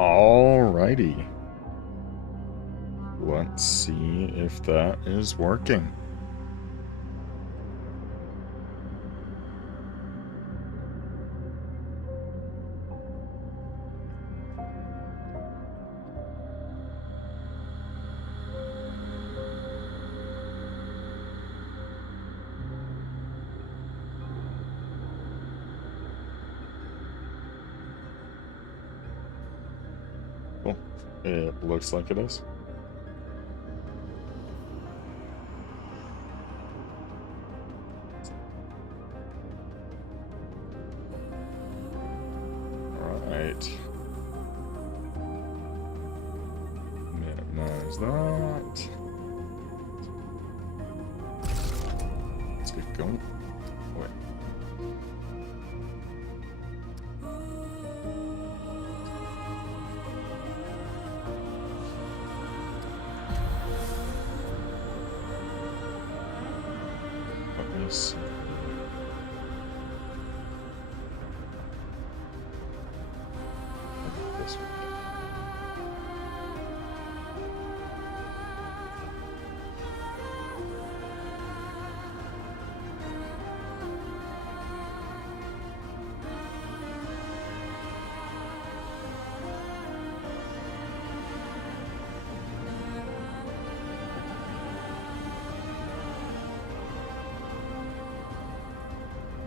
Alrighty. Let's see if that is working. Cool. It looks like it is. Alright. Minimize that. Let's get going. Wait. Let me see. This one.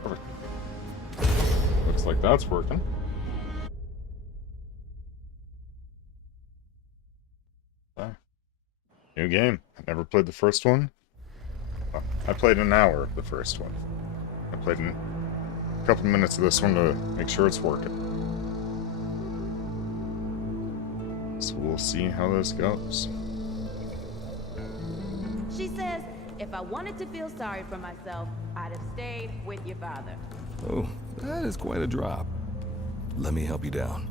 Perfect. Looks like that's working. New game. I never played the first one. Well, I played an hour of the first one. I played a couple minutes of this one to make sure it's working. So we'll see how this goes. She says, if I wanted to feel sorry for myself, I'd have stayed with your father. Oh, that is quite a drop. Let me help you down.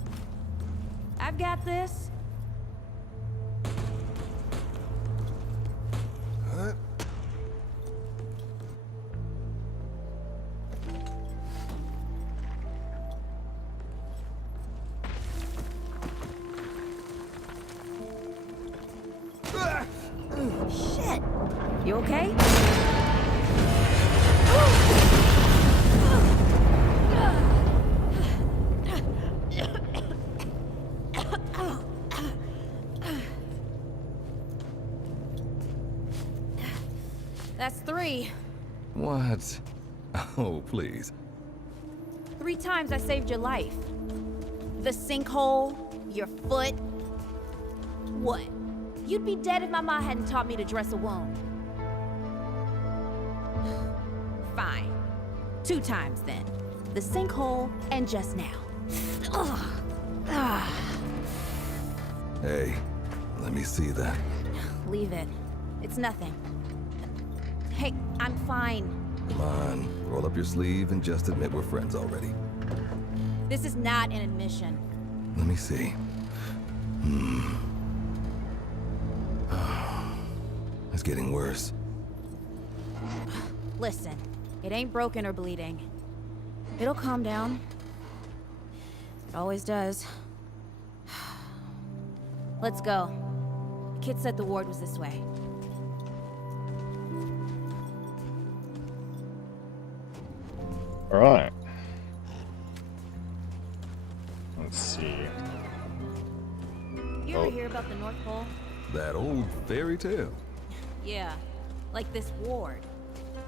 I've got this. What? Shit. You okay? That's 3. What? Oh, please. 3 times I saved your life. The sinkhole, your foot. What? You'd be dead if my mom hadn't taught me to dress a wound. Fine. 2 times then. The sinkhole and just now. Ugh. Ah. Hey, let me see that. Leave it. It's nothing. Hey, I'm fine. Come on, roll up your sleeve and just admit we're friends already. This is not an admission. Let me see. It's getting worse. Listen, it ain't broken or bleeding. It'll calm down. It always does. Let's go. Kit said the ward was this way. Alright. Let's see. You ever hear about the North Pole? That old fairy tale. Yeah, like this ward.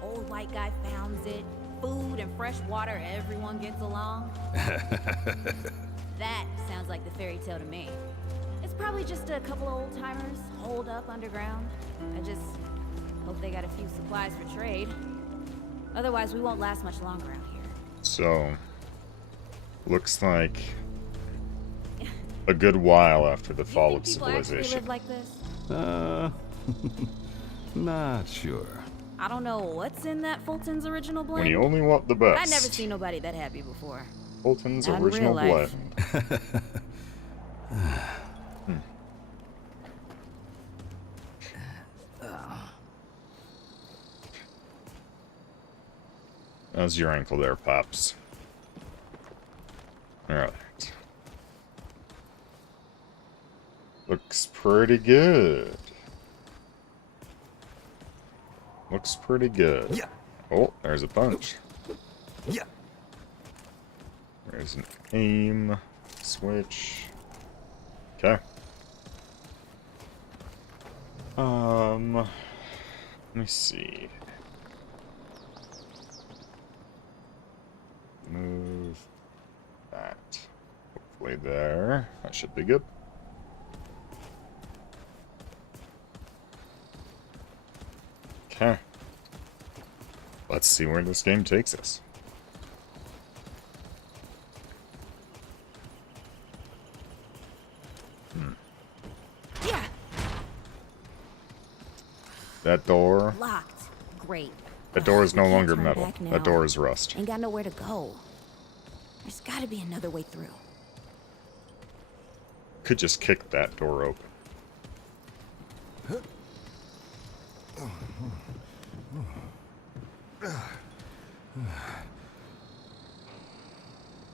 Old white guy founds it. Food and fresh water, everyone gets along. That sounds like the fairy tale to me. It's probably just a couple of old-timers holed up underground. I just hope they got a few supplies for trade. Otherwise, we won't last much longer out here. So, looks like a good while after the fall of People actually civilization. live like this? Not sure. I don't know what's in that Fulton's original blend. When you only want the best. I've never seen nobody that happy before. Fulton's Not in original real life. blend. How's your ankle there, Pops? Alright. Looks pretty good. Looks pretty good. Yeah. Oh, there's a bunch. Yeah. There's an aim switch. Okay. Let me see. Move that. Hopefully there. That should be good. Okay. Let's see where this game takes us. Yeah. That door. Locked. Great. That door is Ugh, no we can't longer turn metal. back now. That door is rust. Ain't got nowhere to go. There's gotta be another way through. Could just kick that door open.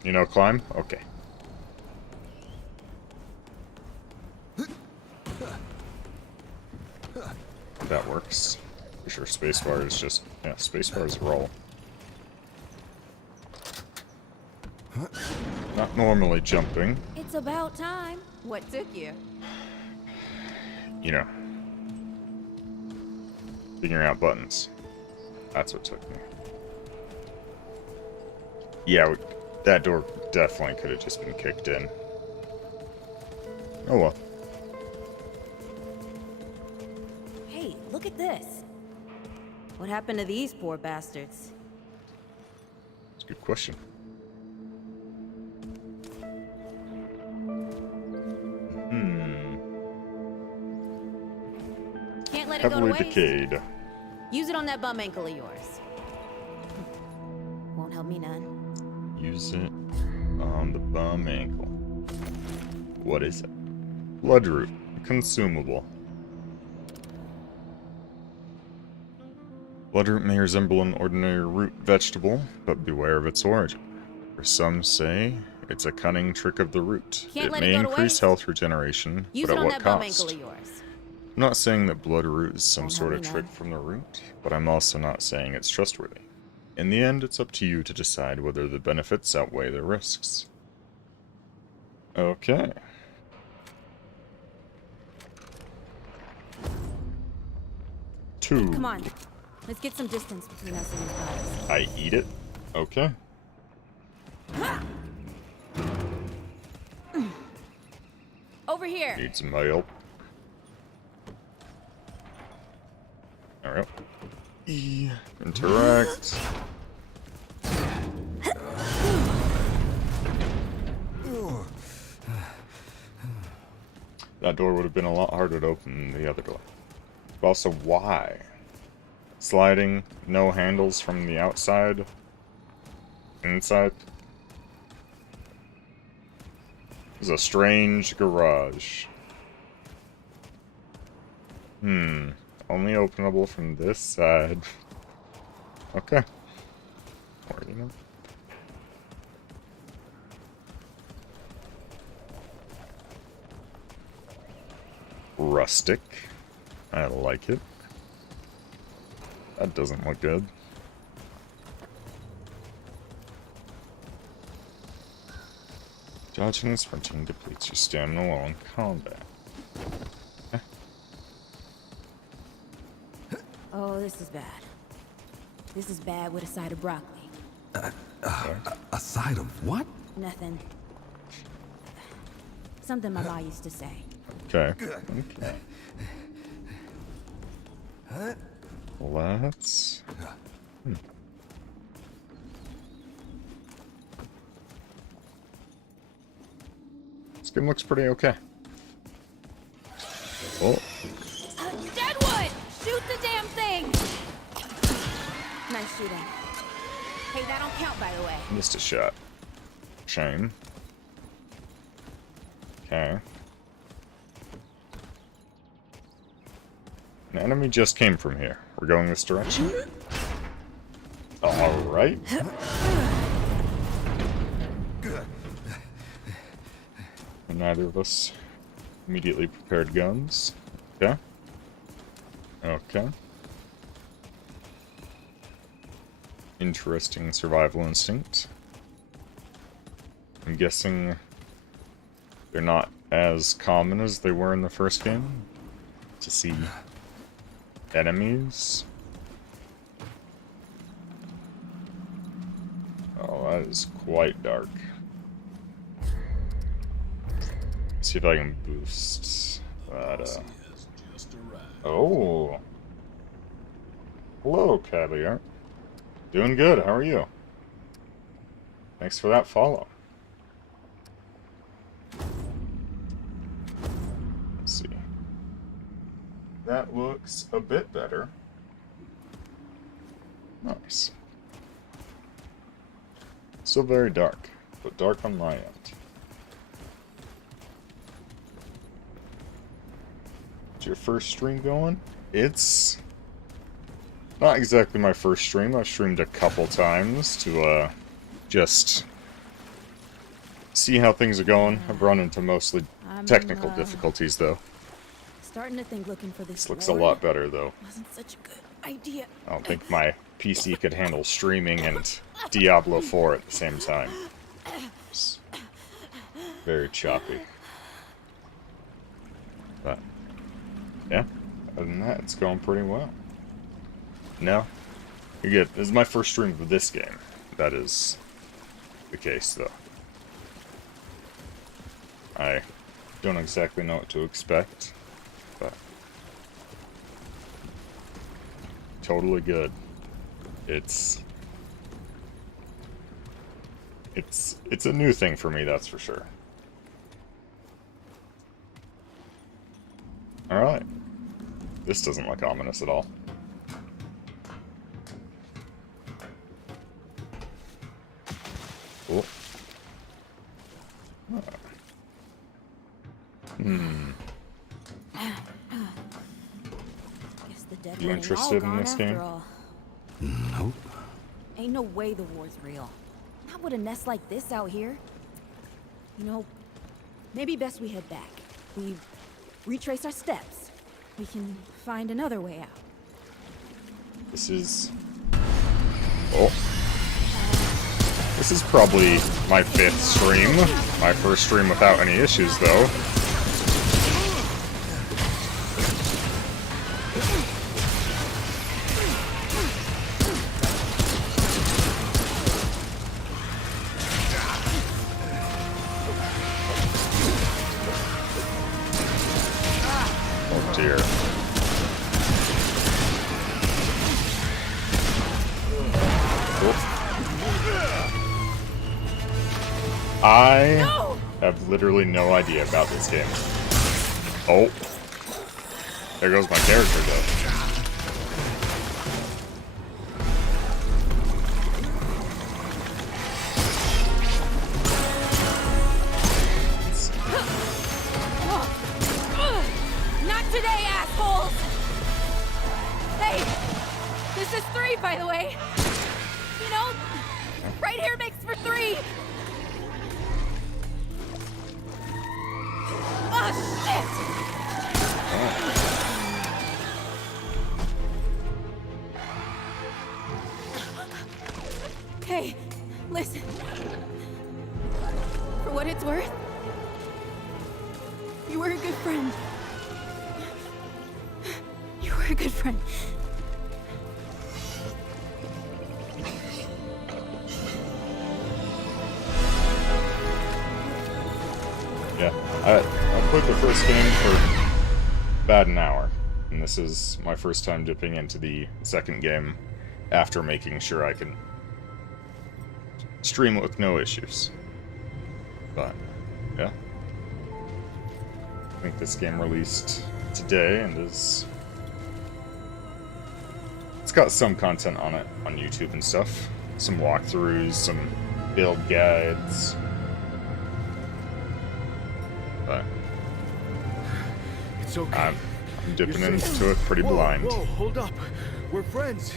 You know, climb? Okay. That works. For sure, spacebar is just... Yeah, spacebar is roll. Not normally jumping. It's about time. What took you? You know. Figuring out buttons. That's what took me. Yeah, that door definitely could have just been kicked in. Oh well. Hey, look at this. What happened to these poor bastards? It's a good question. Can't let it go to Heavily waste. decayed. Use it on that bum ankle of yours. Won't help me none. Use it on the bum ankle. What is it? Bloodroot. Consumable. Bloodroot may resemble an ordinary root vegetable, but beware of its origin. For some say it's a cunning trick of the root. Can't It let may it go to increase waste. health regeneration, Use but it at on what that bum ankle cost? of yours. I'm not saying that bloodroot is some Won't sort help of me trick none. from the root, but I'm also not saying it's trustworthy. In the end, it's up to you to decide whether the benefits outweigh the risks. Okay. Two. Come on. Let's get some distance between us and these bodies. I eat it? Okay. Over here. Need some help. Alright. E. Interact. That door would have been a lot harder to open than the other door. But also, why? Sliding, no handles from the outside. Inside. This is a strange garage. Only openable from this side. Okay. Or, you know. Rustic. I like it. That doesn't look good. Dodging and sprinting depletes your stamina while in combat. Oh, this is bad. This is bad with a side of broccoli. A side of what? Nothing. Something my ma used to say. Okay. Okay. Let's... This game looks pretty okay. Oh, Deadwood! Shoot the damn thing! Nice shooting. Hey, that don't count, by the way. missed a shot. Shame. Okay. An enemy just came from here. We're going this direction. Alright. Neither of us Immediately prepared guns. Okay. Okay. Interesting survival instinct. I'm guessing they're not as common as they were in the first game to see enemies. Oh, that is quite dark. Let's see if I can boost that. Oh. Hello, Caviar. Doing good, how are you? Thanks for that follow. Let's see. That looks a bit better. Nice. Still very dark, but dark on my end. Is your first stream going? It's not exactly my first stream. I've streamed a couple times to just see how things are going. I've run into mostly technical difficulties though. Starting to think looking for This looks a lot better though. wasn't such a good idea. I don't think my PC could handle streaming and Diablo 4 at the same time. It's very choppy. But yeah, other than that, it's going pretty well. No, you're good. This is my first stream of this game. That is the case, though. I don't exactly know what to expect, but totally good. It's a new thing for me, that's for sure. Alright. This doesn't look ominous at all. Cool. Oh. Guess the dead You one ain't interested all in gone this after game? all. Nope. Ain't no way the war's real. Not with a nest like this out here. You know, maybe best we head back. We retrace our steps. We can find another way out. This is... Oh. This is probably my 5th stream. My first stream without any issues, though. Oh dear. I have literally no idea about this game. Oh. There goes my character, though. Not today, assholes! Hey! This is 3, by the way. You know, right here makes for 3. Oh, shit! Hey, listen. For what it's worth, you were a good friend. You were a good friend. Yeah, I played the first game for about an hour, and this is my first time dipping into the second game after making sure I can stream it with no issues. But, yeah. I think this game released today and is... It's got some content on it on YouTube and stuff. Some walkthroughs, some build guides. But It's okay. I'm dipping You're safe. into it pretty Whoa, blind. Whoa, hold up. We're friends.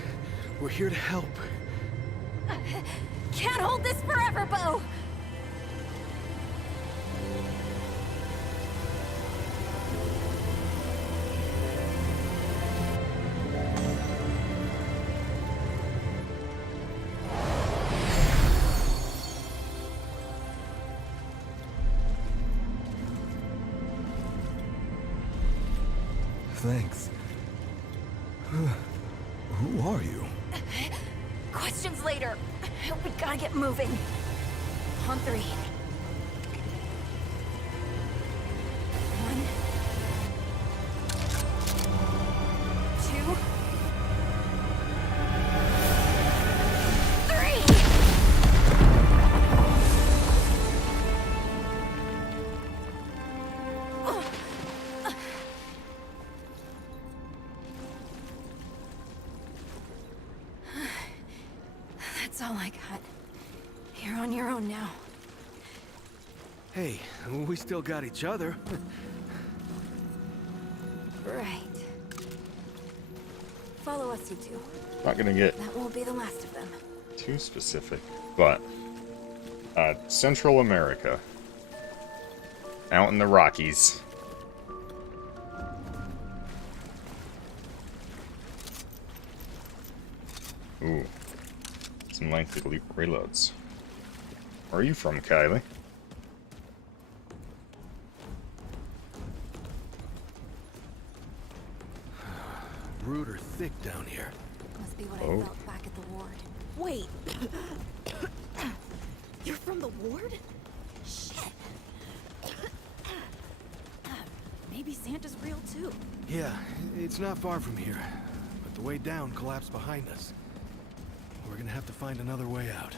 We're here to help. Can't hold this forever, Bo! thanks. Who are you? Questions later. We gotta get moving. On three. 1, 2, 3. That's all I got. You're on your own now. Hey, we still got each other. Right. Follow us, you two. Not gonna get That won't be the last of them. too specific, but Central America, out in the Rockies. Ooh, some lengthy reloads. Where are you from, Kylie? Rude or thick down here. Must be what Oh. I felt back at the ward. Wait. You're from the ward? Shit. Maybe Santa's real too. Yeah, it's not far from here. But the way down collapsed behind us. We're gonna have to find another way out.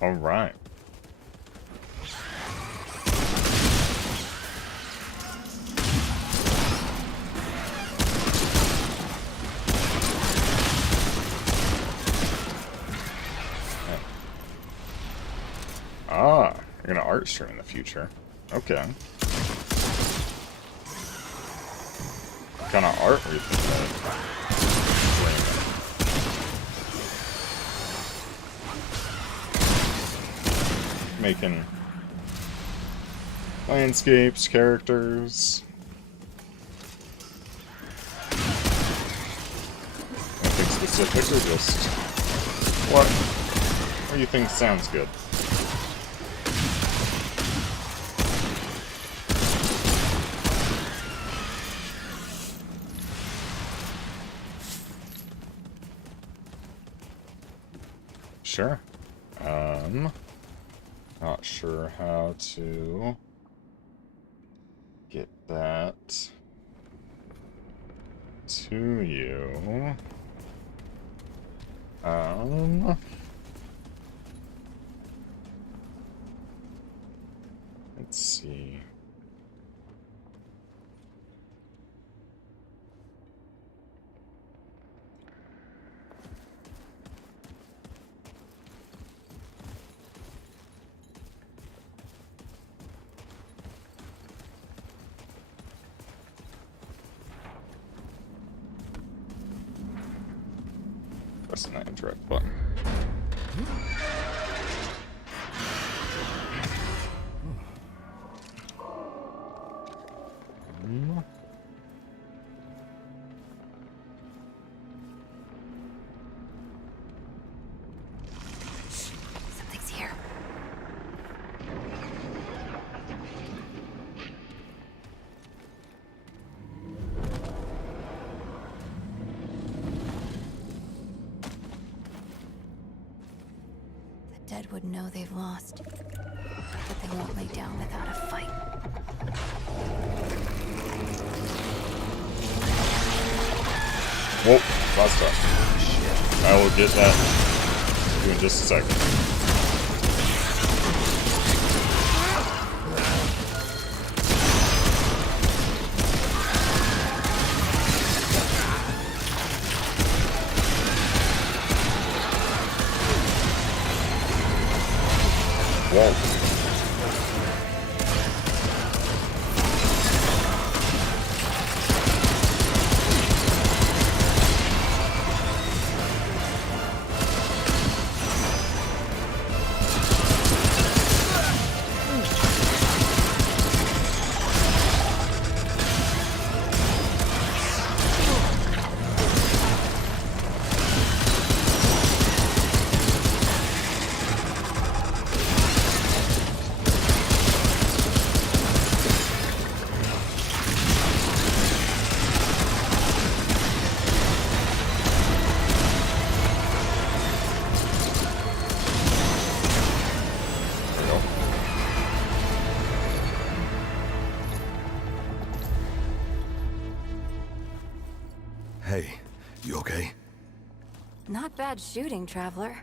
All right. Ah, you're gonna art stream in the future. Okay. What kind of art were you thinking of? Making landscapes, characters. Anything specific or just what do you think sounds good? Sure. Not sure how to get that to you. Let's see. Pressing that indirect button. Something's here. The dead would know they've lost, but they won't lay down without a fight. Whoa, lost stuff. I will get that to you in just a second. Whoa. Hey, you okay? Not bad shooting, Traveler.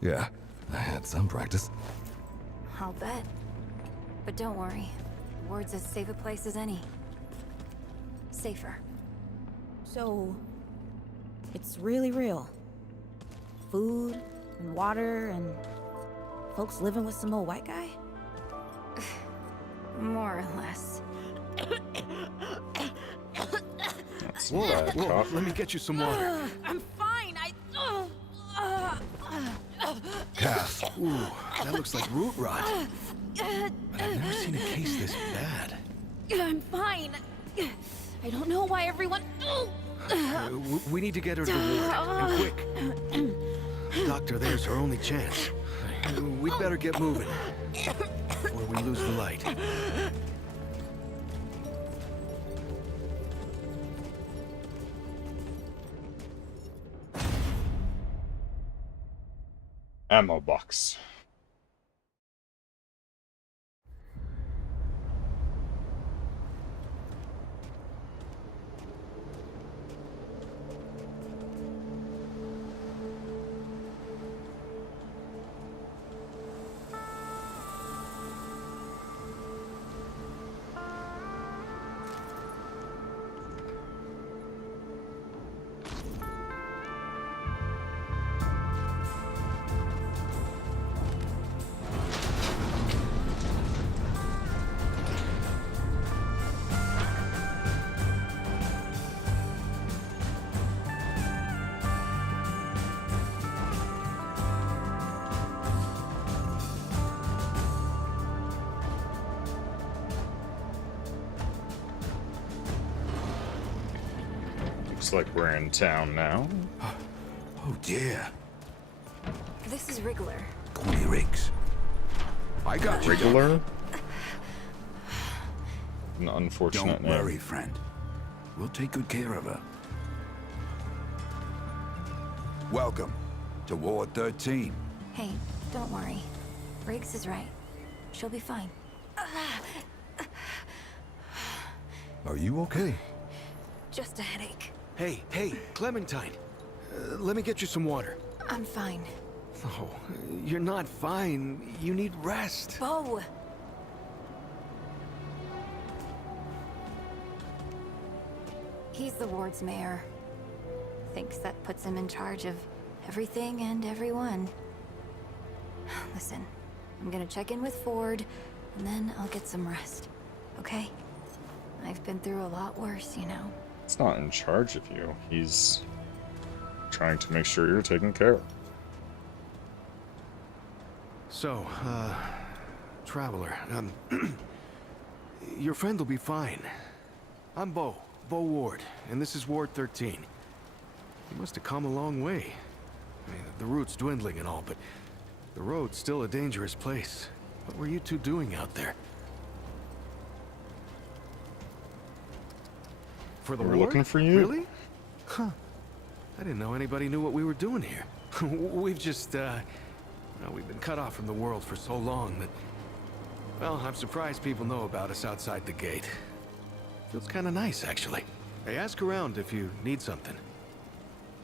Yeah, I had some practice. I'll bet. But don't worry. Ward's as safe a place as any. Safer. So, it's really real. Food and water and folks living with some old white guy? More or less. That's Whoa, bad whoa, cough. let me get you some water. I'm fine. Cass, Ooh, that looks like root rot. But I've never seen a case this bad. I'm fine. I don't know why everyone. We need to get her to the ward, and quick. Doctor, there's her only chance. We'd better get moving before we lose the light. Ammo box. Looks like we're in town now. oh dear. This is Wriggler. Call me Riggs. I got you. Regular? An unfortunate Don't worry, name. friend. We'll take good care of her. Welcome to Ward 13. Hey, don't worry. Riggs is right. She'll be fine. Are you okay? Just a headache. Hey, Clementine. Let me get you some water. I'm fine. Oh, you're not fine. You need rest. Bo! He's the ward's mayor. Thinks that puts him in charge of everything and everyone. Listen, I'm gonna check in with Ford, and then I'll get some rest. Okay? I've been through a lot worse, you know. He's not in charge of you. He's trying to make sure you're taken care of. So, Traveler, your friend will be fine. I'm Bo Ward, and this is Ward 13. You must have come a long way. I mean, the route's dwindling and all, but the road's still a dangerous place. What were you two doing out there? For the We're ward? looking for you. Really? Huh. I didn't know anybody knew what we were doing here. We've just, well, we've been cut off from the world for so long that, well, I'm surprised people know about us outside the gate. Feels kind of nice, actually. Hey, ask around if you need something.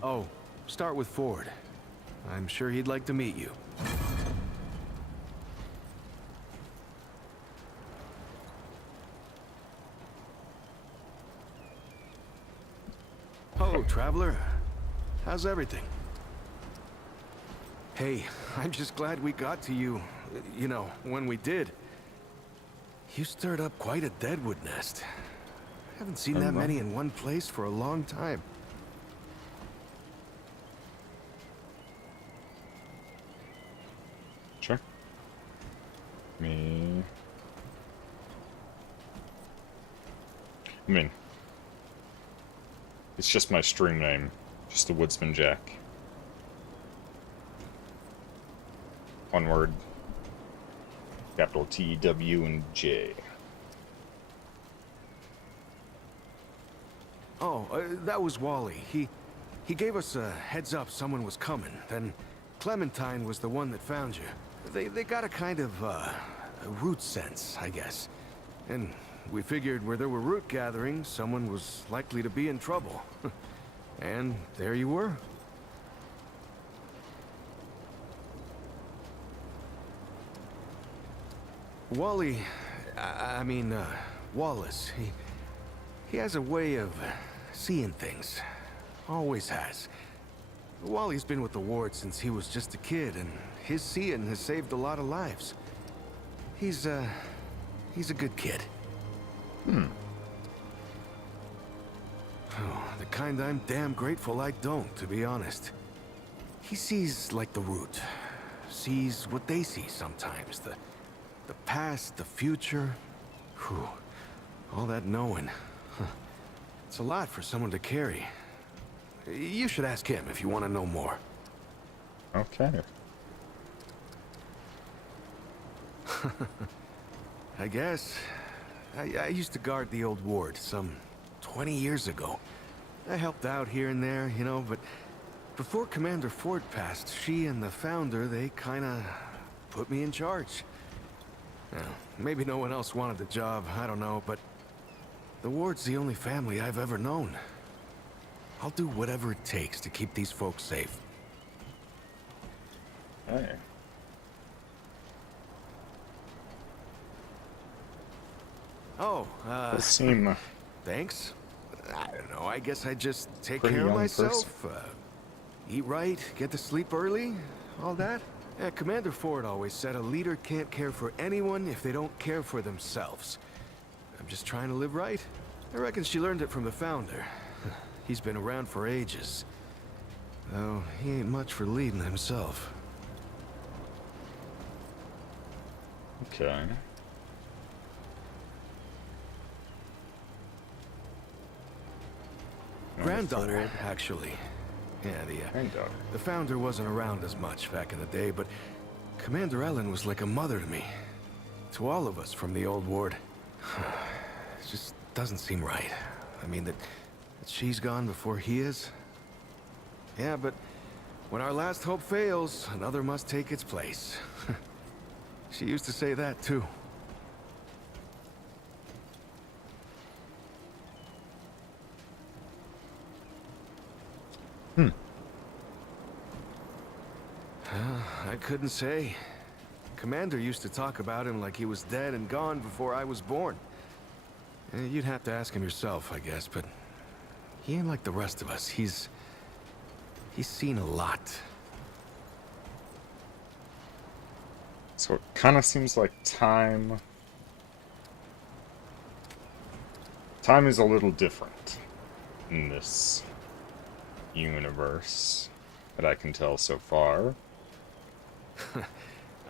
Oh, start with Ford. I'm sure he'd like to meet you. Oh, Traveler. How's everything? Hey, I'm just glad we got to you You know, when we did. You stirred up quite a deadwood nest. Haven't seen that many in one place for a long time. Sure. Me. I mean, it's just my stream name, just the Woodsman Jack. One word. Capital T, W, and J. Oh, that was Wally. He gave us a heads up someone was coming. Then Clementine was the one that found you. They got a kind of a root sense, I guess. And we figured where there were root gatherings, someone was likely to be in trouble. And there you were. Wally, I mean, Wallace, he has a way of seeing things. Always has. Wally's been with the ward since he was just a kid, and his seeing has saved a lot of lives. He's a good kid. Oh, the kind I'm damn grateful I don't, to be honest. He sees like the root. Sees what they see sometimes. The past, the future. Whew. All that knowing. Huh. It's a lot for someone to carry. You should ask him if you want to know more. Okay. I guess. I used to guard the old ward some 20 years ago. I helped out here and there, you know, but before Commander Ford passed, she and the founder, they kinda put me in charge. Now, maybe no one else wanted the job, I don't know, but the ward's the only family I've ever known. I'll do whatever it takes to keep these folks safe. Hey. Oh, Does seem thanks. I don't know, I guess I just take Pretty care of young myself. Eat right, get to sleep early, all that. Yeah, Commander Ford always said a leader can't care for anyone if they don't care for themselves. I'm just trying to live right. I reckon she learned it from the founder. He's been around for ages. Though he ain't much for leading himself. okay. Granddaughter, actually. Yeah, Granddaughter. the founder wasn't around as much back in the day, but Commander Ellen was like a mother to me. To all of us from the old ward. It just doesn't seem right. I mean, that she's gone before he is. Yeah, but when our last hope fails, another must take its place. She used to say that, too. I couldn't say. Commander used to talk about him like he was dead and gone before I was born. You'd have to ask him yourself, I guess, but he ain't like the rest of us. He's seen a lot. So it kind of seems like time is a little different in this universe that I can tell so far.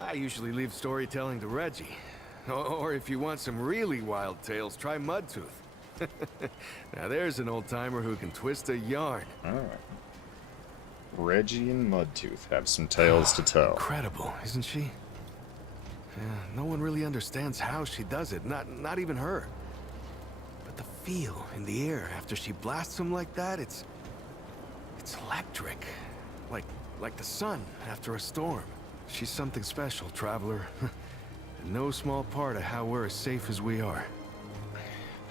I usually leave storytelling to Reggie. Or if you want some really wild tales, try Mudtooth. Now there's an old-timer who can twist a yarn. Alright. Reggie and Mudtooth have some tales to tell. Incredible, isn't she? Yeah, no one really understands how she does it, not even her. But the feel in the air after she blasts them like that, it's electric. Like the sun after a storm. She's something special, Traveler. And no small part of how we're as safe as we are.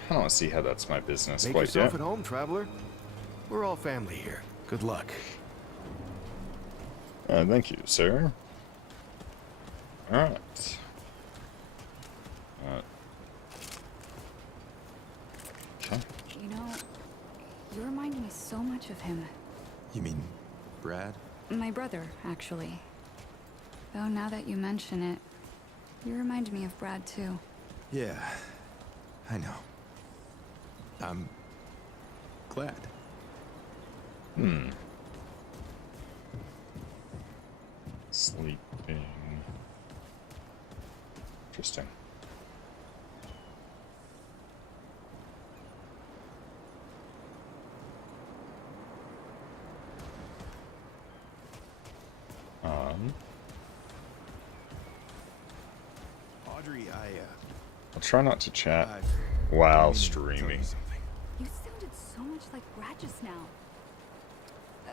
I don't see how that's my business Make quite yourself yet. at home, Traveler. We're all family here. Good luck. Thank you, sir. Alright. Okay. You know, you remind me so much of him. You mean Brad? My brother, actually. Though now that you mention it, You remind me of Brad, too. Yeah, I know. I'm glad. Sleeping. Interesting. Audrey, I'll try not to chat I while meaning to tell you streaming. something. You sounded so much like Brad just now.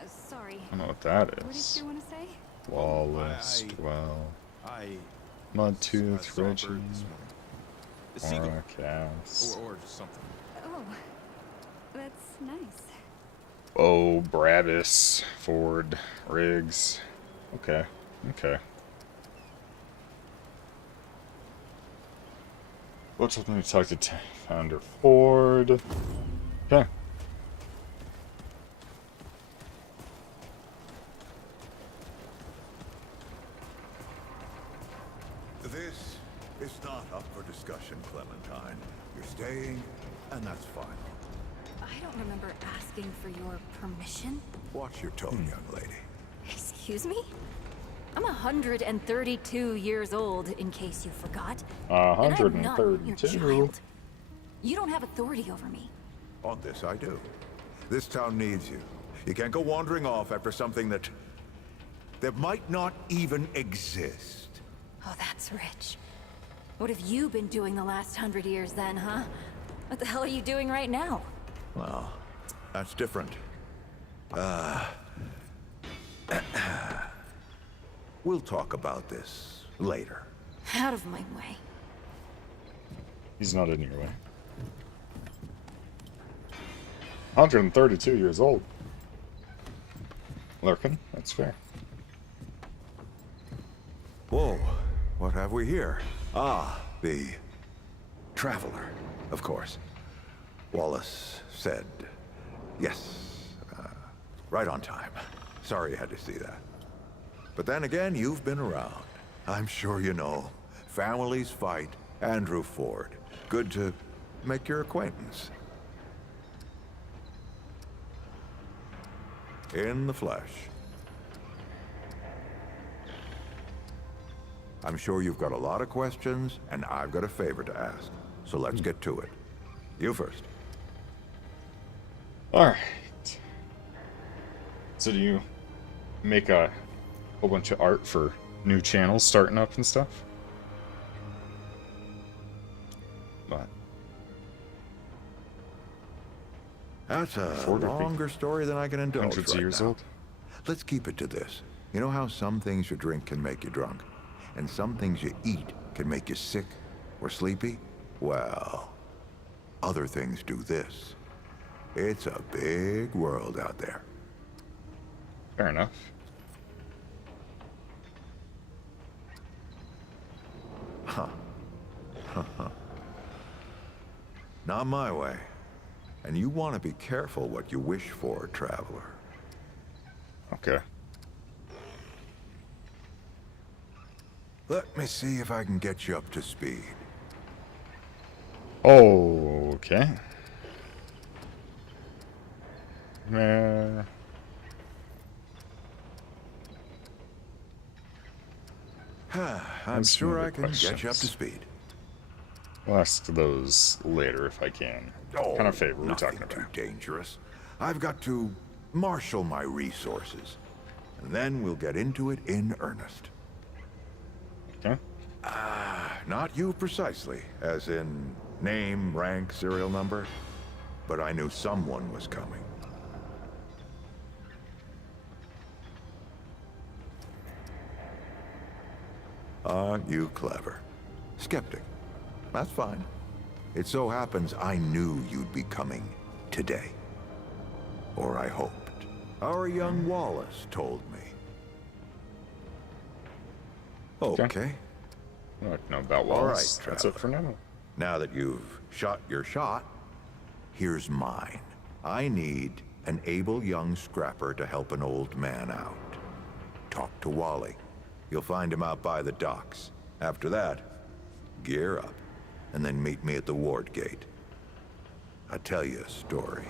Sorry. I don't know what that What did is. you want to say? Flawless, I Mudtooth, saw a Reggie, bird this morning. A seagull. Cass. Or just something. Oh, that's nice. Oh, Bravis, Ford, Riggs. Okay, okay. What's something to talk to Founder Ford? Okay. This is not up for discussion, Clementine. You're staying, and that's fine. I don't remember asking for your permission. Watch your tone, young lady. Excuse me? I'm 132 years old, in case you forgot. And I'm not your 132. child. You don't have authority over me. On this, I do. This town needs you. You can't go wandering off after something that might not even exist. Oh, that's rich. What have you been doing the last 100 years then, huh? What the hell are you doing right now? Well, that's different. We'll talk about this later. Out of my way. He's not in your way. 132 years old. Lurkin, that's fair. Whoa, what have we here? Ah, the Traveler, of course. Wallace said yes. Right on time. Sorry you had to see that. But then again, you've been around. I'm sure you know. Families fight. Andrew Ford. Good to make your acquaintance. In the flesh. I'm sure you've got a lot of questions, and I've got a favor to ask. So let's get to it. You first. Alright. So do you make a whole bunch of art for new channels starting up and stuff? But That's a Ford would be longer story than I can indulge hundreds of right years now. old. Let's keep it to this. You know how some things you drink can make you drunk, and some things you eat can make you sick or sleepy? Well, other things do this. It's a big world out there. Fair enough. Not my way. And you want to be careful what you wish for, Traveler. Okay. Let me see if I can get you up to speed. Okay. I'm I'm That's sure some I good can get you up to questions. speed. We'll ask those later if I can. What kind of favor are we nothing talking too about? dangerous. I've got to marshal my resources, and then we'll get into it in earnest. Okay. Not you precisely, as in name, rank, serial number, but I knew someone was coming. Aren't you clever? Skeptic. That's fine. It so happens I knew you'd be coming today. Or I hoped. Our young Wallace told me. Okay. I'd like to know about All Wallace. right, That's it for now. Now that you've shot your shot, here's mine. I need an able young scrapper to help an old man out. Talk to Wally. You'll find him out by the docks. After that, gear up, and then meet me at the ward gate. I'll tell you a story.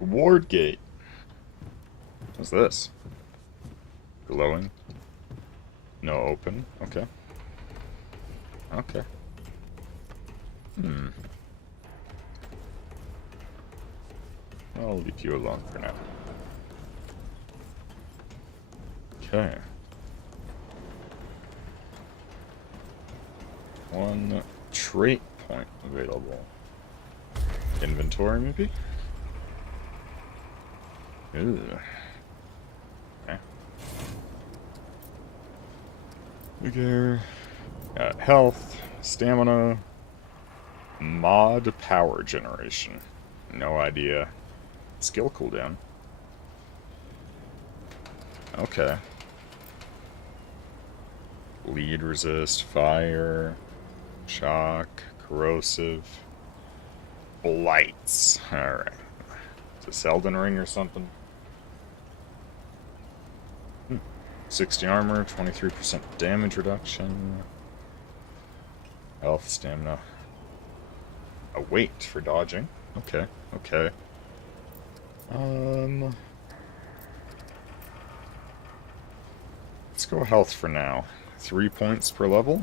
Ward gate. What's this? Glowing. No open. Okay. Okay. I'll leave you alone for now. Okay. One trait point available. Inventory, maybe? Ooh. Okay. Okay. Got health, stamina, mod power generation. No idea. Skill cooldown. Okay. Lead resist, fire, shock, corrosive, blights. Alright. Is this Elden Ring or something? 60 armor, 23% damage reduction. Health, stamina. A weight for dodging. Okay, okay. Let's go health for now. 3 points per level.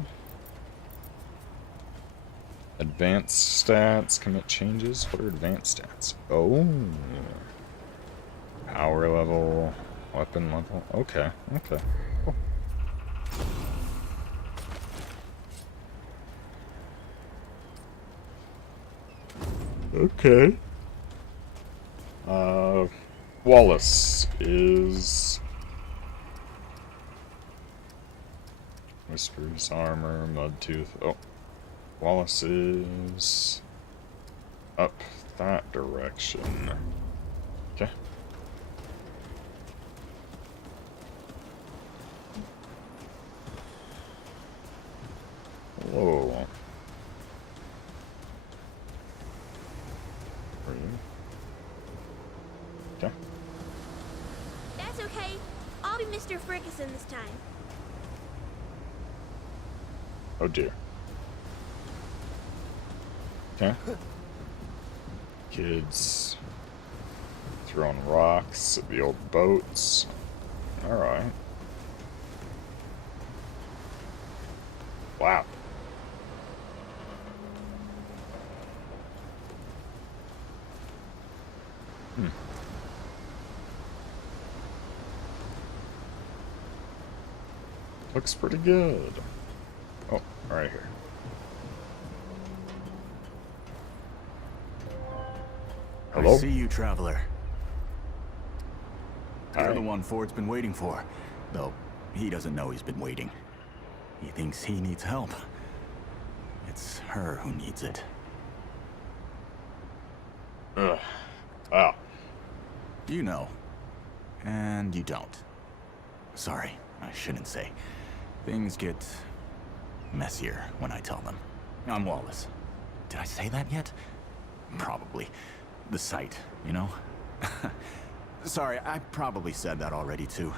Advanced stats, commit changes. What are advanced stats? Oh. Power level, weapon level. Okay, okay. Cool. Okay. Wallace is... Whispers, armor, Mudtooth. Oh. Wallace is... up that direction. Okay. Whoa. Are you? Okay. That's okay. I'll be Mr. Ferguson this time. Oh dear. Okay. Kids throwing rocks at the old boats. Alright. Wow. Looks pretty good. Oh, right here. Hello? I see you, traveler. Hi. You're the one Ford's been waiting for. Though, he doesn't know he's been waiting. He thinks he needs help. It's her who needs it. Ugh. Wow. You know. And you don't. Sorry, I shouldn't say. Things get messier when I tell them. I'm Wallace. Did I say that yet? Probably. The site, you know? Sorry, I probably said that already too.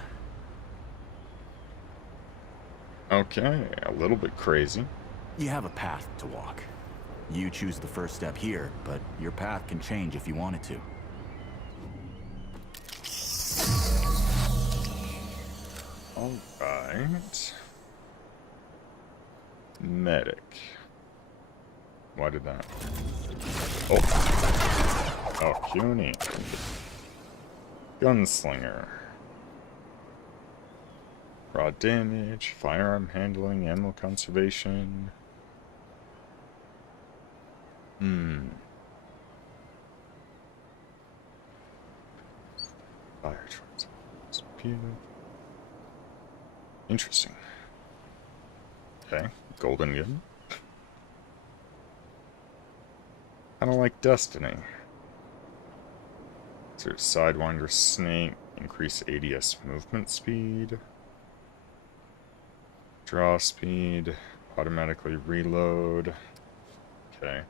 Okay, a little bit crazy. You have a path to walk. You choose the first step here, but your path can change if you want it to. Alright. Medic. Why did that? Oh. Oh, puny. Gunslinger. Raw damage, firearm handling, ammo conservation. Fire charge. Speed. Interesting. Okay, golden gun. Kinda like Destiny. So Sidewinder Snake, increase ADS movement speed. Draw speed, automatically reload. Okay.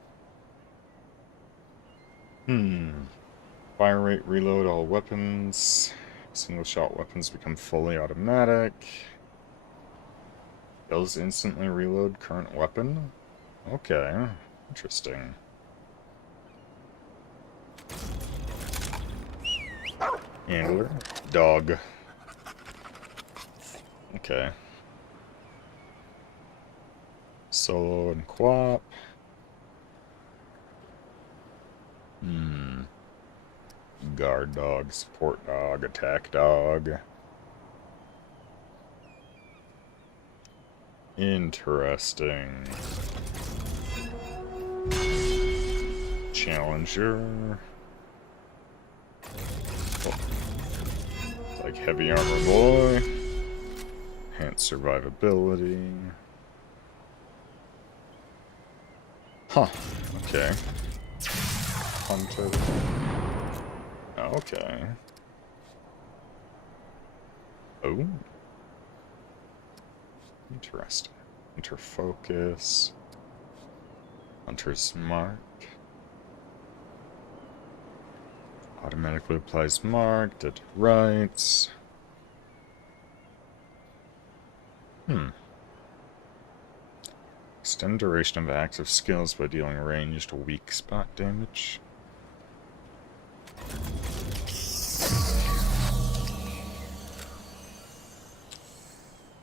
Fire rate, reload all weapons. Single shot weapons become fully automatic. Does instantly reload current weapon? Okay, interesting. Handler. Dog. Okay. Solo and co-op. Guard dog, support dog, attack dog. Interesting. Challenger. Oh. Like heavy armor boy. Enhanced survivability. Huh. Okay. Hunter. Okay. Oh. Interesting. Hunter focus. Hunter's mark. Automatically applies mark. Dead to rights. Extend duration of active skills by dealing ranged weak spot damage.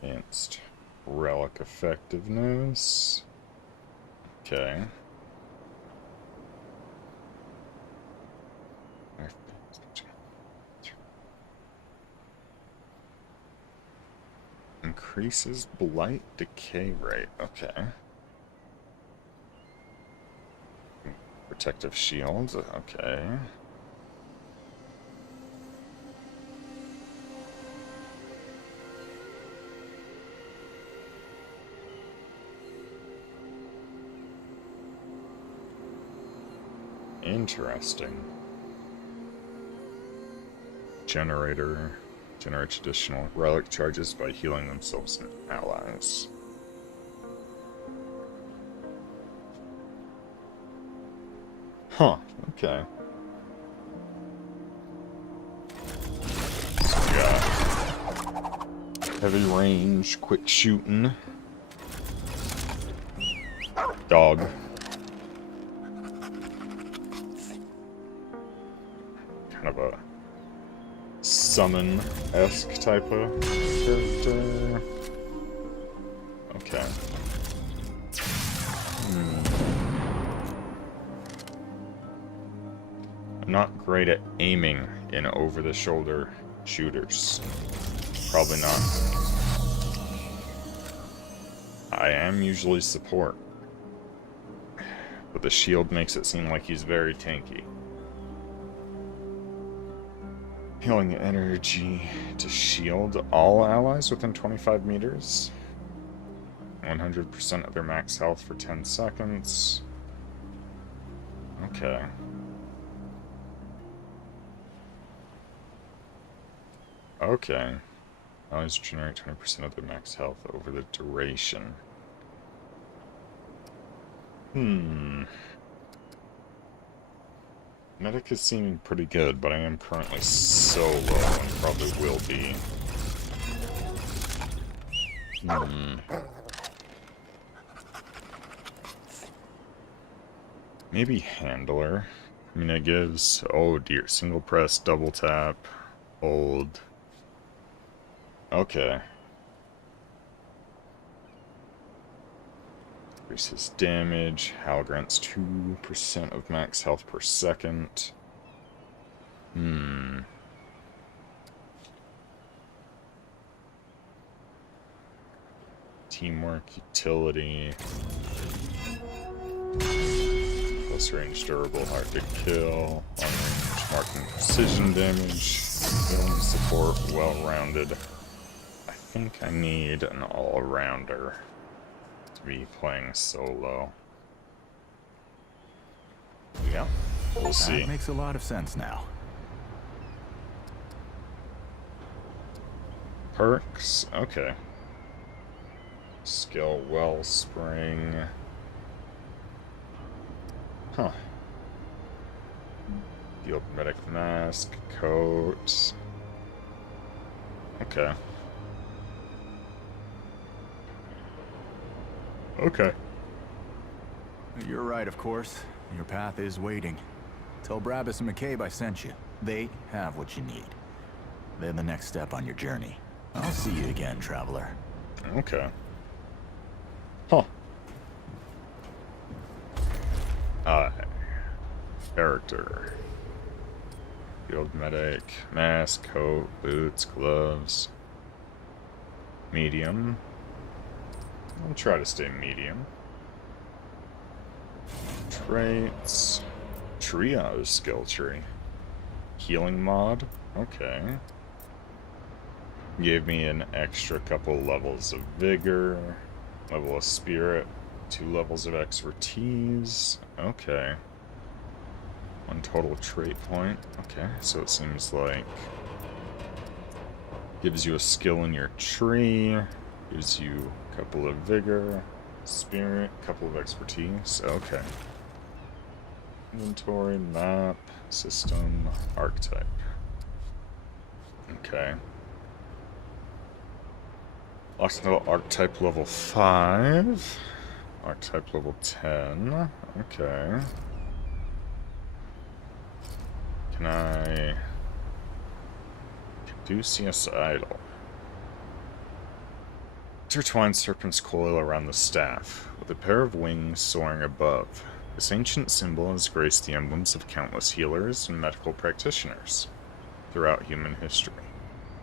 Enhanced relic effectiveness. Okay. Increases blight decay rate. Okay. Protective shield. Okay. Interesting. Generator. Generates additional relic charges by healing themselves and allies. Huh, okay. So we got heavy range, quick shooting. Dog. Kind of a summon-esque type of character. Okay. I'm not great at aiming in over-the-shoulder shooters. Probably not. I am usually support. But the shield makes it seem like he's very tanky. Healing energy to shield all allies within 25 meters. 100% of their max health for 10 seconds. Okay. Okay. Allies generate 20% of their max health over the duration. Medic is seeming pretty good, but I am currently so low and probably will be. Maybe handler. I mean, it gives, oh dear, single press, double tap, hold. Okay. Increases damage. Hal grants 2% of max health per second. Teamwork, utility. Close range, durable, hard to kill. Long range, marking, precision damage. Healing, support, well-rounded. I think I need an all-rounder to be playing solo. Yeah, we'll see. That makes a lot of sense now. Perks, okay. Skill Wellspring. Huh. Field Medic Mask, Coat. Okay. Okay. You're right, of course. Your path is waiting. Tell Brabus and McCabe I sent you. They have what you need. They're the next step on your journey. I'll see you again, traveler. Okay. Huh. Character. Field medic. Mask, coat, boots, gloves. Medium. I'll try to stay medium. Traits. Triage skill tree. Healing mod. Okay. Gave me an extra couple levels of vigor. Level of spirit. 2 levels of expertise. Okay. 1 total trait point. Okay, so it seems like gives you a skill in your tree, gives you a couple of vigor, spirit, couple of expertise. Okay. Inventory, map, system, archetype. Okay. Occidental archetype level 5. Archetype level 10. Okay. Can I... Caduceus Idol. Intertwined serpent's coil around the staff, with a pair of wings soaring above. This ancient symbol has graced the emblems of countless healers and medical practitioners throughout human history,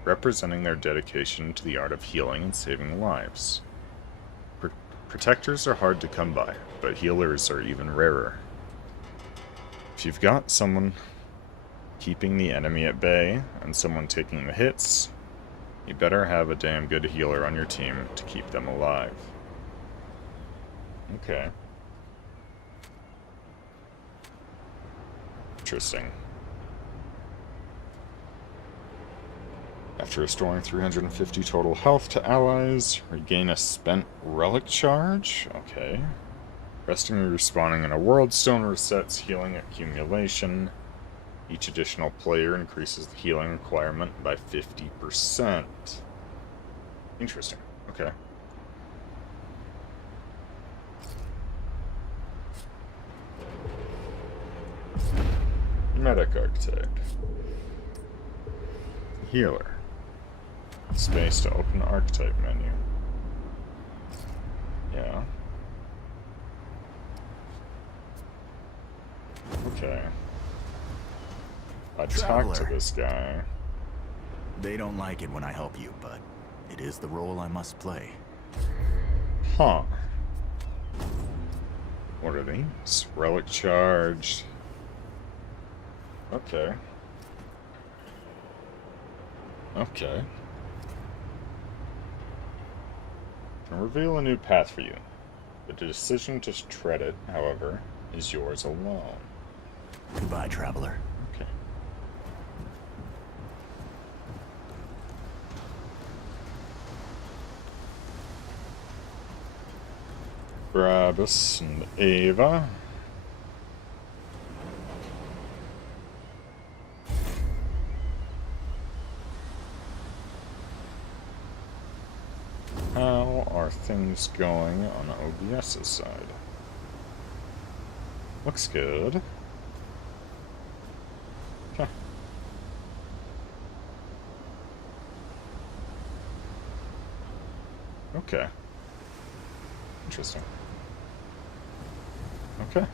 representing their dedication to the art of healing and saving lives. Protectors are hard to come by, but healers are even rarer. If you've got someone keeping the enemy at bay and someone taking the hits, you better have a damn good healer on your team to keep them alive. Okay. Interesting. After restoring 350 total health to allies, regain a spent relic charge. Okay. Resting and respawning in a world stone resets healing accumulation. Each additional player increases the healing requirement by 50%. Interesting. Okay. Medic archetype. Healer. Space to open archetype menu. Yeah. Okay. I talked to this guy. They don't like it when I help you, but it is the role I must play. Huh. What are these? Relic charged. Okay. Okay. Can reveal a new path for you. The decision to tread it, however, is yours alone. Goodbye, traveler. Okay. Brabus and Ava. How are things going on OBS's side? Looks good. Okay. Okay. Interesting. Okay.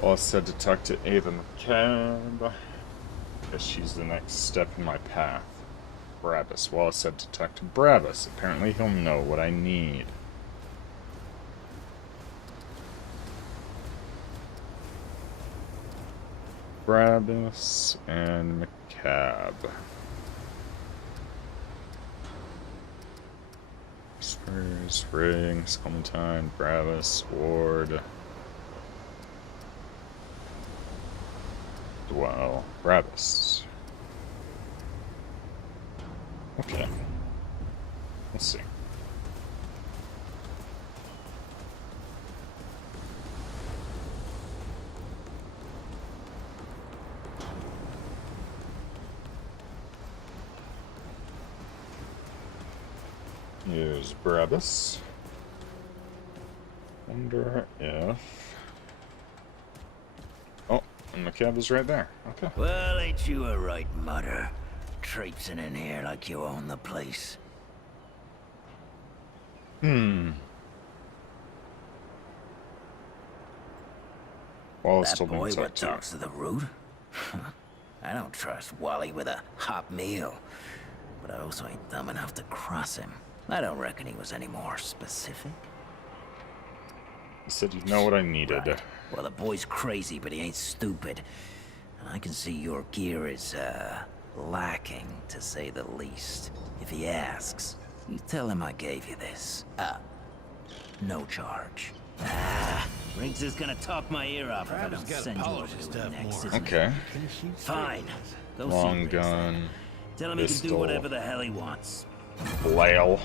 Well, I said to talk to Ava McCabe, because she's the next step in my path. Brabus. Well, I said to talk to Brabus. Apparently he'll know what I need. Brabus and McCabe. Spurs, Rings, Clementine, Brabus, Ward. Well, Brabus. Okay. Let's see. Use Brabus. Wonder if... Oh, and the cab is right there. Okay. Well, ain't you a right mutter? Traipsing in here like you own the place. Wallace That told me boy to what talk to. talks to the root? I don't trust Wally with a hot meal. But I also ain't dumb enough to cross him. I don't reckon he was any more specific. He said you'd know what I needed. Right. Well, the boy's crazy, but he ain't stupid. And I can see your gear is, lacking, to say the least. If he asks, you tell him I gave you this. No charge. Riggs is gonna talk my ear off if I don't send you over to him next, isn't Okay. it? Fine. Go Long see Riggs, gun. then. Tell him he can do pistol. whatever the hell he wants. Flail.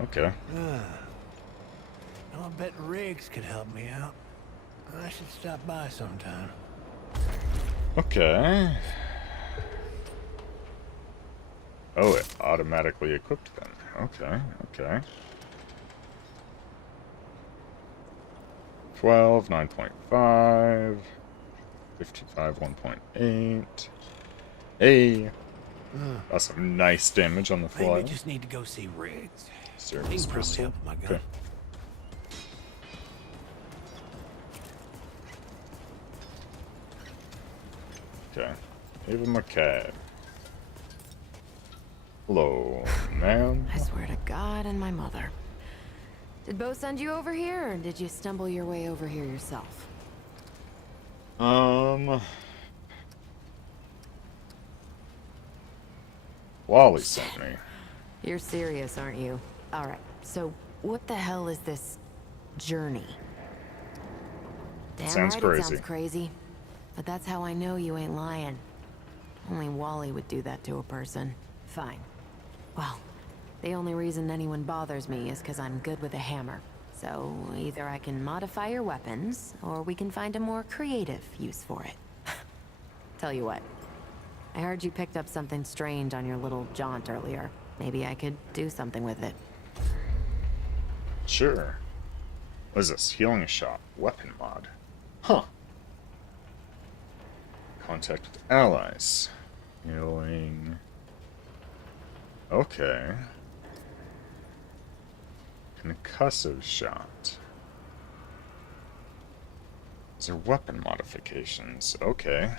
Okay. I bet Riggs could help me out. I should stop by sometime. Okay. Oh, it automatically equipped then. Okay, okay. 12, 9.5, 55, 1.8. Hey! That's some nice damage on the Maybe fly. I just need to go see Riggs. He Service can probably pistol. help with my gun. Okay. Okay. Ava McCabe. Hello, ma'am. I swear to God and my mother. Did Bo send you over here, or did you stumble your way over here yourself? Wally sent me. You're serious, aren't you? Alright, so what the hell is this journey? Damn Sounds right crazy. It sounds crazy. But that's how I know you ain't lying. Only Wally would do that to a person. Fine. Well, the only reason anyone bothers me is because I'm good with a hammer. So either I can modify your weapons, or we can find a more creative use for it. Tell you what. I heard you picked up something strange on your little jaunt earlier. Maybe I could do something with it. Sure. What is this? Healing shot. Weapon mod. Huh. Contact with allies. Healing. Okay. Concussive shot. These are weapon modifications. Okay.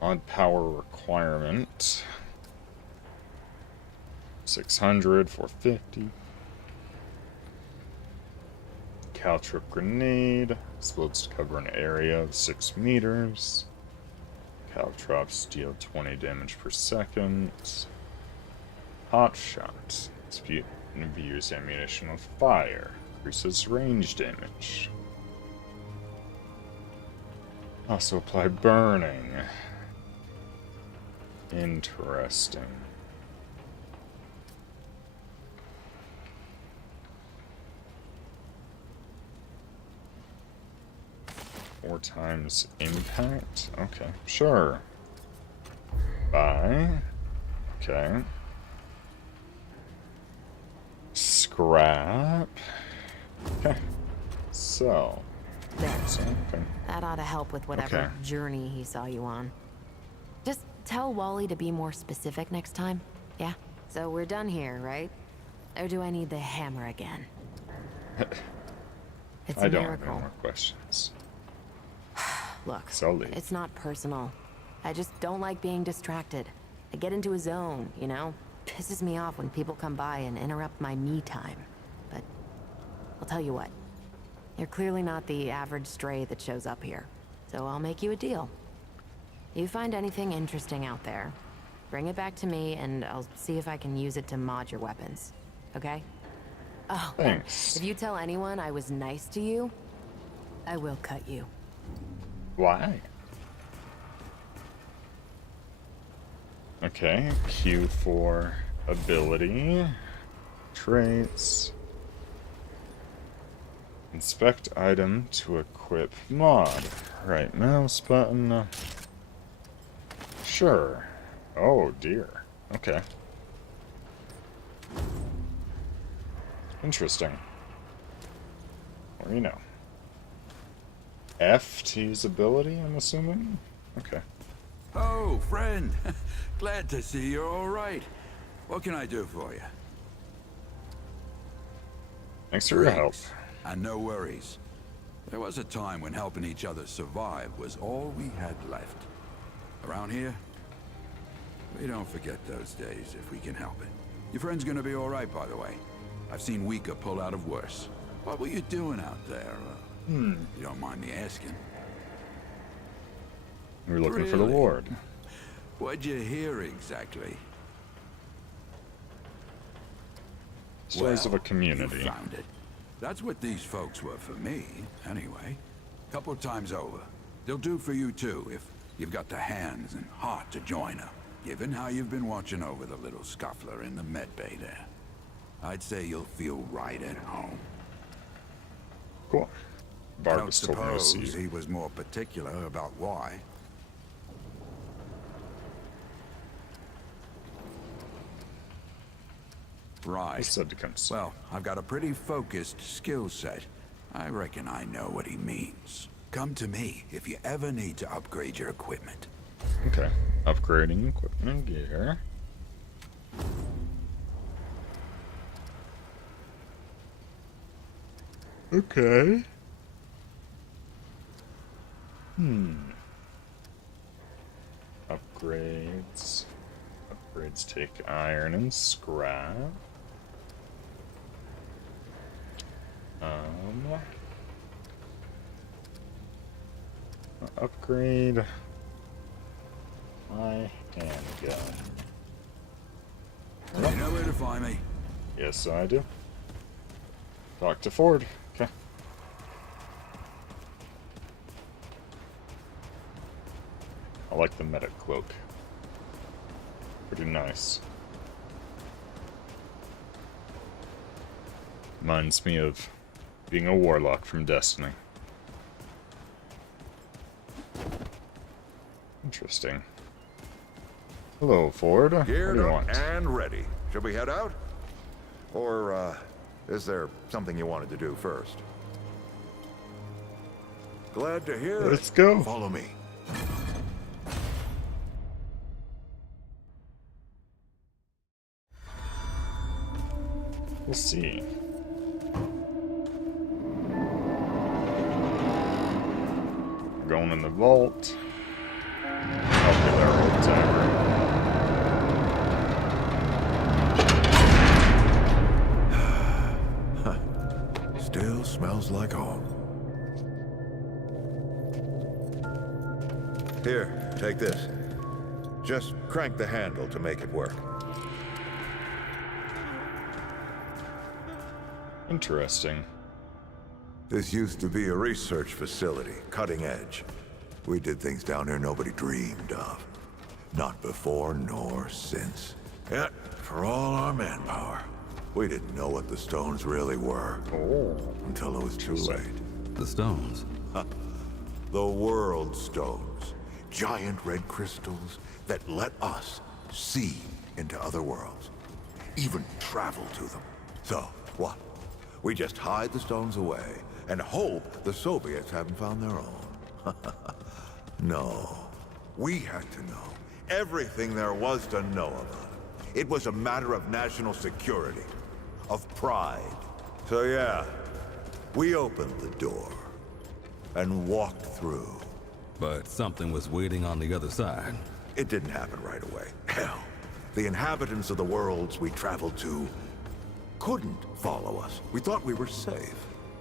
Odd power requirement. 600, 450. Caltrip grenade. Explodes to cover an area of 6 meters. Caltrops deal 20 damage per second. Hot shot. Imbues ammunition with fire. Increases range damage. Also apply burning. Interesting. Four times impact? Okay, sure. Buy. Okay. Scrap. Okay. So. There. Okay. That ought to help with whatever Okay. journey he saw you on. Just tell Wally to be more specific next time. Yeah? So we're done here, right? Or do I need the hammer again? It's a I don't have any miracle. more questions. Look, So I'll leave. it's not personal. I just don't like being distracted. I get into a zone, you know? Pisses me off when people come by and interrupt my me time. But I'll tell you what. You're clearly not the average stray that shows up here. So I'll make you a deal. You find anything interesting out there, bring it back to me and I'll see if I can use it to mod your weapons. Okay? Oh, and Thanks. if you tell anyone I was nice to you, I will cut you. Why? Okay, Q for ability. Traits. Inspect item to equip mod. Right mouse button. Sure. Oh dear. Okay. Interesting. Or, you know. F to use ability, I'm assuming? Okay. Oh, friend. Glad to see you're all right. What can I do for you? Thanks for your help. And no worries. There was a time when helping each other survive was all we had left. Around here, we don't forget those days if we can help it. Your friend's gonna be all right, by the way. I've seen weaker pull out of worse. What were you doing out there? You don't mind me asking. We're looking for the Lord. What'd you hear exactly? Stories of a community. You found it. That's what these folks were for me, anyway. Couple times over. They'll do for you too, if you've got the hands and heart to join them. Given how you've been watching over the little scuffler in the med bay there, I'd say you'll feel right at home. Cool. I don't Barbus told me to see suppose you. he was more particular about why. Right. He said to come see. Well, I've got a pretty focused skill set. I reckon I know what he means. Come to me if you ever need to upgrade your equipment. Okay. Upgrading equipment gear. Okay. Upgrades. Upgrades take iron and scrap. Upgrade my handgun. You know where to find me. Yes, I do. Talk to Ford. Okay. I like the medic cloak. Pretty nice. Reminds me of being a warlock from Destiny. Interesting. Hello, Ford. What do Geared you up want? and ready. Should we head out? Or, is there something you wanted to do first? Glad to hear Let's it. go. Follow me. We'll see. We're going in the vault. I'll be there, old timer. Still smells like home. Here, take this. Just crank the handle to make it work. Interesting. This used to be a research facility, cutting edge. We did things down here nobody dreamed of. Not before nor since. Yet, for all our manpower, we didn't know what the stones really were. Oh. Until it was too late. The stones. The world stones. Giant red crystals that let us see into other worlds. Even travel to them. So, what? We just hide the stones away and hope the Soviets haven't found their own. No. We had to know everything there was to know about it. It was a matter of national security, of pride. So yeah, we opened the door and walked through. But something was waiting on the other side. It didn't happen right away. Hell, the inhabitants of the worlds we traveled to couldn't follow us. We thought we were safe.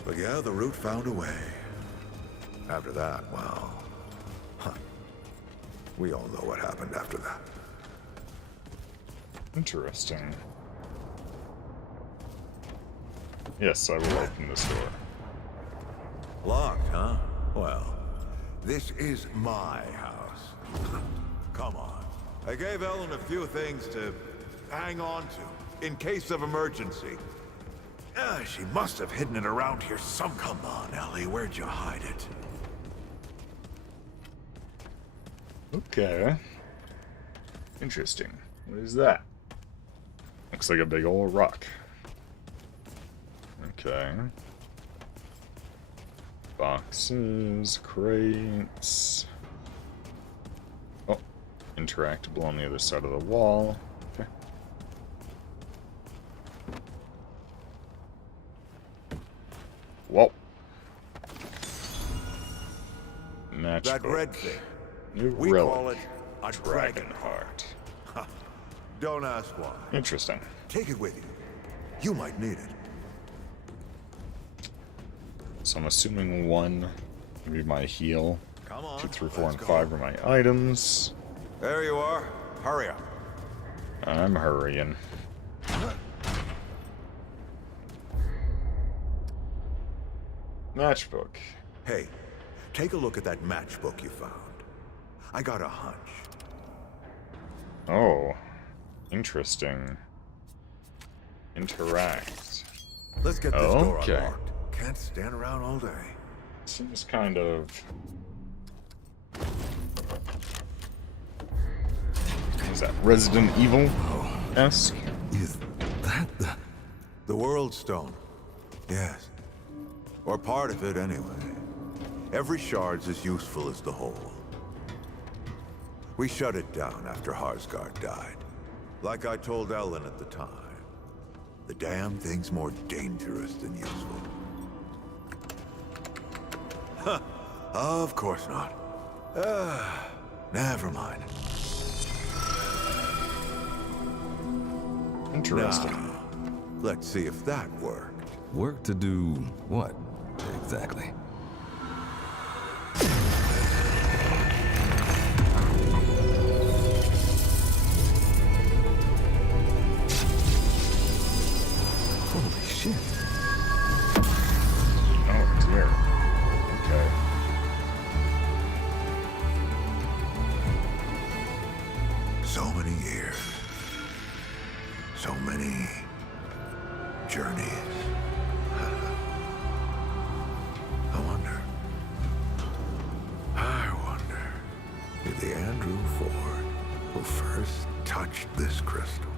But yeah, the route found a way. After that, well... we all know what happened after that. Interesting. Yes, I will open this door. Locked, huh? Well, this is my house. Come on. I gave Ellen a few things to hang on to, in case of emergency. She must have hidden it around here some... Come on, Ellie, where'd you hide it? Okay. Interesting. What is that? Looks like a big old rock. Okay. Boxes, crates. Oh, interactable on the other side of the wall. Okay. Whoa. Matchbook. That red thing. New We relic. call it a dragon heart. Don't ask why. Interesting. Take it with you. You might need it. So I'm assuming 1 would be my heal. Come on. 2, 3, 4, and 5 are my items. There you are. Hurry up. I'm hurrying. Matchbook. Hey, take a look at that matchbook you found. I got a hunch. Oh. Interesting. Interact. Let's get this door Okay. unlocked. Can't stand around all day. Seems kind of... Is that Resident Evil-esque? Is that the... The World Stone. Yes. Or part of it, anyway. Every shard's as useful as the whole. We shut it down after Harsgard died. Like I told Ellen at the time. The damn thing's more dangerous than useful. Huh. Of course not. Never mind. Interesting. Now, let's see if that worked. Work to do what, exactly? Holy shit. Oh, dear. Okay. So many years. So many journeys. I wonder if the Andrew Ford who first touched this crystal,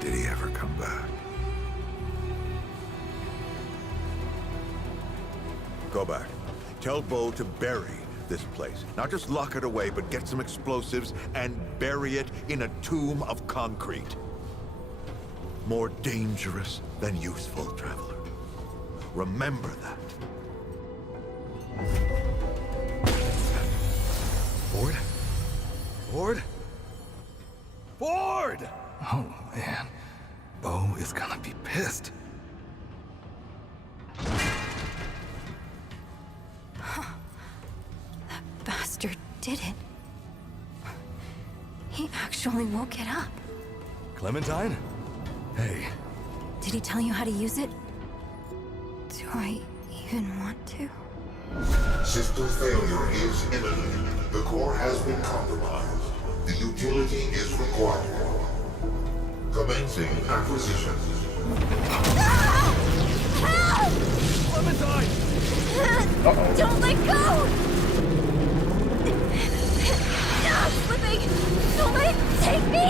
did he ever come back? Go back. Tell Bo to bury this place. Not just lock it away, but get some explosives and bury it in a tomb of concrete. More dangerous than useful, traveler. Remember that. Ford? Ford? Ford! Oh, man. Bo is gonna be pissed. That bastard did it. He actually woke it up. Clementine? Hey. Did he tell you how to use it? Do I even want to? System failure is imminent. The core has been compromised. The utility is required. Commencing acquisition. Help! Clementine! Uh-oh. Don't let go! No, slipping! Don't let it take me!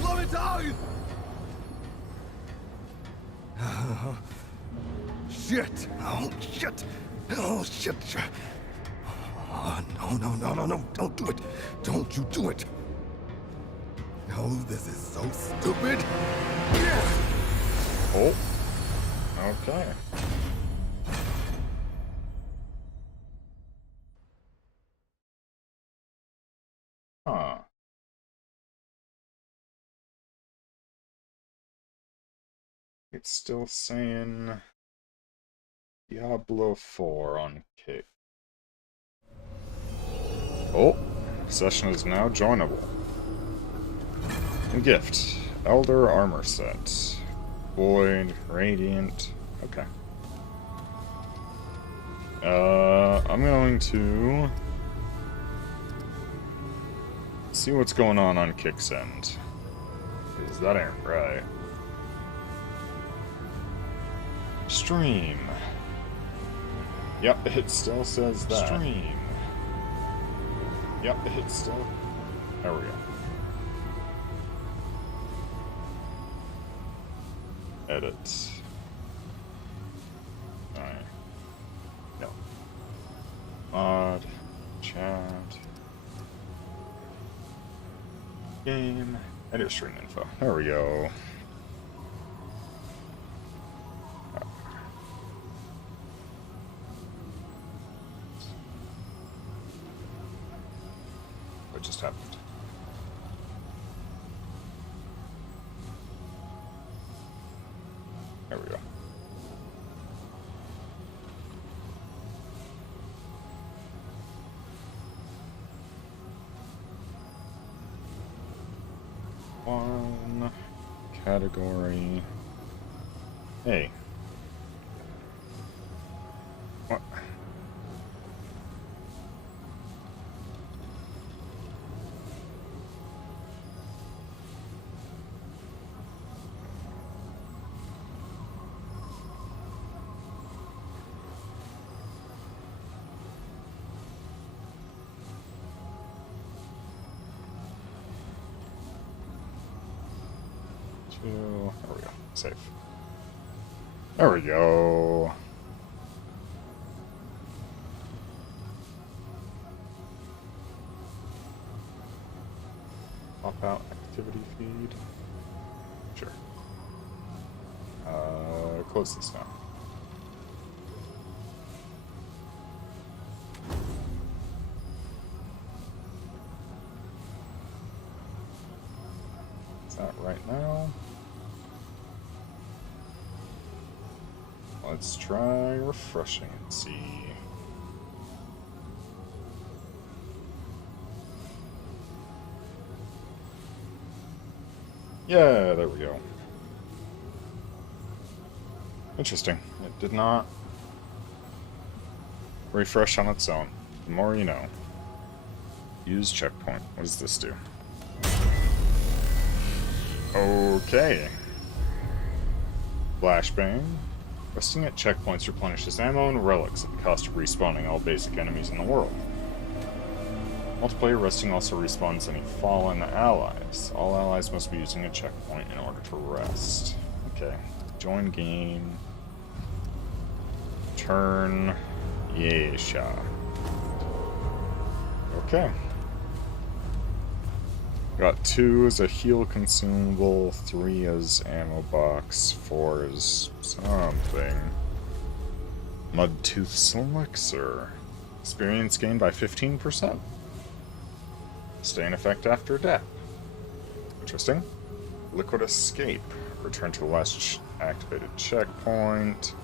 Clementine! Shit! Oh, shit! Oh, shit! Oh, no, don't do it! Don't you do it! No, this is so stupid! Yeah. Oh. Okay. Huh. It's still saying Diablo 4 on kick. Oh, session is now joinable. New gift. Elder armor set. Void, Radiant. Okay. I'm going to see what's going on Kick's end. Because that ain't right. Stream. Yep, it still says that. Stream. Yep, it still... There we go. Edit. Alright. No. Mod. Chat. Game. Edit stream info. There we go. What just happened? There we go. One category. Hey. What? There we go. Save. There we go. Pop out activity feed. Sure. Close this now. Is that right now? Let's try refreshing and see. Yeah, there we go. Interesting. It did not refresh on its own. The more you know. Use checkpoint. What does this do? Okay. Flashbang. Resting at checkpoints replenishes ammo and relics at the cost of respawning all basic enemies in the world. Multiplayer resting also respawns any fallen allies. All allies must be using a checkpoint in order to rest. Okay. Join game. Turn. Yesha. Okay. Got 2 as a heal consumable, 3 as ammo box, 4 as something. Mudtooth's elixir. Experience gained by 15%. Stay in effect after death. Interesting. Liquid escape. Return to the last activated checkpoint.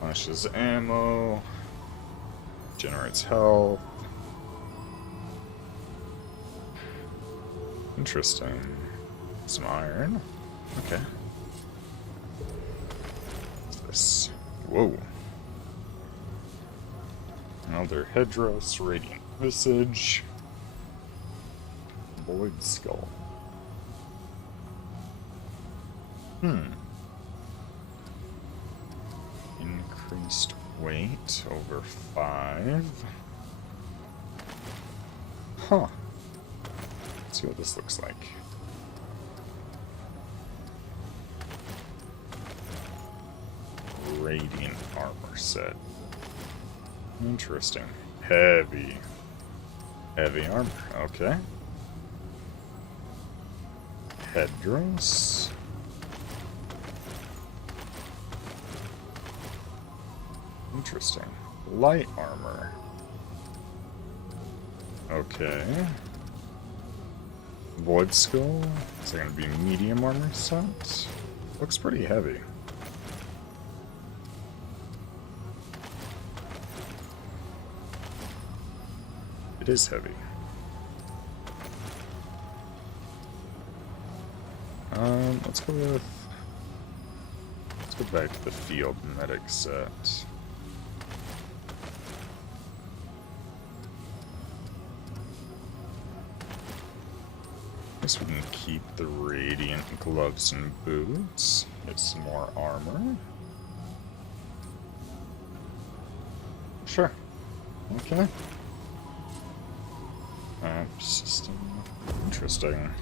Punishes ammo. Generates health. Interesting. Some iron. Okay. What's this? Whoa. Another headdress, radiant visage. Void skull. Increased weight over 5. Huh. Let's see what this looks like. Radiant armor set. Interesting. Heavy. Heavy armor. Okay. Headdress. Interesting. Light armor. Okay. Void skull. Is that going to be medium armor set? Looks pretty heavy. It is heavy. Let's go back to the field medic set. Guess we can keep the radiant gloves and boots. Get some more armor. Sure. Okay. Map system. Interesting.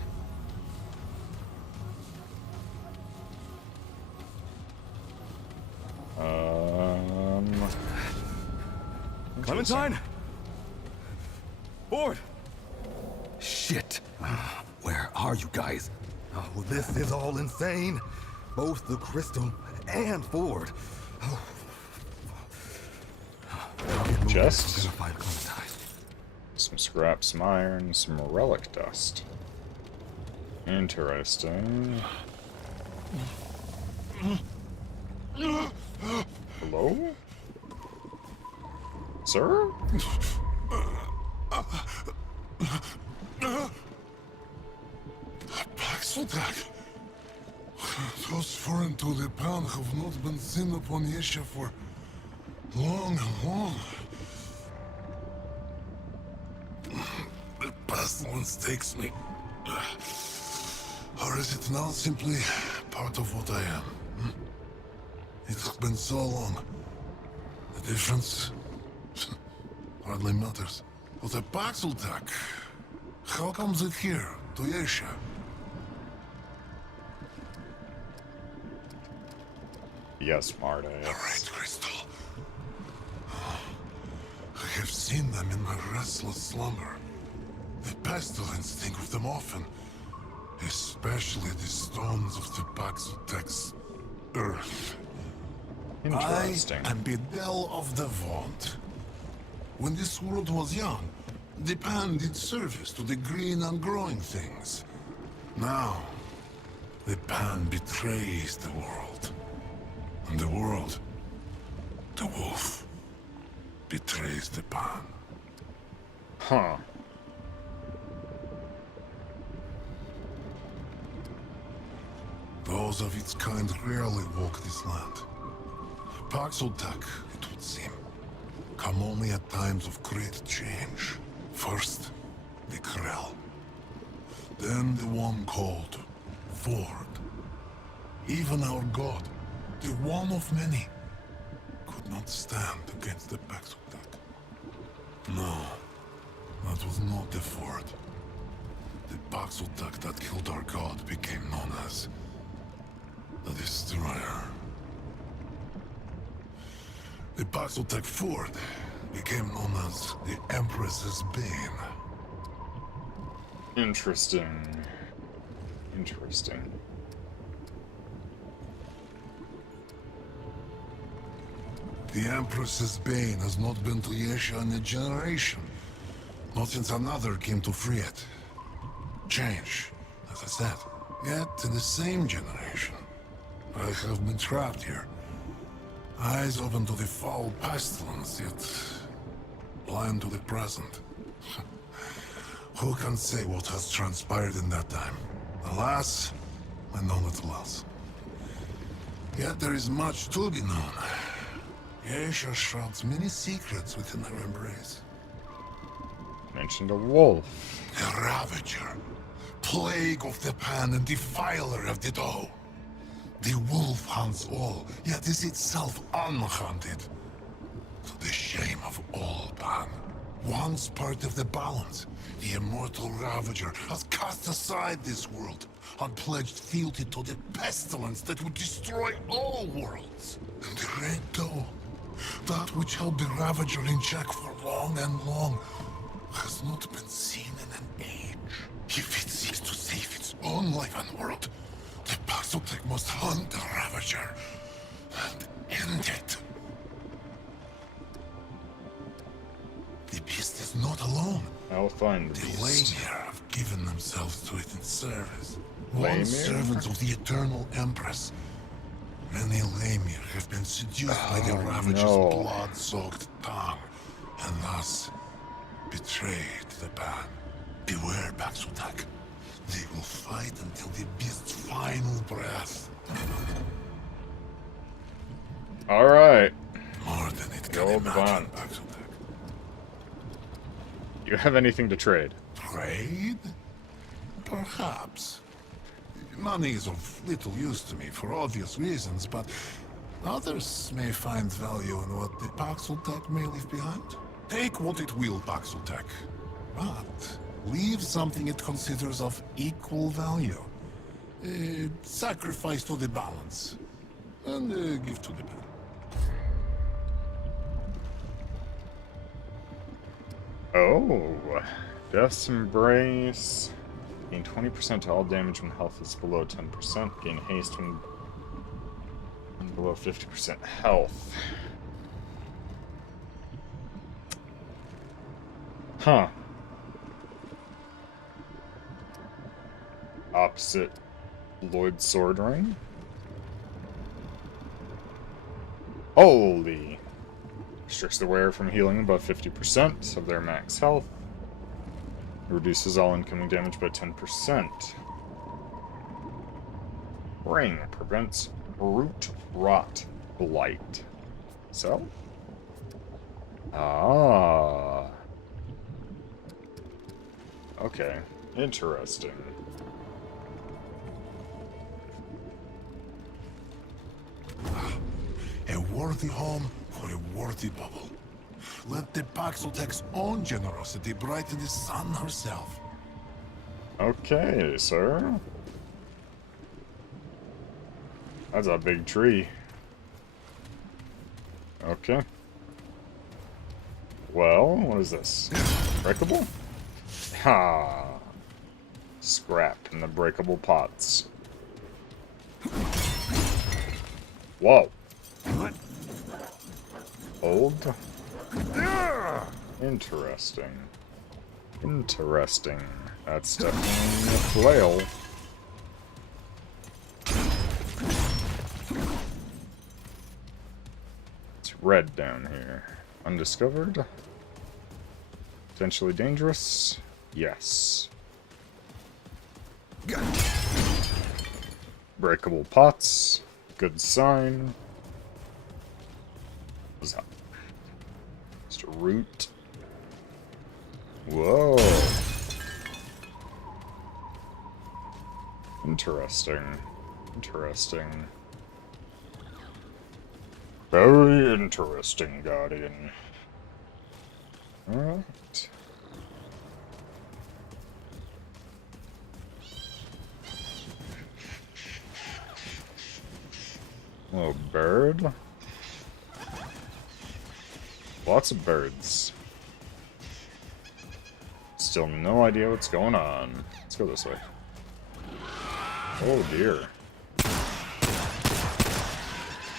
Clementine? Ford! Shit. Where are you guys? Oh, this is all insane. Both the Crystal and Ford. Oh. Chest. Some scrap, some iron, some relic dust. Interesting. Hello? Sir? Paxotak. Those foreign to the pound have not been seen upon Yesha for long and long. The pestilence takes me. Or is it now simply part of what I am? It has been so long. The difference hardly matters. But the Paxotak, how comes it here, to Yesha? Yes, Marta. Alright, Crystal. I have seen them in my restless slumber. The pestilence think of them often. Especially the stones of the Paxotek's earth. Interesting. I am Bedel of the Vaunt. When this world was young, the pan did service to the green and growing things. Now, the pan betrays the world. And the world, the wolf, betrays the pan. Huh. Those of its kind rarely walk this land. Paxotak, it would seem, come only at times of great change. First, the Krell. Then the one called Ford. Even our god, the one of many, could not stand against the Paxotak. No, that was not the Ford. The Paxotak that killed our god became known as the Destroyer. The Paxotek Ford became known as the Empress's Bane. Interesting. Interesting. The Empress's Bane has not been to Yesha in a generation. Not since another came to free it. Change, as I said. Yet in the same generation, I have been trapped here. Eyes open to the foul pestilence, yet blind to the present. Who can say what has transpired in that time? Alas, I know little else. Yet there is much to be known. Yesha shrouds many secrets within her embrace. Mentioned a wolf. A Ravager. Plague of the pan and defiler of the dough. The wolf hunts all, yet is itself unhunted. To the shame of all pan. Once part of the balance, the immortal Ravager has cast aside this world and pledged fealty to the pestilence that would destroy all worlds. And the Red Dough, that which held the Ravager in check for long and long, has not been seen in an age. If it seeks to save its own life and world, the Paxotek must hunt the Ravager and end it. The beast is not alone. I'll find the beast. The Lamir have given themselves to it in service. Lamir? Once servants of the Eternal Empress. Many Lamir have been seduced by the Ravager's blood-soaked tongue, and thus betrayed the pan. Beware, Paxotek. They will fight until the beast's final breath. Alright. More than it can imagine, Paxotek. Do you have anything to trade? Trade? Perhaps. Money is of little use to me for obvious reasons, but Others may find value in what the Paxeltech may leave behind. Take what it will, Paxeltech, but leave something it considers of equal value. Sacrifice to the balance, and give to the man. Oh, Death's Embrace. Gain 20% to all damage when health is below 10%. Gain haste when below 50% health. Huh. Opposite Lloyd's Sword Ring. Holy. Restricts the wearer from healing above 50% of their max health. Reduces all incoming damage by 10%. Ring prevents root rot blight. So? Ah. Okay. Interesting. A worthy home for a worthy bubble. Let the Paxeltech's own generosity brighten the sun herself. Okay, sir. That's a big tree. Okay. Well, what is this? Breakable? Ha! Scrap in the breakable pots. Whoa. Old? Interesting. Interesting. That's definitely a flail. It's red down here. Undiscovered? Potentially dangerous? Yes. Breakable pots. Good sign. What's that? Just a root. Whoa. Interesting. Interesting. Very interesting, Guardian. Alright. Little bird. Lots of birds. Still no idea what's going on. Let's go this way. Oh dear.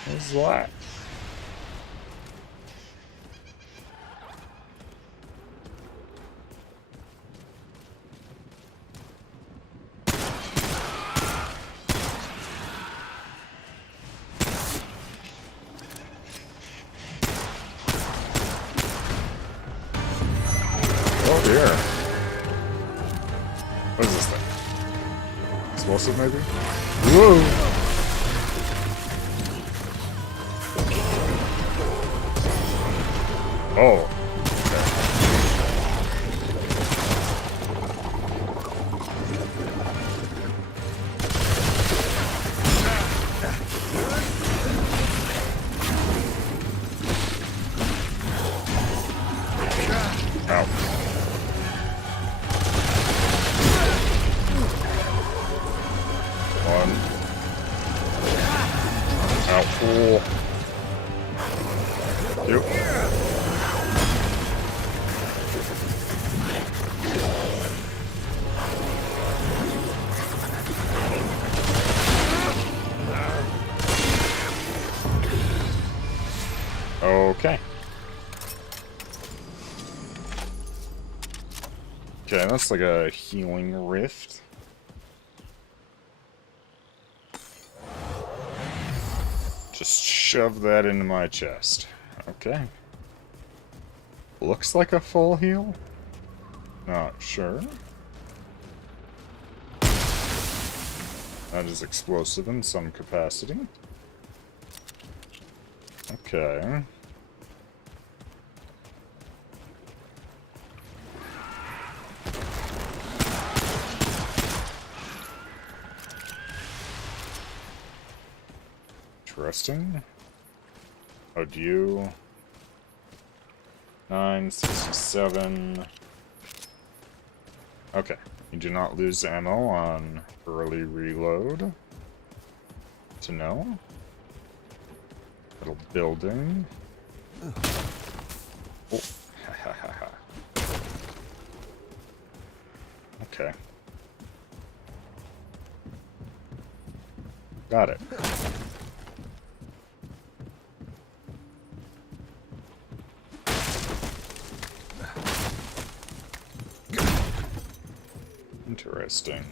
What's that? Oh dear. What is this thing? Explosive maybe? Whoa! Oh. Ow. One. Ow. Oh. Yep. Okay. Okay, that's like a healing rift. Just shove that into my chest. Okay. Looks like a full heal. Not sure. That is explosive in some capacity. Okay. Interesting. Oh, do you? 967. Okay. You do not lose ammo on early reload. To know. Little building. Oh. Okay. Got it. Interesting.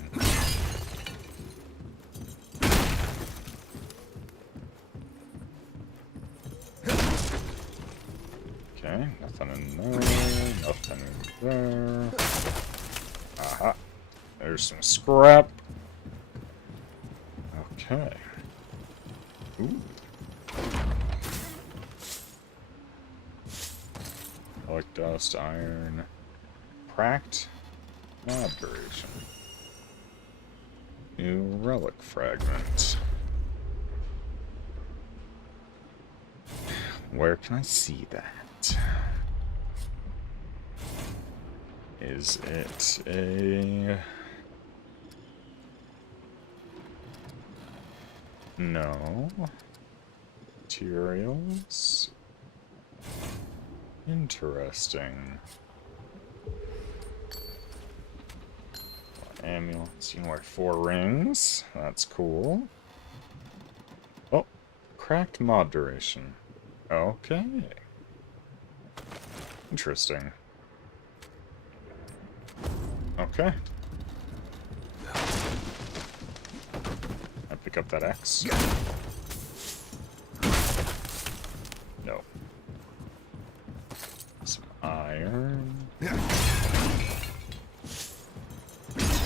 Okay, nothing in there, nothing in there. Aha. There's some scrap. Okay. Ooh. I like dust, iron. Cracked mod duration. New relic fragment. Where can I see that? Is it a... No. Materials. Interesting. Amulets. You can wear 4 rings. That's cool. Oh. Cracked mod duration. Okay. Interesting. Okay. I pick up that axe? No. Some iron.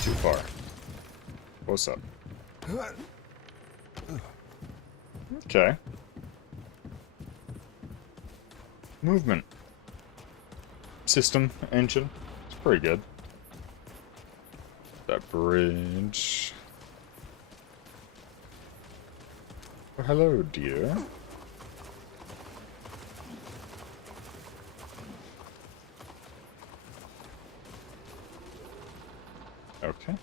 Too far. Close up. Okay. Movement. System, engine. It's pretty good. That bridge. Oh, hello, dear. Okay.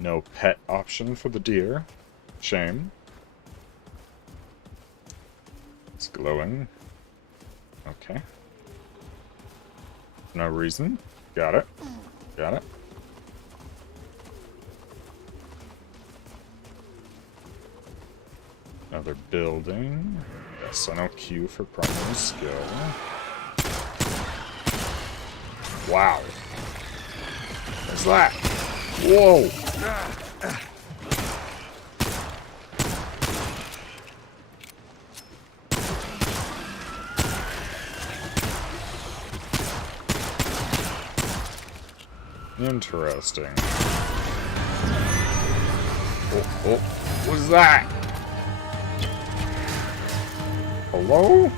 No pet option for the deer. Shame. It's glowing. Okay. No reason. Got it. Got it. Another building. Yes, I know Q for primary skill. Wow. What's that? Whoa! Interesting. Oh, what is that? Hello?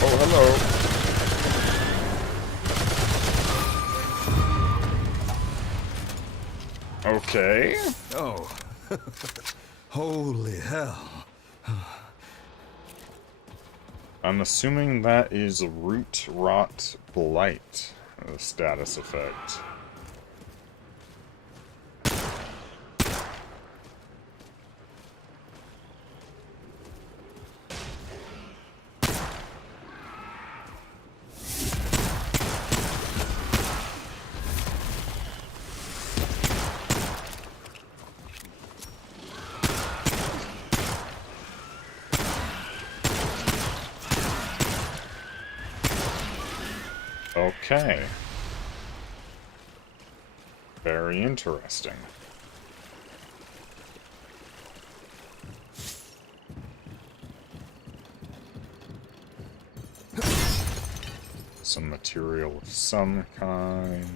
Oh, hello. Okay. Oh. Holy hell. I'm assuming that is root rot blight, the status effect. Okay. Very interesting. Some material of some kind.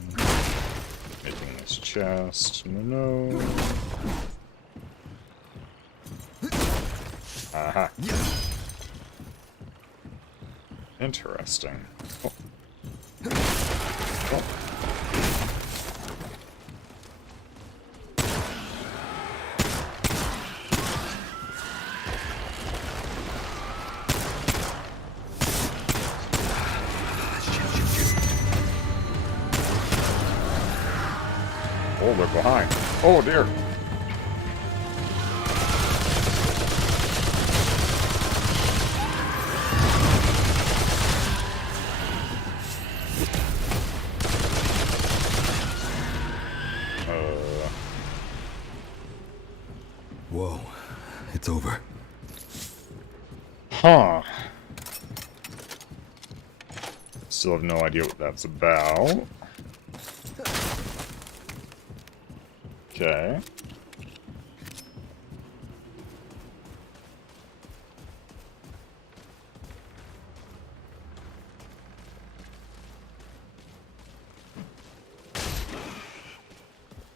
Making this chest. No. Aha. Interesting. Oh. Oh, they're behind. Oh, dear. Whoa, it's over. Huh. Still have no idea what that's about. Okay.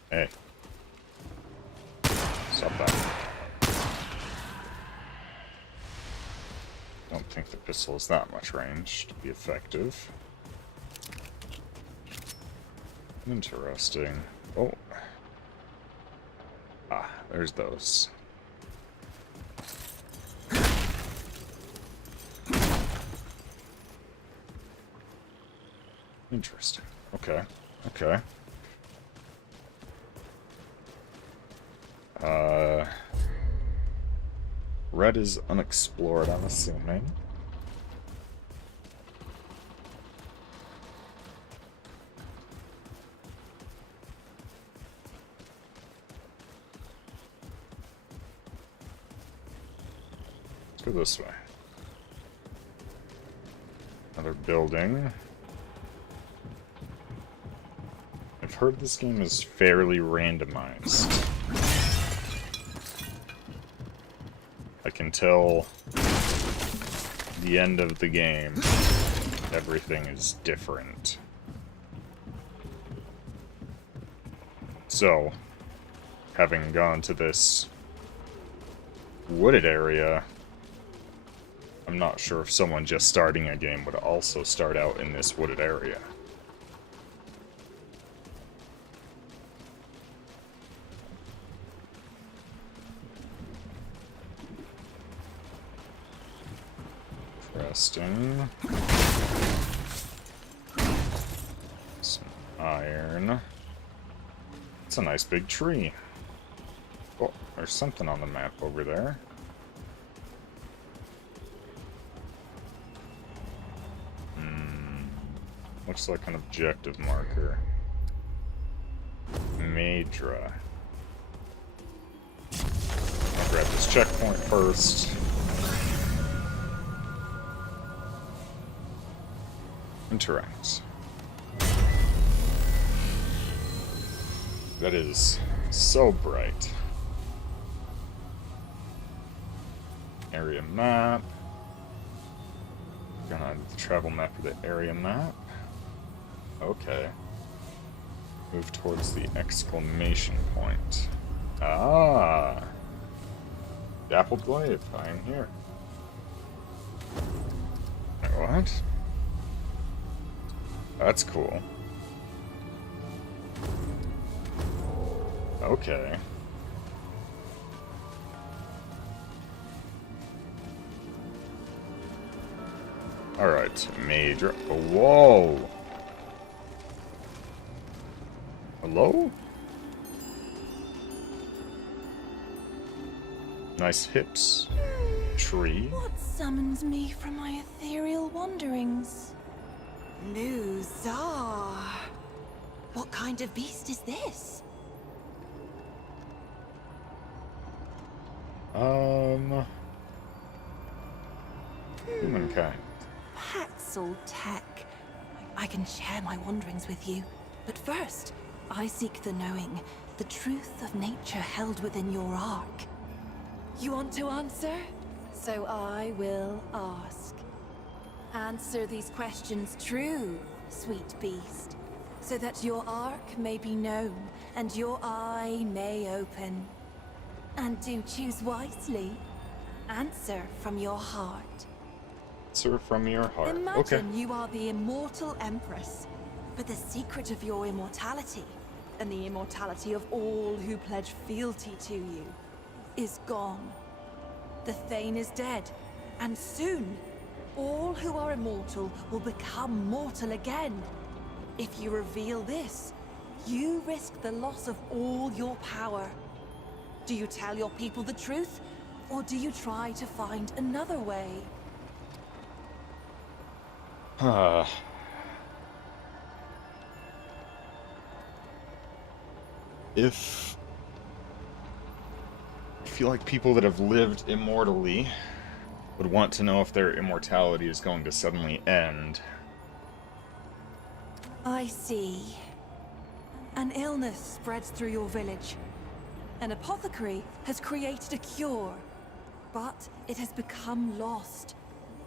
Hey. Stop that. Don't think the pistol is that much range to be effective. Interesting. Oh. Ah, there's those. Interesting. Okay. Okay. Red is unexplored, I'm assuming. Let's go this way. Another building. I've heard this game is fairly randomized. I can tell the end of the game, everything is different. So, having gone to this wooded area, I'm not sure if someone just starting a game would also start out in this wooded area. Interesting. Some iron. It's a nice big tree. Oh, there's something on the map over there. Looks like an objective marker. Madra. I'll grab this checkpoint first. Interact. That is so bright. Area map. Gonna add the travel map of the area map. Okay. Move towards the exclamation point. Ah! Dappled glaive, I am here. What? That's cool. Okay. Alright, major. Whoa! Hello? Nice hips. Tree. What summons me from my ethereal wanderings? Nuzar. What kind of beast is this? Humankind. Paxel Tech. I can share my wanderings with you. But first, I seek the knowing, the truth of nature held within your ark. You want to answer? So I will ask. Answer these questions true, sweet beast, so that your ark may be known and your eye may open. And do choose wisely. Answer from your heart. answer from your heart. Imagine Okay. you are the immortal empress, but the secret of your immortality, and the immortality of all who pledge fealty to you, is gone. The Thane is dead, and soon, all who are immortal will become mortal again. If you reveal this, you risk the loss of all your power. Do you tell your people the truth, or do you try to find another way? If I feel like people that have lived immortally would want to know if their immortality is going to suddenly end. I see. An illness spreads through your village. An apothecary has created a cure, but it has become lost,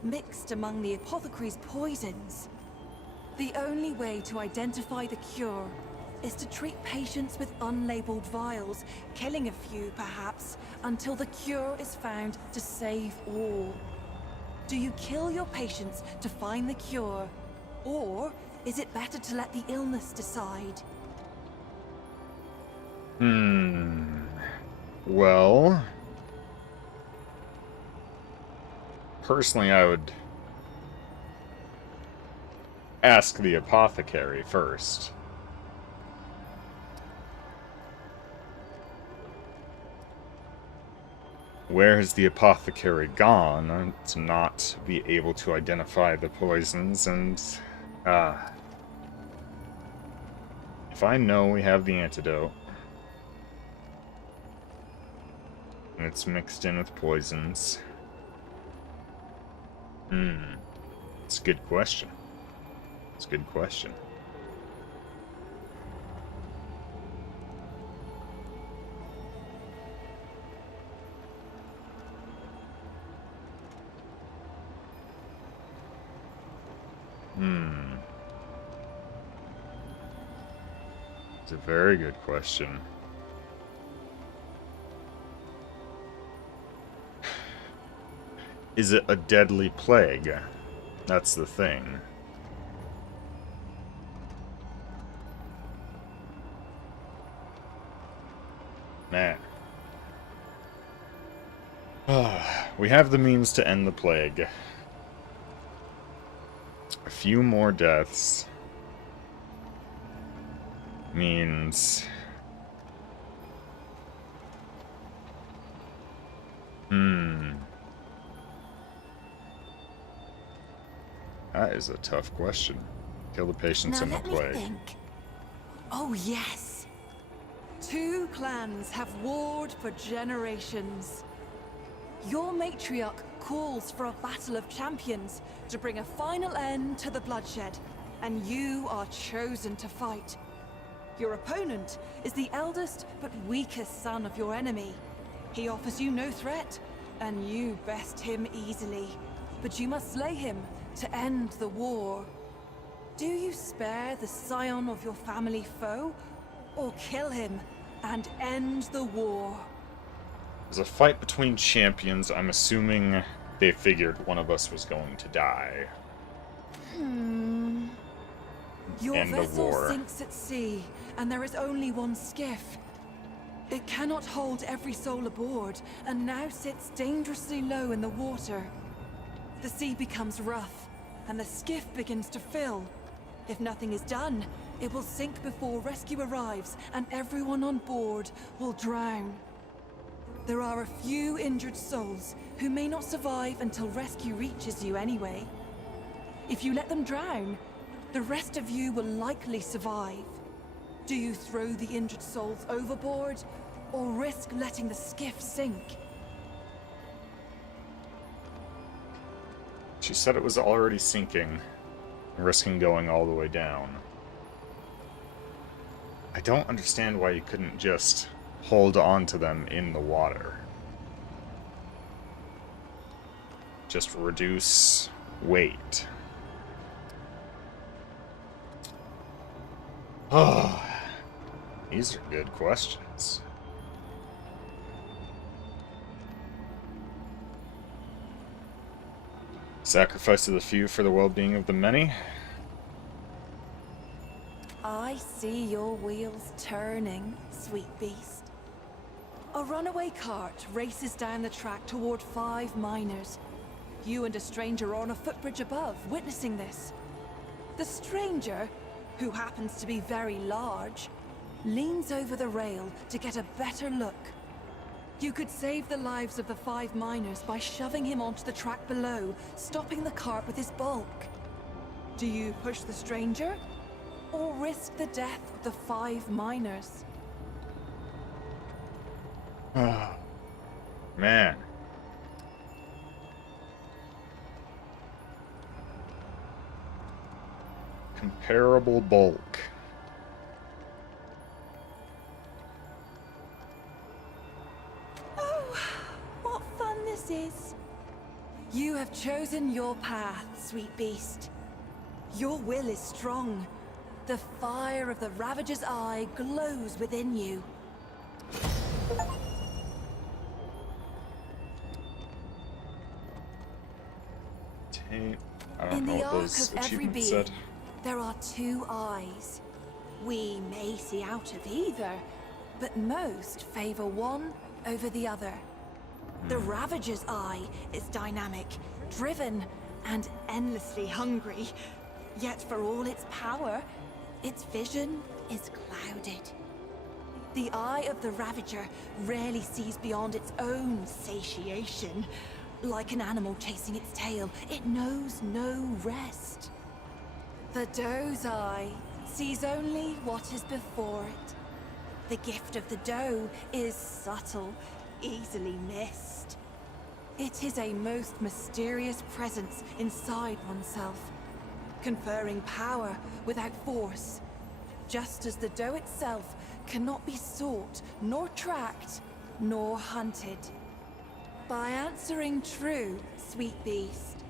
mixed among the apothecary's poisons. The only way to identify the cure is to treat patients with unlabeled vials, killing a few perhaps, until the cure is found to save all. Do you kill your patients to find the cure, or is it better to let the illness decide? Well, personally, I would ask the apothecary first. Where has the apothecary gone to not be able to identify the poisons? And, if I know we have the antidote, and it's mixed in with poisons, it's a good question. It's a good question. It's a very good question. Is it a deadly plague? That's the thing. Man. We have the means to end the plague. A few more deaths means... That is a tough question. Kill the patients in the plague. Let me think. Oh yes. 2 clans have warred for generations. Your matriarch calls for a battle of champions to bring a final end to the bloodshed, and you are chosen to fight. Your opponent is the eldest but weakest son of your enemy. He offers you no threat, and you best him easily. But you must slay him to end the war. Do you spare the scion of your family foe, or kill him and end the war? There's a fight between champions. I'm assuming they figured one of us was going to die. Your End the vessel war. sinks at sea, and there is only one skiff. It cannot hold every soul aboard, and now sits dangerously low in the water. The sea becomes rough, and the skiff begins to fill. If nothing is done, it will sink before rescue arrives, and everyone on board will drown. There are a few injured souls who may not survive until rescue reaches you anyway. If you let them drown, the rest of you will likely survive. Do you throw the injured souls overboard, or risk letting the skiff sink? She said it was already sinking, risking going all the way down. I don't understand why you couldn't just hold on to them in the water. Just reduce weight. Oh, these are good questions. Sacrifice of the few for the well-being of the many. I see your wheels turning, sweet beast. A runaway cart races down the track toward 5 miners. You and a stranger are on a footbridge above, witnessing this. The stranger, who happens to be very large, leans over the rail to get a better look. You could save the lives of the 5 miners by shoving him onto the track below, stopping the cart with his bulk. Do you push the stranger, or risk the death of the 5 miners? Man. Comparable bulk. Oh, what fun this is. You have chosen your path, sweet beast. Your will is strong. The fire of the Ravager's eye glows within you. I don't know what those achievements said. There are 2 eyes. We may see out of either, but most favor one over the other. The Ravager's eye is dynamic, driven, and endlessly hungry. Yet for all its power, its vision is clouded. The eye of the Ravager rarely sees beyond its own satiation. Like an animal chasing its tail, it knows no rest. The doe's eye sees only what is before it. The gift of the doe is subtle, easily missed. It is a most mysterious presence inside oneself, conferring power without force, just as the doe itself cannot be sought, nor tracked, nor hunted. By answering true, sweet beast,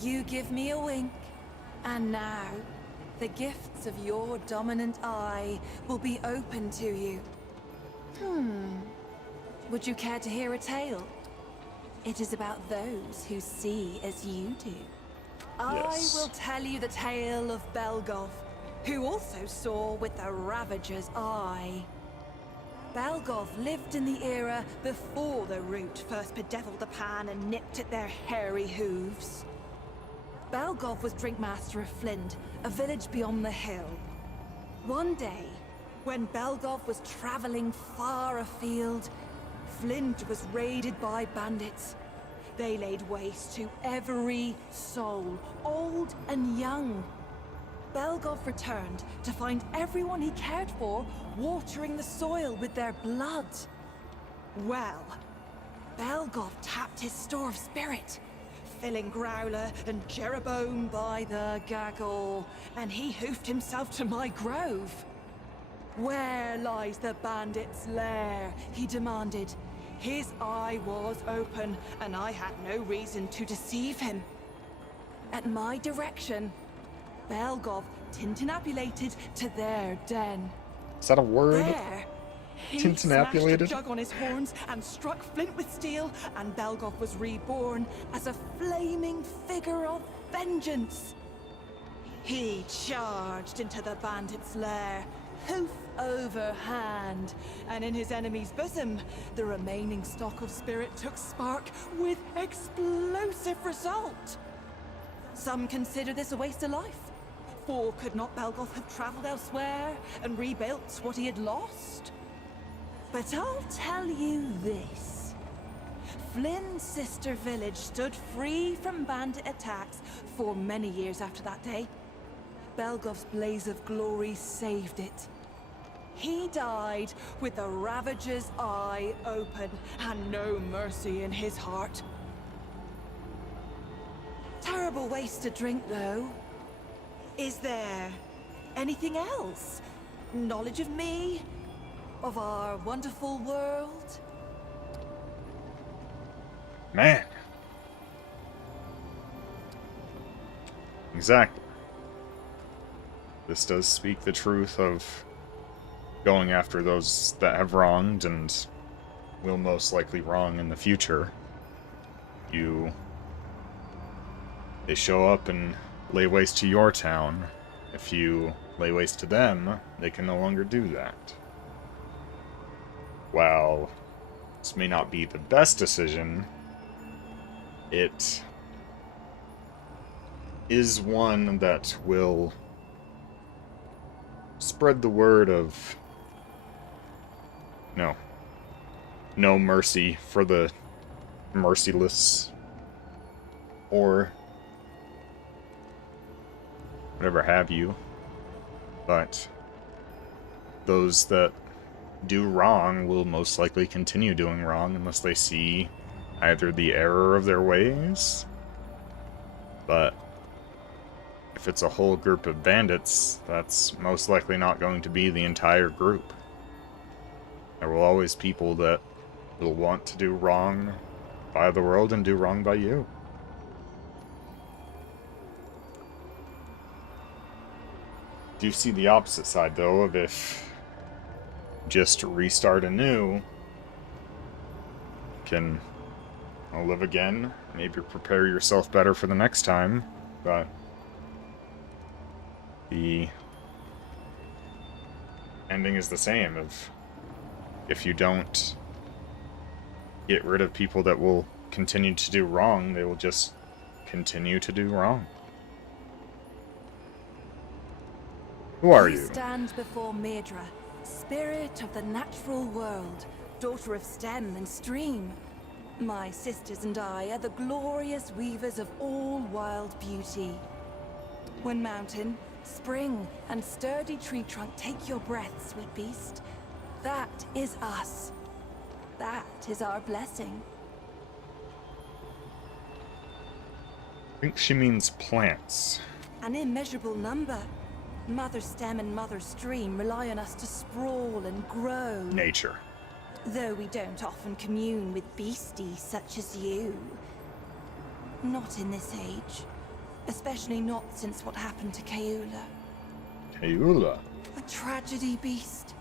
you give me a wink, and now the gifts of your dominant eye will be open to you. Would you care to hear a tale? It is about those who see as you do. Yes. I will tell you the tale of Belgov, who also saw with the Ravager's eye. Belgov lived in the era before the Root first bedeviled the pan and nipped at their hairy hooves. Belgov was Drinkmaster of Flint, a village beyond the hill. One day, when Belgov was traveling far afield, Flint was raided by bandits. They laid waste to every soul, old and young. Belgov returned to find everyone he cared for watering the soil with their blood. Well, Belgov tapped his store of spirit, filling Growler and Jeroboam by the gaggle, and he hoofed himself to my grove. Where lies the bandit's lair? He demanded. His eye was open, and I had no reason to deceive him. At my direction, Belgov tintinabulated to their den. Is that a word? There, he smashed a jug on his horns and struck Flint with steel, and Belgov was reborn as a flaming figure of vengeance. He charged into the bandit's lair, hoof over hand, and in his enemy's bosom, the remaining stock of spirit took spark with explosive result. Some consider this a waste of life. For could not Belgov have traveled elsewhere and rebuilt what he had lost? But I'll tell you this. Flynn's sister village stood free from bandit attacks for many years after that day. Belgov's blaze of glory saved it. He died with the Ravager's eye open and no mercy in his heart. Terrible waste to drink, though. Is there anything else? Knowledge of me? Of our wonderful world? Man. Exactly. This does speak the truth of going after those that have wronged and will most likely wrong in the future. You They show up and lay waste to your town. If you lay waste to them, they can no longer do that. While this may not be the best decision, it is one that will spread the word of no mercy for the merciless, or whatever have you. But those that do wrong will most likely continue doing wrong unless they see either the error of their ways. But if it's a whole group of bandits, that's most likely not going to be the entire group. There will always people that will want to do wrong by the world and do wrong by you. Do you see the opposite side, though, of if just restart anew, can live again, maybe prepare yourself better for the next time, but the ending is the same. If you don't get rid of people that will continue to do wrong, they will just continue to do wrong. Who are you? We stand before Maedra, spirit of the natural world, daughter of stem and stream. My sisters and I are the glorious weavers of all wild beauty. When mountain, spring, and sturdy tree trunk take your breath, sweet beast, that is us. That is our blessing. I think she means plants. An immeasurable number. Mother stem and mother stream rely on us to sprawl and grow. Nature. Though we don't often commune with beasties such as you. Not in this age. Especially not since what happened to Keula. Keula? A tragedy, beast.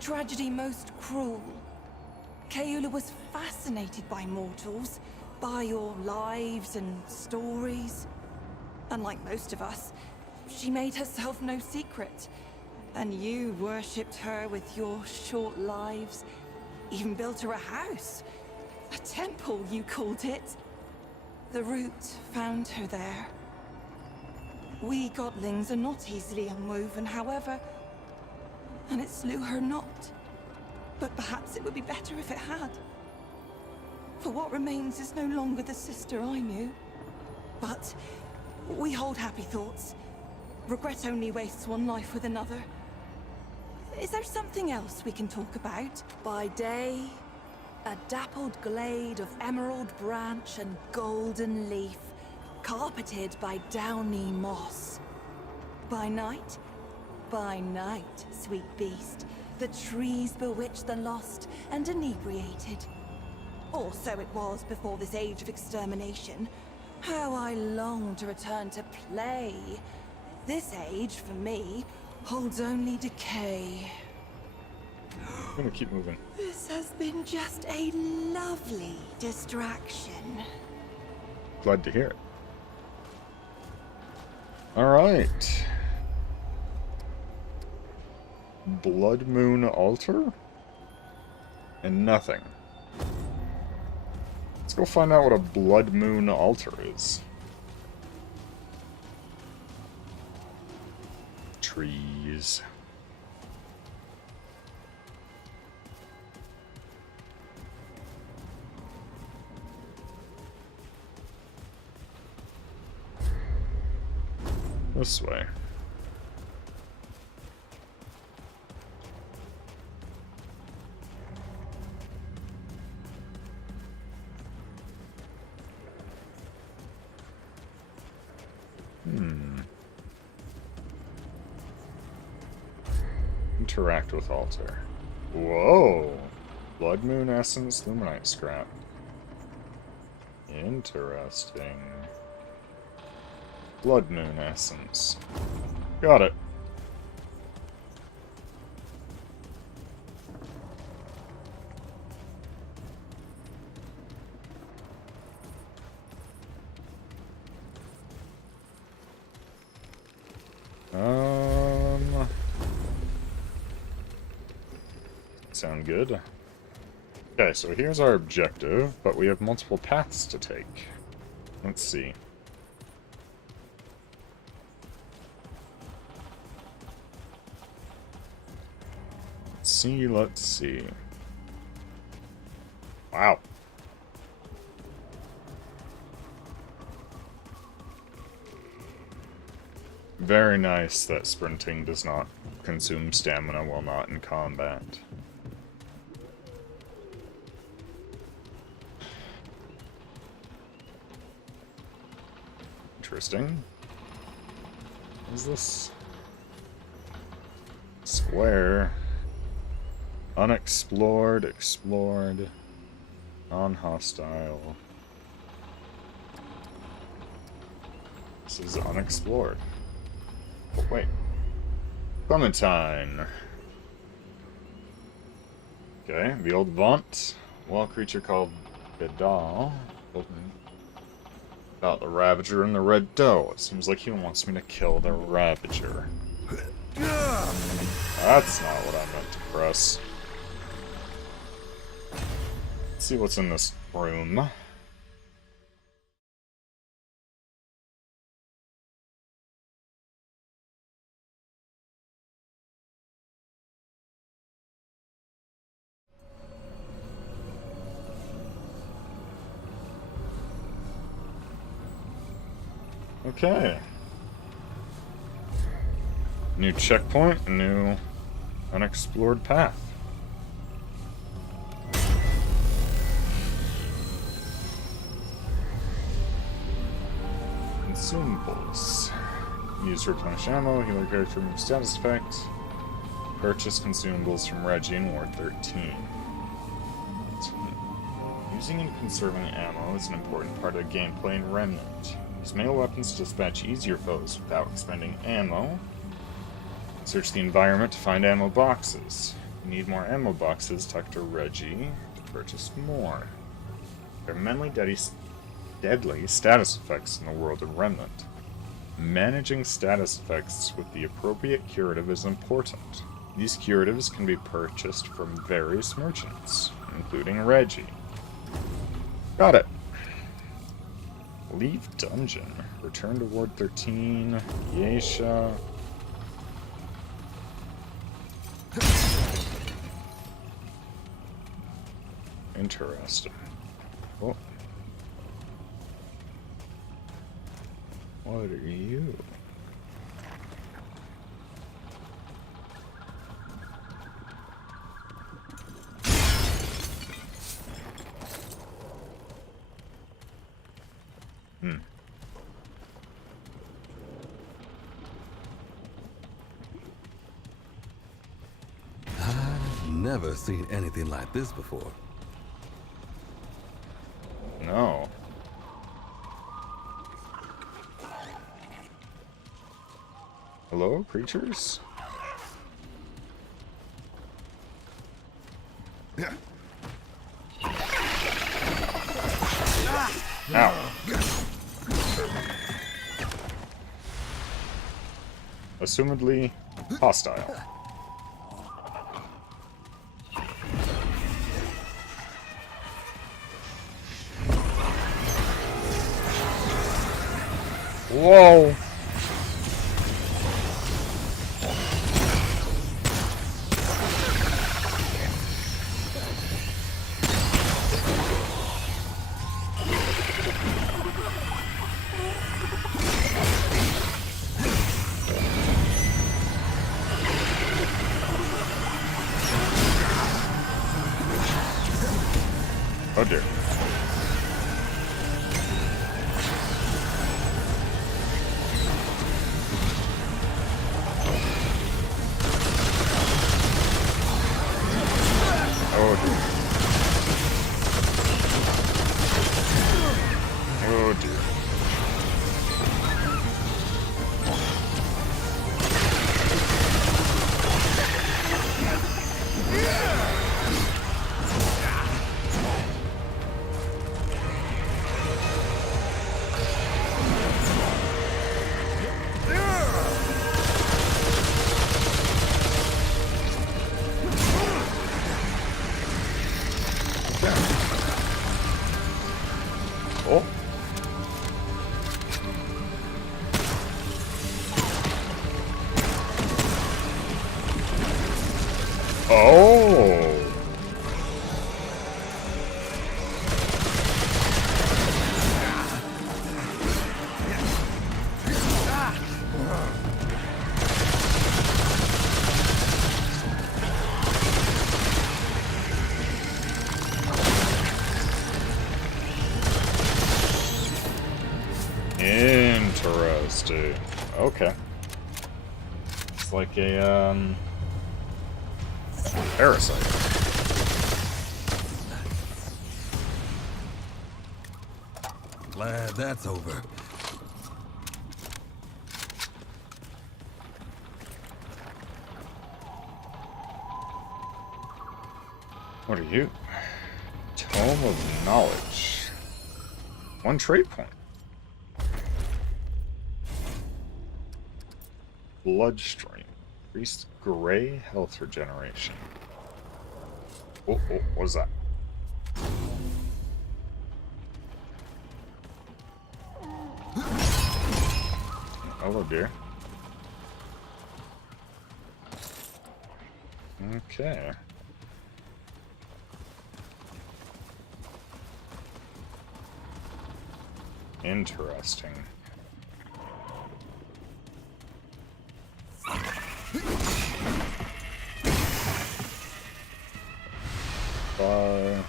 Tragedy most cruel. Keula was fascinated by mortals, by your lives and stories. Unlike most of us, she made herself no secret. And you worshipped her with your short lives. Even built her a house. A temple, you called it. The root found her there. We godlings are not easily unwoven, however. And it slew her not. But perhaps it would be better if it had. For what remains is no longer the sister I knew. But we hold happy thoughts. Regret only wastes one life with another. Is there something else we can talk about? By day, a dappled glade of emerald branch and golden leaf, carpeted by downy moss. By night, sweet beast, the trees bewitch the lost and inebriated. Or so it was before this age of extermination. How I long to return to play. This age, for me, holds only decay. I'm gonna keep moving. This has been just a lovely distraction. Glad to hear it. Alright. Blood Moon Altar? And nothing. Let's go find out what a Blood Moon Altar is. Trees. This way. Interact with altar. Whoa! Blood Moon Essence, Luminite Scrap. Interesting. Blood Moon Essence. Got it. Sound good. Okay, so here's our objective, but we have multiple paths to take. Let's see. Let's see. Wow. Very nice that sprinting does not consume stamina while not in combat. Interesting. What is this? Square. Unexplored, explored, non-hostile. This is unexplored. Oh, wait. Clementine. Okay, the old Vaunt. Wild creature called Bedal. About the Ravager and the Red Doe. It seems like he wants me to kill the Ravager. That's not what I meant to press. Let's see what's in this room. Okay. New checkpoint, a new unexplored path. Consumables. Use to replenish ammo, healer character remove status effect. Purchase consumables from Reggie in Ward 13. Using and conserving ammo is an important part of the gameplay in Remnant. Use melee weapons to dispatch easier foes without expending ammo. Search the environment to find ammo boxes. You need more ammo boxes, talk to Reggie to purchase more. There are many deadly status effects in the world of Remnant. Managing status effects with the appropriate curative is important. These curatives can be purchased from various merchants, including Reggie. Got it. Leave dungeon. Return to Ward 13. Geisha. Interesting. Oh. What are you? I've never seen anything like this before. No. Hello, creatures? Ow. Assumedly hostile. Whoa! Oh dear. Oh! Interesting. Okay. It's like a, parasite. Glad that's over. What are you? Tome of Knowledge. 1 trade point. Bloodstream. Increased gray health regeneration. Oh, what was that? Hello, dear. Okay. Interesting. Oh,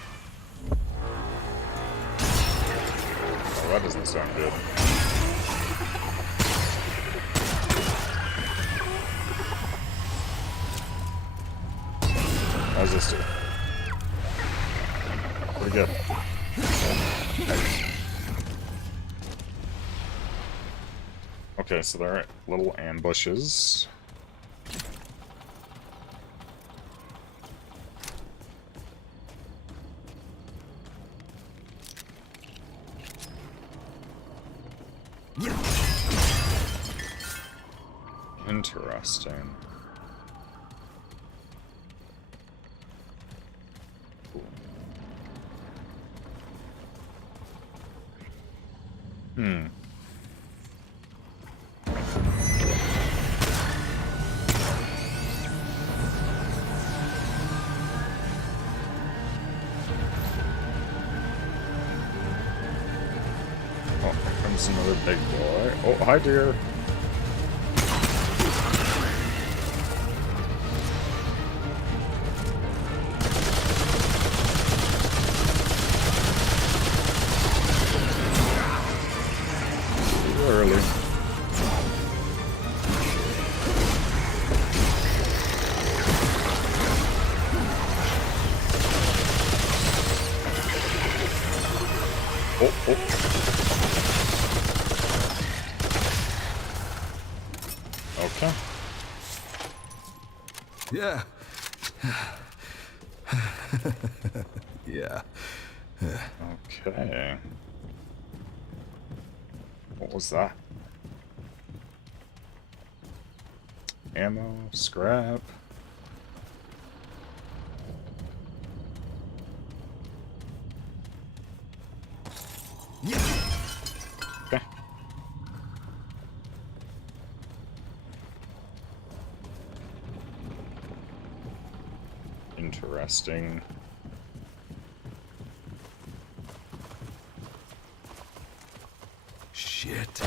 that doesn't sound good. How's this do? Pretty good. Okay, so there are little ambushes. Interesting. Cool. Oh, here comes another big boy. Oh, hi, dear. Early. Oh, oh. Okay. Yeah. Yeah. Okay. What was that? Ammo, scrap. Okay. Interesting. Shit.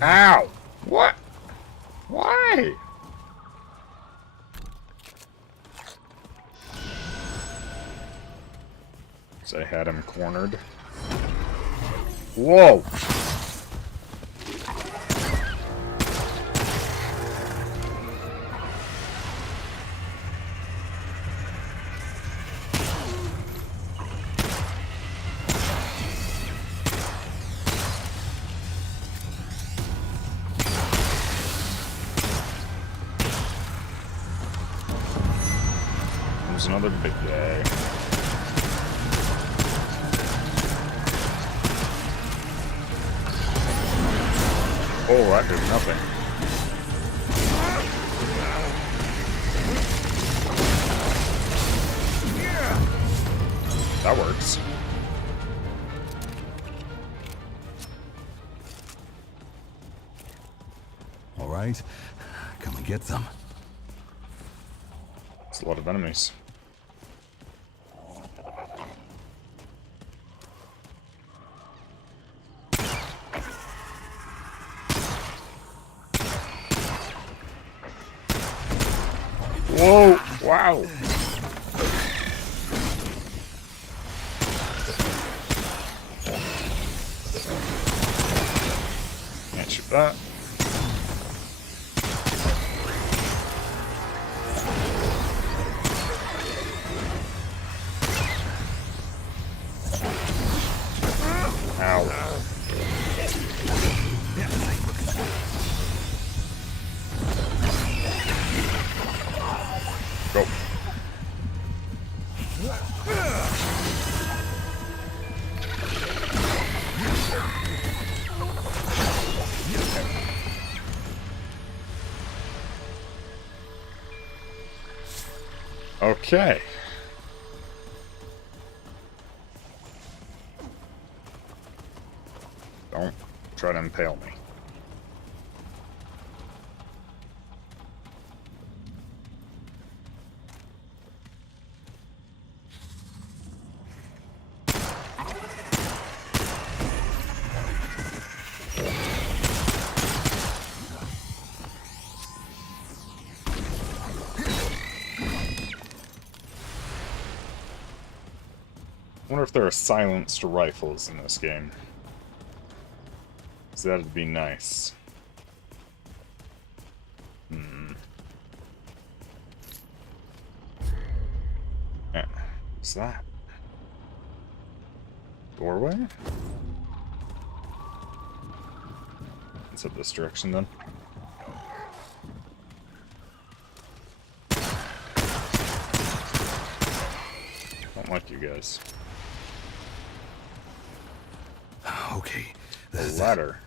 Ow! What? Why? So I had him cornered. Whoa! There's another big guy. Oh, that did nothing. That works. All right, come and get some. It's a lot of enemies. Whoa! Wow! Can't shoot that. Ow. Go. Okay. Don't try to impale me. I wonder if there are silenced rifles in this game. 'Cause that'd be nice. Yeah. What's that? Doorway? Let's head this direction then. Don't like you guys. Okay. The ladder.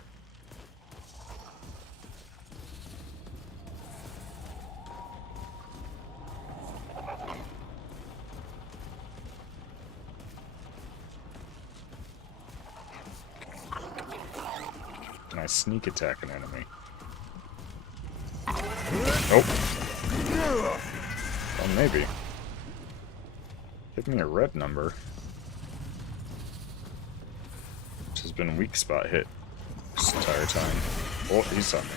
Can I sneak attack an enemy? Nope. Well, maybe. Give me a red number. Which has been weak spot hit this entire time. Oh, he's on me.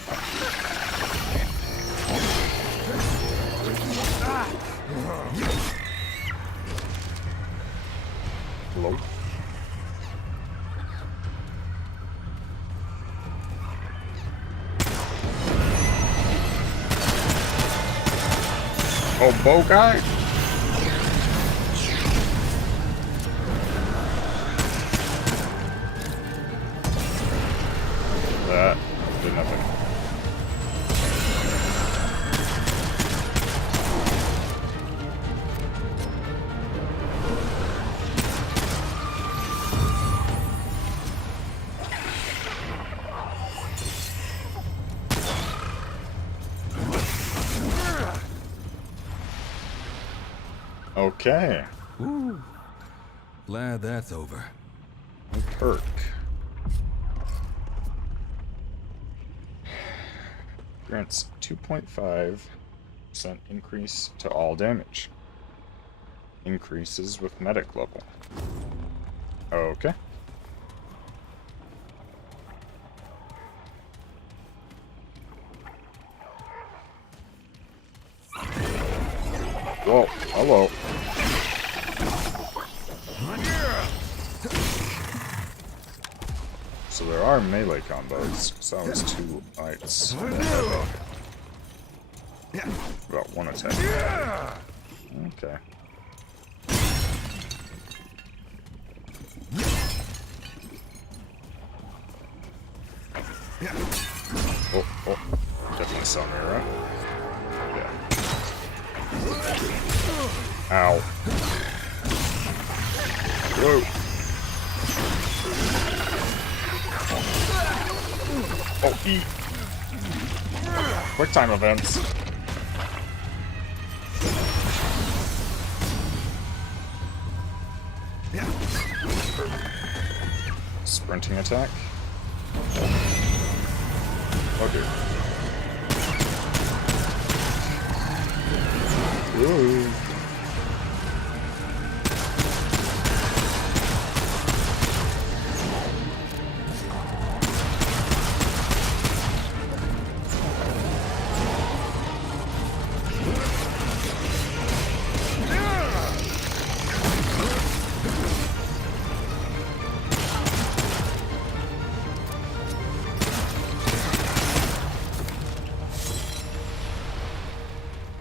Hello? Oh, bow guy? That did nothing. Okay. Woo. Glad that's over. No perk. Grants 2.5% increase to all damage. Increases with medic level. Okay. Whoa, hello. So there are melee combos. So that was 2 bites. About 1 attack. Okay. Oh, oh. Definitely saw me, right? Yeah. Ow. Whoa. Oh, eat. Quick time events. Sprinting attack. Oh, dude. Whoa.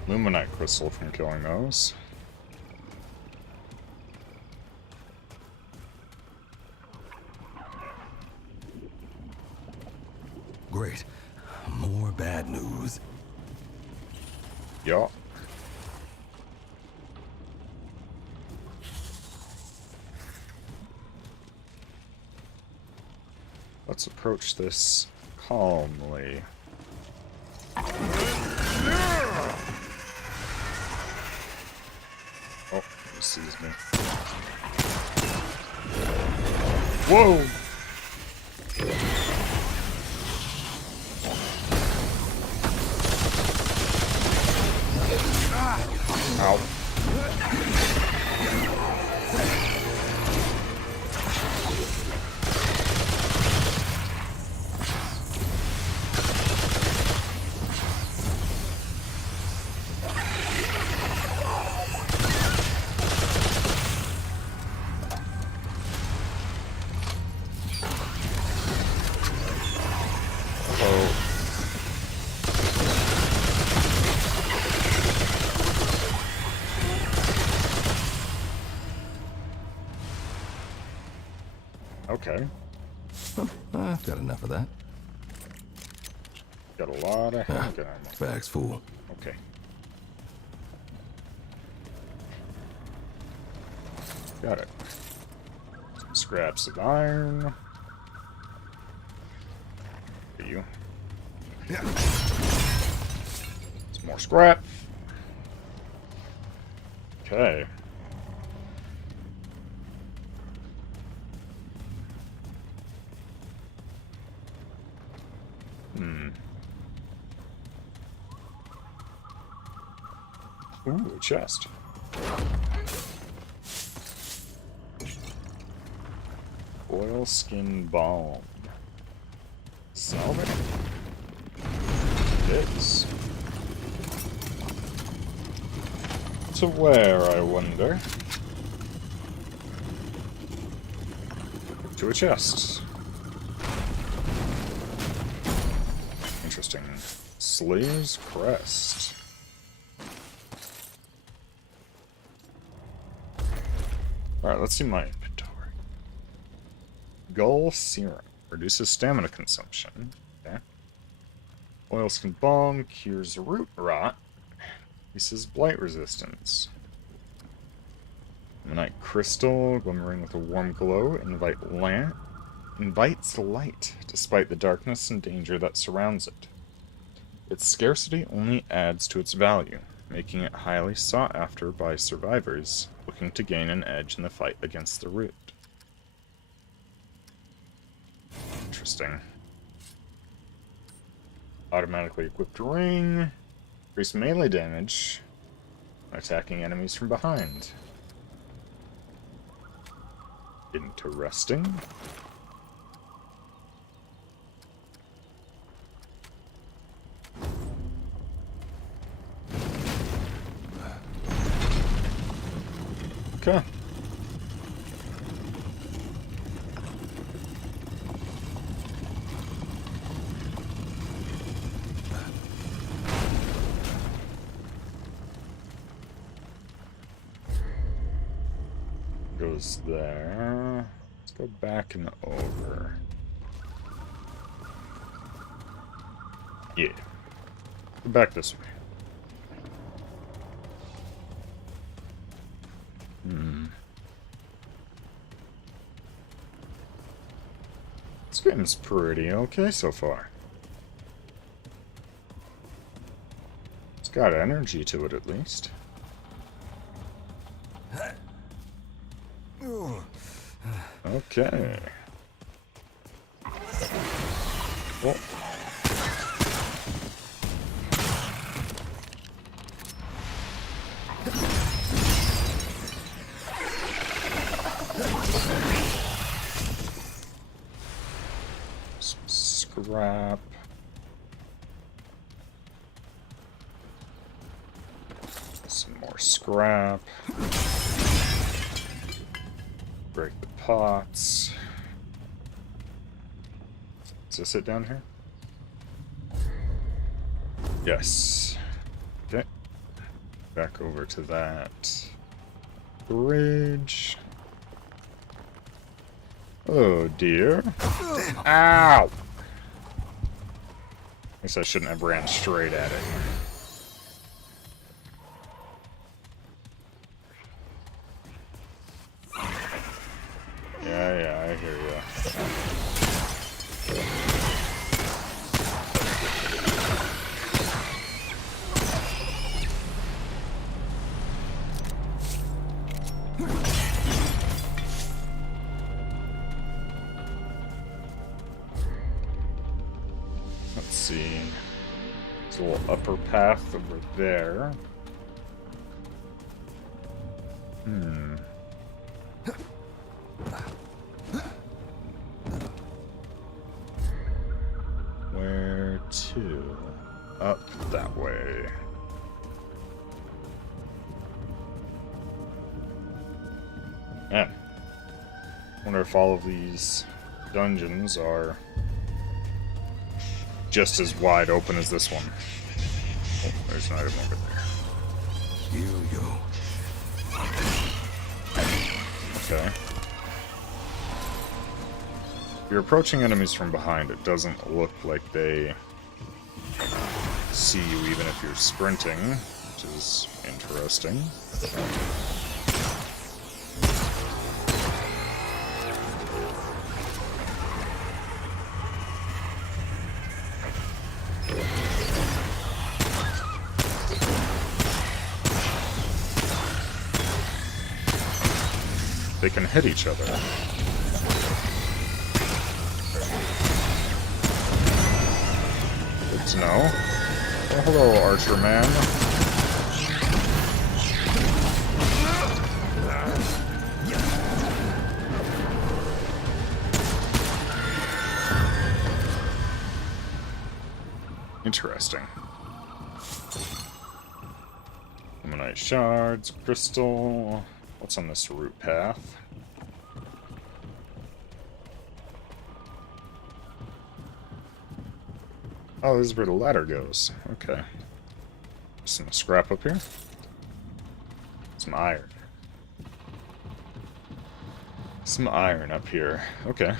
Luminite crystal from killing those. Great. More bad news. Yeah. Let's approach this calmly. Oh, he sees me. Whoa! Ow. Okay. I've got enough of that. Got a lot of handgun ammo. Bag's full. Okay. Got it. Some scraps of iron. For you. Some more scrap. Okay. Ooh, a chest. Oilskin balm. Salvage? It is. To where, I wonder? To a chest. Interesting. Slayer's Crest. Alright, let's see my inventory. Gull Serum. Reduces stamina consumption. Okay. Oilskin Balm cures root rot. Increases blight resistance. Luminite Crystal, glimmering with a warm glow, invites light, despite the darkness and danger that surrounds it. Its scarcity only adds to its value, making it highly sought after by survivors looking to gain an edge in the fight against the root. Interesting. Automatically equipped ring. Increase melee damage when attacking enemies from behind. Interesting. Okay. Goes there. Let's go back and over. Yeah. Go back this way. This game's pretty okay so far. It's got energy to it, at least. Okay. Oh. scrap. Some more scrap. Break the pots. Is this it down here? Yes. Okay. Back over to that bridge. Oh dear. Ow! Guess I shouldn't have ran straight at it. Yeah, I hear ya. Let's see. There's a little upper path over there. Where to? Up that way. Man. Wonder if all of these dungeons are just as wide open as this one. Oh, there's an item over there. You. Okay. If you're approaching enemies from behind, it doesn't look like they see you even if you're sprinting, which is interesting. They can hit each other. Good to know. Oh, hello, Archer Man. Interesting. Ammonite shards, crystal. What's on this route path? Oh, this is where the ladder goes. Okay. Some scrap up here. Some iron. Some iron up here. Okay.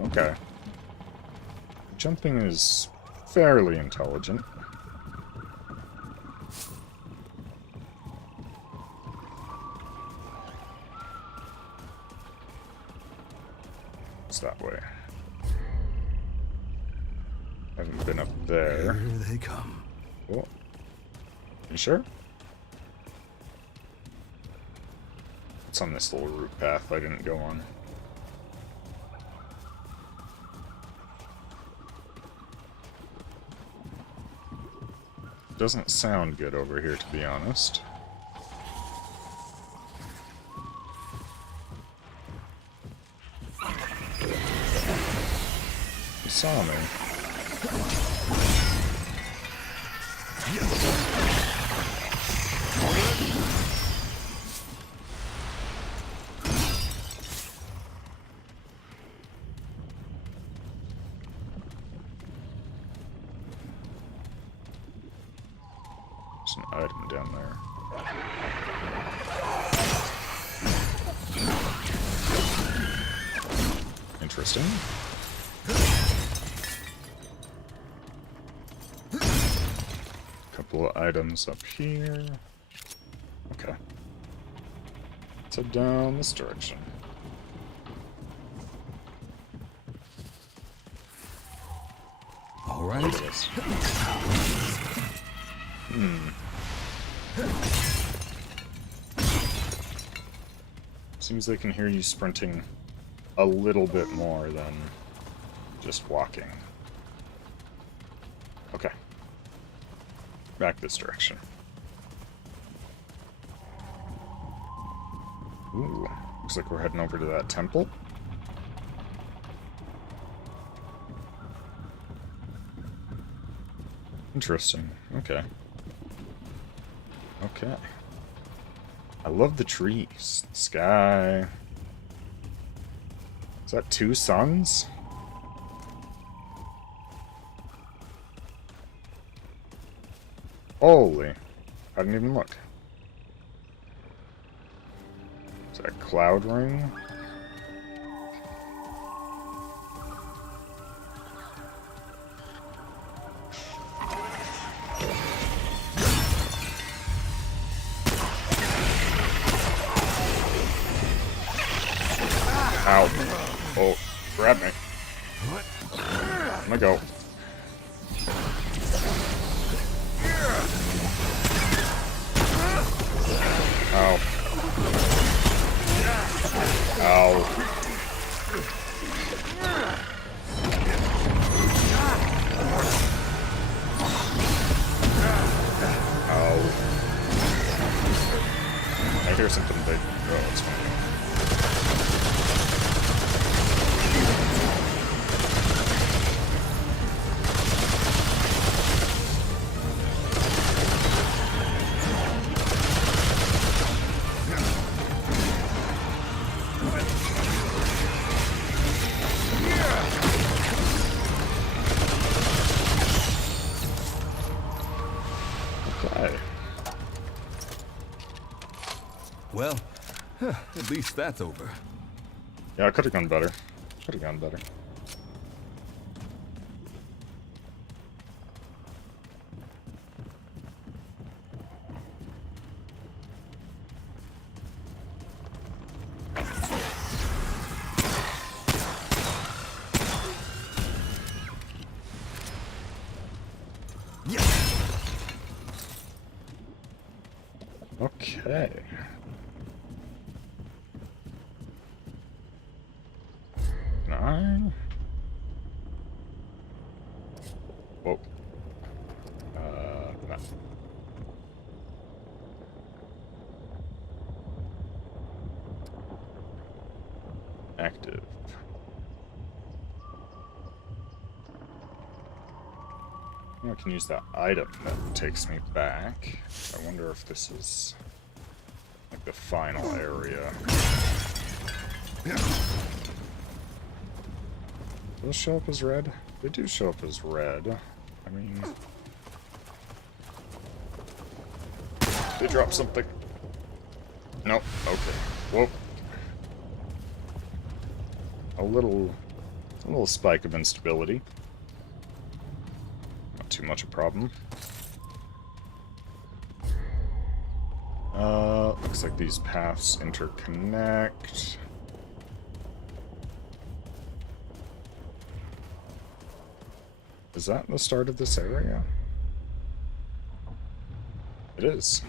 Okay. Jumping is fairly intelligent. It's that way. Haven't been up there. Here they come. Cool. You sure? What's on this little route path I didn't go on? Doesn't sound good over here, to be honest. You saw me. There's an item down there. Interesting. Couple of items up here. Okay. Let's head down this direction. All right. Seems they can hear you sprinting a little bit more than just walking. Okay. Back this direction. Ooh, looks like we're heading over to that temple. Interesting. Okay. Okay. I love the trees. The sky. Is that 2 suns? Holy. I didn't even look. Is that a cloud ring? Ow. Oh, grab me. I'm gonna go. Ow. Ow. Ow. I hear something big. Oh, it's fine. Well, at least that's over. Yeah, I could have gone better. Could have gone better. Okay. Nine. Whoa. No. Active. I can use that item that takes me back. I wonder if this is like the final area. Do those show up as red? They do show up as red. I mean... They drop something. Nope. Okay. Whoa. A little spike of instability. Not too much a problem. Looks like these paths interconnect. Is that the start of this area? It is.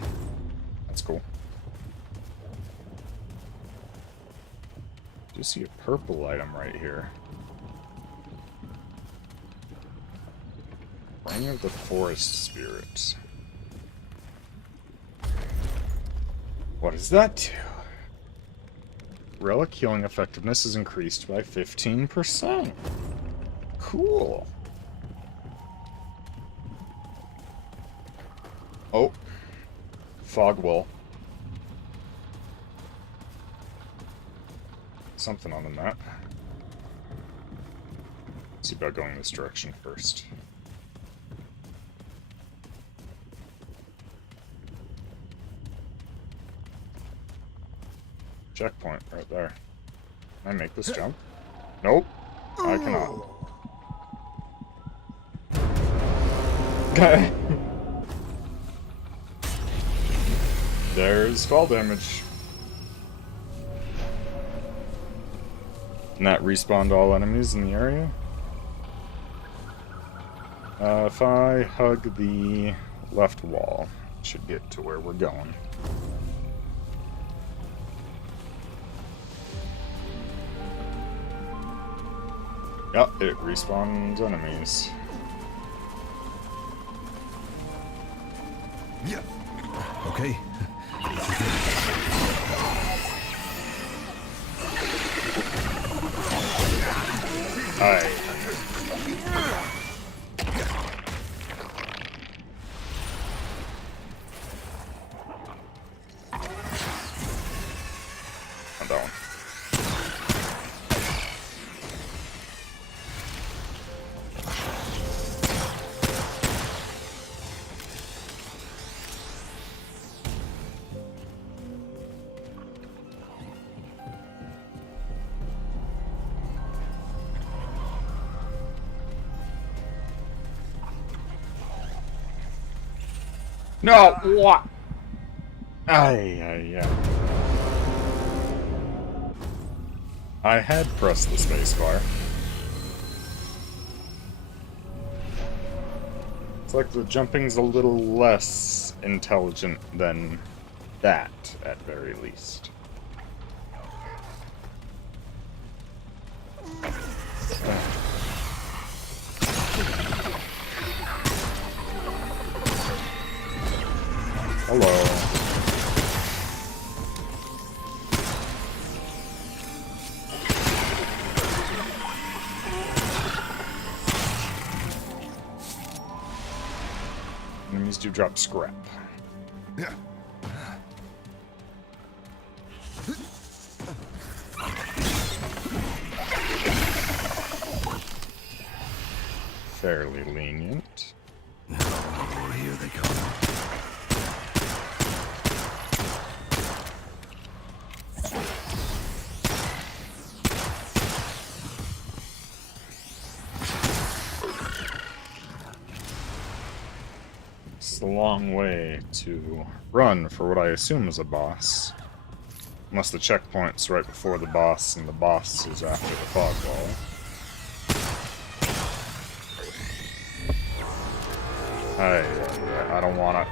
That's cool. I do see a purple item right here. Ring of the Forest Spirits. What does that do? Relic healing effectiveness is increased by 15%. Cool. Oh. Fog wall. Something on the map. Let's see about going this direction first. Checkpoint right there. Can I make this jump? Nope. I cannot. Okay. There's fall damage. And that respawned all enemies in the area. If I hug the left wall, should get to where we're going. Yep, it respawns enemies. Yeah. Okay. Aye. I'm down. No, what? Aye. I had pressed the spacebar. It's like the jumping's a little less intelligent than that, at very least. Hello. Enemies do drop scrap. Yeah. Fairly lenient. Oh, here they come. It's a long way to run for what I assume is a boss. Unless the checkpoint's right before the boss, and the boss is after the fog wall. I don't wanna...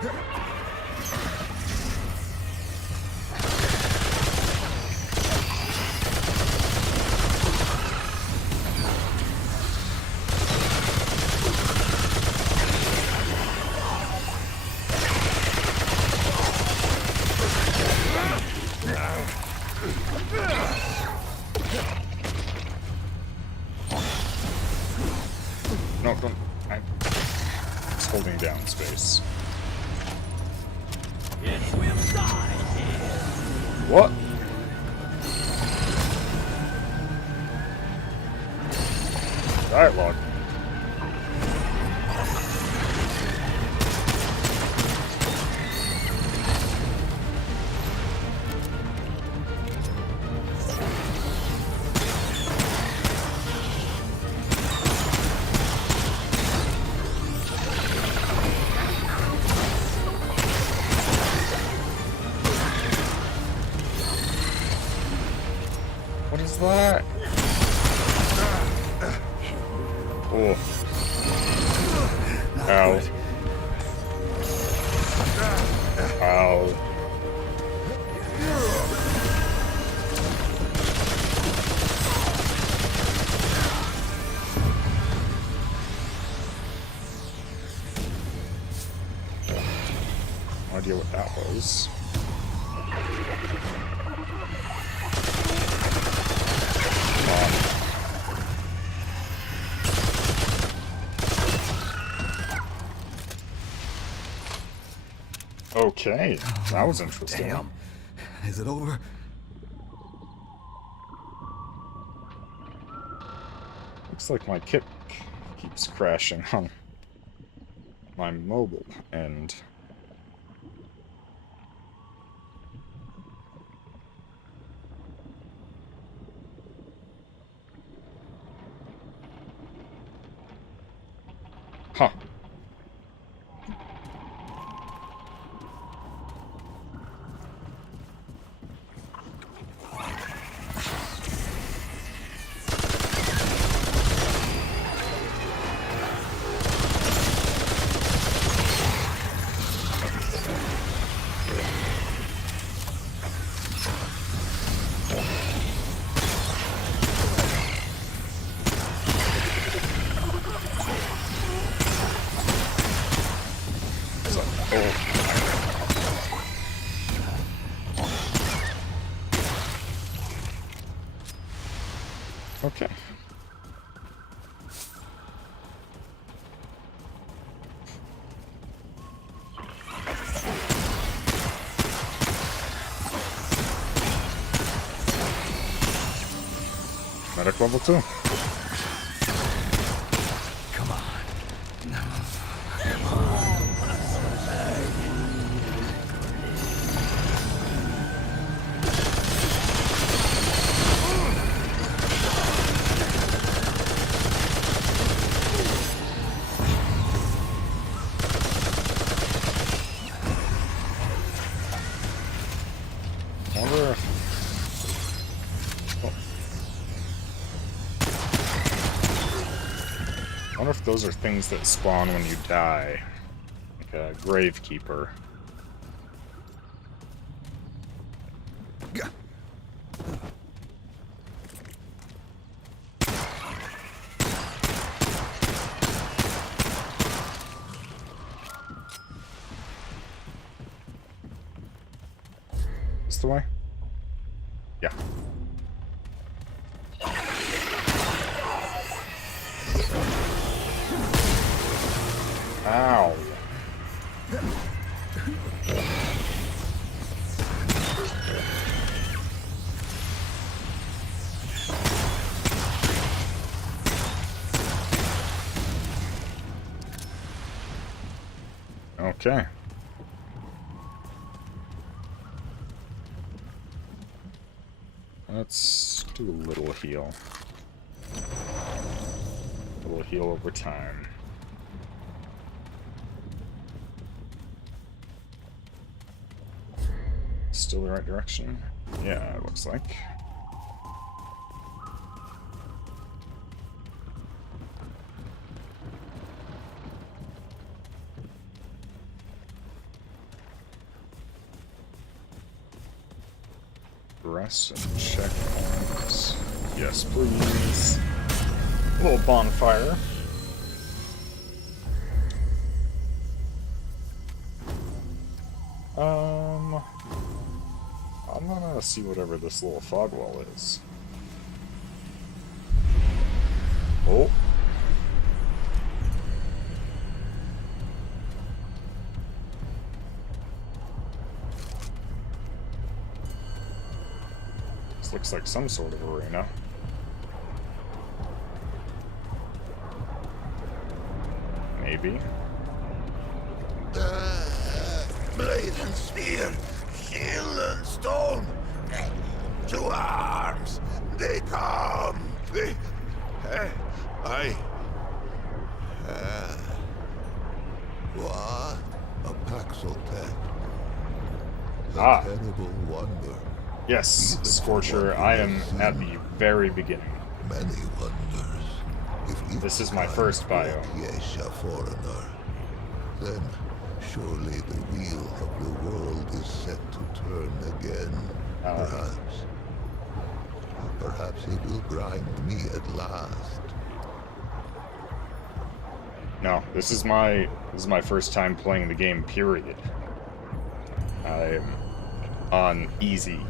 No, don't... I'm just holding down space. What? Dialogue. What is that? Oh. Ow. Ow. No idea what that was. Okay, that was interesting. Damn. Is it over? Looks like my kit keeps crashing on my mobile end. Huh. Okay. Medic level 2. Come on. No. Come on. I wonder if those are things that spawn when you die. Like a Gravekeeper. This the way? Yeah. Ow. Okay. Let's do a little heal. A little heal over time. Still the right direction? Yeah, it looks like. Rest and checkpoints. Yes, please. A little bonfire. I'm gonna see whatever this little fog wall is. Oh. This looks like some sort of arena. Maybe. Blade and spear, shield and stone. To arms, they come. They. What? A Paxotech. A terrible wonder. Yes, Scorcher, I am at the very beginning. Many wonders. If this is my first biome. Yes, a foreigner. Then surely the wheel of the world is set to turn again. Perhaps. Perhaps it will grind me at last. No, this is my first time playing the game, period. I'm on easy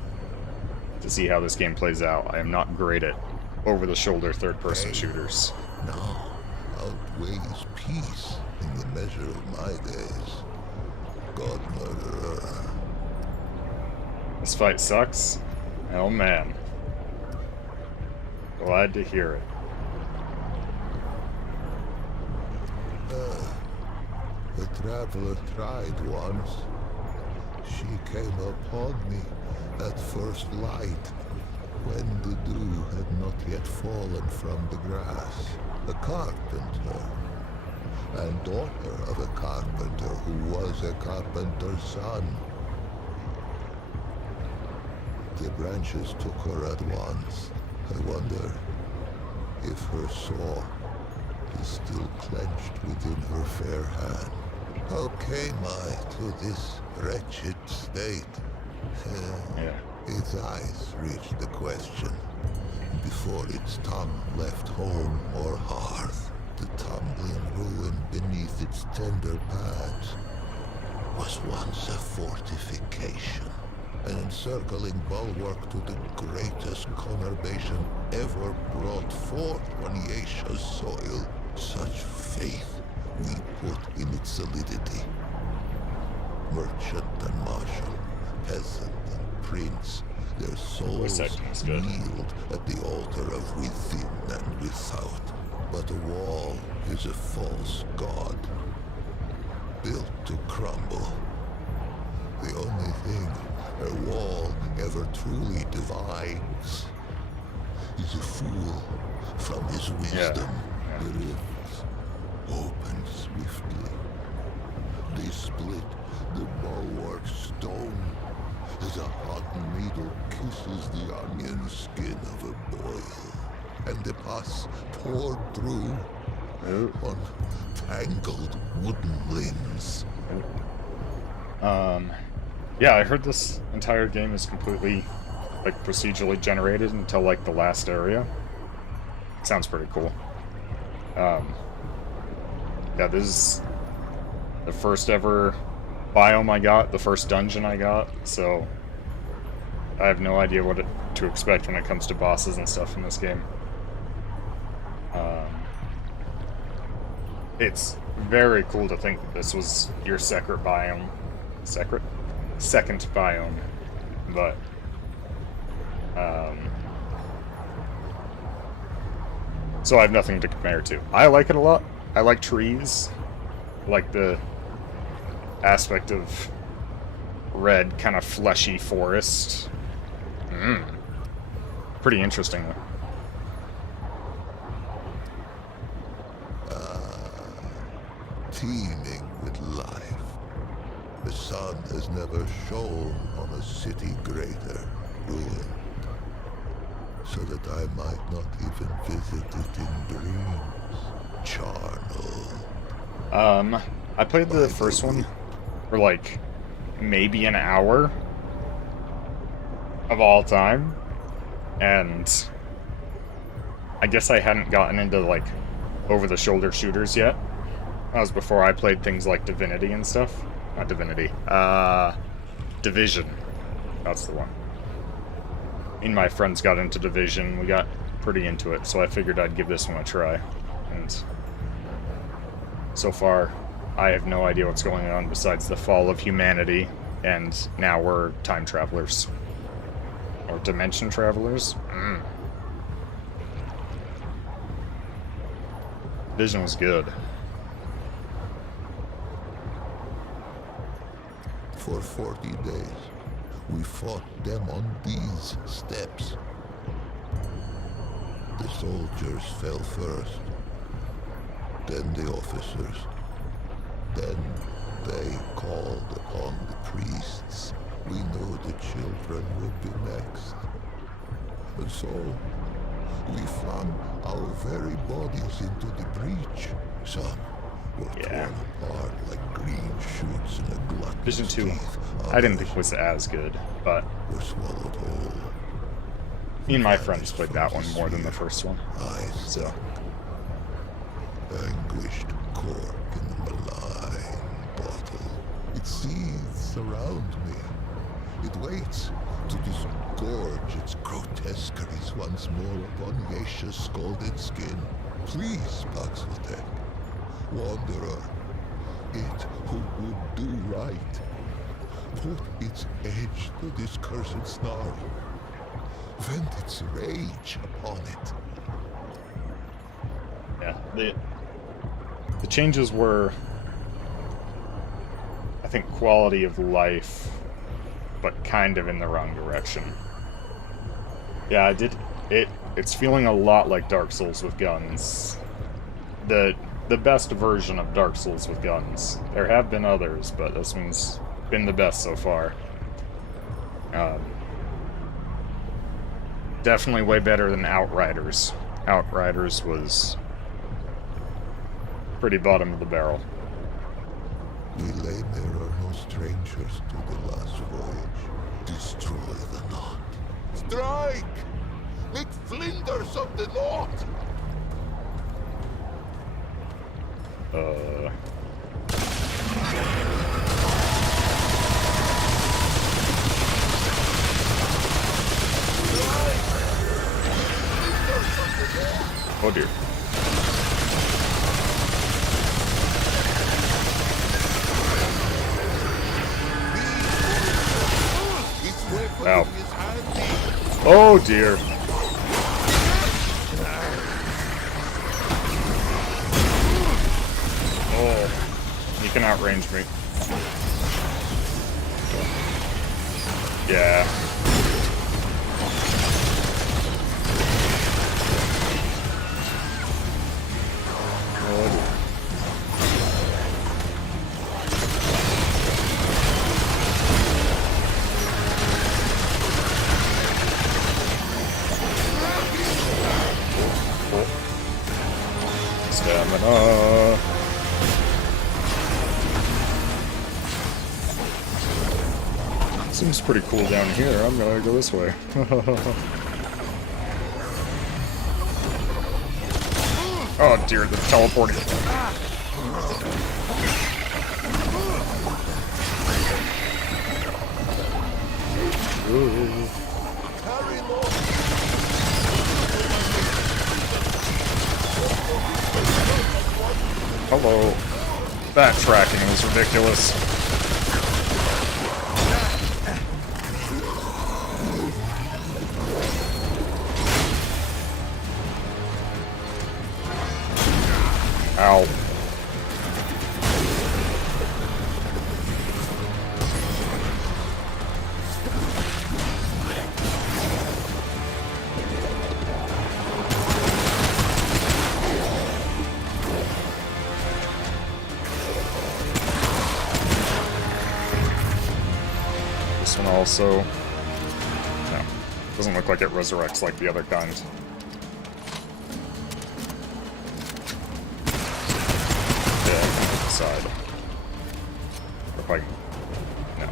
to see how this game plays out. I am not great at over-the-shoulder third-person shooters. Now outweighs peace in the measure of my days. God murderer. This fight sucks? Oh man. Glad to hear it. The traveler tried once. She came upon me at first light, when the dew had not yet fallen from the grass. A carpenter, and daughter of a carpenter who was a carpenter's son. The branches took her at once. I wonder if her sword is still clenched within her fair hand. How came I to this wretched state? Its eyes reached the question. Before its tongue left home or hearth, the tumbling ruin beneath its tender pads was once a fortification, an encircling bulwark to the greatest conurbation ever brought forth on Yesha's soil. Such faith we put in its solidity. Merchant and marshal, peasant and prince, their souls kneeled at the altar of without, but a wall is a false god, built to crumble. The only thing a wall ever truly divides is a fool from his wisdom. The rifts open swiftly. They split the bulwark stone as a hot needle kisses the onion skin of a boil, and the pus poured through on tangled wooden limbs. Yeah, I heard this entire game is completely, like, procedurally generated until, like, the last area. Sounds pretty cool. Yeah, this is the first ever biome I got, the first dungeon I got, so I have no idea what to expect when it comes to bosses and stuff in this game. It's very cool to think that this was your second biome, but so I have nothing to compare to. I like it a lot. I like trees. I like the aspect of red, kind of fleshy forest. Pretty interesting. Teeming with life. The sun has never shone on a city greater, ruined, so that I might not even visit it in dreams. Charnel. I played the first one for like maybe an hour of all time, and I guess I hadn't gotten into like over-the-shoulder shooters yet. That was before I played things like Divinity and stuff. Not Divinity. Division. That's the one. Me and my friends got into Division. We got pretty into it, so I figured I'd give this one a try. And so far, I have no idea what's going on besides the fall of humanity, and now we're time travelers. Or dimension travelers? Vision was good. For 40 days, we fought them on these steps. The soldiers fell first, then the officers, then they called upon the priests. We knew the children would be next. And so, we flung our very bodies into the breach. Some were torn apart like green shoots in a glutton's Vision 2, teeth. I didn't think was as good, but Were swallowed whole. me and my friends played that one more than the first one. So, Anguished cork in the malign bottle. It seethes around me. It waits to disgorge its grotesqueries once more upon Yesha's scalded skin. Please, Paxotek, wanderer, it who would do right, put its edge to this cursed snarl. Vent its rage upon it. yeah, the changes were, I think, quality of life, but kind of in the wrong direction. Yeah, it's feeling a lot like Dark Souls with guns. The best version of Dark Souls with guns. There have been others, but this one's been the best so far. Definitely way better than Outriders. Outriders was pretty bottom of the barrel. We lay there are no strangers to the last voyage. Destroy the knot. Strike! Make flinders of the knot! Oh dear. Ow. Oh dear. outrange me. Yeah. Stamina. Seems pretty cool down here. I'm gonna go this way. Oh dear, they're teleporting. Ooh. Hello. That tracking was ridiculous. Ow. This one also... No. Doesn't look like it resurrects like the other kind. Side. If I... No.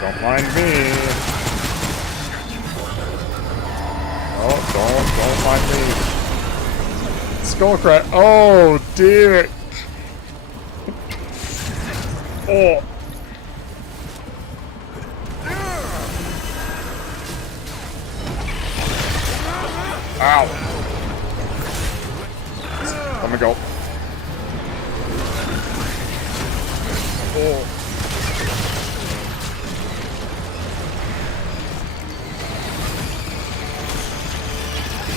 Don't mind me. Oh, don't mind me. Skullcrat. Oh, dear. Oh. Ow. Let me go. Oh.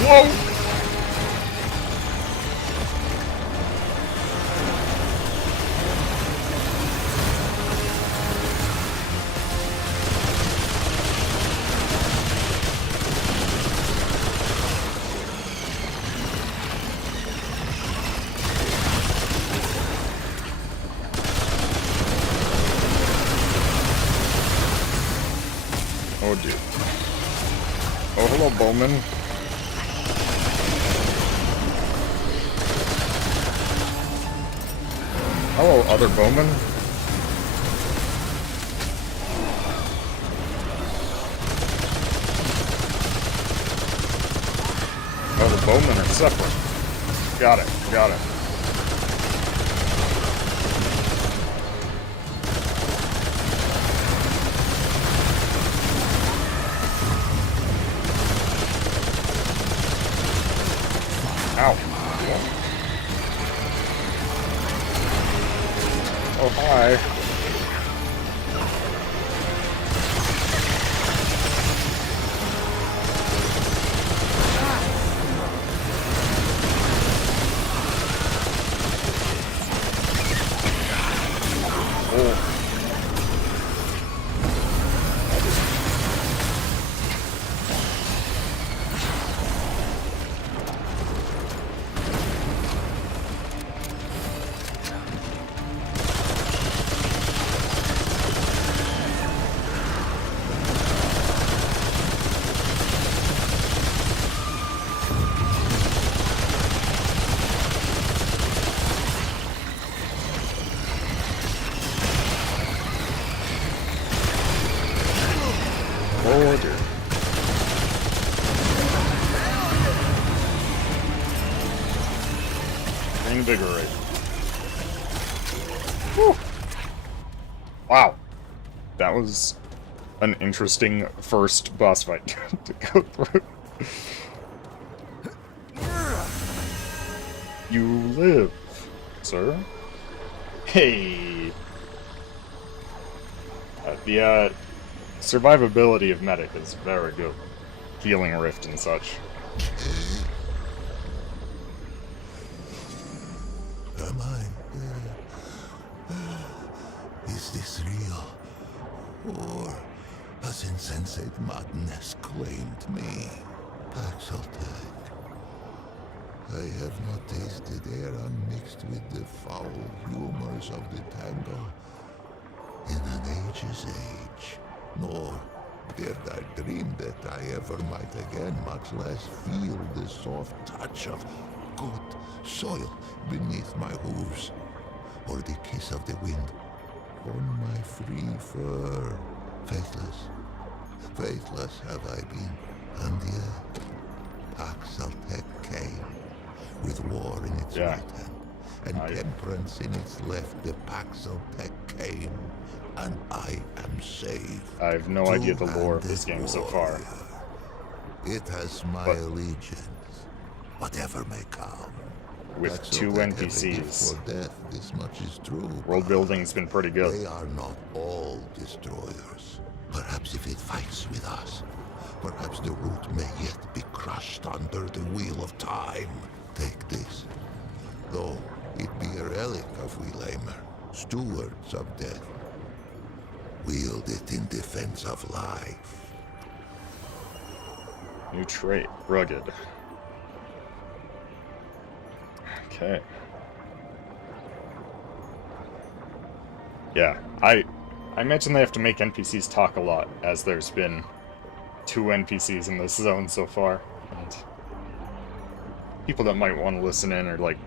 Whoa! Oh dear. Oh, hello, Bowman. Hello, other Bowman. Oh, the Bowmen are separate. Got it, got it. Ow. Oh, hi. Oh. Oh dear. Invigorate. Whew. Wow. That was an interesting first boss fight to go through. You live, sir. Hey. The survivability of medic is very good. Healing rift and such. am I? Is this real? Or has insensate madness claimed me? Paxaltech. I have not tasted air unmixed with the foul humors of the tango in an age's age, nor dared I dream that I ever might again, much less feel the soft touch of good soil beneath my hooves, or the kiss of the wind on my free fur. Faithless have I been, and yet Paxaltech came, with war in its right hand, and temperance in its left. The Paxaltech came, and I am saved. I have no idea the lore of this game so far. It has my allegiance, whatever may come. With 2 NPCs. For death, this much is true. World building's been pretty good. They are not all destroyers. Perhaps if it fights with us, perhaps the root may yet be crushed under the wheel of time. Take this, though it be a relic of Wheelamer, stewards of death. Wield it in defense of life. New trait, rugged. Okay. Yeah, I imagine they have to make NPCs talk a lot, as there's been 2 NPCs in this zone so far. And people that might want to listen in are like,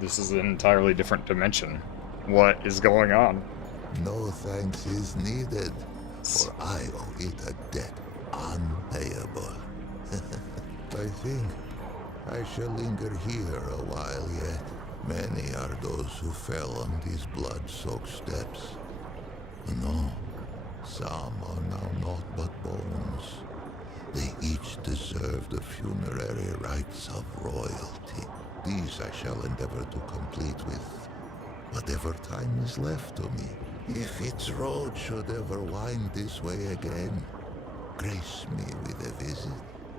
this is an entirely different dimension. What is going on? No thanks is needed, for I owe it a debt unpayable. I think I shall linger here a while yet. Many are those who fell on these blood-soaked steps. No, some are now naught but bones. They each deserve the funerary rites of royalty. These I shall endeavor to complete with whatever time is left to me. If its road should ever wind this way again, grace me with a visit.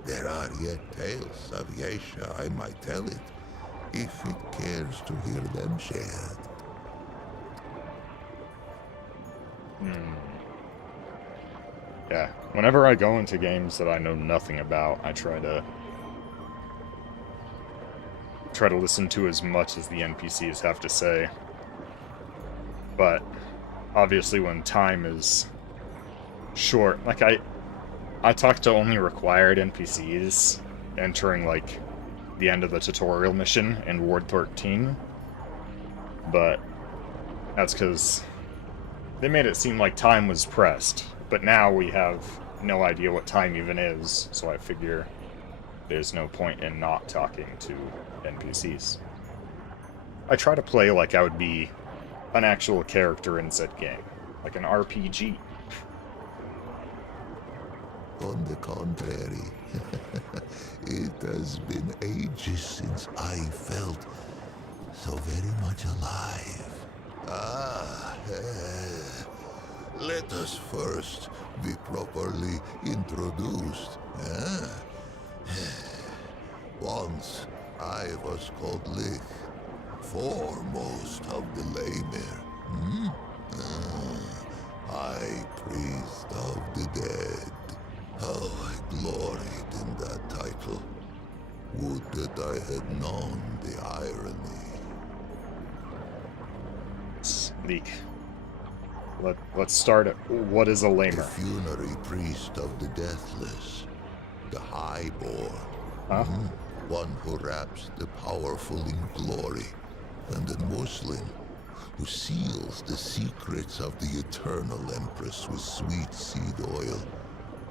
There are yet tales of Yesha, I might tell it, if it cares to hear them shared. Yeah, whenever I go into games that I know nothing about, I try to listen to as much as the NPCs have to say. But obviously when time is short, like I talk to only required NPCs entering like the end of the tutorial mission in Ward 13, but that's because they made it seem like time was pressed, but now we have no idea what time even is, so I figure there's no point in not talking to NPCs. I try to play like I would be an actual character in said game, like an RPG. On the contrary, it has been ages since I felt so very much alive. Let us first be properly introduced. Once I was called Lich, foremost of the Lemir. High priest of the dead. How I gloried in that title. Would that I had known the irony. Leak. Let's start at what is a Lemir? The funerary priest of the deathless. The highborn. Huh? One who wraps the powerful in glory. And a Muslim who seals the secrets of the eternal empress with sweet seed oil.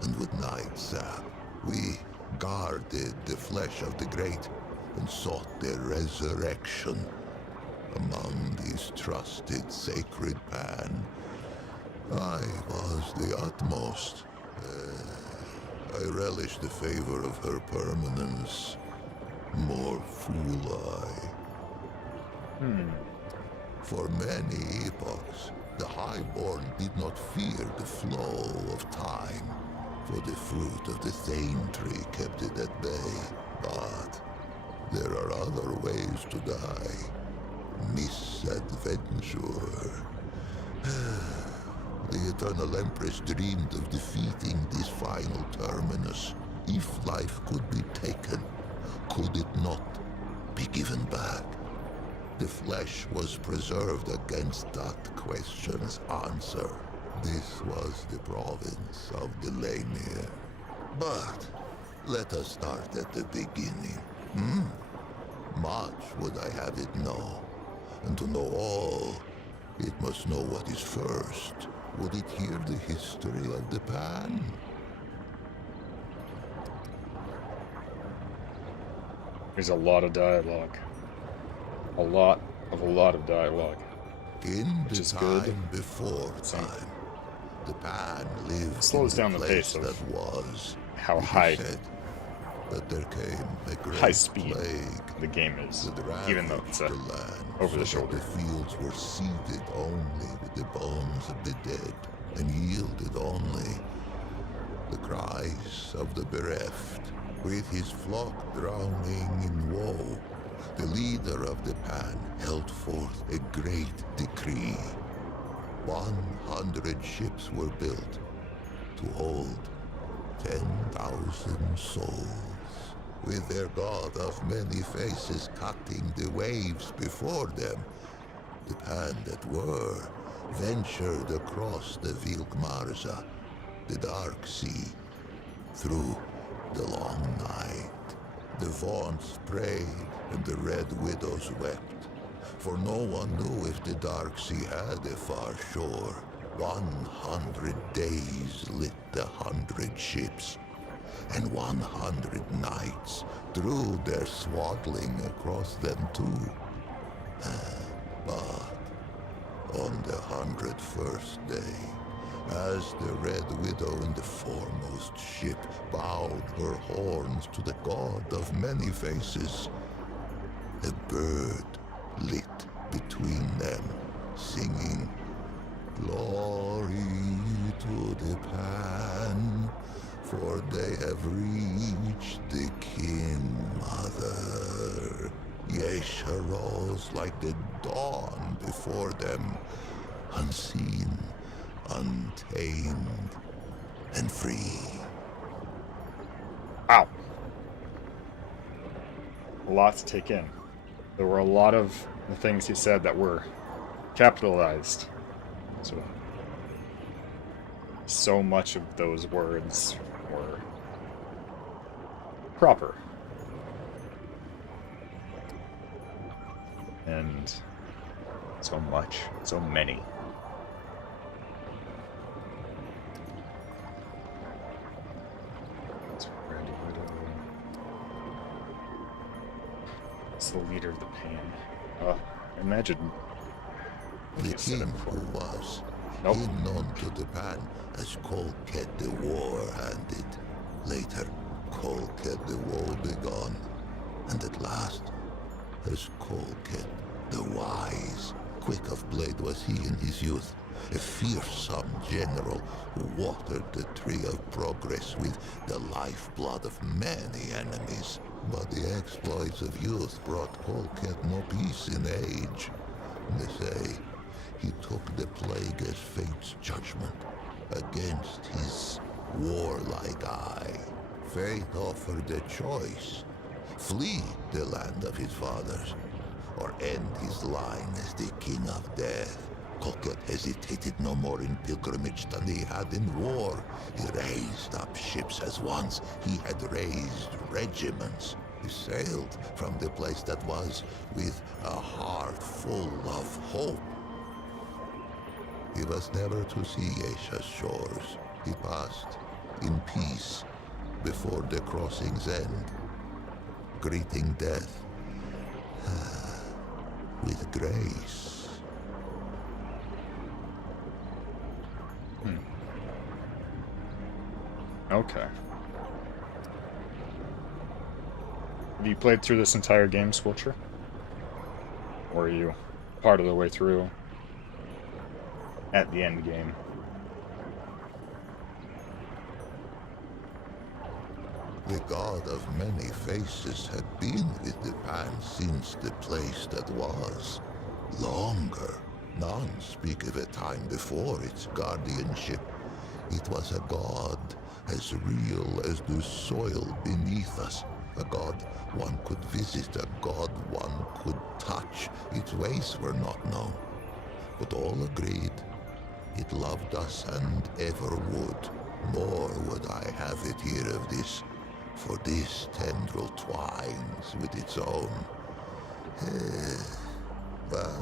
And with night sap, we guarded the flesh of the great and sought their resurrection. Among these trusted sacred pan, I was the utmost. I relished the favor of her permanence. More fool I. For many epochs, the Highborn did not fear the flow of time, for the fruit of the Thane tree kept it at bay. But there are other ways to die. misadventure. The Eternal Empress dreamed of defeating this final terminus. If life could be taken, could it not be given back? The flesh was preserved against that question's answer. This was the province of Delaney. But let us start at the beginning. Much would I have it know. And to know all, it must know what is first. Would it hear the history of the pan? There's a lot of dialogue. A lot of dialogue. In which the is time good. before time, the pan lived It slows in down the place pace of that was. how It is high said that there came a great high speed plague the game is, that even though it's ravaged the land, over the so that shoulder. the fields were seeded only with the bones of the dead, and yielded only the cries of the bereft. With his flock drowning in woe, the leader of the pan held forth a great decree. 100 ships were built to hold 10,000 souls, with their god of many faces cutting the waves before them. The pan that were ventured across the Vilkmarza, the dark sea, through the long night. The vaunts prayed and the red widows wept, for no one knew if the dark sea had a far shore. 100 days lit the 100 ships, and 100 nights drew their swaddling across them too. But on the 101st day, as the Red Widow in the foremost ship bowed her horns to the god of many faces, a bird lit between them, singing, "Glory to the pan, for they have reached the King Mother." Yesha rose like the dawn before them, unseen, untamed, and free. Wow. A lot to take in. There were a lot of the things he said that were capitalized. So much of those words were proper. And so much, so many. It's the leader of the pan. Imagine. The king who was known to the pan as Colket the War-Handed. Later, Colket the Woe-Begone. And at last, as Colket the Wise. Quick of blade was he in his youth, a fearsome general who watered the tree of progress with the lifeblood of many enemies. But the exploits of youth brought Colket no peace in age. They say he took the plague as fate's judgment against his warlike eye. Fate offered a choice: flee the land of his fathers, or end his line as the king of death. Colket hesitated no more in pilgrimage than he had in war. He raised up ships as once he had raised regiments. He sailed from the place that was with a heart full of hope. He was never to see Yesha's shores. He passed in peace before the crossing's end, greeting death with grace. Okay. Have you played through this entire game, Scorcher? Or are you part of the way through at the end game? The god of many faces had been with the pan since the place that was. Longer. None speak of a time before its guardianship. It was a god as real as the soil beneath us. A god one could visit, a god one could touch. Its ways were not known, but all agreed it loved us and ever would. Nor would I have it here of this, for this tendril twines with its own. But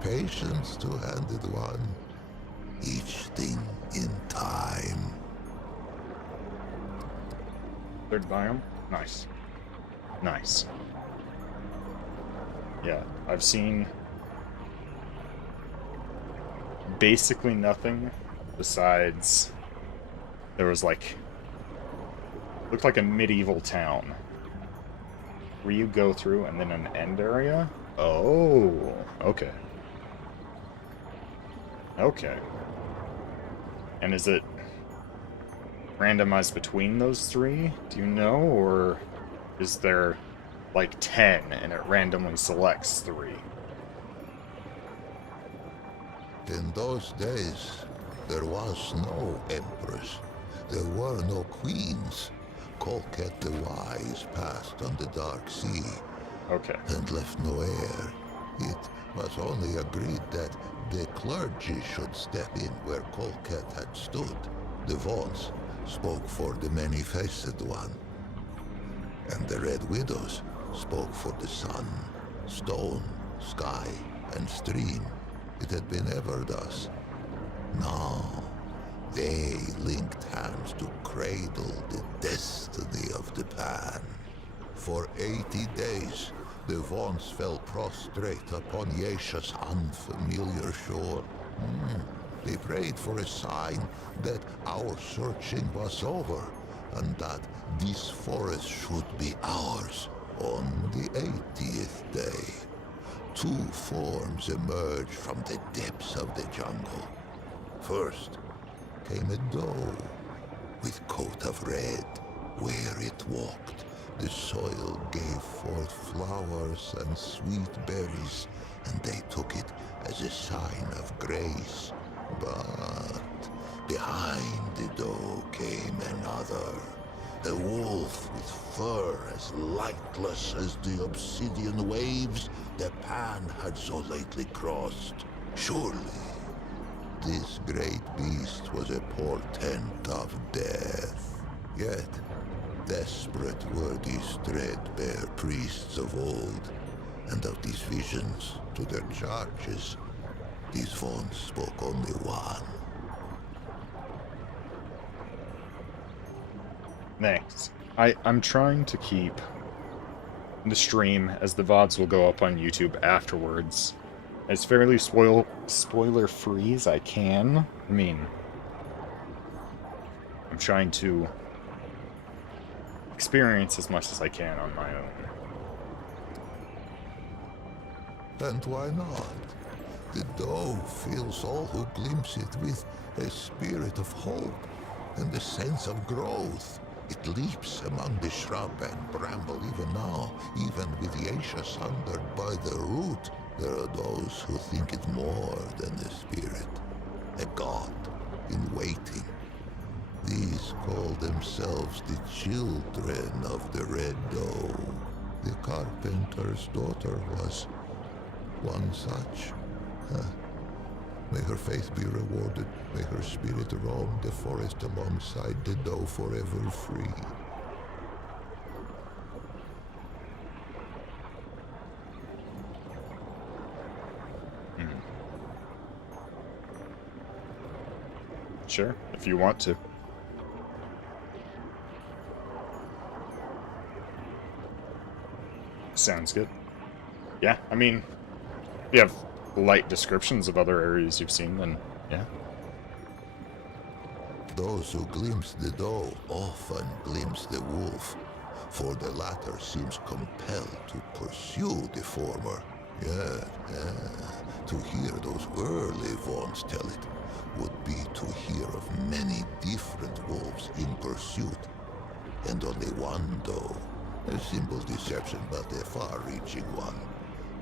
patience, two-handed one, each thing in time. Third biome? Nice. Nice. Yeah, I've seen basically nothing besides there was like looked like a medieval town where you go through and then an end area. Oh, okay. Okay. And is it randomized between those three? Do you know? Or is there like 10 and it randomly selects 3? In those days, there was no empress. There were no queens. Colket the Wise passed on the Dark Sea. Okay. And left no heir. It was only agreed that the clergy should step in where Colket had stood. The Vaughns spoke for the many-faced one. And the Red Widows spoke for the sun, stone, sky, and stream. It had been ever thus. Now, they linked hands to cradle the destiny of the Pan. For 80 days, the Vaughns fell prostrate upon Yesha's unfamiliar shore. They prayed for a sign that our searching was over, and that this forest should be ours. On the 80th day, 2 forms emerged from the depths of the jungle. First came a doe with coat of red. Where it walked, the soil gave forth flowers and sweet berries, and they took it as a sign of grace. But behind the doe came another, a wolf with fur as lightless as the obsidian waves the Pan had so lately crossed. Surely, this great beast was a portent of death. Yet, desperate were these threadbare priests of old, and of these visions to their charges, these Vaughns spoke only one. Next, I'm trying to keep the stream, as the VODs will go up on YouTube afterwards, as fairly spoiler-free as I can. I mean, I'm trying to experience as much as I can on my own. And why not? The doe fills all who glimpse it with a spirit of hope and a sense of growth. It leaps among the shrub and bramble even now, even with Yesha sundered by the root. There are those who think it more than a spirit, a god in waiting. These call themselves the children of the Red Doe. The carpenter's daughter was one such. May her faith be rewarded. May her spirit roam the forest alongside the doe forever free. Sure, if you want to. Sounds good. Yeah, I mean, if you have light descriptions of other areas you've seen, then yeah. Those who glimpse the doe often glimpse the wolf, for the latter seems compelled to pursue the former. Yeah. To hear those early Vaughns tell it would be to hear of many different wolves in pursuit, and only one doe. A simple deception, but a far-reaching one.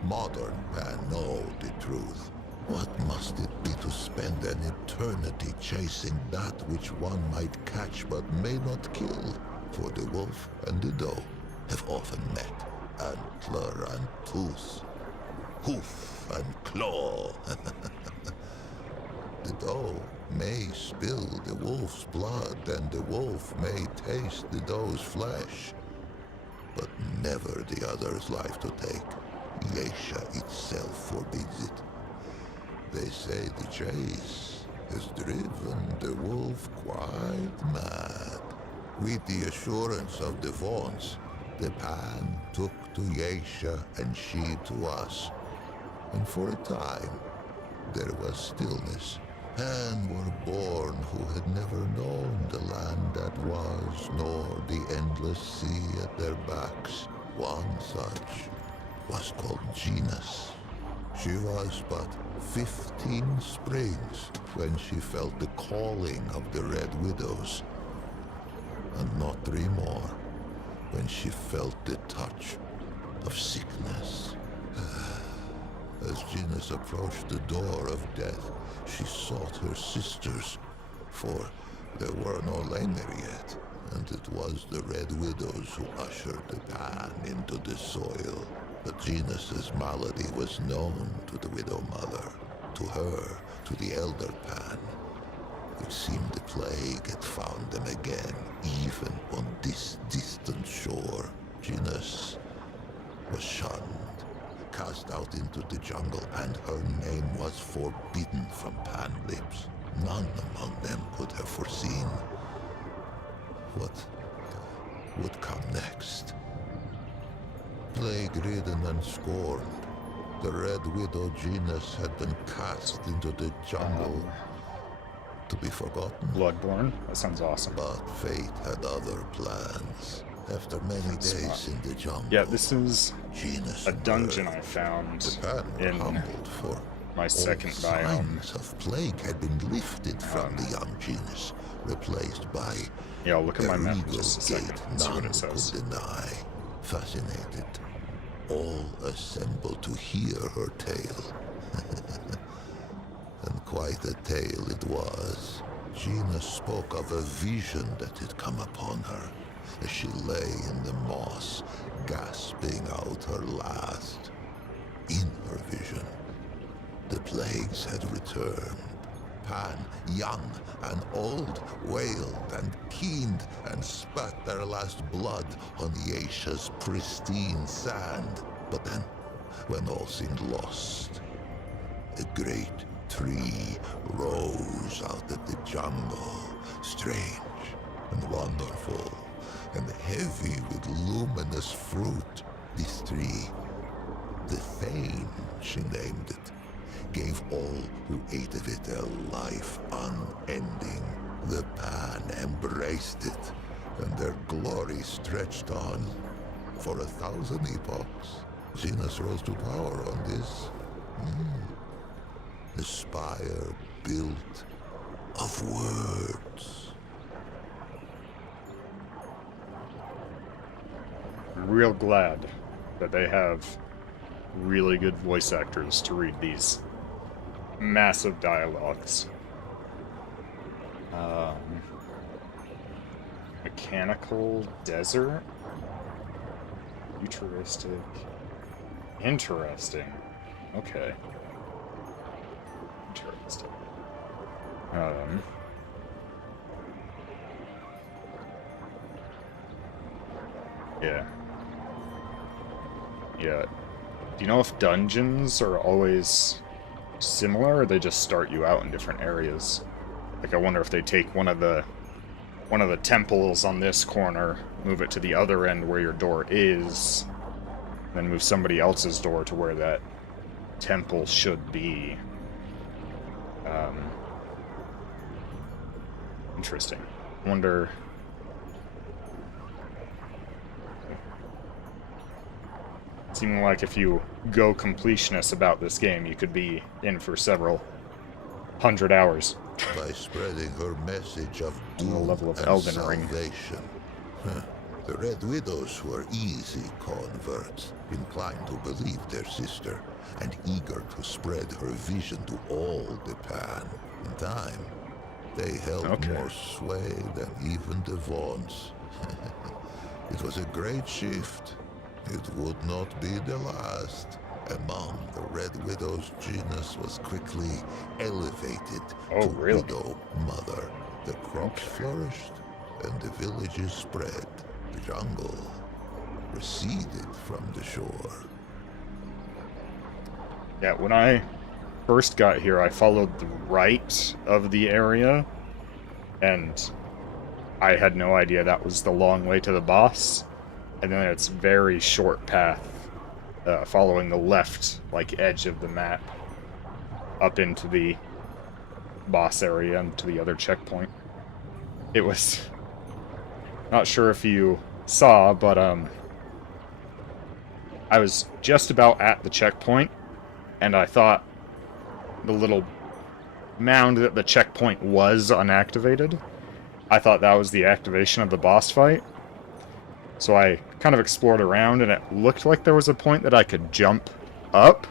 Modern Pan know the truth. What must it be to spend an eternity chasing that which one might catch but may not kill? For the wolf and the doe have often met, antler and tooth, hoof and claw. The doe may spill the wolf's blood, and the wolf may taste the doe's flesh, but never the other's life to take. Yeisha itself forbids it. They say the chase has driven the wolf quite mad. With the assurance of the Vaughns, the Pan took to Yeisha and she to us. And for a time, there was stillness. Pan were born who had never known the land that was, nor the endless sea at their backs. One such was called Genus. She was but 15 springs when she felt the calling of the Red Widows, and not 3 more when she felt the touch of sickness. As Genus approached the door of death, she sought her sisters, for there were no Langer yet, and it was the Red Widows who ushered the Pan into the soil. But Genus's malady was known to the Widow Mother, to her, to the Elder Pan. It seemed the plague had found them again, even on this distant shore. Genus was shunned, cast out into the jungle, and her name was forbidden from Pan lips. None among them could have foreseen what would come next. Plague-ridden and scorned, the Red Widow Genus had been cast into the jungle to be forgotten. Bloodborne? That sounds awesome. But fate had other plans. After many days in the jungle, yeah, this is Genus a dungeon I found in my second biome. Signs of plague had been lifted from the young Genus, replaced by yeah, I'll look at my map in regal just a second gait and see what none it says. could deny. Fascinated, all assembled to hear her tale. And quite a tale it was. Genus spoke of a vision that had come upon her as she lay in the moss, gasping out her last. In her vision, the plagues had returned. Pan, young and old, wailed and keened and spat their last blood on Yeisha's pristine sand. But then, when all seemed lost, a great tree rose out of the jungle, strange and wonderful, and heavy with luminous fruit. This tree, the Thane, she named it, gave all who ate of it a life unending. The Pan embraced it, and their glory stretched on for 1,000 epochs. Genus rose to power on this. The spire built of words. I'm real glad that they have really good voice actors to read these massive dialogues. Mechanical desert? Futuristic. Interesting. Okay. Interesting. Yeah. Yeah. Do you know if dungeons are always similar, or they just start you out in different areas? Like, I wonder if they take one of the temples on this corner, move it to the other end where your door is, then move somebody else's door to where that temple should be. Interesting. I wonder... Seeming like if you go completionist about this game, you could be in for several 100 hours. By spreading her message of doom level of and Elden Ring. salvation. The Red Widows were easy converts, inclined to believe their sister, and eager to spread her vision to all the Pan. In time, they held more sway than even the Vaughns. It was a great shift. It would not be the last. Among the Red Widow's genus was quickly elevated to Widow Mother. The crops flourished, and the villages spread. The jungle receded from the shore. Yeah, when I first got here, I followed the right of the area, and I had no idea that was the long way to the boss. And then it's very short path, following the left, like, edge of the map, up into the boss area and to the other checkpoint. It was... Not sure if you saw, but, I was just about at the checkpoint, and I thought the little mound that the checkpoint was unactivated. I thought that was the activation of the boss fight. So I kind of explored around, and it looked like there was a point that I could jump up,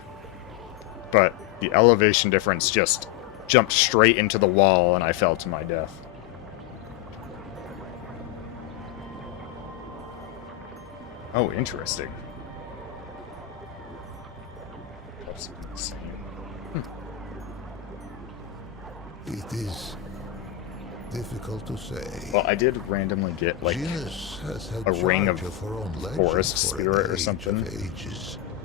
but the elevation difference just jumped straight into the wall, and I fell to my death. Oh, interesting. It is difficult to say. Well, I did randomly get, like, a ring of forest spirit or something.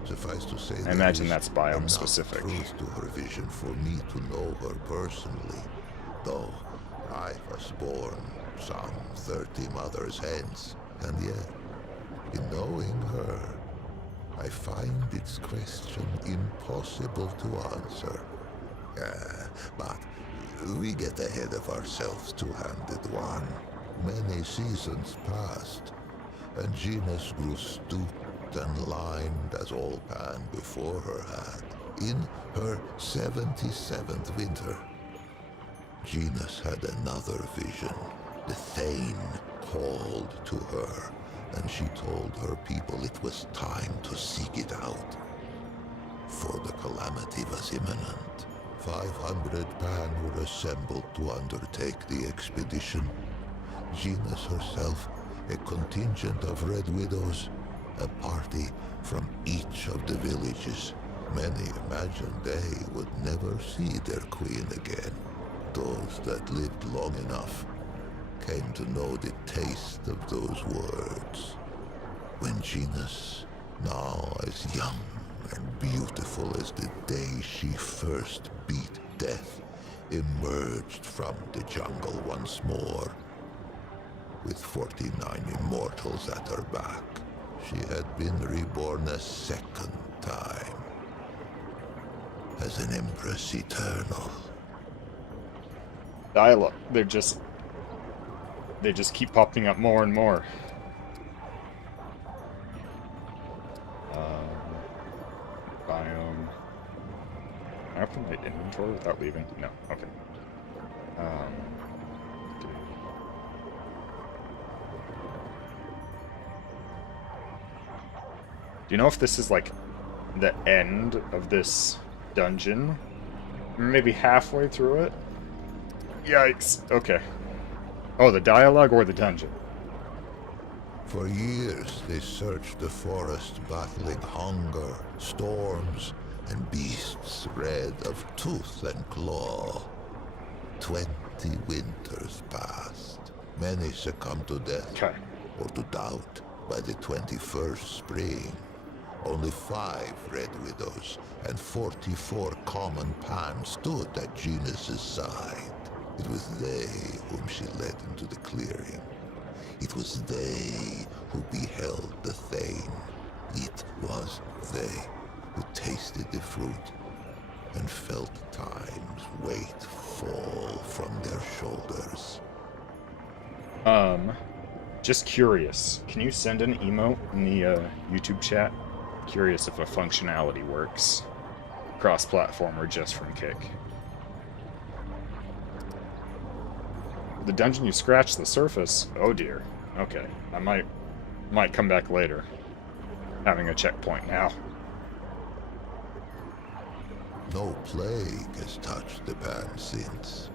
Suffice to say, I imagine that's biome specific. Truth to her vision for me to know her personally, though I was born some 30 mothers hence, and yet, in knowing her, I find its question impossible to answer. But we get ahead of ourselves, two-handed one. Many seasons passed, and Genus grew stooped and lined as all Pan before her had. In her 77th winter, Genus had another vision. The Thane called to her, and she told her people it was time to seek it out. For the calamity was imminent. 500 Pan were assembled to undertake the expedition. Genus herself, a contingent of Red Widows, a party from each of the villages. Many imagined they would never see their queen again. Those that lived long enough came to know the taste of those words. When Genus, now as young and beautiful as the day she first beat death, emerged from the jungle once more, with 49 immortals at her back. She had been reborn a second time, as an Empress Eternal. Dialogue. They just keep popping up more and more. Biome. Can I open my inventory without leaving? No. Okay. Do you know if this is, like, the end of this dungeon? Maybe halfway through it? Yikes. Okay. Oh, the dialogue or the dungeon? For years, they searched the forest, battling hunger, storms, and beasts red of tooth and claw. 20 winters passed. Many succumbed to death, or to doubt, by the 21st spring. Only 5 Red Widows and 44 common Pan stood at Genus's side. It was they whom she led into the clearing. It was they who beheld the Thane. It was they who tasted the fruit and felt time's weight fall from their shoulders. Just curious. Can you send an emote in the YouTube chat? Curious if a functionality works. Cross-platform or just from Kick. The dungeon, you scratched the surface. Oh dear. Okay. I might Might come back later. Having a checkpoint now. No plague has touched the pan since.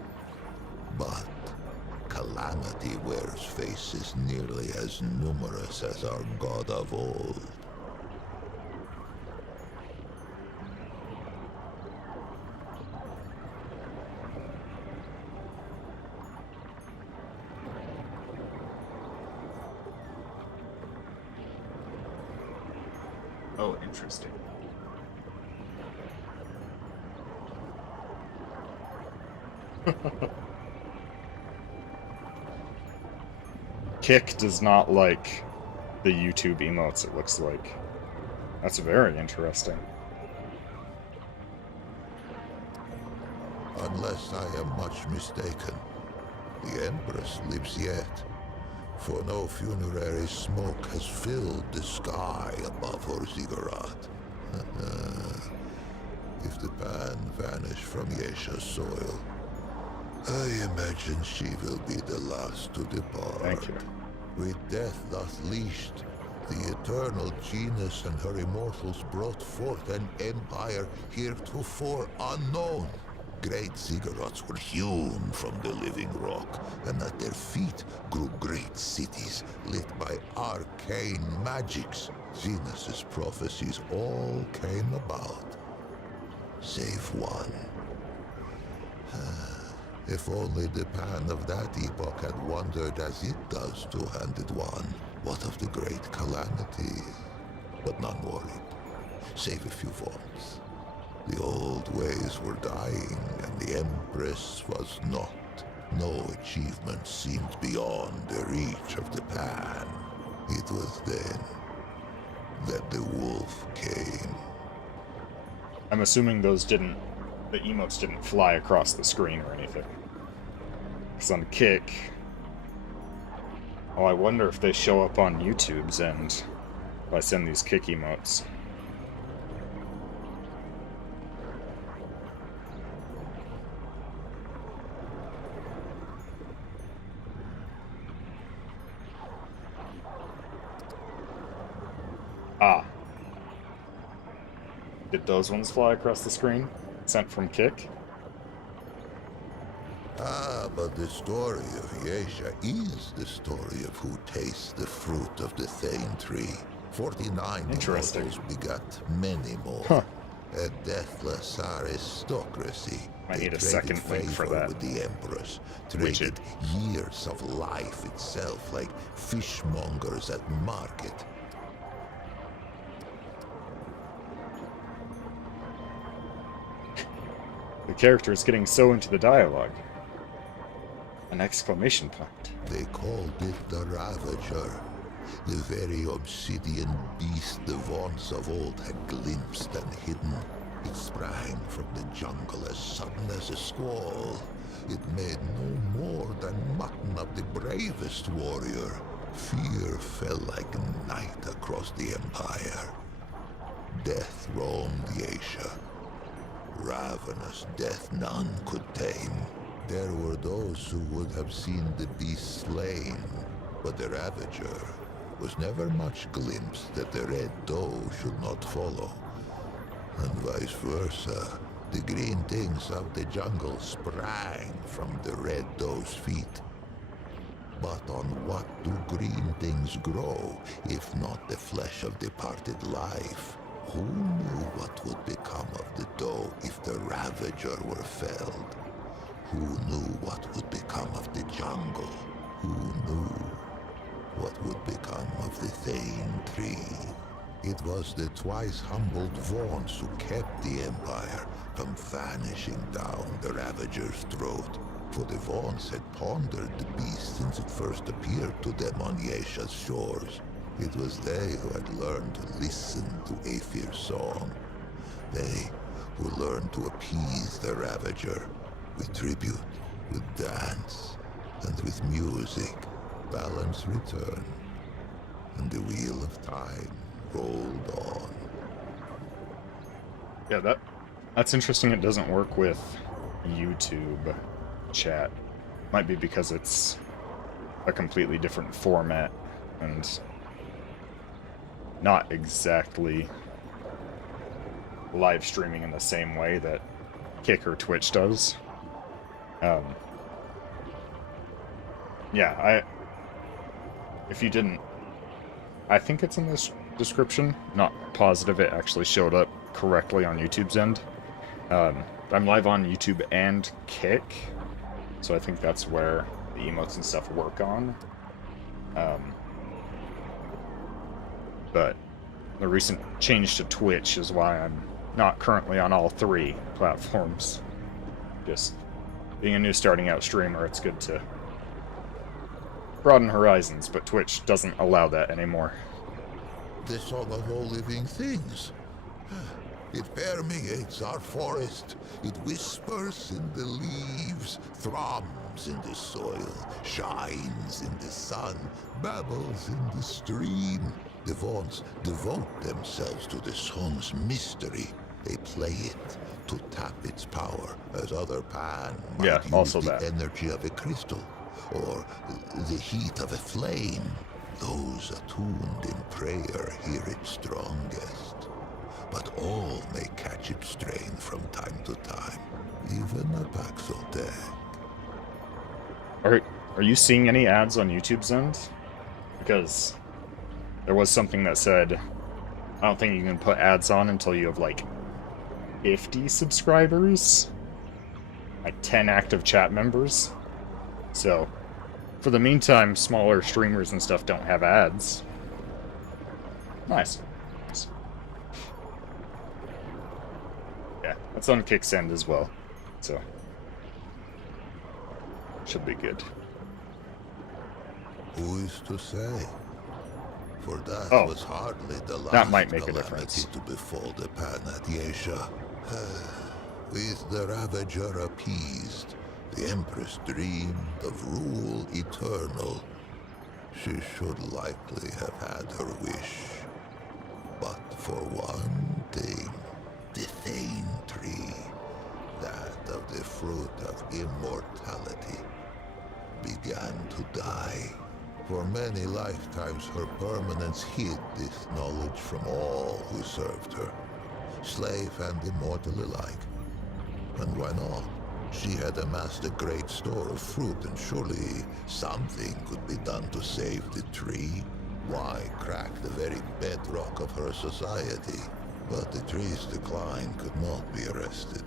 But Calamity wears faces nearly as numerous as our god of old. Oh, interesting. Kick does not like the YouTube emotes, it looks like. That's very interesting. Unless I am much mistaken, the Empress lives yet. For no funerary smoke has filled the sky above her ziggurat. If the pan vanish from Yesha's soil, I imagine she will be the last to depart. Thank you. With death thus leashed, the eternal genus and her immortals brought forth an empire heretofore unknown. Great ziggurats were hewn from the living rock, and at their feet grew great cities lit by arcane magics. Genus's prophecies all came about, save one. If only the pan of that epoch had wandered as it does two-handed one, what of the great calamity? But none worried, save a few vaults. The old ways were dying, and the Empress was not. No achievement seemed beyond the reach of the pan. It was then that the wolf came. I'm assuming the emotes didn't fly across the screen or anything. Because on Kick... Oh, I wonder if they show up on YouTube's end if I send these Kick emotes. Ah. Did those ones fly across the screen? Sent from Kick? Ah, but the story of Yesha is the story of who tastes the fruit of the Thane tree. 49 immortals begot many more. Huh. A deathless aristocracy. I need a second link for that. With the Empress, traded years of life itself like fishmongers at market. The character is getting so into the dialogue. An exclamation point. They called it the Ravager. The very obsidian beast the Vaughnts of old had glimpsed and hidden. It sprang from the jungle as sudden as a squall. It made no more than mutton of the bravest warrior. Fear fell like night across the Empire. Death roamed Yesha. Ravenous death none could tame. There were those who would have seen the beast slain, but the Ravager was never much glimpsed that the Red Doe should not follow. And vice versa, the green things of the jungle sprang from the Red Doe's feet. But on what do green things grow, if not the flesh of departed life? Who knew what would become of the Doe if the Ravager were felled? Who knew what would become of the jungle? Who knew what would become of the Thane tree? It was the twice humbled Vaughnts who kept the Empire from vanishing down the Ravager's throat. For the Vaughnts had pondered the beast since it first appeared to them on Yesha's shores. It was they who had learned to listen to Aethir's song. They who learned to appease the Ravager with tribute, with dance, and with music. Balance returned, and the wheel of time rolled on. Yeah, that's interesting. It doesn't work with YouTube chat. Might be because it's a completely different format, and not exactly live streaming in the same way that Kick or Twitch does. Yeah, if you didn't, I think it's in this description. Not positive it actually showed up correctly on YouTube's end. I'm live on YouTube and Kick, so I think that's where the emotes and stuff work on. But the recent change to Twitch is why I'm not currently on all 3 platforms. Just being a new starting out streamer, it's good to broaden horizons, but Twitch doesn't allow that anymore. The song of all living things. It permeates our forest. It whispers in the leaves, thrums in the soil, shines in the sun, babbles in the stream. The Vaughns devote themselves to the song's mystery. They play it to tap its power, as other Pan might use the energy of a crystal, or the heat of a flame. Those attuned in prayer hear it strongest. But all may catch its strain from time to time, even a Paxotech. Are you seeing any ads on YouTube's end? Because there was something that said, I don't think you can put ads on until you have like 50 subscribers, like 10 active chat members. So, for the meantime, smaller streamers and stuff don't have ads. Nice. Yeah, that's on Kick's end as well, so should be good. Who is to say? For that was hardly the last that might make a difference to befall the Pan at Yesha. With the Ravager appeased, the Empress dreamed of rule eternal. She should likely have had her wish. But for one thing, the Thane tree, that of the fruit of immortality, began to die. For many lifetimes, her permanence hid this knowledge from all who served her, slave and immortal alike. And why not? She had amassed a great store of fruit, and surely something could be done to save the tree. Why crack the very bedrock of her society? But the tree's decline could not be arrested.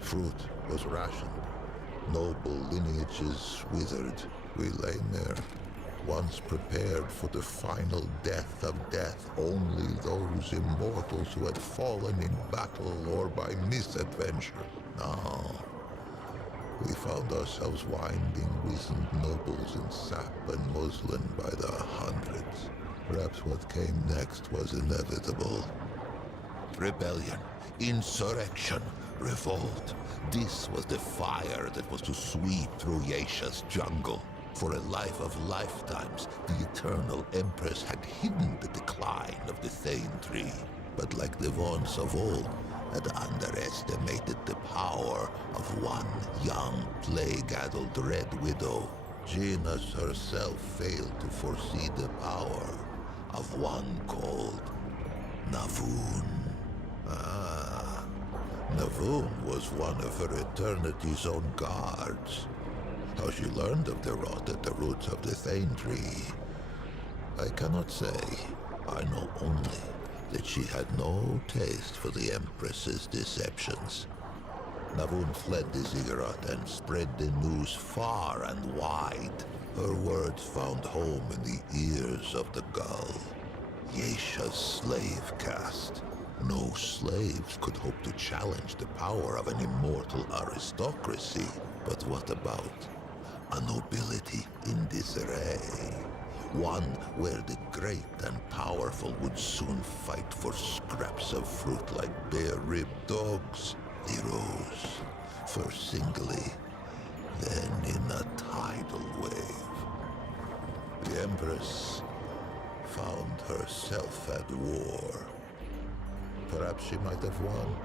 Fruit was rationed. Noble lineages withered. We lay there, once prepared for the final death of death. Only those immortals who had fallen in battle or by misadventure. Now, we found ourselves winding wizened nobles in sap and muslin by the hundreds. Perhaps what came next was inevitable. Rebellion, insurrection, revolt. This was the fire that was to sweep through Yesha's jungle. For a life of lifetimes, the Eternal Empress had hidden the decline of the Thane tree. But like the Vaughns of old, had underestimated the power of one young, plague-addled Red Widow. Genus herself failed to foresee the power of one called Navun. Navun was one of her Eternity's own guards. How she learned of the rot at the roots of the Thane tree, I cannot say. I know only that she had no taste for the Empress's deceptions. Navun fled the ziggurat and spread the news far and wide. Her words found home in the ears of the gull. Yesha's slave caste. No slaves could hope to challenge the power of an immortal aristocracy. But what about a nobility in disarray? One where the great and powerful would soon fight for scraps of fruit like bare-ribbed dogs. They rose, first singly, then in a tidal wave. The Empress found herself at war. Perhaps she might have won,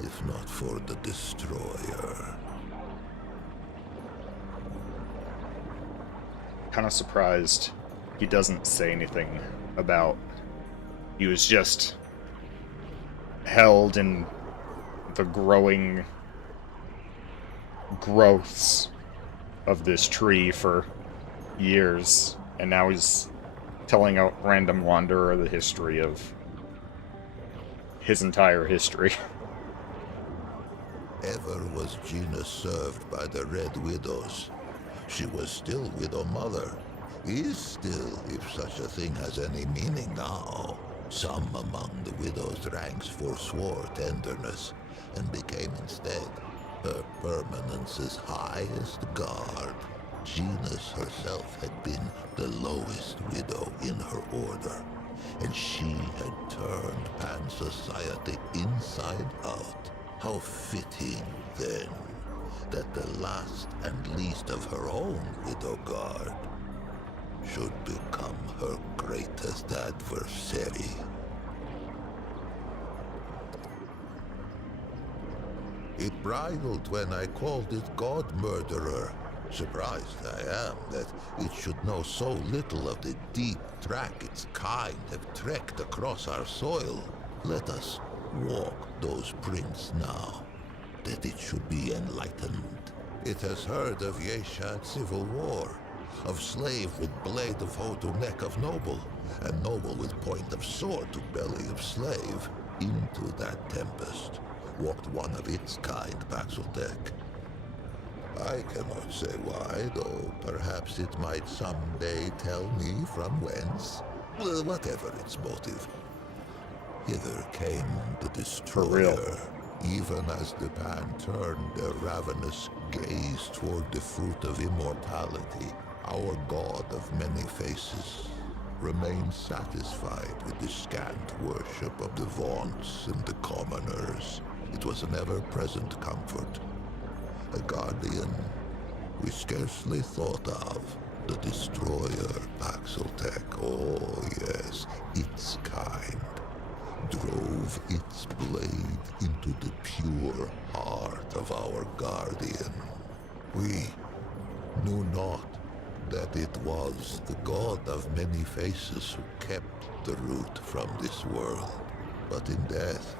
if not for the Destroyer. Kind of surprised he doesn't say anything about he was just held in the growing growths of this tree for years, and now he's telling a random wanderer the history of his entire history. Ever was Gina served by the Red Widows. She was still Widow Mother. Is still, if such a thing has any meaning now. Some among the widow's ranks forswore tenderness, and became instead her permanence's highest guard. Gina's herself had been the lowest widow in her order, and she had turned Pan society inside out. How fitting, then, that the last and least of her own widow guard should become her greatest adversary. It bridled when I called it God-murderer. Surprised I am that it should know so little of the deep track its kind have trekked across our soil. Let us walk those prints now, that it should be enlightened. It has heard of Yeshat civil war, of slave with blade of hoe to neck of noble, and noble with point of sword to belly of slave. Into that tempest walked one of its kind, Paxeltech. I cannot say why, though perhaps it might someday tell me from whence. Whatever its motive, hither came the destroyer. Even as the Pan turned their ravenous gaze toward the fruit of immortality, our god of many faces remained satisfied with the scant worship of the vaunts and the commoners. It was an ever-present comfort. A guardian we scarcely thought of. The destroyer, Paxeltech, oh yes, its kind, drove its blade into the pure heart of our guardian. We knew not that it was the god of many faces who kept the root from this world. But in death,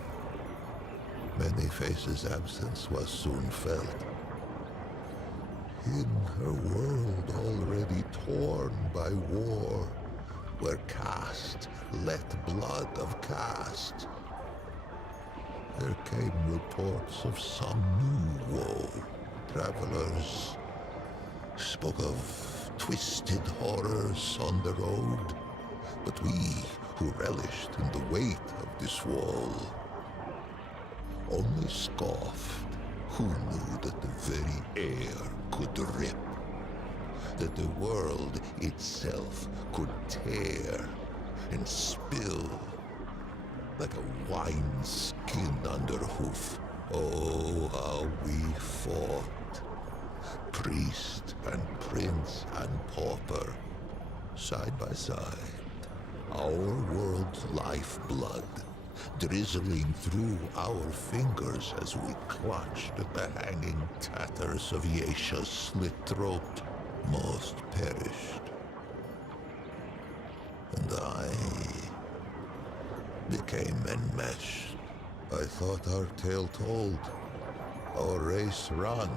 many faces' absence was soon felt. In her world already torn by war, where caste let blood of caste, there came reports of some new woe. Travelers spoke of twisted horrors on the road, but we who relished in the weight of this wall only scoffed. Who knew that the very air could rip, that the world itself could tear and spill like a wineskin under hoof? Oh, how we fought, priest and prince and pauper, side by side, our world's lifeblood drizzling through our fingers as we clutched at the hanging tatters of Yesha's slit throat. Most perished, and I became enmeshed. I thought our tale told, our race run,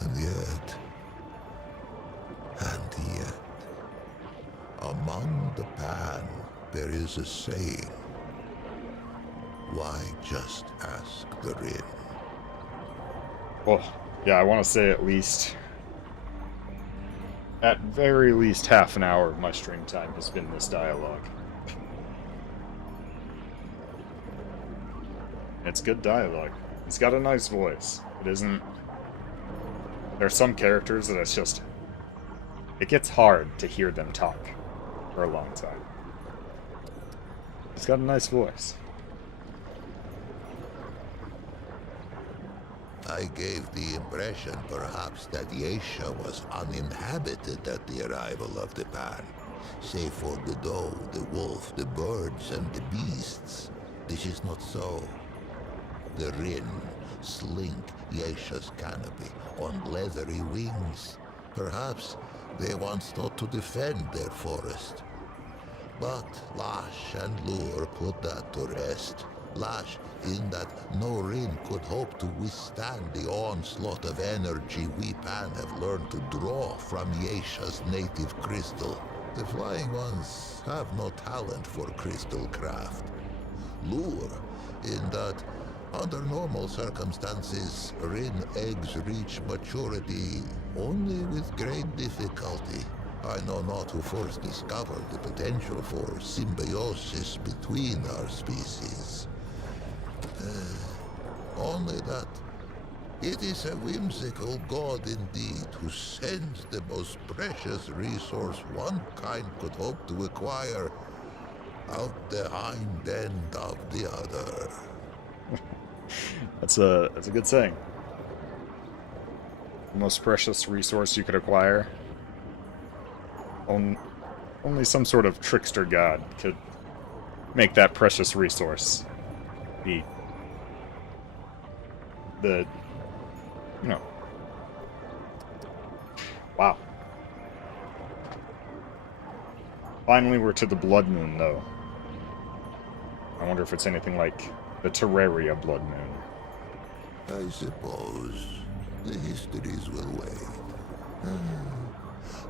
and yet, among the Pan, there is a saying. Why just ask the Rin? Well, yeah, I want to say at very least half an hour of my stream time has been this dialogue. It's good dialogue. He's got a nice voice. It isn't... There are some characters that it's just... It gets hard to hear them talk for a long time. He's got a nice voice. I gave the impression, perhaps, that Yesha was uninhabited at the arrival of the Pan, save for the doe, the wolf, the birds, and the beasts. This is not so. The Rin slink Yesha's canopy on leathery wings. Perhaps they once thought to defend their forest. But Lash and Lure put that to rest. Lash, in that no Rin could hope to withstand the onslaught of energy we Pan have learned to draw from Yesha's native crystal. The Flying Ones have no talent for crystal craft. Lure, in that under normal circumstances, Rin eggs reach maturity only with great difficulty. I know not who first discovered the potential for symbiosis between our species. Only that it is a whimsical god indeed who sends the most precious resource one kind could hope to acquire out the hind end of the other. That's a good saying. The most precious resource you could acquire. Only some sort of trickster god could make that precious resource be the, you know. Wow. Finally, we're to the Blood Moon, though. I wonder if it's anything like the Terraria Blood Moon. I suppose the histories will wait.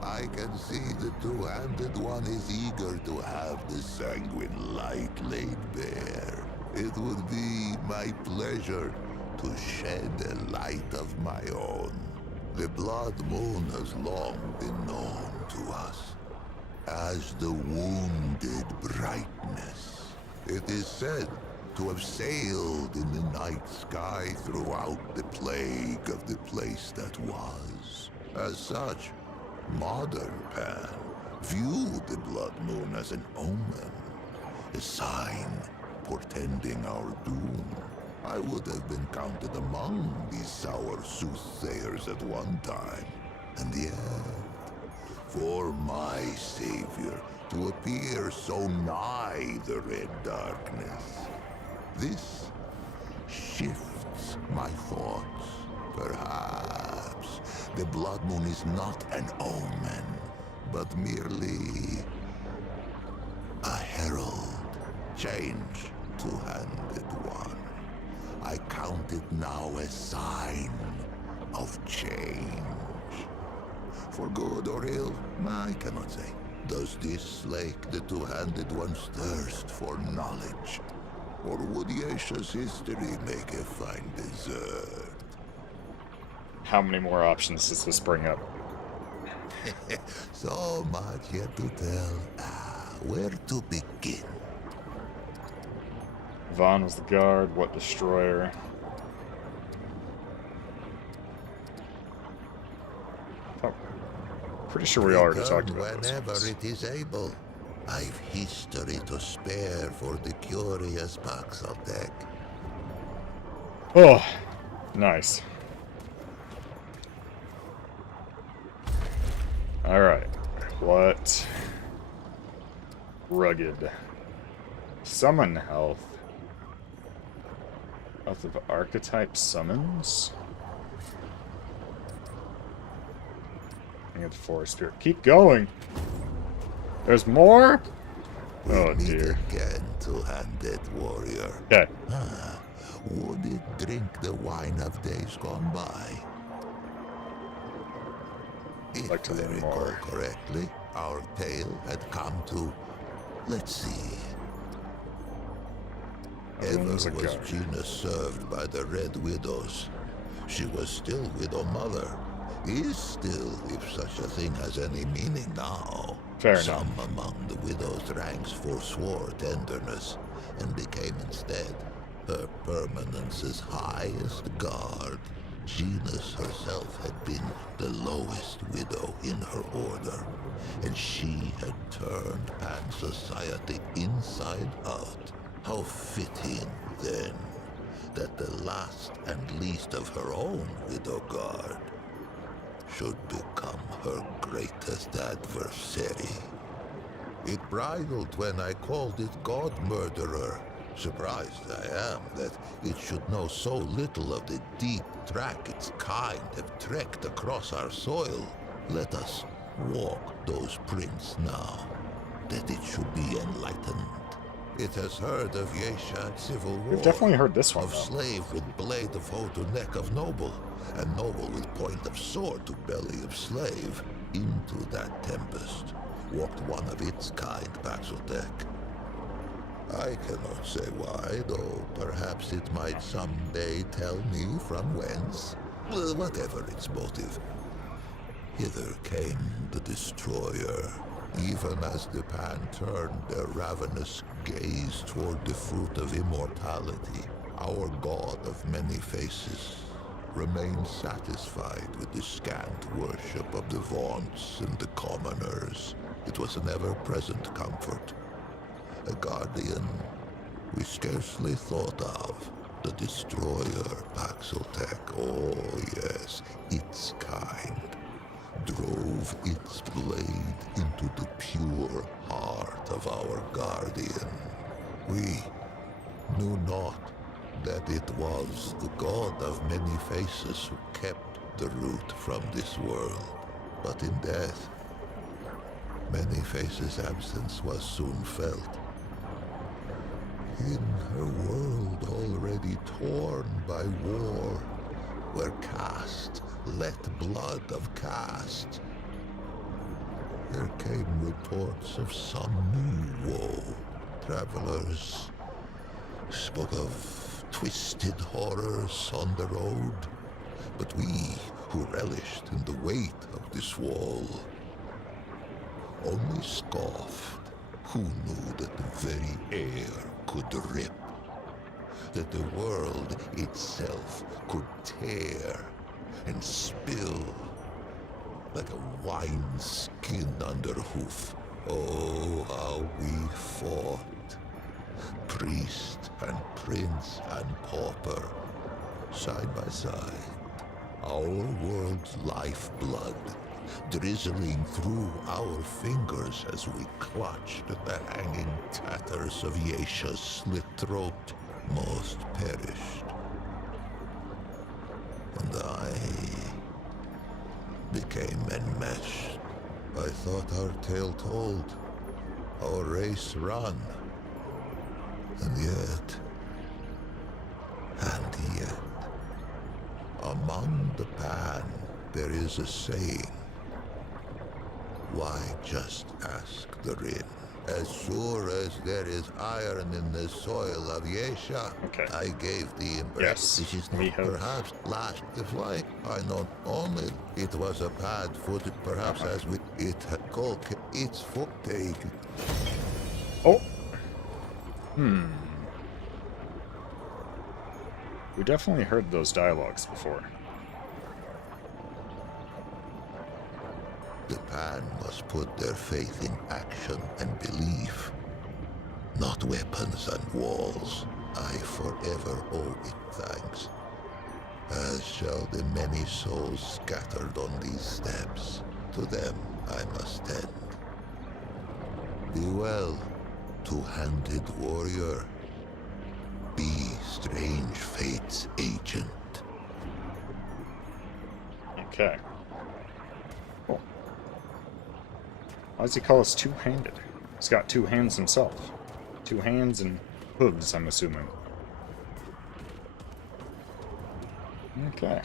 I can see the two-handed one is eager to have the sanguine light laid bare. It would be my pleasure to shed a light of my own. The Blood Moon has long been known to us as the Wounded Brightness. It is said to have sailed in the night sky throughout the plague of the place that was. As such, modern Pan viewed the Blood Moon as an omen, a sign portending our doom. I would have been counted among these sour soothsayers at one time, and yet, for my savior to appear so nigh the red darkness, this shifts my thoughts. Perhaps the Blood Moon is not an omen, but merely a herald. Change, two-handed one. I count it now a sign of change. For good or ill, I cannot say. Does this slake the two-handed one's thirst for knowledge? Or would Yesha's history make a fine dessert? How many more options does this bring up? So much yet to tell. Where to begin? Vaughn was the guard, what destroyer? Oh, pretty sure we already talked about this. Whenever it is able. I've history to spare for the curious Paxaltech. Oh, nice. Alright, what? Rugged. Summon health. Health of archetype summons? I get the forest spirit. Keep going! There's more? Oh dear. Again, two-handed warrior. Okay. Would it drink the wine of days gone by? If like to I learn recall more. correctly, our tale had come to, let's see. Ever was Gina served by the Red Widows. She was still Widow Mother. Is still, if such a thing has any meaning now. Fair Some enough. among the widow's ranks forswore tenderness and became instead her permanence's highest guard. Genus herself had been the lowest widow in her order, and she had turned Pan society inside out. How fitting, then, that the last and least of her own widow guard should become her greatest adversary. It bridled when I called it God Murderer. Surprised I am that it should know so little of the deep track its kind have trekked across our soil. Let us walk those prints now. that it should be enlightened. It has heard of Yesha civil war. We've definitely heard this one, Of though. slave with blade of hoe to neck of noble, and noble with point of sword to belly of slave. Into that tempest walked one of its kind, Paxotech. I cannot say why, though perhaps it might someday tell me from whence. Whatever its motive. Hither came the destroyer, even as the Pan turned their ravenous gaze toward the fruit of immortality. Our god of many faces remained satisfied with the scant worship of the vaunts and the commoners. It was an ever-present comfort. A guardian we scarcely thought of. The destroyer, Paxotech, oh yes, its kind, drove its blade into the pure heart of our guardian. We knew not that it was the god of many faces who kept the root from this world. But in death, many faces' absence was soon felt. In a world already torn by war, where caste let blood of caste, there came reports of some new woe. Travelers spoke of twisted horrors on the road, but we who relished in the weight of this wall only scoffed. Who knew that the very air could rip, that the world itself could tear and spill like a wineskin under hoof? Oh, how we fought, priest and prince and pauper, side by side, our world's lifeblood drizzling through our fingers as we clutched at the hanging tatters of Yesha's slit throat. Most perished. And I became enmeshed. I thought our tale told, our race run. And yet, among the Pan, there is a saying. Why just ask the Rin? As sure as there is iron in the soil of Yesha, I gave the impression this is not perhaps last the flight. I not only it was a bad foot, perhaps as we it had called its foot taken. Oh. We definitely heard those dialogues before. The Pan must put their faith in action and belief, not weapons and walls. I forever owe it thanks, as shall the many souls scattered on these steps. To them I must tend. Be well, two-handed warrior. Be strange fate's agent. Okay. Cool. Why does he call us two-handed? He's got two hands himself. Two hands and hooves, I'm assuming. Okay.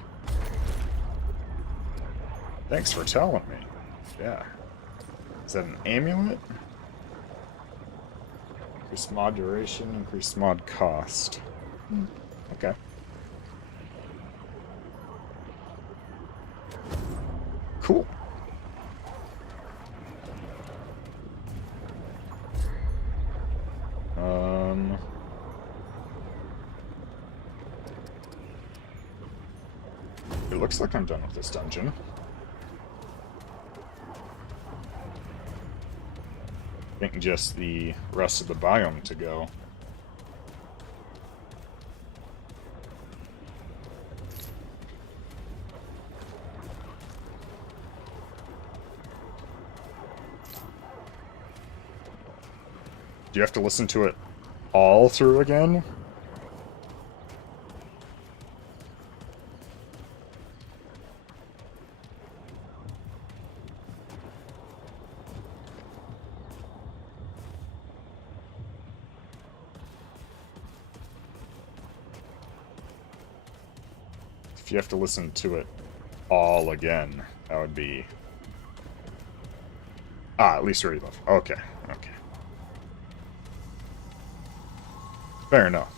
Thanks for telling me. Yeah. Is that an amulet? Increase mod duration, increase mod cost. Okay. Cool. It looks like I'm done with this dungeon. I think just the rest of the biome to go. Do you have to listen to it all through again? if you have to listen to it all again, that would be... Ah, at least you already left. Okay, okay. Fair enough.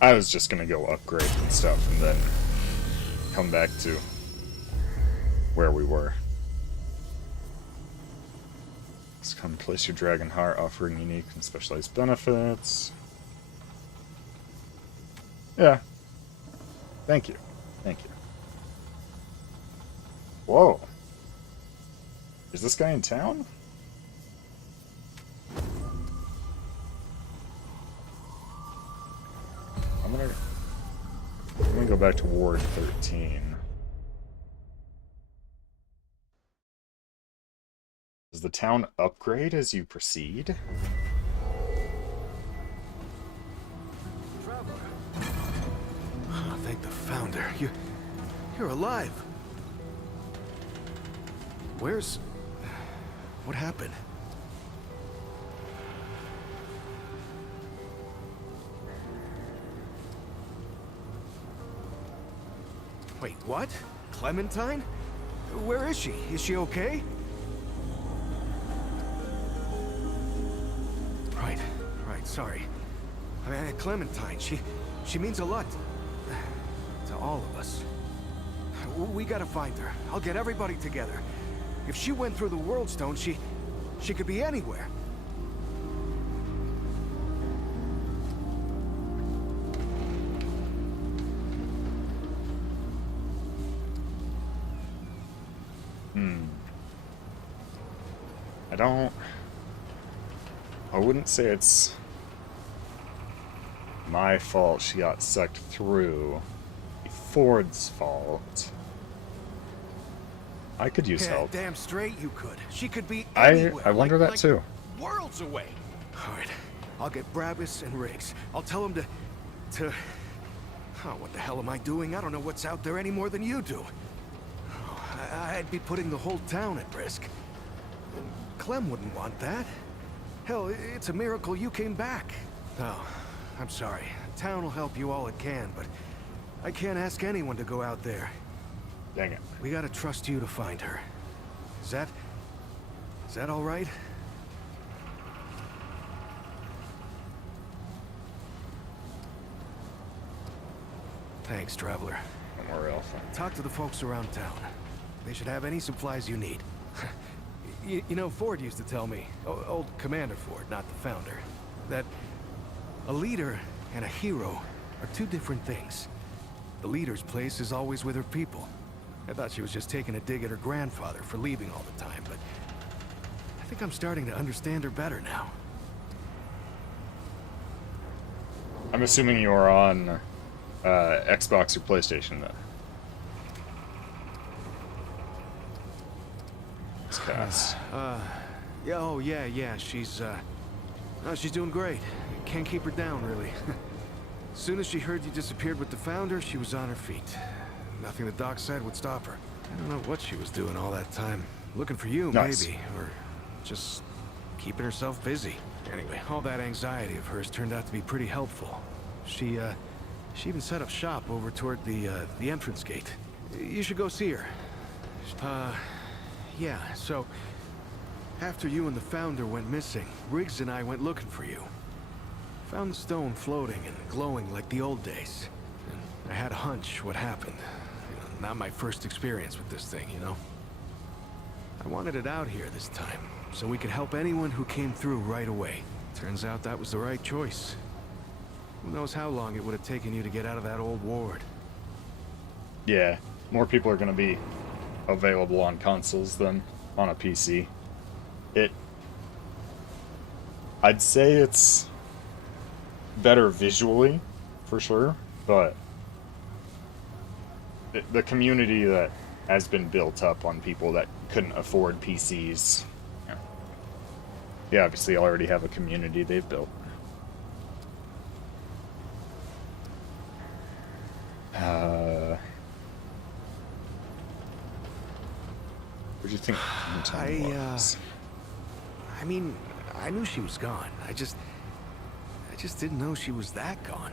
I was just gonna go upgrade and stuff, and then come back to where we were. Let's come place your Dragon Heart, offering unique and specialized benefits. Yeah. Thank you. Thank you. Whoa. Is this guy in town? I'm gonna go back to Ward 13. Does the town upgrade as you proceed? Traveler. Oh, thank the Founder. You're alive. Where's... What happened? Wait, what? Clementine? Where is she? Is she okay? Right, sorry. I mean, Clementine, she means a lot to all of us. We gotta find her. I'll get everybody together. If she went through the World Stone, she could be anywhere. I wouldn't say it's my fault she got sucked through. Ford's fault. I could use help. Damn straight you could. She could be anywhere. I wonder that too. Worlds away. All right, I'll get Brabus and Riggs. I'll tell them to... Oh, what the hell am I doing? I don't know what's out there any more than you do. Oh, I'd be putting the whole town at risk. Clem wouldn't want that. Hell, it's a miracle you came back. Oh, I'm sorry. The town will help you all it can, but I can't ask anyone to go out there. Dang it. We gotta trust you to find her. Is that all right? Thanks, Traveler. Don't worry, I'll find her. Talk to the folks around town. They should have any supplies you need. You know, Ford used to tell me, old Commander Ford, not the Founder, that a leader and a hero are two different things. The leader's place is always with her people. I thought she was just taking a dig at her grandfather for leaving all the time, but I think I'm starting to understand her better now. I'm assuming you're on Xbox or PlayStation then. It's Cass. Yeah, she's doing great. Can't keep her down, really. As soon as she heard you disappeared with the Founder, she was on her feet. Nothing the doc said would stop her. I don't know what she was doing all that time. Looking for you, maybe. Or just keeping herself busy. Anyway, all that anxiety of hers turned out to be pretty helpful. She even set up shop over toward the entrance gate. You should go see her. Yeah, so... After you and the Founder went missing, Riggs and I went looking for you. Found the stone floating and glowing like the old days. And I had a hunch what happened. Not my first experience with this thing, you know? I wanted it out here this time, so we could help anyone who came through right away. Turns out that was the right choice. Who knows how long it would have taken you to get out of that old ward. Yeah, more people are going to be available on consoles than on a PC. I'd say it's better visually, for sure, but the community that has been built up on people that couldn't afford PCs, yeah, obviously already have a community they've built. What do you think was? I mean, I knew she was gone. I just didn't know she was that gone.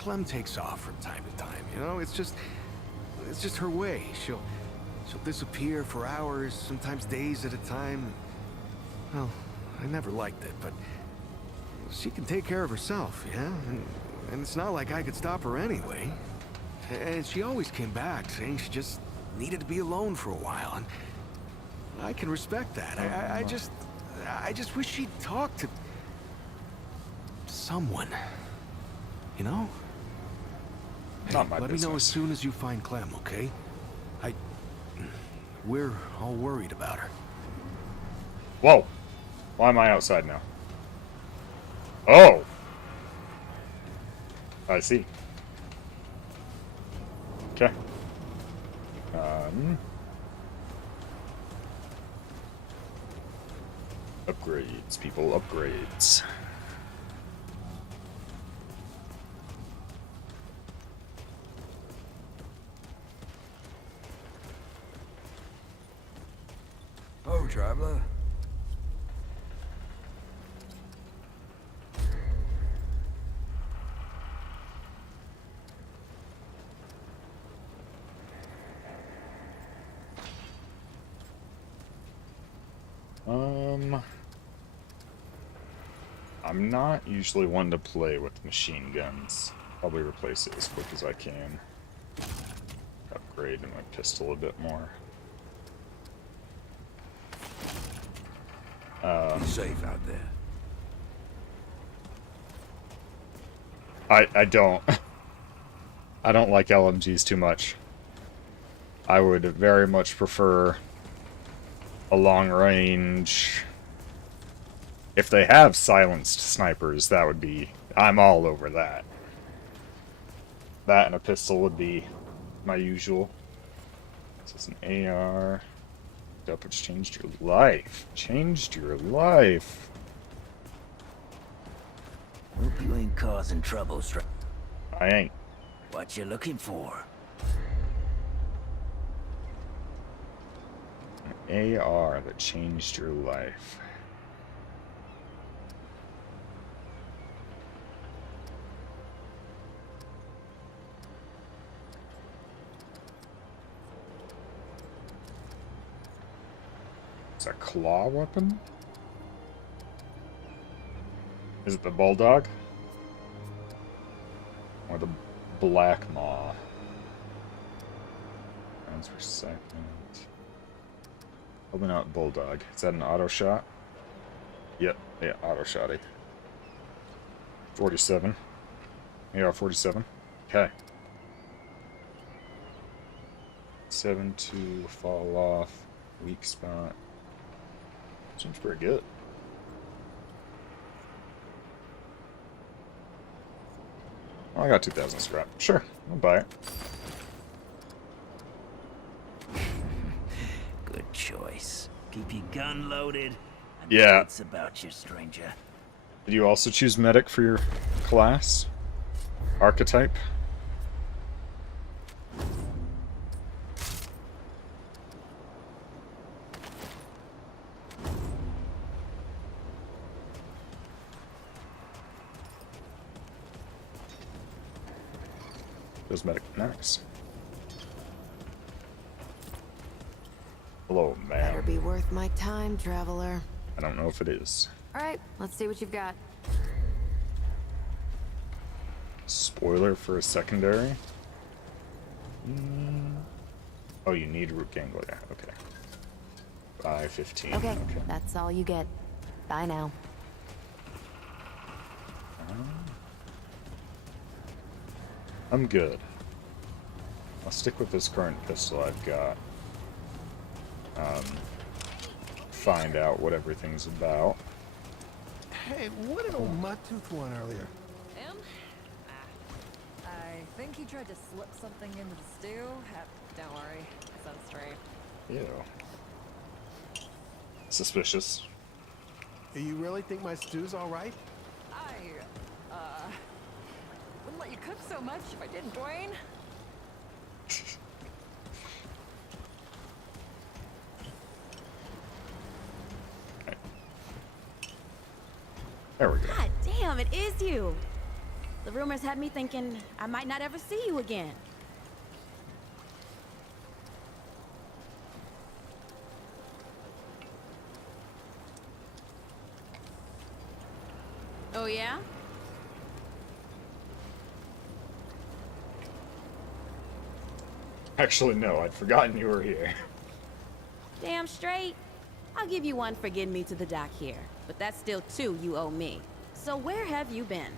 Clem takes off from time to time, you know? It's just her way. She'll disappear for hours, sometimes days at a time. Well, I never liked it, but she can take care of herself, yeah? And it's not like I could stop her anyway. And she always came back, saying she just needed to be alone for a while, and I can respect that. I just wish she'd talk to someone, you know? Hey, Not my let business. me know as soon as you find Clem, okay? We're all worried about her. Whoa! Why am I outside now? Oh! I see. Okay. Upgrades, people, upgrades. Oh, traveler. I'm not usually one to play with machine guns. Probably replace it as quick as I can. Upgrade my pistol a bit more. Be safe out there. I don't. I don't like LMGs too much. I would very much prefer a long range. If they have silenced snipers, that would be... I'm all over that. That and a pistol would be my usual. This is an AR. Up, it's changed your life. Changed your life. Hope you ain't causing trouble, I ain't. What you looking for? An AR that changed your life. It's a claw weapon? Is it the bulldog? Or the black maw? Rounds per second. Probably not bulldog. Is that an auto shot? Yep, yeah, auto shotty. 47. AR 47. Okay. 7 to fall off. Weak spot. Seems pretty good. Oh, I got 2,000 scrap. Sure, I'll buy it. Good choice. Keep your gun loaded. Yeah. It's about you, stranger. Did you also choose medic for your class? Archetype? Those medic. Nice. Hello, man. Better be worth my time, traveler. I don't know if it is. All right, let's see what you've got. Spoiler for a secondary. Oh, you need root ganglia. Okay. By 15. Okay, that's all you get. Bye now. I'm good. I'll stick with this current pistol I've got. Find out what everything's about. Hey, what did old Mudtooth want earlier? Him? I think he tried to slip something into the stew. Don't worry, it's on straight. Ew. Suspicious. Do you really think my stew's all right? I, wouldn't let you cook so much if I didn't, Dwayne. There we go. God damn, it is you. The rumors had me thinking I might not ever see you again. Oh, yeah? Actually, no, I'd forgotten you were here. Damn straight. I'll give you one for getting me to the dock here, but that's still 2 you owe me. So where have you been?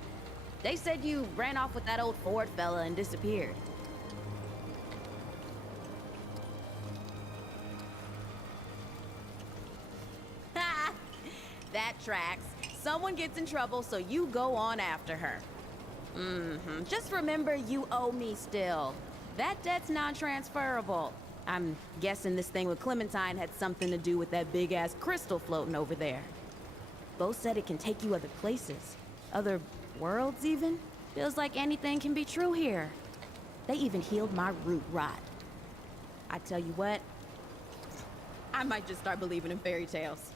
They said you ran off with that old Ford fella and disappeared. Ha! That tracks. Someone gets in trouble, so you go on after her. Mm-hmm. Just remember you owe me still. That debt's non-transferable. I'm guessing this thing with Clementine had something to do with that big-ass crystal floating over there. Bo said it can take you other places. Other worlds, even? Feels like anything can be true here. They even healed my root rot. I tell you what, I might just start believing in fairy tales.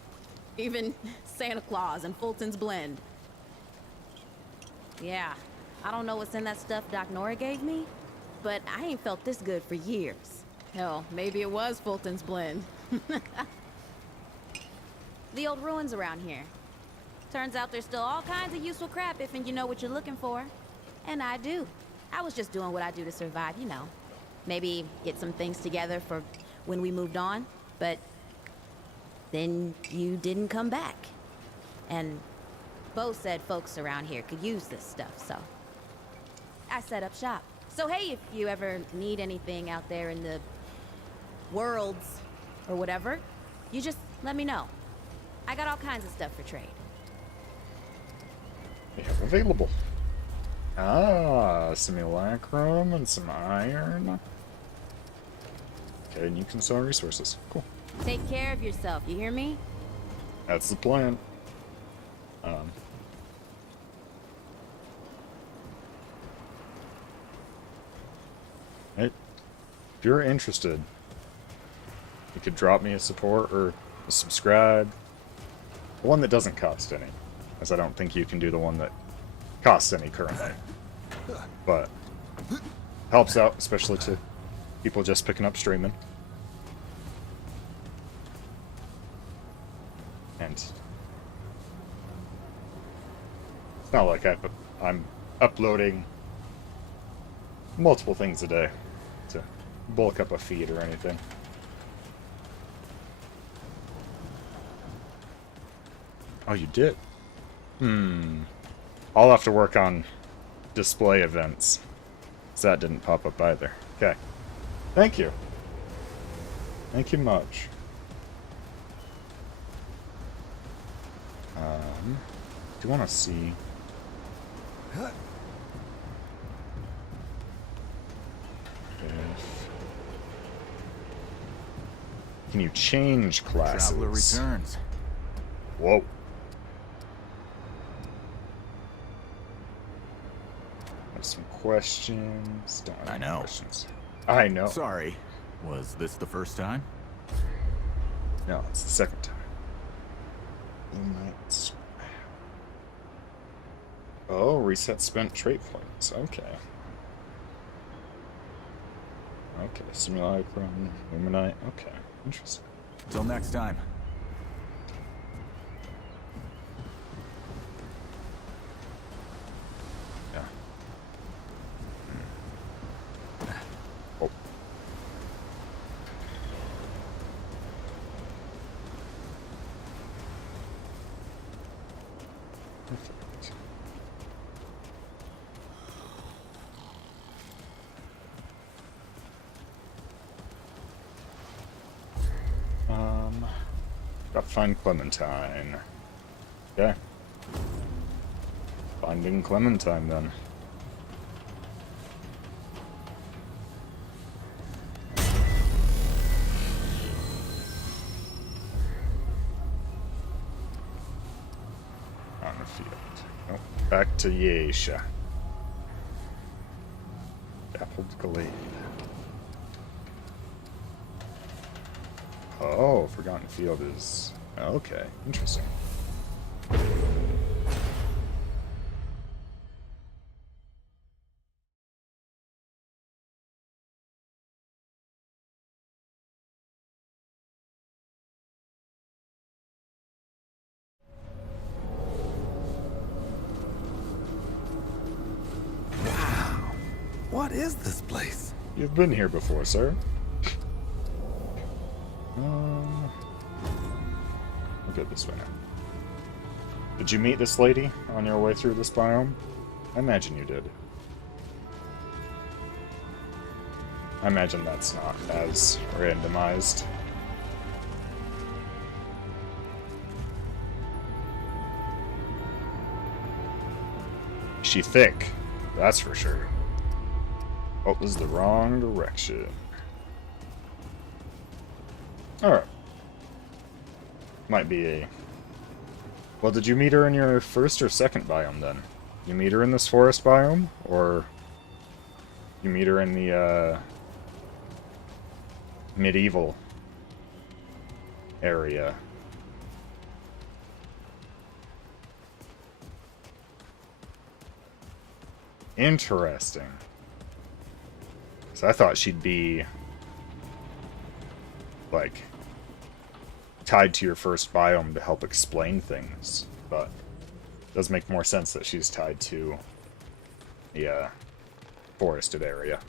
Even Santa Claus and Fulton's Blend. Yeah, I don't know what's in that stuff Doc Nora gave me, but I ain't felt this good for years. Hell, maybe it was Fulton's Blend. The old ruins around here. Turns out there's still all kinds of useful crap if you know what you're looking for. And I do. I was just doing what I do to survive, you know. Maybe get some things together for when we moved on, but then you didn't come back. And Bo said folks around here could use this stuff, so I set up shop. So hey, if you ever need anything out there in the worlds or whatever, you just let me know. I got all kinds of stuff for trade. We have available. Ah, simulacrum and some iron. Okay, and you can sell resources. Cool. Take care of yourself, you hear me? That's the plan. Hey, if you're interested, you could drop me a support or a subscribe. The one that doesn't cost any, as I don't think you can do the one that costs any currently. But helps out, especially to people just picking up streaming. And it's not like I'm uploading multiple things a day to bulk up a feed or anything. Oh, you did? I'll have to work on display events. So that didn't pop up either. Okay. Thank you. Thank you much. Do you want to see? Can you change classes? Traveler returns. Whoa. Have some questions. Don't have I any know. questions. I know. Sorry. Was this the first time? No, it's the second time. Midnight. Oh, reset spent trait points. Okay. Okay, simulacrum, luminite. Okay, interesting. Until next time. Yeah. Oh. Perfect. Gotta find Clementine. Okay. Finding Clementine then. On the field. Nope. Back to Yesha. Dappled Glade. Oh, Forgotten Field is... Okay, interesting. What is this place? You've been here before, sir. We'll go this way now. Did you meet this lady on your way through this biome? I imagine you did. I imagine that's not as randomized. She thick, that's for sure. What was the wrong direction? Alright. Might be a... Well, did you meet her in your first or second biome, then? You meet her in this forest biome? Or... you meet her in the, medieval area? Interesting. So I thought she'd be, like, tied to your first biome to help explain things, but it does make more sense that she's tied to the forested area.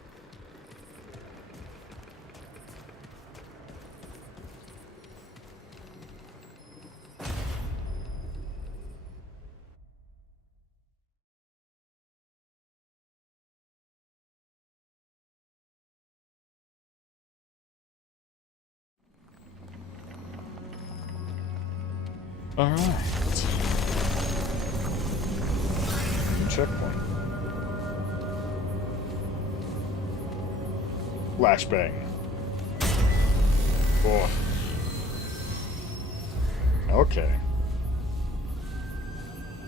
Alright. Checkpoint. Flashbang. Oh. Okay.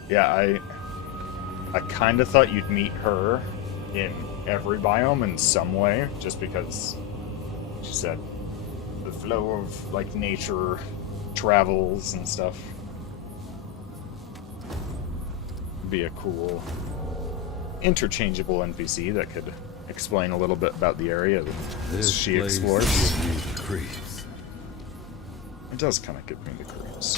Yeah, I kind of thought you'd meet her in every biome in some way, just because she said the flow of, like, nature travels and stuff. Be a cool interchangeable NPC that could explain a little bit about the area that she explores. It does kind of give me the creeps.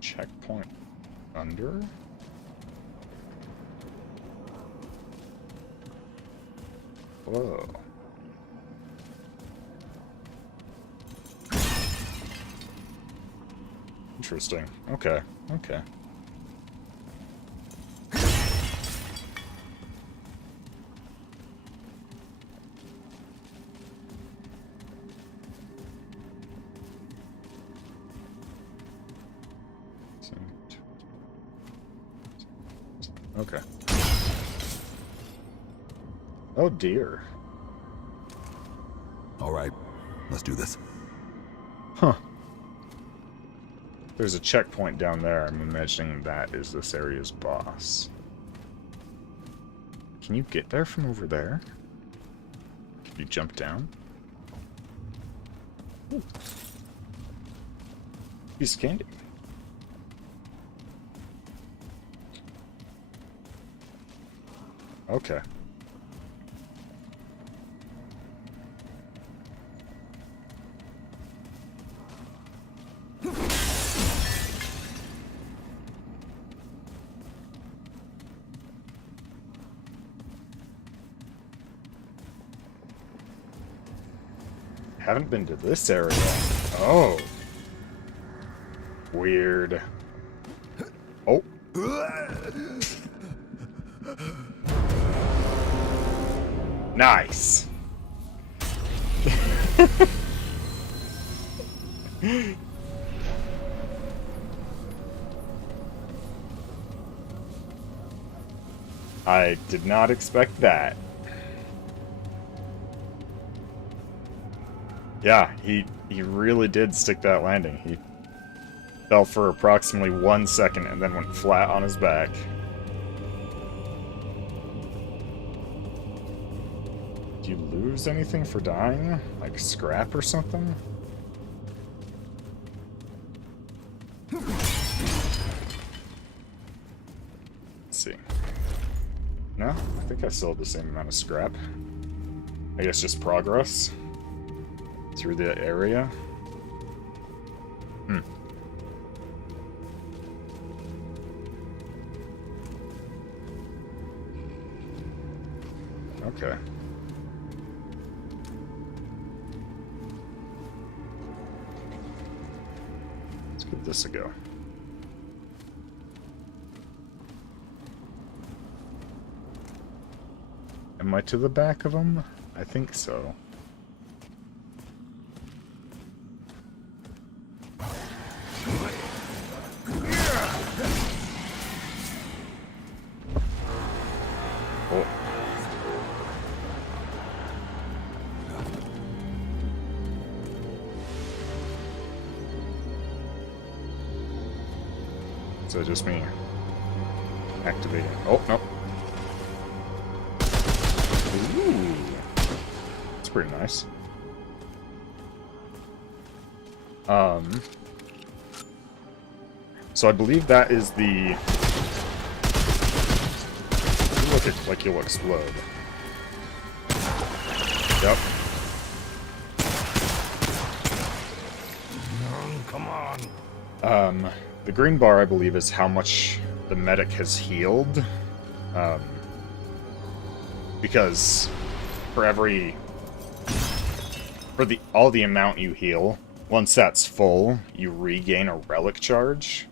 Checkpoint under? Whoa. Interesting. Okay. Okay. Okay. Oh dear. All right, let's do this. Huh. There's a checkpoint down there. I'm imagining that is this area's boss. Can you get there from over there? Can you jump down? Ooh. Piece of candy. Okay. Haven't been to this area. Oh. Weird. Oh. Nice. I did not expect that. Yeah, he really did stick that landing. He fell for approximately 1 second and then went flat on his back. Do you lose anything for dying? Like scrap or something? Let's see. No, I think I still have the same amount of scrap. I guess just progress through the area. Okay. Let's give this a go. Am I to the back of them? I think so. Oh. So just me activating. Oh, no. Ooh. That's pretty nice. So I believe that is the... You look like you'll explode. Yep. Come on. The green bar, I believe, is how much the medic has healed. Because for all the amount you heal, once that's full, you regain a relic charge.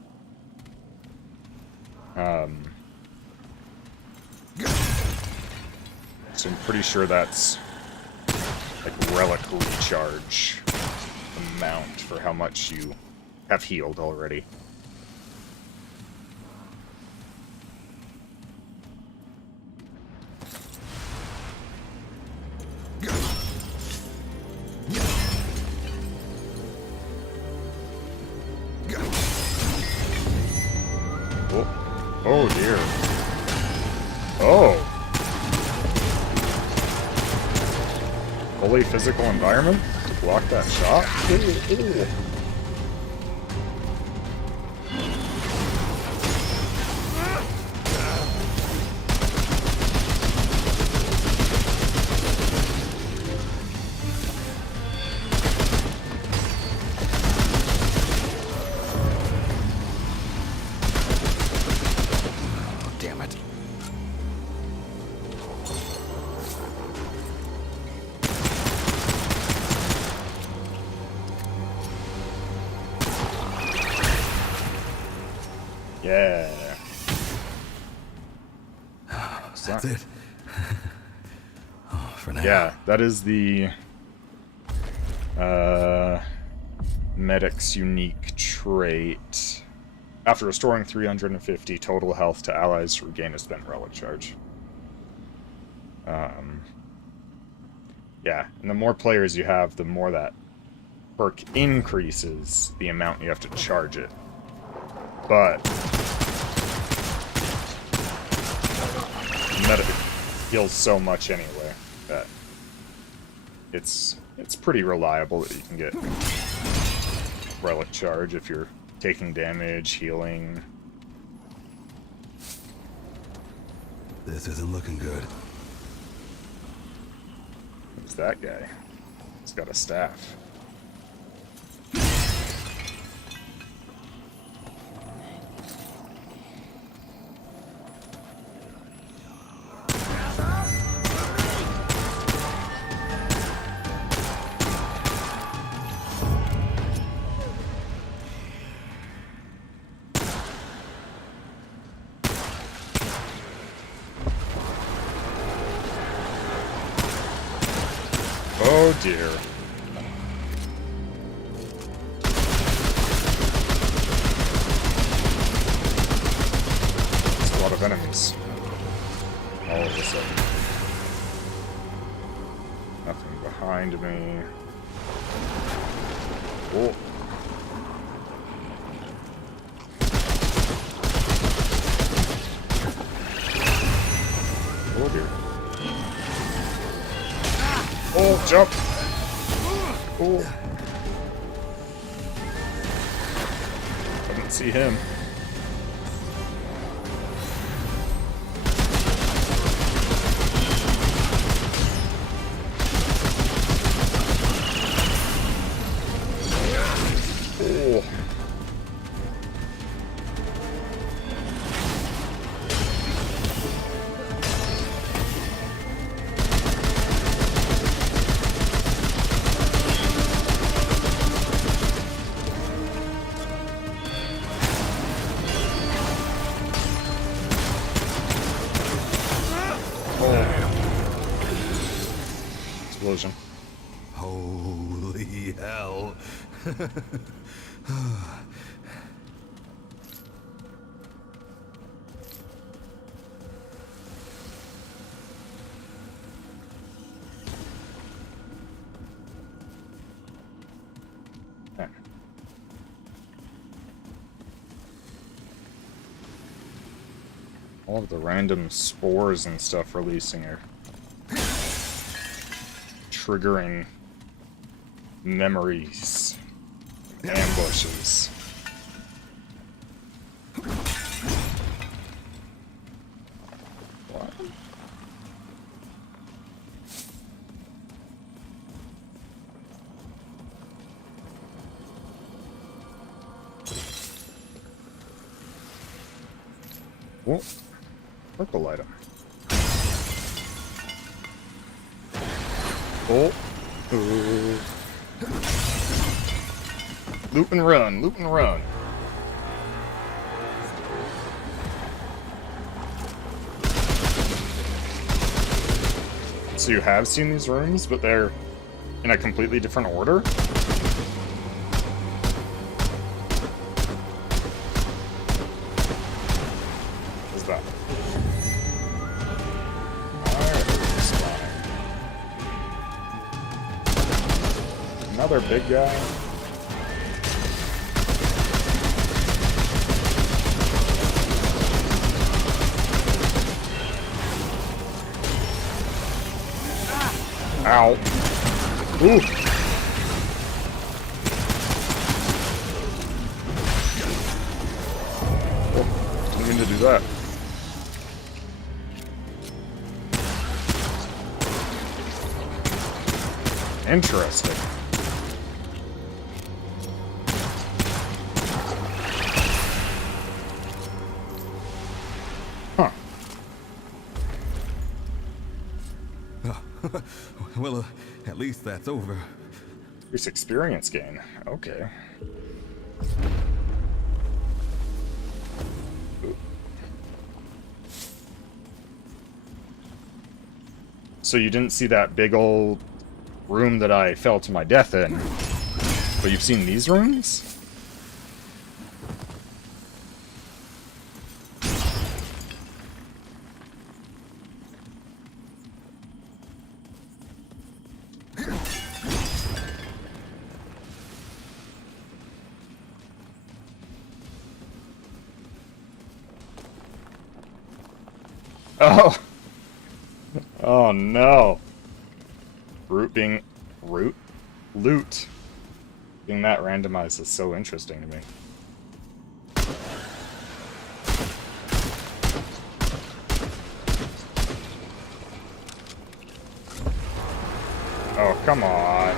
So I'm pretty sure that's like relic recharge amount for how much you have healed already. Oh dear. Oh. Fully physical environment to block that shot? Ooh. Yeah. That's it. Oh, for now. Yeah, that is the medic's unique trait. After restoring 350 total health to allies, regain a spent relic charge. Yeah, and the more players you have, the more that perk increases the amount you have to charge it. But medic heals so much anyway that it's pretty reliable that you can get relic charge if you're taking damage, healing. This isn't looking good. Who's that guy? He's got a staff. Oh dear. There's a lot of enemies. All of a sudden. Nothing behind me. Oh. Oh dear. Jump! Cool. I didn't see him. Oh. Explosion. Holy hell. Okay. All of the random spores and stuff releasing are triggering memories, ambushes. What? Oh, purple item. Oh. Ooh. Loop and run, loop and run. So you have seen these rooms, but they're in a completely different order? What's that? Another big guy. Ow. Ooh. Oh, didn't mean to do that. Interesting. Huh. Well, at least that's over. Increase experience gain. Okay. Ooh. So you didn't see that big old room that I fell to my death in, but you've seen these rooms? Oh! Oh no! Loot being that randomized is so interesting to me. Oh, come on.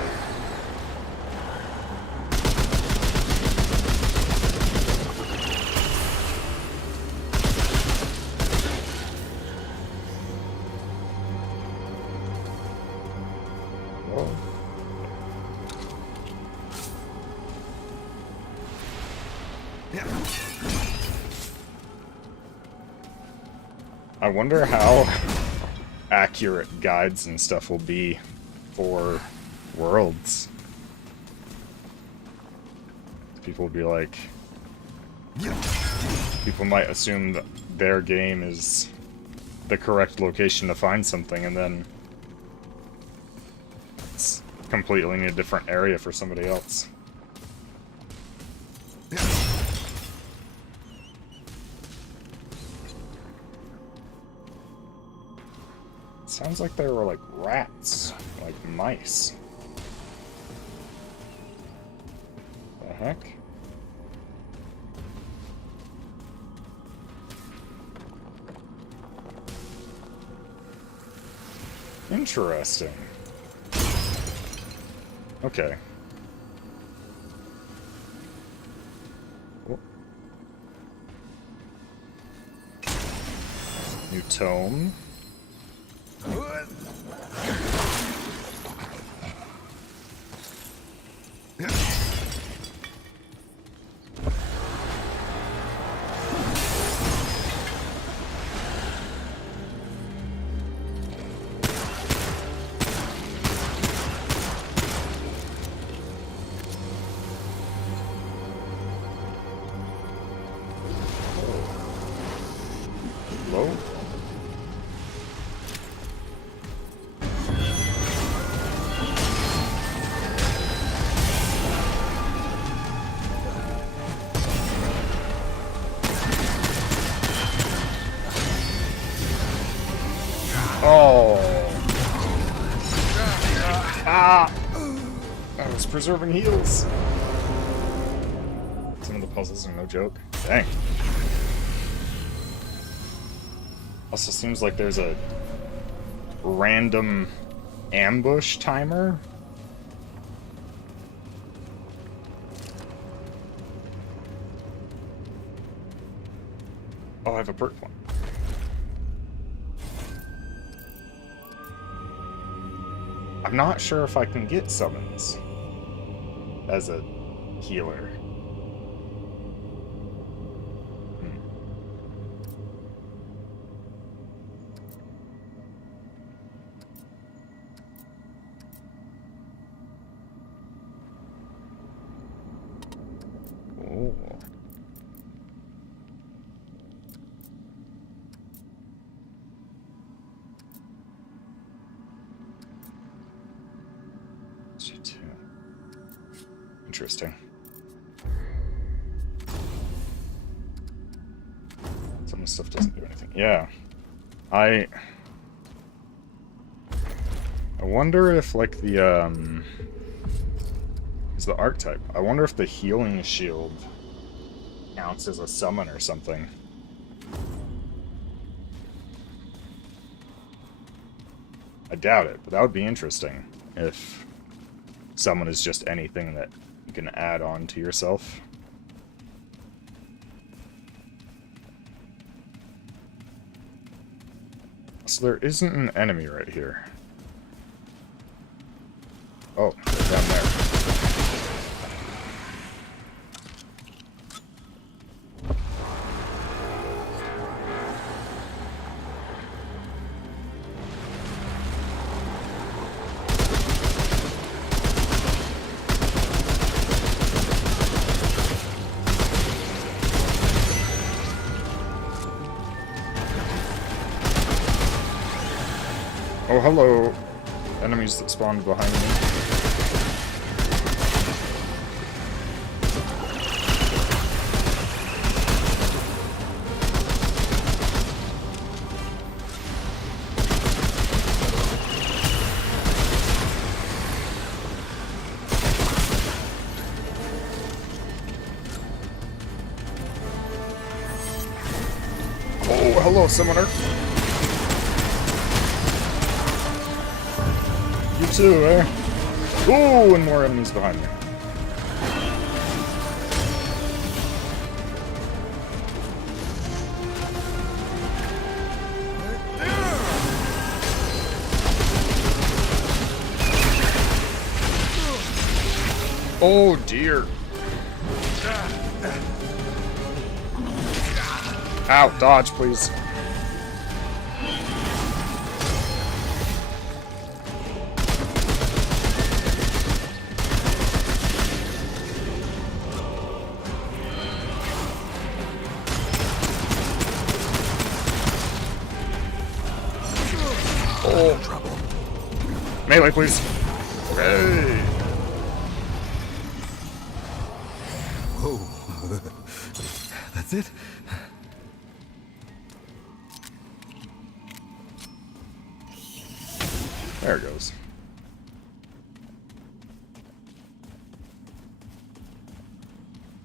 I wonder how accurate guides and stuff will be for worlds. People will be like... People might assume that their game is the correct location to find something, and then it's completely in a different area for somebody else. Sounds like they were like rats, like mice. The heck? Interesting. Okay. Oh. New tome. Hello? Oh. Ah! I was preserving heals. Some of the puzzles are no joke. Dang. Also seems like there's a random ambush timer. Oh, I have a perk one. I'm not sure if I can get summons as a healer. Oh. Interesting. Some of the stuff doesn't do anything. Yeah. I wonder if, like, the, is the archetype. I wonder if the healing shield counts as a summon or something. I doubt it, but that would be interesting if summon is just anything that you can add on to yourself. So there isn't an enemy right here. Oh, they're down there. Oh, hello. Enemies that spawned behind me. Oh, hello, summoner. You too, eh? Ooh, and more enemies behind me. Oh dear. Ow, dodge, please. Oh, trouble. Melee, please. Hey. Oh, that's it? There it goes.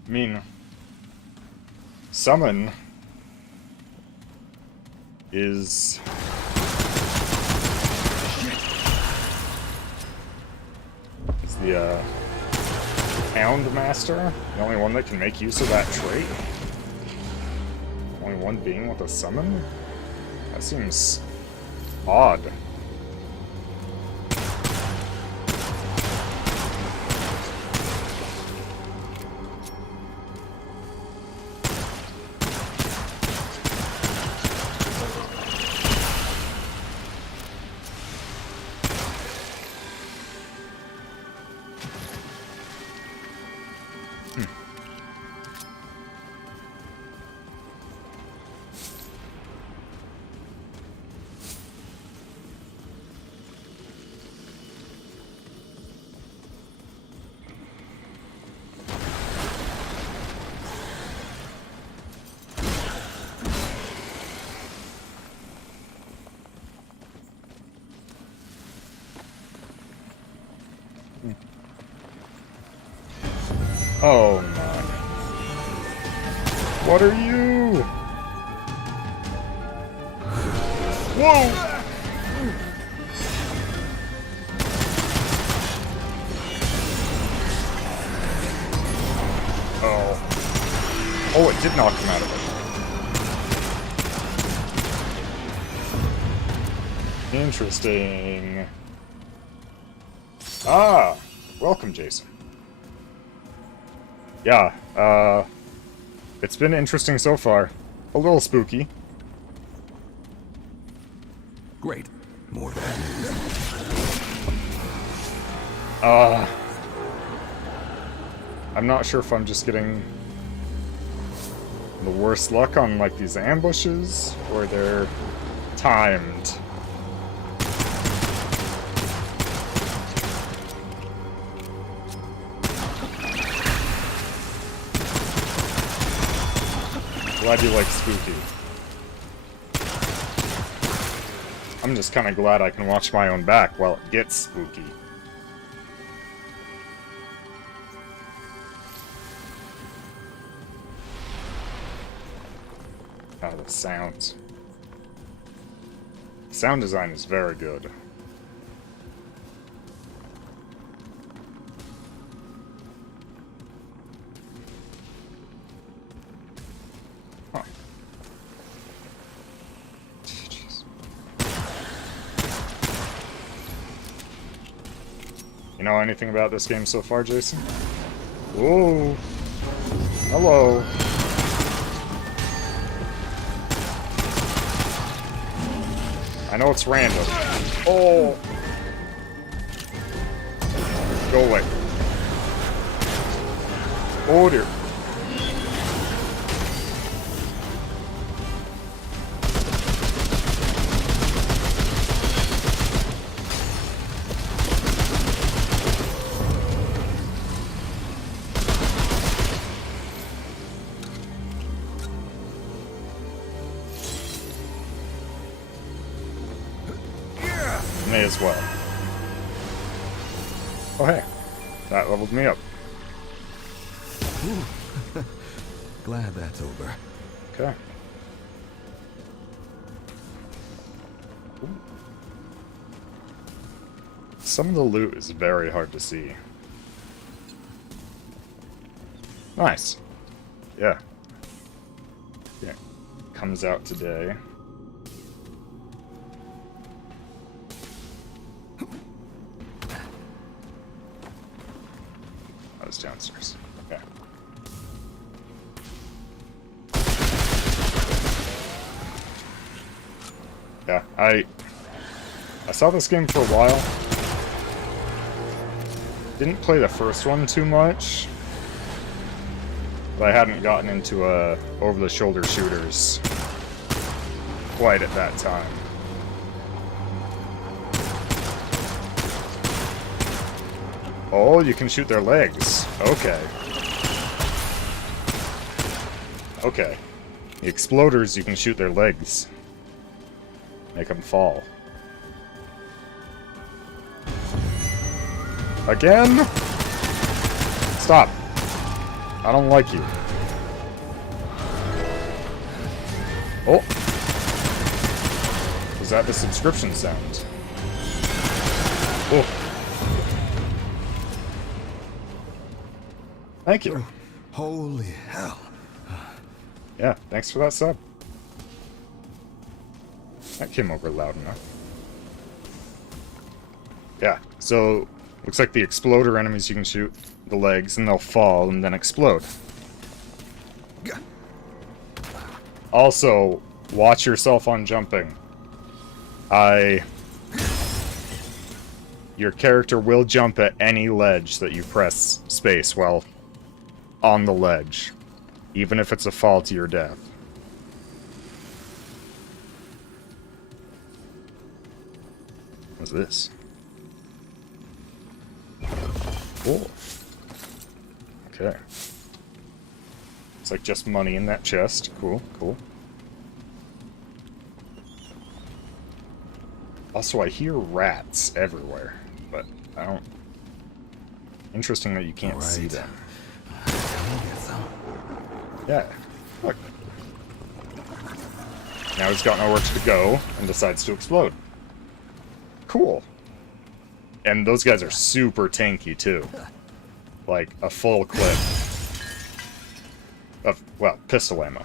I mean, summon is... Is the, Hound Master the only one that can make use of that trait? Only one being with a summon? That seems odd. Oh my. What are you? Whoa! Oh. Oh, it did knock him out of it. Interesting. Ah! Welcome, Jason. Yeah, it's been interesting so far. A little spooky. Great. More bad news. I'm not sure if I'm just getting the worst luck on, like, these ambushes, or they're timed. Glad you like spooky. I'm just kind of glad I can watch my own back while it gets spooky. Oh, the sounds. Sound design is very good. You know anything about this game so far, Jason? Whoa! Hello! I know it's random. Oh! Go away. Oh dear. May as well. Oh hey, that leveled me up. Glad that's over. Okay. Some of the loot is very hard to see. Nice. Yeah. Yeah. Comes out today. I was downstairs. Okay. Yeah, I saw this game for a while. Didn't play the first one too much, but I hadn't gotten into over-the-shoulder shooters quite at that time. Oh, you can shoot their legs. Okay. Okay. The exploders, you can shoot their legs. Make them fall. Again? Stop. I don't like you. Oh. Was that the subscription sound? Oh. Thank you. Holy hell. Yeah, thanks for that sub. That came over loud enough. Yeah, so looks like the exploder enemies you can shoot the legs and they'll fall and then explode. Also, watch yourself on jumping. Your character will jump at any ledge that you press space while on the ledge, even if it's a fall to your death. What's this? Cool. Okay. It's like just money in that chest. Cool, cool. Also, I hear rats everywhere, but I don't... Interesting that you can't see them. Yeah, look. Now he's got nowhere to go and decides to explode. Cool. And those guys are super tanky, too. Like, a full clip of, well, pistol ammo.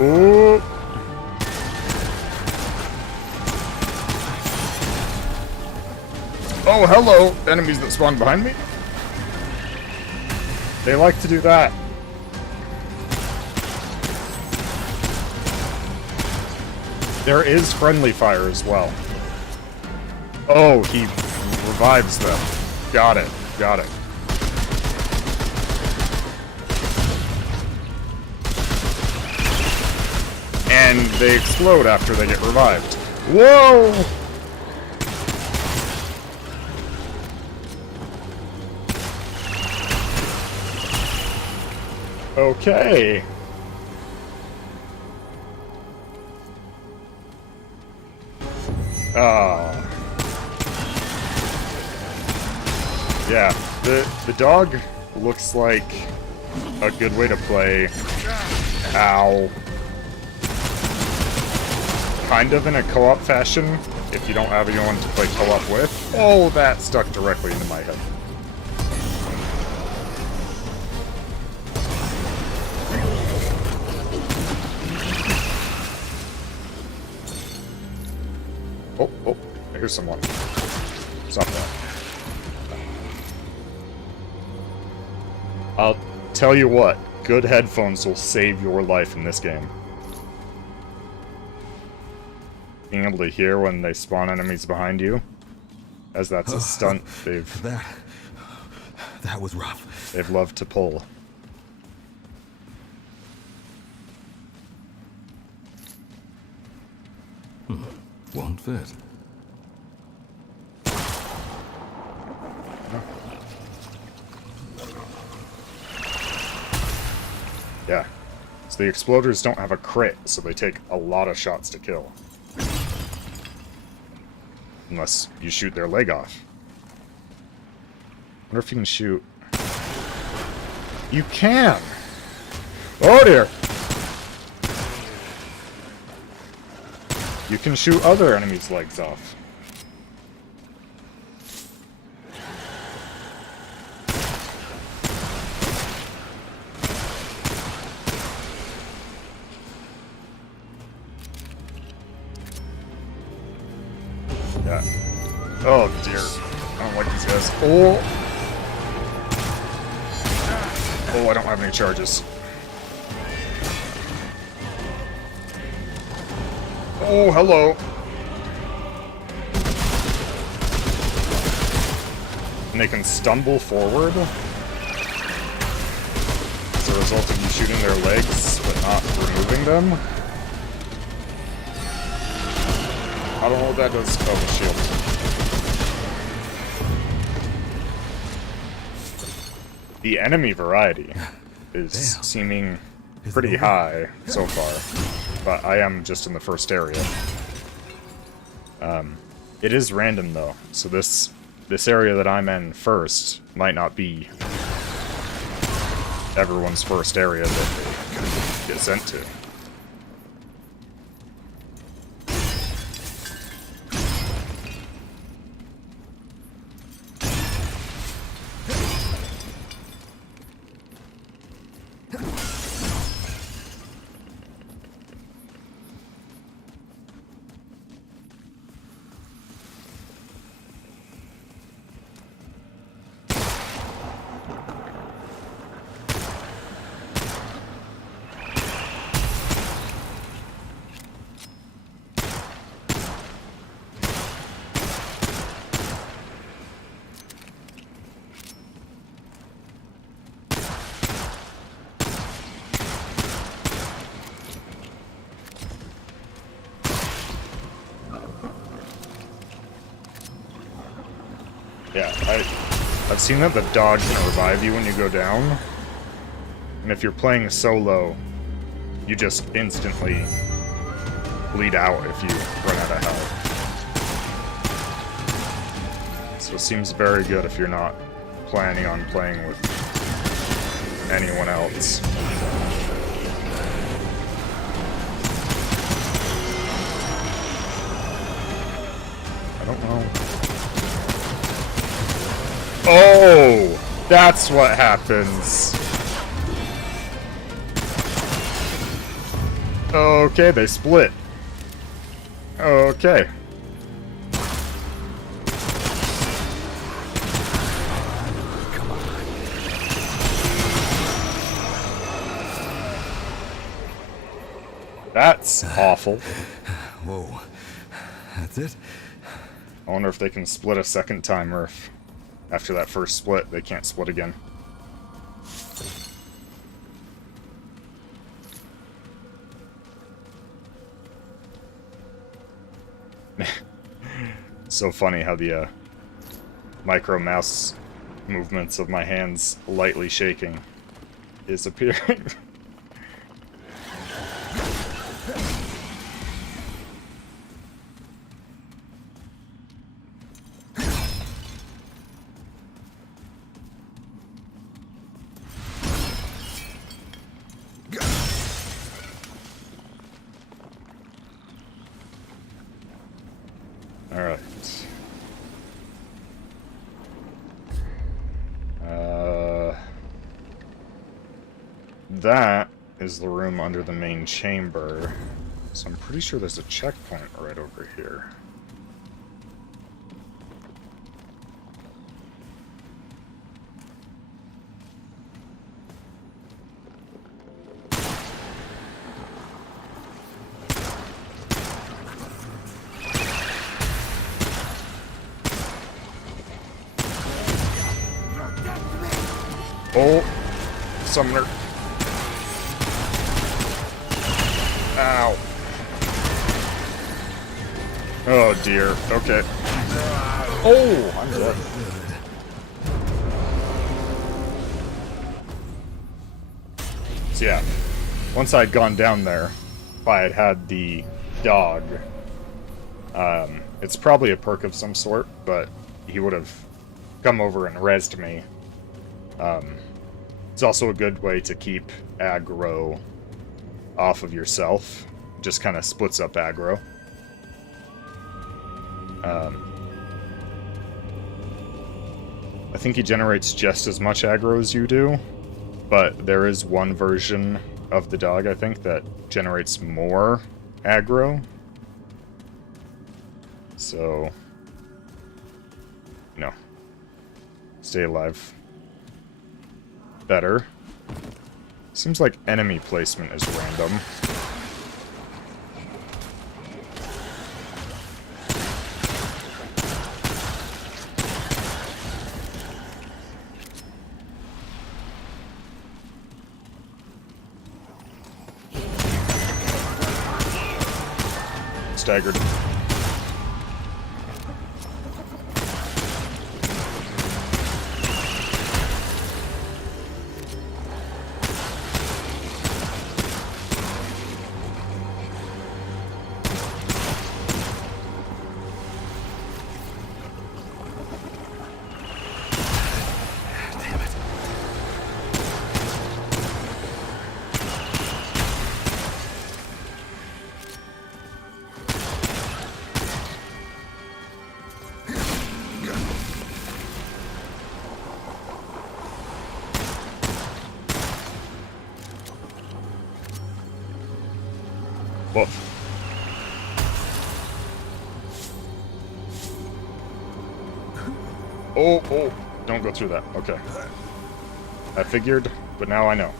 Ooh. Oh, hello, enemies that spawn behind me. They like to do that. There is friendly fire as well. Oh, he revives them. Got it, got it. And they explode after they get revived. Whoa! Okay. Yeah, the dog looks like a good way to play. Ow. Kind of in a co-op fashion, if you don't have anyone to play co-op with. Oh, that stuck directly into my head. Oh, I hear someone. Stop that. I'll tell you what, good headphones will save your life in this game. Being able to hear when they spawn enemies behind you, as that's a stunt that was rough. They've loved to pull. Won't fit. Yeah. So the exploders don't have a crit, so they take a lot of shots to kill. Unless you shoot their leg off. Wonder if you can shoot... You can! Oh dear! You can shoot other enemies' legs off. Yeah. Oh dear. I don't like these guys. Oh! Oh, I don't have any charges. Oh, hello. And they can stumble forward as a result of you shooting their legs, but not removing them. I don't know what that does. Oh, the shield. The enemy variety is seeming pretty high so far, but I am just in the first area. It is random though, so this area that I'm in first might not be everyone's first area that they get sent to. Yeah, I've seen that the dog can revive you when you go down, and if you're playing solo, you just instantly bleed out if you run out of health. So it seems very good if you're not planning on playing with anyone else. I don't know. Oh, that's what happens. Okay, they split. Okay. Come on. That's awful. Whoa. That's it? I wonder if they can split a second time, or if after that first split, they can't split again. So funny how the micro mouse movements of my hands lightly shaking is appearing. Alright. That is the room under the main chamber. So I'm pretty sure there's a checkpoint right over here. Oh, summoner. Ow. Oh dear. Okay. Oh, I'm dead. So yeah, once I'd gone down there, if I had had the dog, it's probably a perk of some sort, but he would have come over and rezzed me. It's also a good way to keep aggro off of yourself. Just kind of splits up aggro. I think he generates just as much aggro as you do, but there is one version of the dog, I think, that generates more aggro. So, you know, stay alive better. Seems like enemy placement is random. Staggered. Woof. Oh, oh, don't go through that. Okay. I figured, but now I know.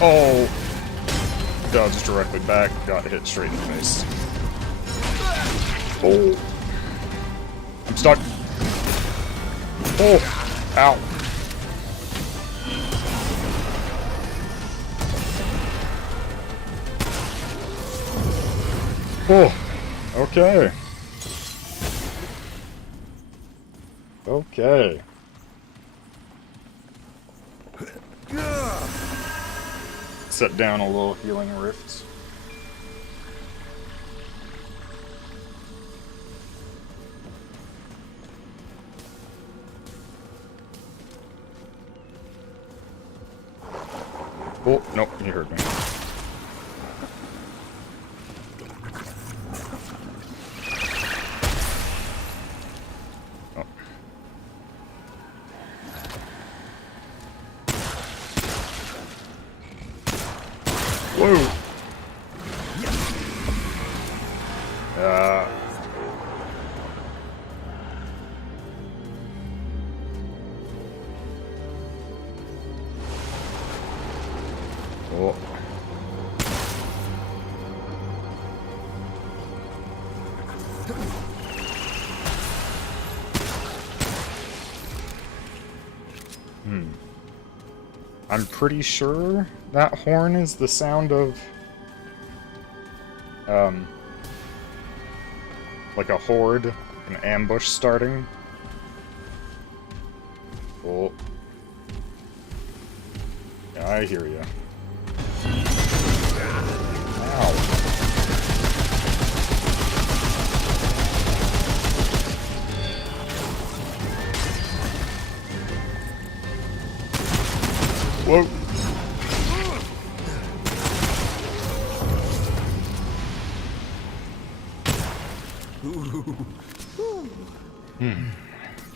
Oh! Dodged directly back, got hit straight in the face. Oh! I'm stuck. Oh! Ow. Oh! Okay. Okay. Set down a little healing rift. Oh, nope, he heard me. Oh. Whoa! Oh. I'm pretty sure that horn is the sound of like a horde, an ambush starting. Oh. Yeah, I hear you. Ow. Whoa.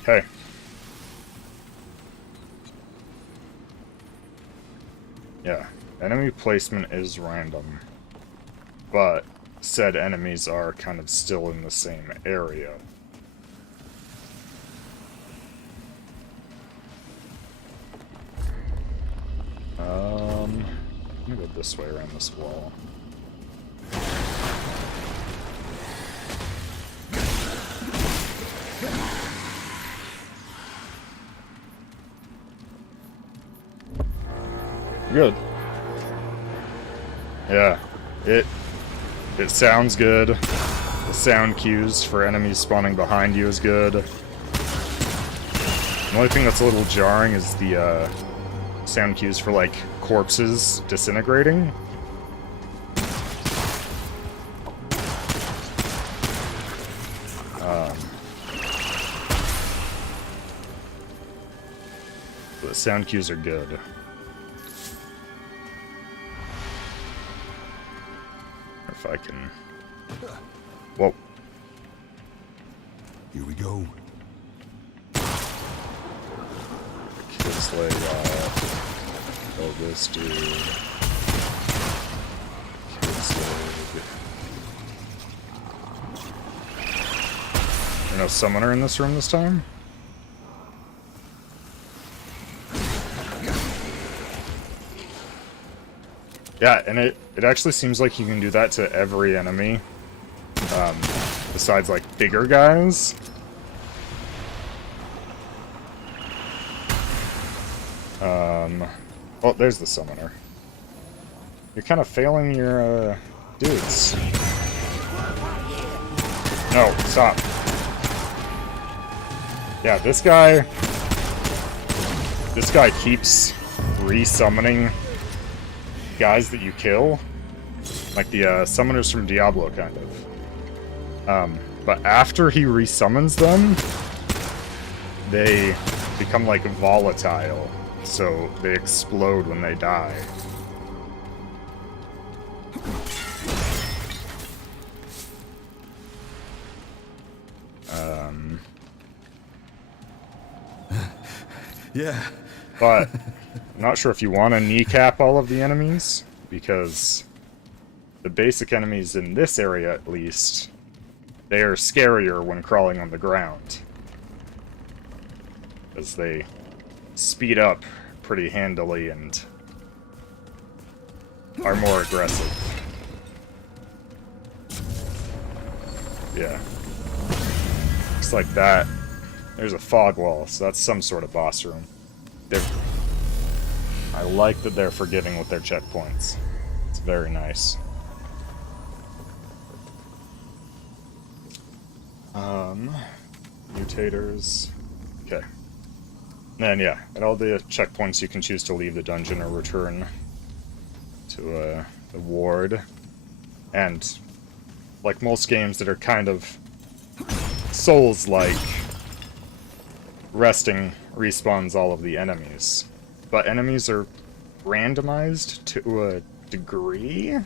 Okay. Yeah, enemy placement is random, but said enemies are kind of still in the same area. I'm gonna go this way around this wall. Good. Yeah, it sounds good. The sound cues for enemies spawning behind you is good. The only thing that's a little jarring is the sound cues for like corpses disintegrating. The sound cues are good. If I can... Whoa. Here we go. Kid's leg off. Oh, this dude. Kid's leg. There's no summoner in this room this time? Yeah, and it actually seems like you can do that to every enemy, besides, like, bigger guys. Oh, there's the summoner. You're kind of failing your, dudes. No, stop. Yeah, this guy keeps re-summoning guys that you kill, like the summoners from Diablo, kind of. But after he resummons them, they become like volatile, so they explode when they die. Yeah. But I'm not sure if you want to kneecap all of the enemies, because the basic enemies in this area, at least, they are scarier when crawling on the ground, as they speed up pretty handily and are more aggressive. Yeah. Looks like that. There's a fog wall, so that's some sort of boss room. I like that they're forgiving with their checkpoints. It's very nice. Mutators. Okay. And yeah, at all the checkpoints you can choose to leave the dungeon or return to the ward. And like most games that are kind of Souls-like, resting respawns all of the enemies. But enemies are randomized to a degree?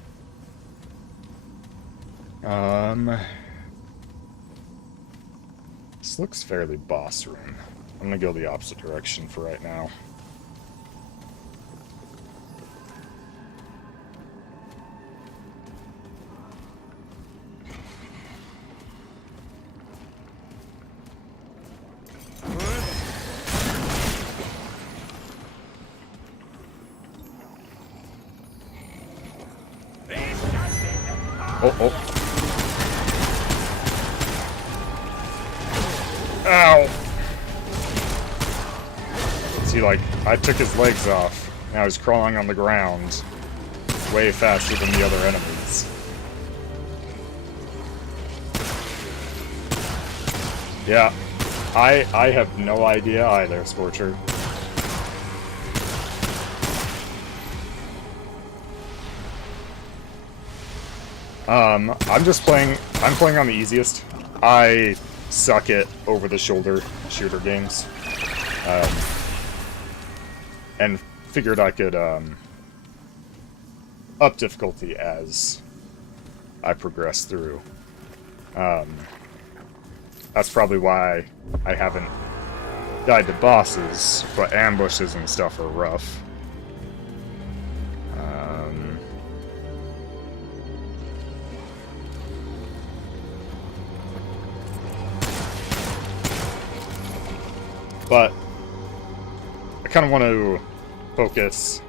This looks fairly boss room. I'm gonna go the opposite direction for right now. Oh. Ow! See, like, I took his legs off. Now he's crawling on the ground way faster than the other enemies. Yeah, I have no idea either, Scorcher. I'm playing on the easiest. I suck at over-the-shoulder shooter games. And figured I could, up difficulty as I progress through. That's probably why I haven't died to bosses, but ambushes and stuff are rough. But I kind of want to focus,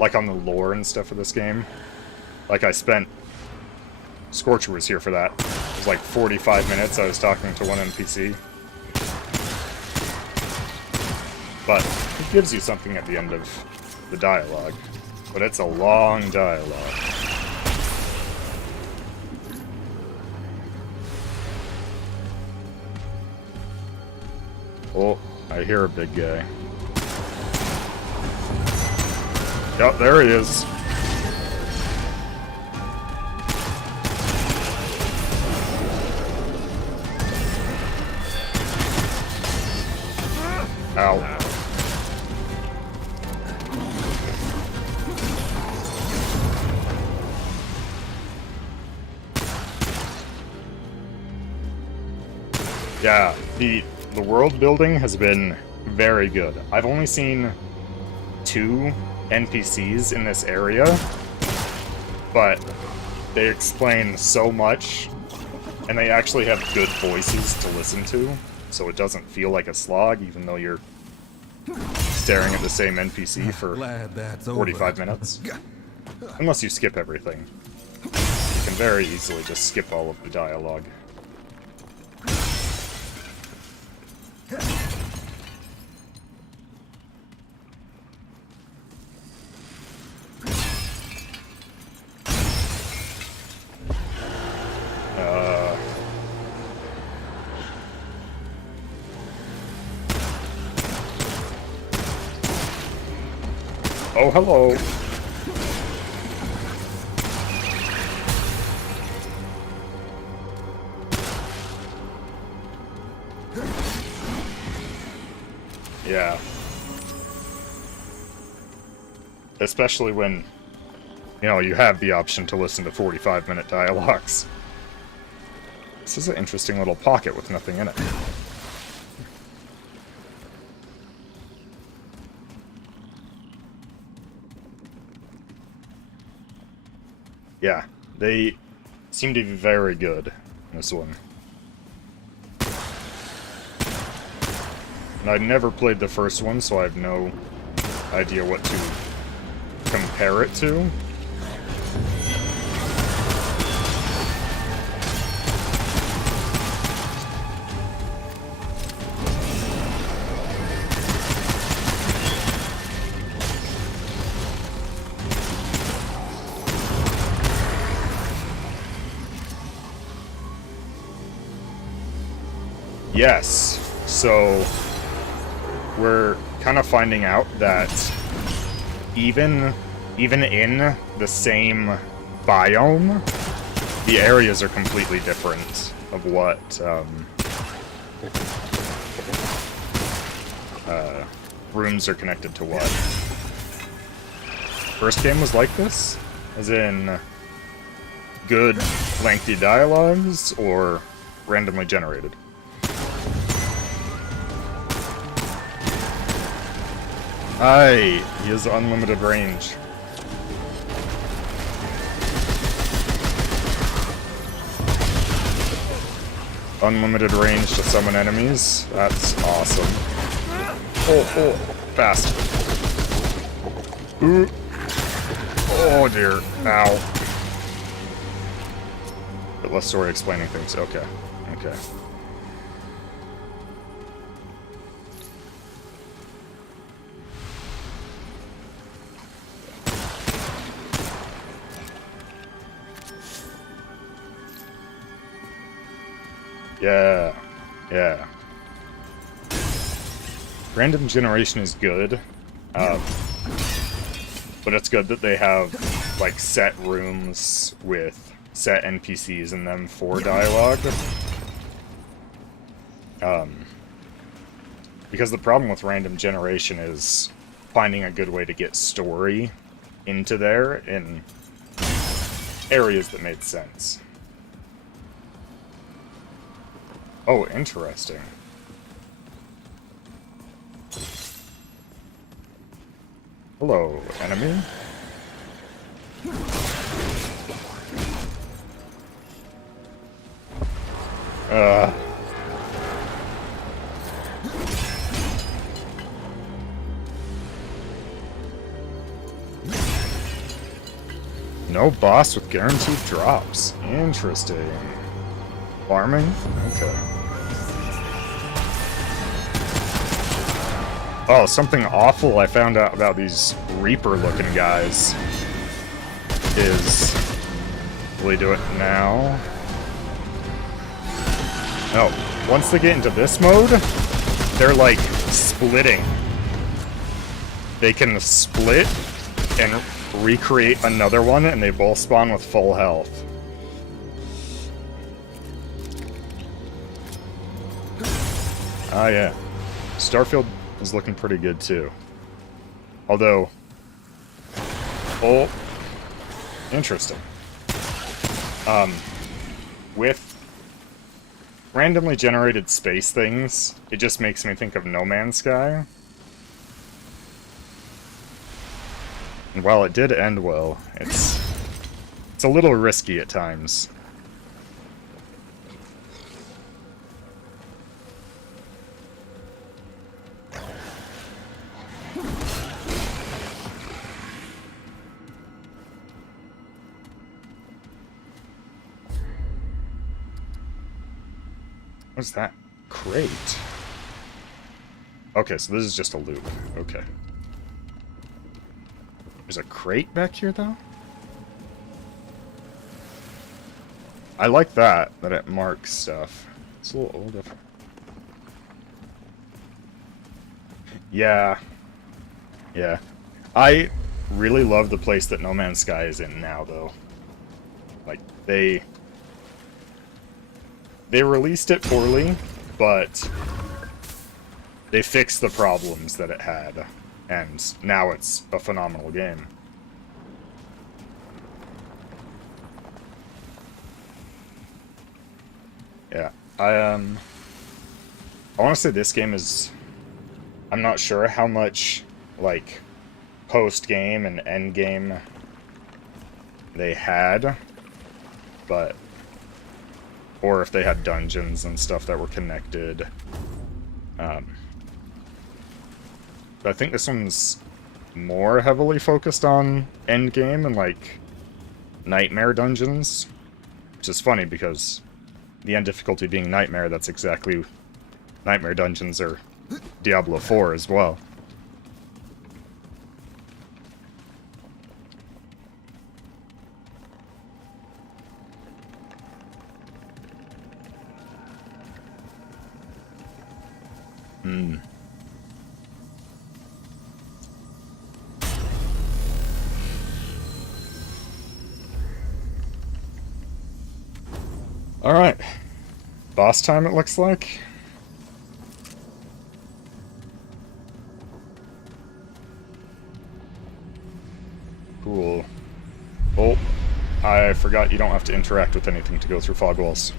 like, on the lore and stuff of this game. Like, Scorcher was here for that. It was like 45 minutes I was talking to one NPC. But it gives you something at the end of the dialogue. But it's a long dialogue. Oh, I hear a big guy. Yep, there he is. Ow. Yeah, the world building has been very good. I've only seen 2 NPCs in this area, but they explain so much, and they actually have good voices to listen to, so it doesn't feel like a slog, even though you're staring at the same NPC for 45 minutes. Unless you skip everything. You can very easily just skip all of the dialogue. Oh, hello. Yeah. Especially when, you know, you have the option to listen to 45-minute dialogues. This is an interesting little pocket with nothing in it. Yeah, they seem to be very good in this one. And I'd never played the first one, so I have no idea what to compare it to. Yes, so we're kind of finding out that even in the same biome, the areas are completely different of what rooms are connected to what. First game was like this, as in good lengthy dialogues or randomly generated. Aye, he has unlimited range. Unlimited range to summon enemies. That's awesome. Oh, fast. Ooh. Oh dear. Ow. But less story explaining things. Okay. Okay. Yeah, yeah. Random generation is good, but it's good that they have, like, set rooms with set NPCs in them for dialogue. Because the problem with random generation is finding a good way to get story into there in areas that made sense. Oh, interesting. Hello, enemy. No boss with guaranteed drops. Interesting. Farming? Okay. Oh, something awful I found out about these Reaper-looking guys is... Will he do it now? No. Once they get into this mode, they're like splitting. They can split and recreate another one, and they both spawn with full health. Ah, yeah. Starfield is looking pretty good, too. Although... Oh. Interesting. With randomly generated space things, it just makes me think of No Man's Sky. And while it did end well, it's a little risky at times. What's that? Crate? Okay, so this is just a loop. Okay. There's a crate back here, though? I like that it marks stuff. It's a little older. Yeah. Yeah. I really love the place that No Man's Sky is in now, though. Like, they released it poorly, but they fixed the problems that it had, and now it's a phenomenal game. Yeah, I want to say this game is... I'm not sure how much, like, post-game and end-game they had, but... Or if they had dungeons and stuff that were connected. But I think this one's more heavily focused on endgame and, like, nightmare dungeons. Which is funny, because the end difficulty being nightmare, that's exactly... Nightmare dungeons are Diablo 4 as well. Alright. Boss time, it looks like. Cool. Oh, I forgot you don't have to interact with anything to go through fog walls.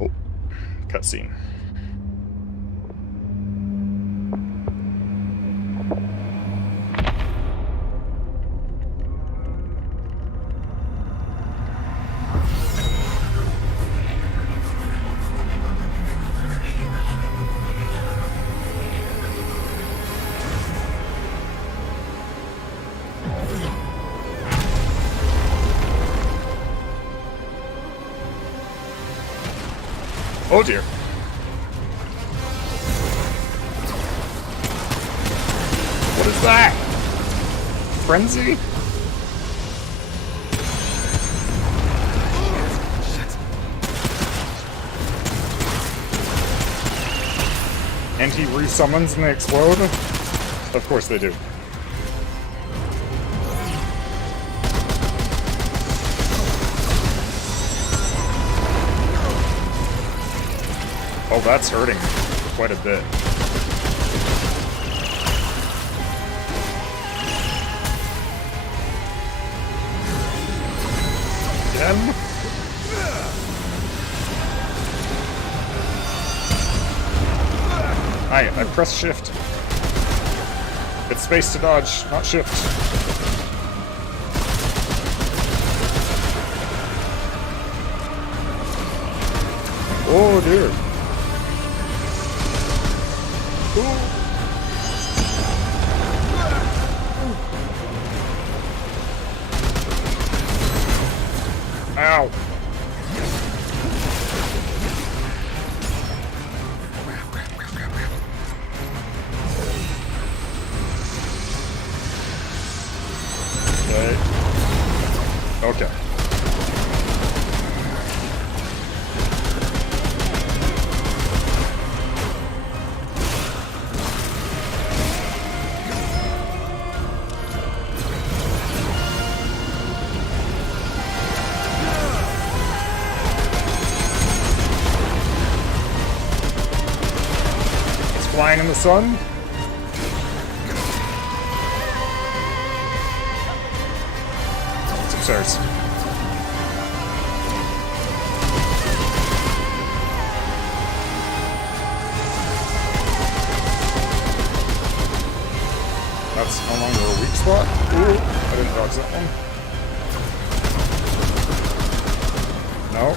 Oh, cutscene. Oh dear. What is that? Frenzy? And he resummons and they explode? Of course they do. Oh, that's hurting quite a bit. Again? I pressed shift. It's space to dodge, not shift. Oh dear. Ow. Okay. It's flying in the sun. It's upstairs. That's no longer a weak spot. Ooh, I didn't dodge that one. No.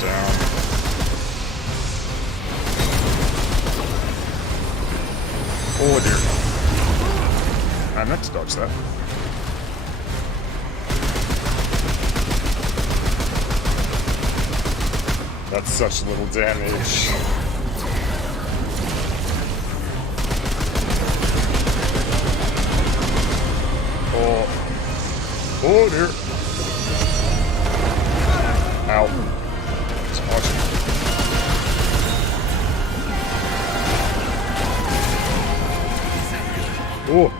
down. Oh dear. I meant to dodge that. That's such little damage. Oh dear. Ow. It's awesome. Oh.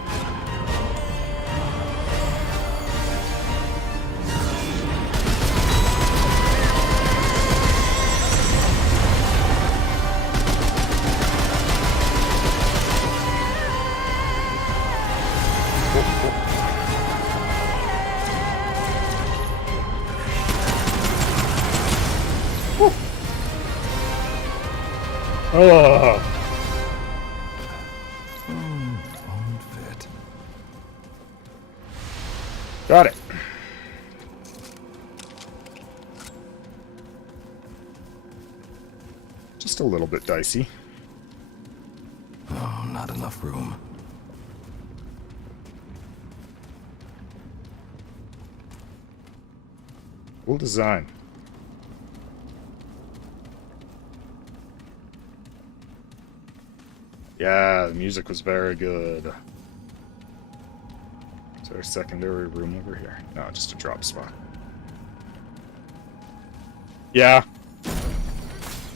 Oh. Won't fit. Got it. Just a little bit dicey. Oh, not enough room. Cool design. Yeah, the music was very good. Is there a secondary room over here? No, just a drop spot. Yeah.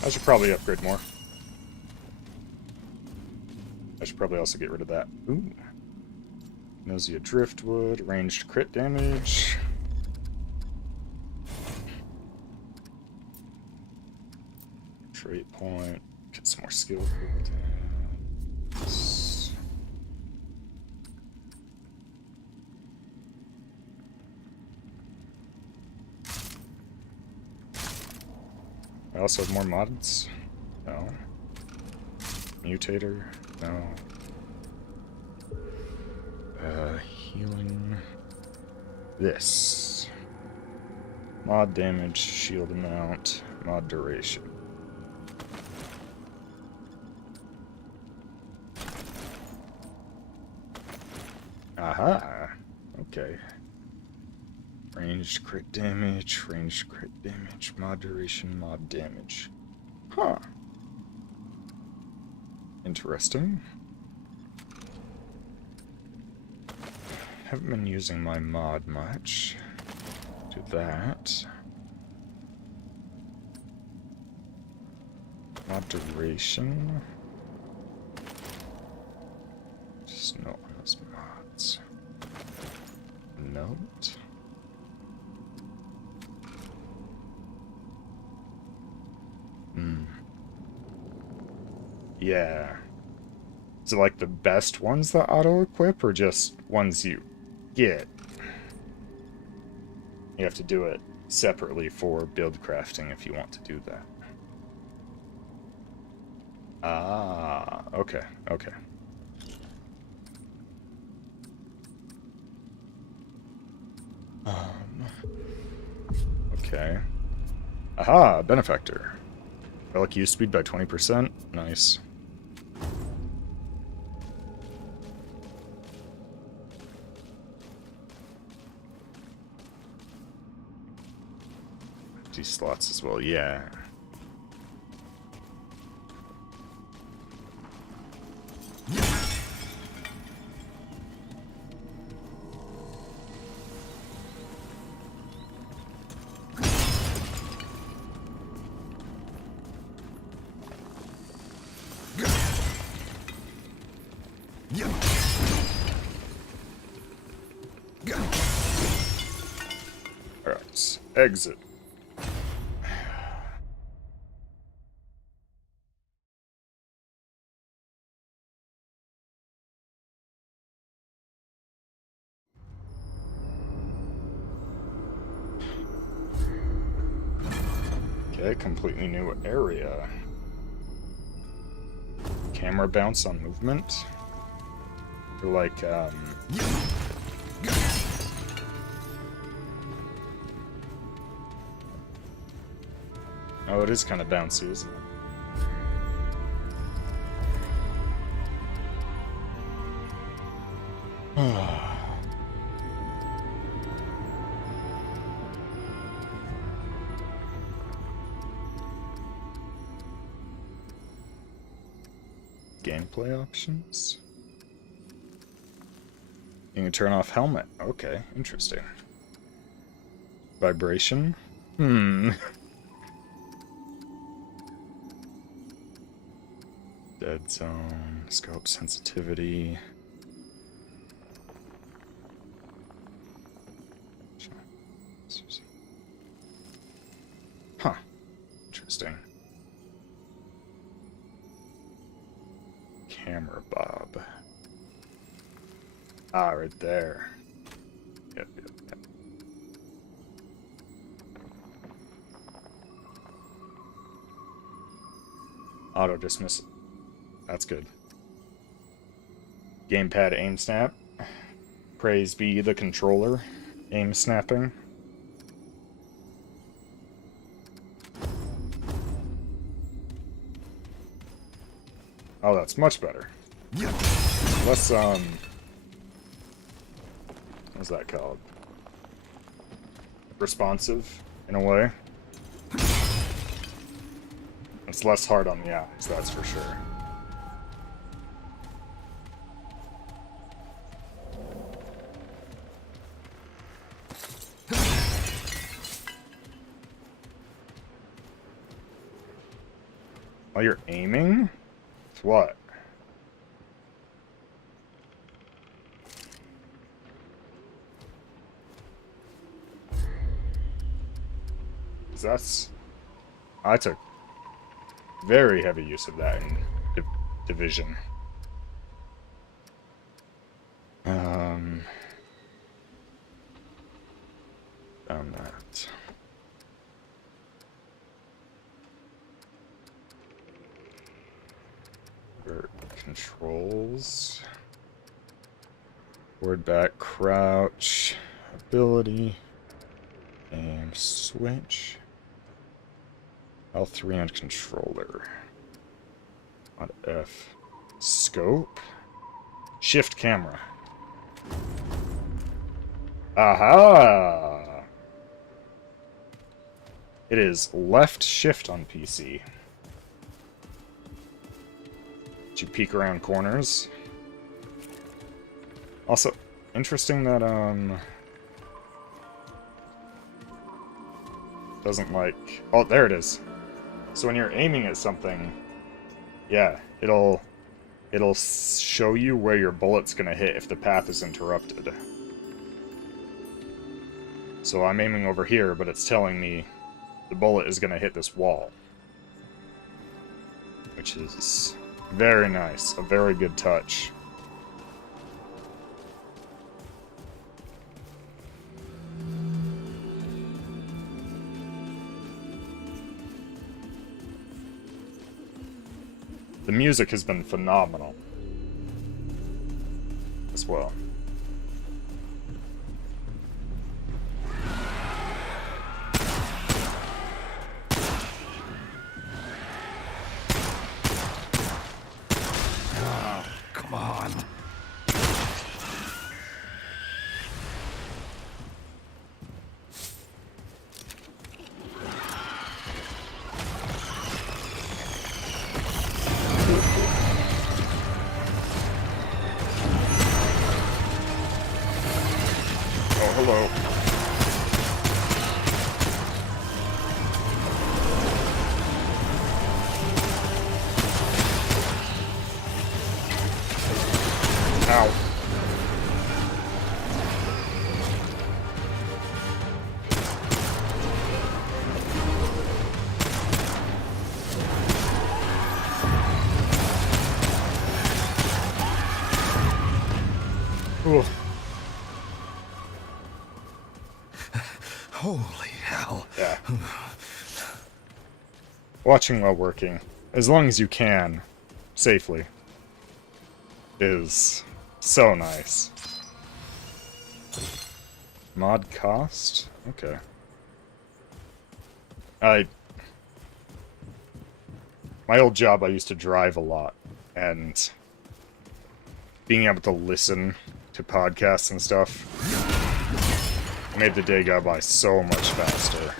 I should probably upgrade more. I should probably also get rid of that. Ooh. Nausea driftwood, ranged crit damage. Trait point. Get some more skill. I also have more mods. No. Mutator. No. Healing. This. Mod damage, shield amount, mod duration. Aha! Okay. Ranged crit damage, mod duration, mod damage. Huh. Interesting. Haven't been using my mod much. Do that. Mod duration. Just not on those mods. Note. Yeah. Is it like the best ones that auto-equip, or just ones you get? You have to do it separately for build crafting if you want to do that. Ah, okay, okay. Okay. Aha, benefactor. Relic use speed by 20%. Nice. These slots as well, yeah. Alright, exit. Okay, completely new area. Camera bounce on movement. Or like, Oh, it is kind of bouncy, isn't it? Gameplay options? You can turn off helmet. Okay, interesting. Vibration? Dead zone, scope sensitivity. Huh. Interesting. Camera bob. Ah, right there. Yep. Auto dismiss. That's good. Gamepad aim snap. Praise be the controller. Aim snapping. Oh, that's much better. Less, what's that called? Responsive, in a way. It's less hard on the eyes, that's for sure. While you're aiming? It's what? I took very heavy use of that in Division. Found that. Controls. Forward, back, crouch, ability, aim, switch. L3 and controller. On F. Scope. Shift camera. Aha! It is left shift on PC. You peek around corners. Also, interesting that, doesn't like... Oh, there it is. So when you're aiming at something, yeah, it'll show you where your bullet's gonna hit if the path is interrupted. So I'm aiming over here, but it's telling me the bullet is gonna hit this wall. Which is very nice. A very good touch. The music has been phenomenal as well. Oh, come on. Oh, hello. Ow. Ooh. Holy hell. Yeah. Watching while working, as long as you can, safely, is so nice. Mod cost? Okay. My old job, I used to drive a lot, and being able to listen to podcasts and stuff made the day go by so much faster.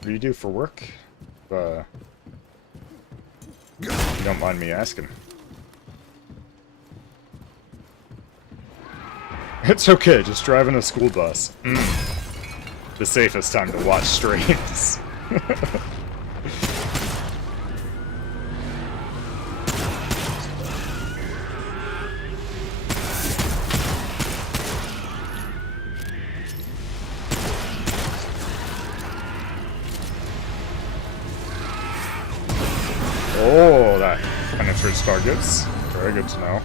What do you do for work? You don't mind me asking. It's okay, just driving a school bus. The safest time to watch streams. Oh, that penetrates targets. Very good to know.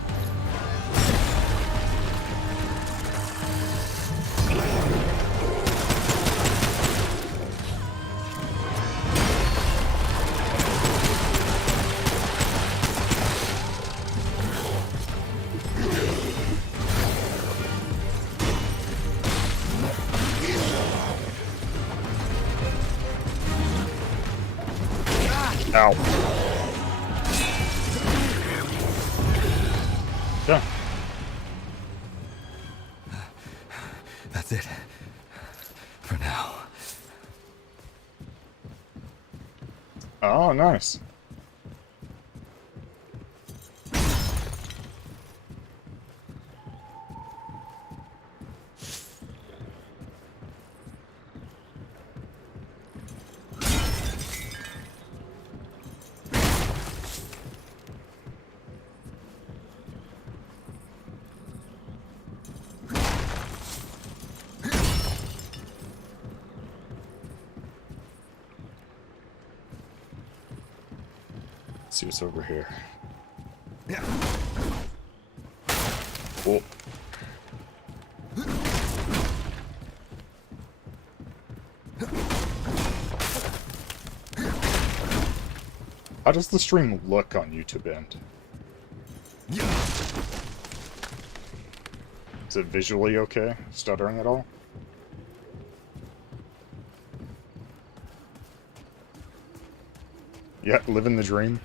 Ow. Yeah. That's it. For now. Oh, nice. Let's see what's over here. Yeah. Oh. How does the stream look on YouTube End? Is it visually okay? Stuttering at all? Yeah, living the dream.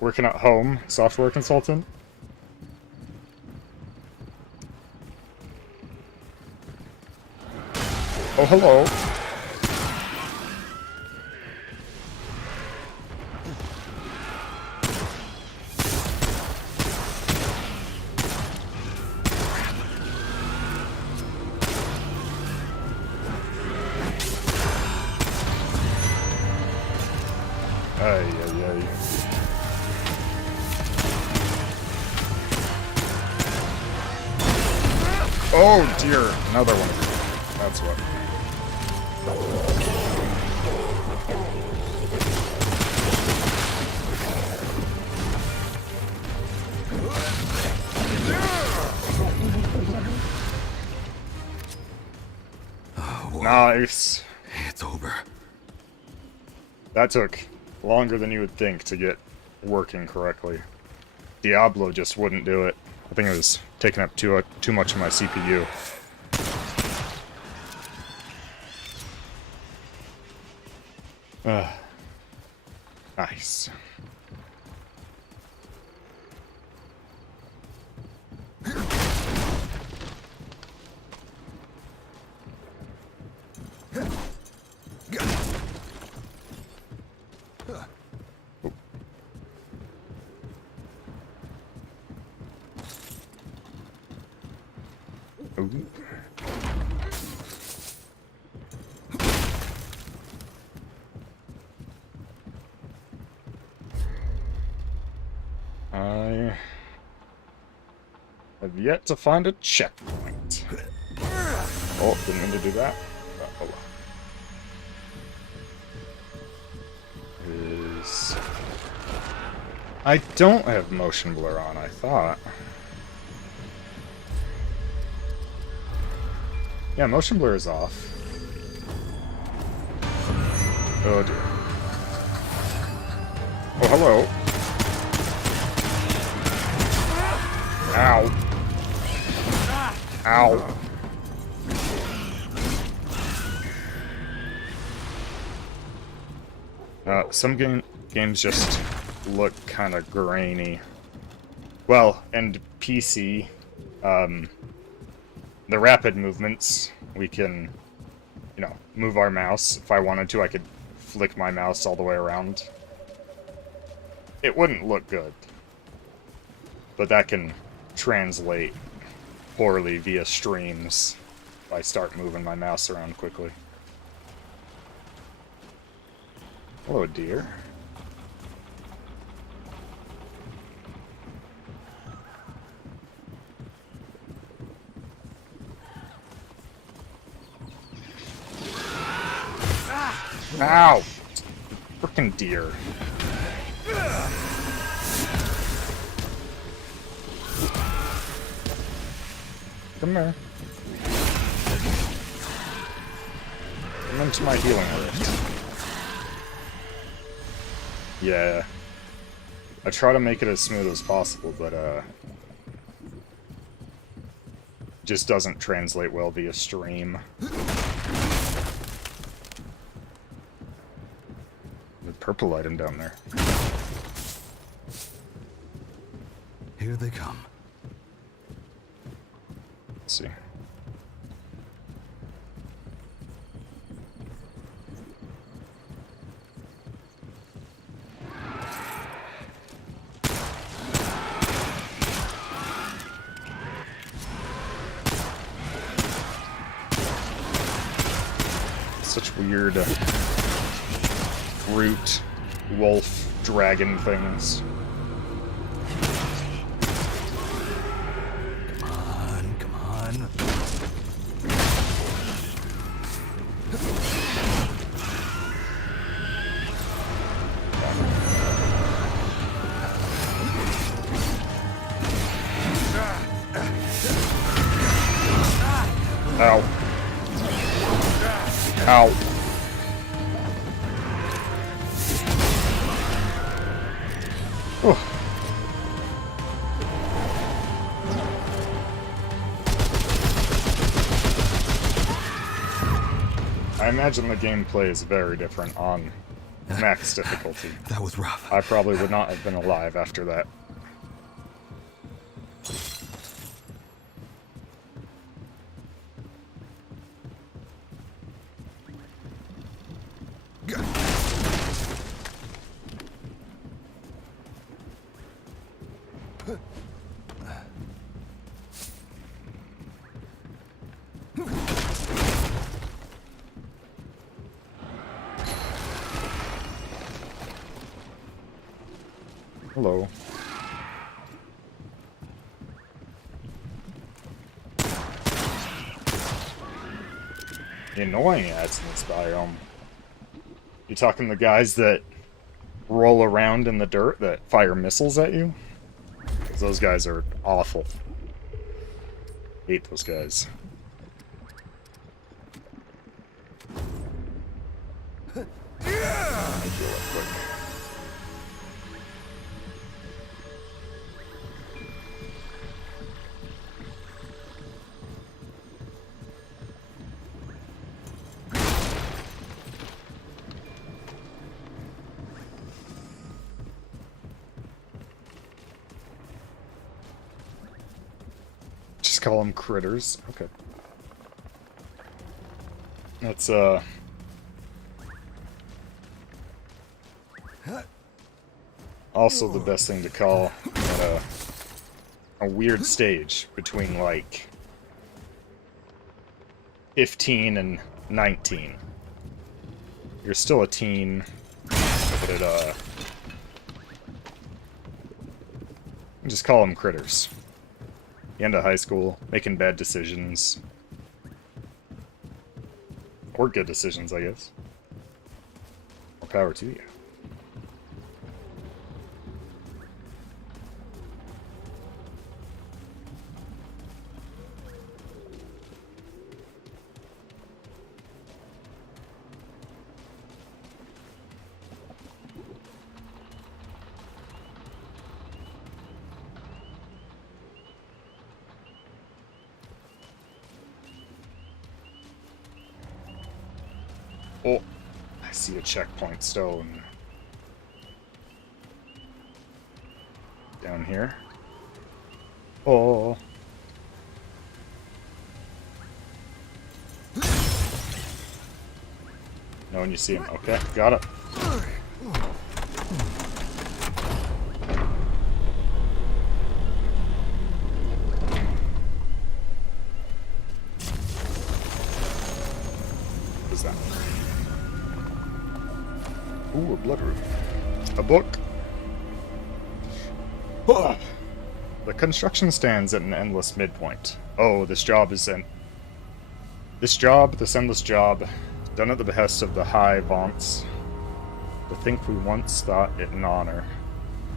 Working at home, software consultant. Oh, hello. Ay, ay, ay. Oh dear, another one. That's what. Nice. It's over. That took longer than you would think to get working correctly. Diablo just wouldn't do it. I think it was taking up too much of my CPU. Nice. Ooh. I have yet to find a checkpoint. Oh, didn't mean to do that. Oh well. I don't have motion blur on, I thought. Yeah, motion blur is off. Oh dear. Oh, hello. Ow. Ow. Some games just look kind of grainy. Well, and PC, the rapid movements, we can, you know, move our mouse. If I wanted to, I could flick my mouse all the way around. It wouldn't look good, but that can translate poorly via streams if I start moving my mouse around quickly. Hello, dear. Ow! Frickin' deer. Come here. Come into my healing rift. Yeah. I try to make it as smooth as possible, but, just doesn't translate well via stream. The purple item down there. Here they come. Let's see. Such weird root, wolf, dragon things. Come on. Ow. Ow. Oh. I imagine the gameplay is very different on max difficulty. That was rough. I probably would not have been alive after that. Hello. The annoying ads in this biome. You talking the guys that roll around in the dirt that fire missiles at you? Because those guys are awful. Hate those guys. Let me heal up quick. Just call them critters. Okay. That's, also the best thing to call at a weird stage between, like, 15 and 19. You're still a teen, but just call them critters. The end of high school, making bad decisions. Or good decisions, I guess. More power to you. Oh, I see a checkpoint stone. Down here. Oh. No, when you see him. Okay, got it. What is that? Ooh, a blood root. A book. Oh. The construction stands at an endless midpoint. Oh, this endless job, done at the behest of the high vaunts. To think we once thought it an honor.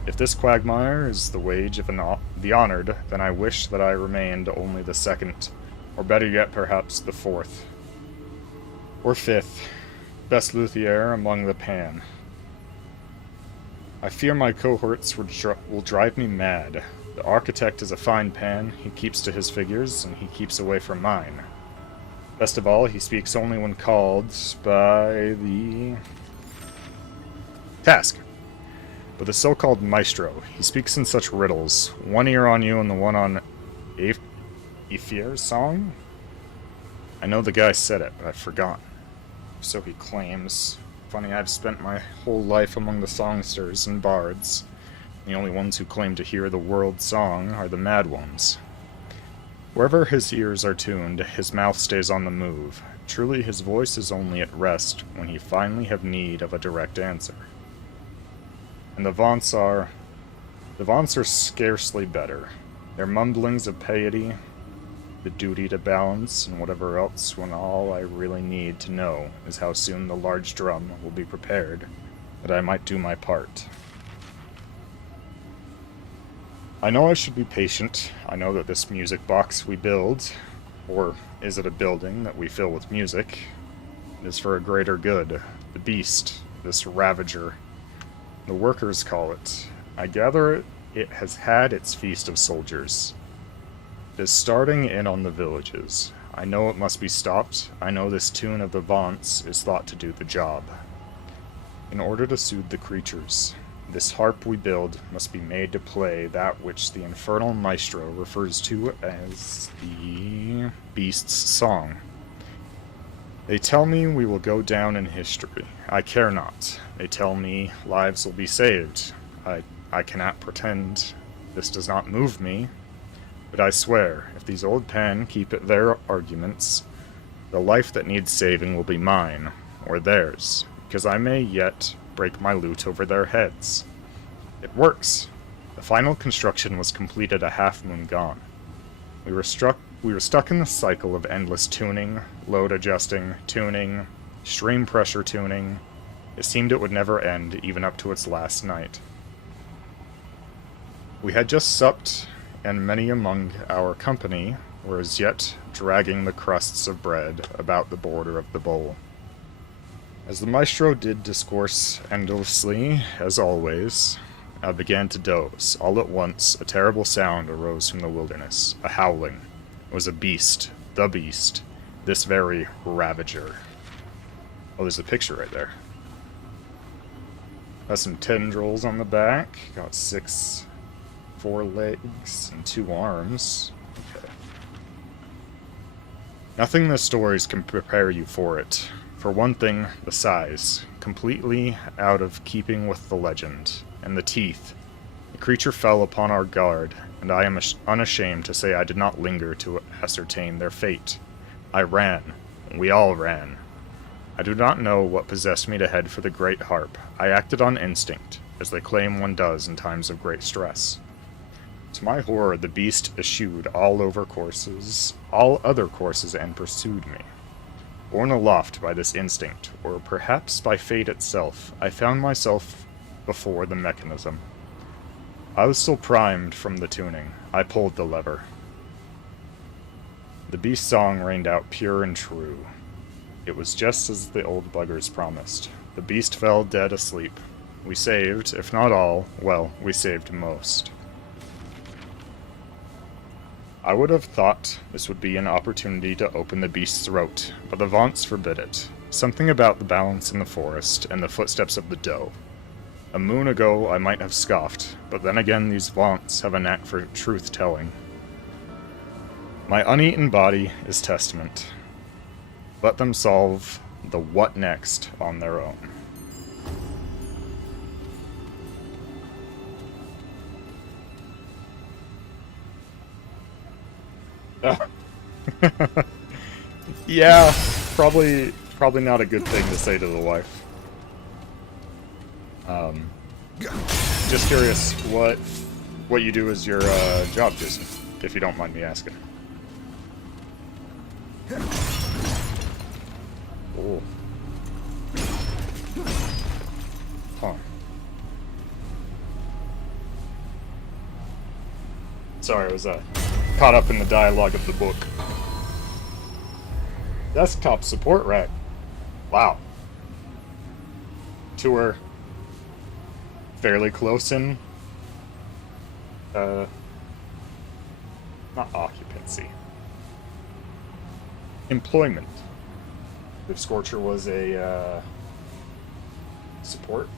If this quagmire is the wage of the honored, then I wish that I remained only the second, or better yet, perhaps the fourth. Or fifth, best luthier among the pan. I fear my cohorts will drive me mad. The architect is a fine pan, he keeps to his figures, and he keeps away from mine. Best of all, he speaks only when called by the task. But the so-called maestro, he speaks in such riddles. One ear on you and the one on Ifir's song? I know the guy said it, but I've forgotten. So he claims. Funny, I've spent my whole life among the songsters and bards. The only ones who claim to hear the world song are the mad ones. Wherever his ears are tuned, his mouth stays on the move. Truly, his voice is only at rest when he finally have need of a direct answer. And the vaunts are scarcely better. Their mumblings of piety, the duty to balance, and whatever else, when all I really need to know is how soon the large drum will be prepared, that I might do my part. I know I should be patient. I know that this music box we build, or is it a building that we fill with music, is for a greater good. The beast, this ravager, the workers call it. I gather it has had its feast of soldiers. It is starting in on the villages. I know it must be stopped. I know this tune of the vaunts is thought to do the job. In order to soothe the creatures, this harp we build must be made to play that which the infernal maestro refers to as the beast's song. They tell me we will go down in history. I care not. They tell me lives will be saved. I cannot pretend this does not move me. But I swear, if these old pen keep at their arguments, the life that needs saving will be mine, or theirs, because I may yet break my lute over their heads. It works! The final construction was completed a half-moon gone. We were stuck in the cycle of endless tuning, load adjusting, tuning, stream pressure tuning. It seemed it would never end, even up to its last night. We had just supped, and many among our company were as yet dragging the crusts of bread about the border of the bowl. As the maestro did discourse endlessly, as always, I began to doze. All at once, a terrible sound arose from the wilderness. A howling. It was a beast. The beast. This very ravager. Oh, there's a picture right there. Has some tendrils on the back. Got 4 legs and 2 arms. Okay. Nothing in the stories can prepare you for it. For one thing, the size. Completely out of keeping with the legend. And the teeth. The creature fell upon our guard, and I am unashamed to say I did not linger to ascertain their fate. I ran. We all ran. I do not know what possessed me to head for the great harp. I acted on instinct, as they claim one does in times of great stress. To my horror, the beast eschewed all other courses, and pursued me. Borne aloft by this instinct, or perhaps by fate itself, I found myself before the mechanism. I was still primed from the tuning. I pulled the lever. The beast's song rained out pure and true. It was just as the old buggers promised. The beast fell dead asleep. We saved, if not all, well, we saved most. I would have thought this would be an opportunity to open the beast's throat, but the vaunts forbid it. Something about the balance in the forest and the footsteps of the doe. A moon ago I might have scoffed, but then again these vaunts have a knack for truth-telling. My uneaten body is testament. Let them solve the what next on their own. Yeah, probably not a good thing to say to the wife. Just curious what you do as your job, Jason, if you don't mind me asking. Oh. Huh. Sorry, I was caught up in the dialogue of the book. Desktop support rack. Wow. Tour. Fairly close in. Not occupancy. Employment. If Scorcher was a support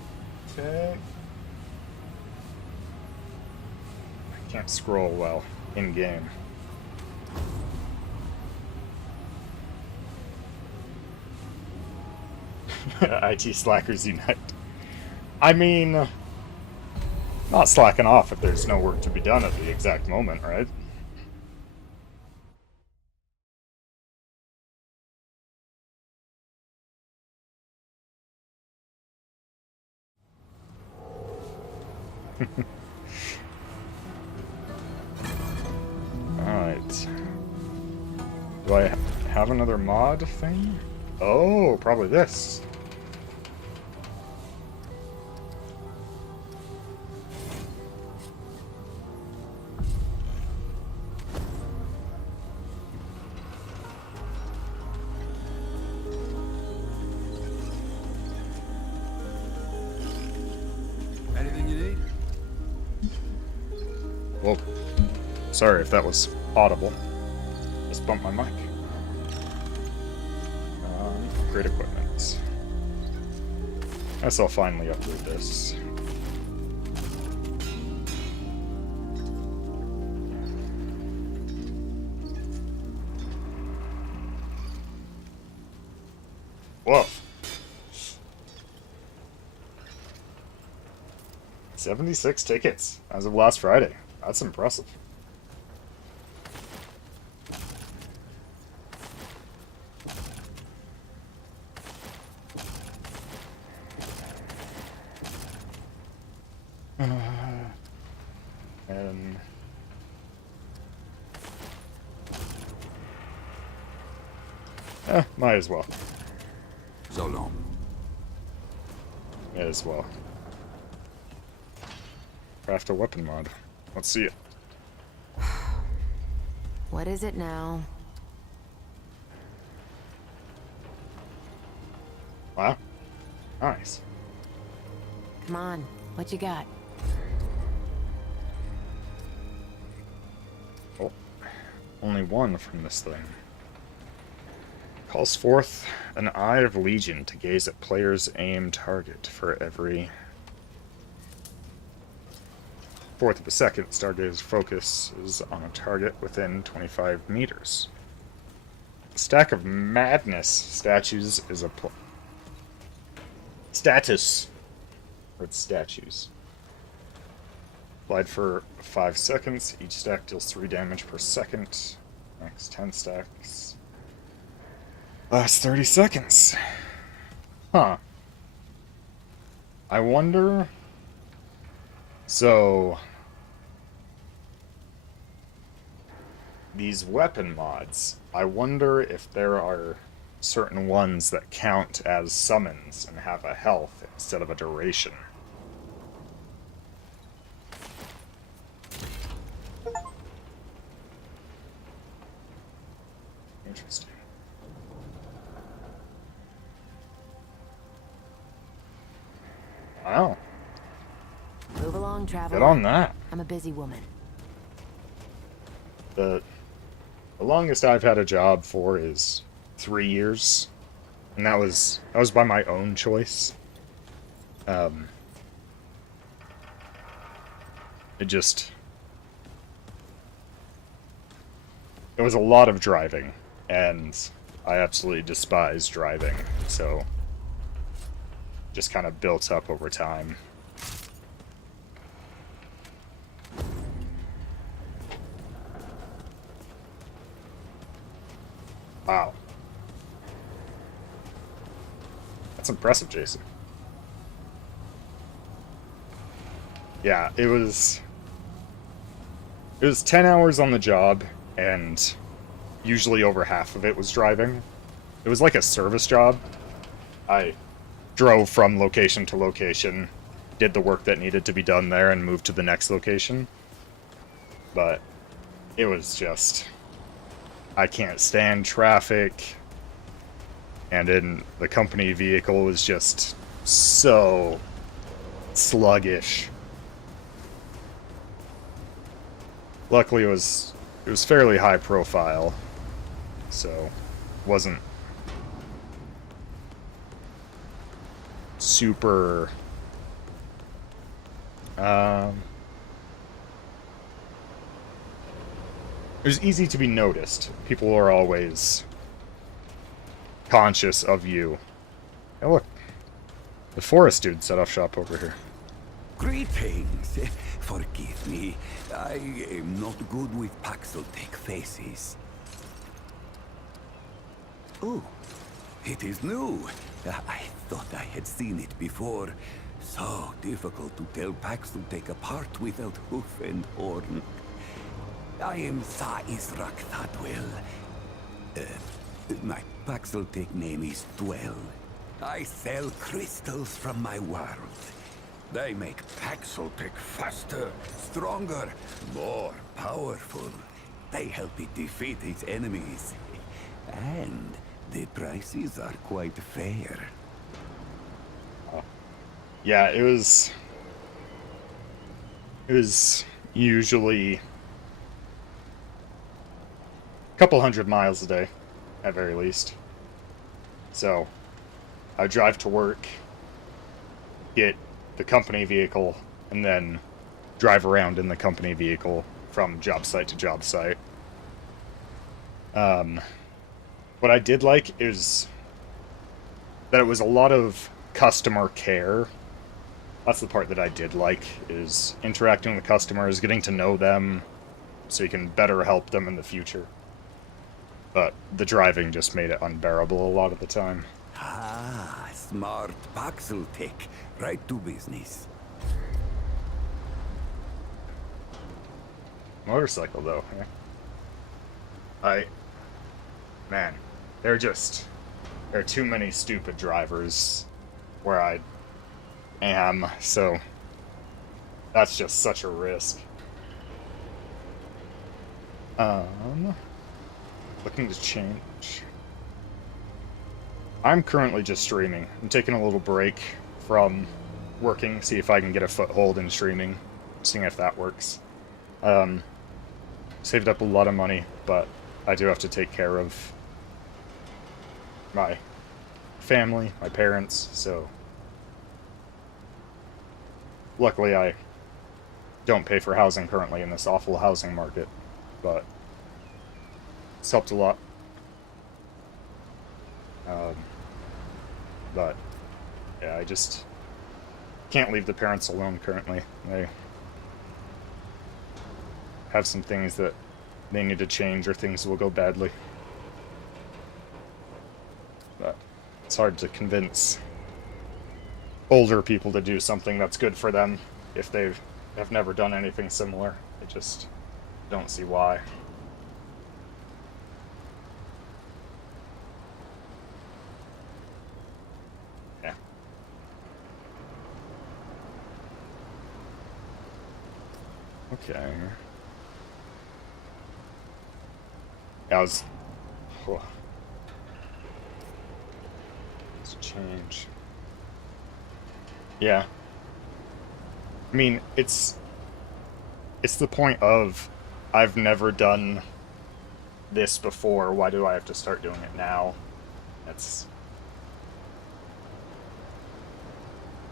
tag. I can't scroll well in game. IT slackers unite. I mean, not slacking off if there's no work to be done at the exact moment, right? Alright. Do I have another mod thing? Oh, probably this. Anything you need? Whoa. Sorry if that was audible. Just bumped my mic. Great equipment. Guess I'll finally upgrade this. Whoa. 76 tickets as of last Friday. That's impressive. Might as well. So long. May as well. Craft a weapon mod. Let's see it. What is it now? Wow. Nice. Come on, what you got? Oh. Only one from this thing. Calls forth an eye of legion to gaze at player's aim target for every fourth of a second. Stargaze focuses on a target within 25 meters. Stack of madness statues is a status. Or it's statues. Applied for 5 seconds. Each stack deals 3 damage per second. Max 10 stacks. Last 30 seconds. Huh. I wonder... So... These weapon mods, I wonder if there are certain ones that count as summons and have a health instead of a duration. Interesting. Wow. Move along, traveler. Get on that. I'm a busy woman. The longest I've had a job for is 3 years And that was by my own choice. It was a lot of driving, and I absolutely despise driving, so just kind of built up over time. Wow. That's impressive, Jason. Yeah, it was 10 hours on the job, and usually over half of it was driving. It was like a service job. I drove from location to location, did the work that needed to be done there, and moved to the next location. But it was just... I can't stand traffic. And in the company vehicle was just so sluggish. Luckily, it was fairly high profile, so wasn't super. It was easy to be noticed. People are always conscious of you. Hey, look, the forest dude set off shop over here. Greetings. Forgive me. I am not good with Paxeltech faces. Oh, it is new. I thought I had seen it before. So difficult to tell Paxeltech apart without hoof and horn. I am Sa Israk Thadwell. My Paxeltech name is Dwell. I sell crystals from my world. They make Paxeltech faster, stronger, more powerful. They help it defeat its enemies. And the prices are quite fair. Yeah, it was usually a couple hundred miles a day, at very least. So, I would drive to work, get the company vehicle, and then drive around in the company vehicle from job site to job site. What I did like is that it was a lot of customer care. That's the part that I did like, is interacting with customers, getting to know them, so you can better help them in the future. But the driving just made it unbearable a lot of the time. Ah, smart Paxeltech. Right to business. Motorcycle, though. Yeah. Man, there are too many stupid drivers where I am, so that's just such a risk. Looking to change. I'm currently just streaming. I'm taking a little break from working, see if I can get a foothold in streaming, seeing if that works. Saved up a lot of money, but I do have to take care of my family, my parents, so luckily I don't pay for housing currently in this awful housing market, but it's helped a lot. But yeah, I just can't leave the parents alone currently. They have some things that they need to change, or things will go badly. But it's hard to convince older people to do something that's good for them if they have never done anything similar. I just don't see why. Yeah. Okay. Yeah, let's change. Yeah. I mean, it's the point of, I've never done this before, why do I have to start doing it now? That's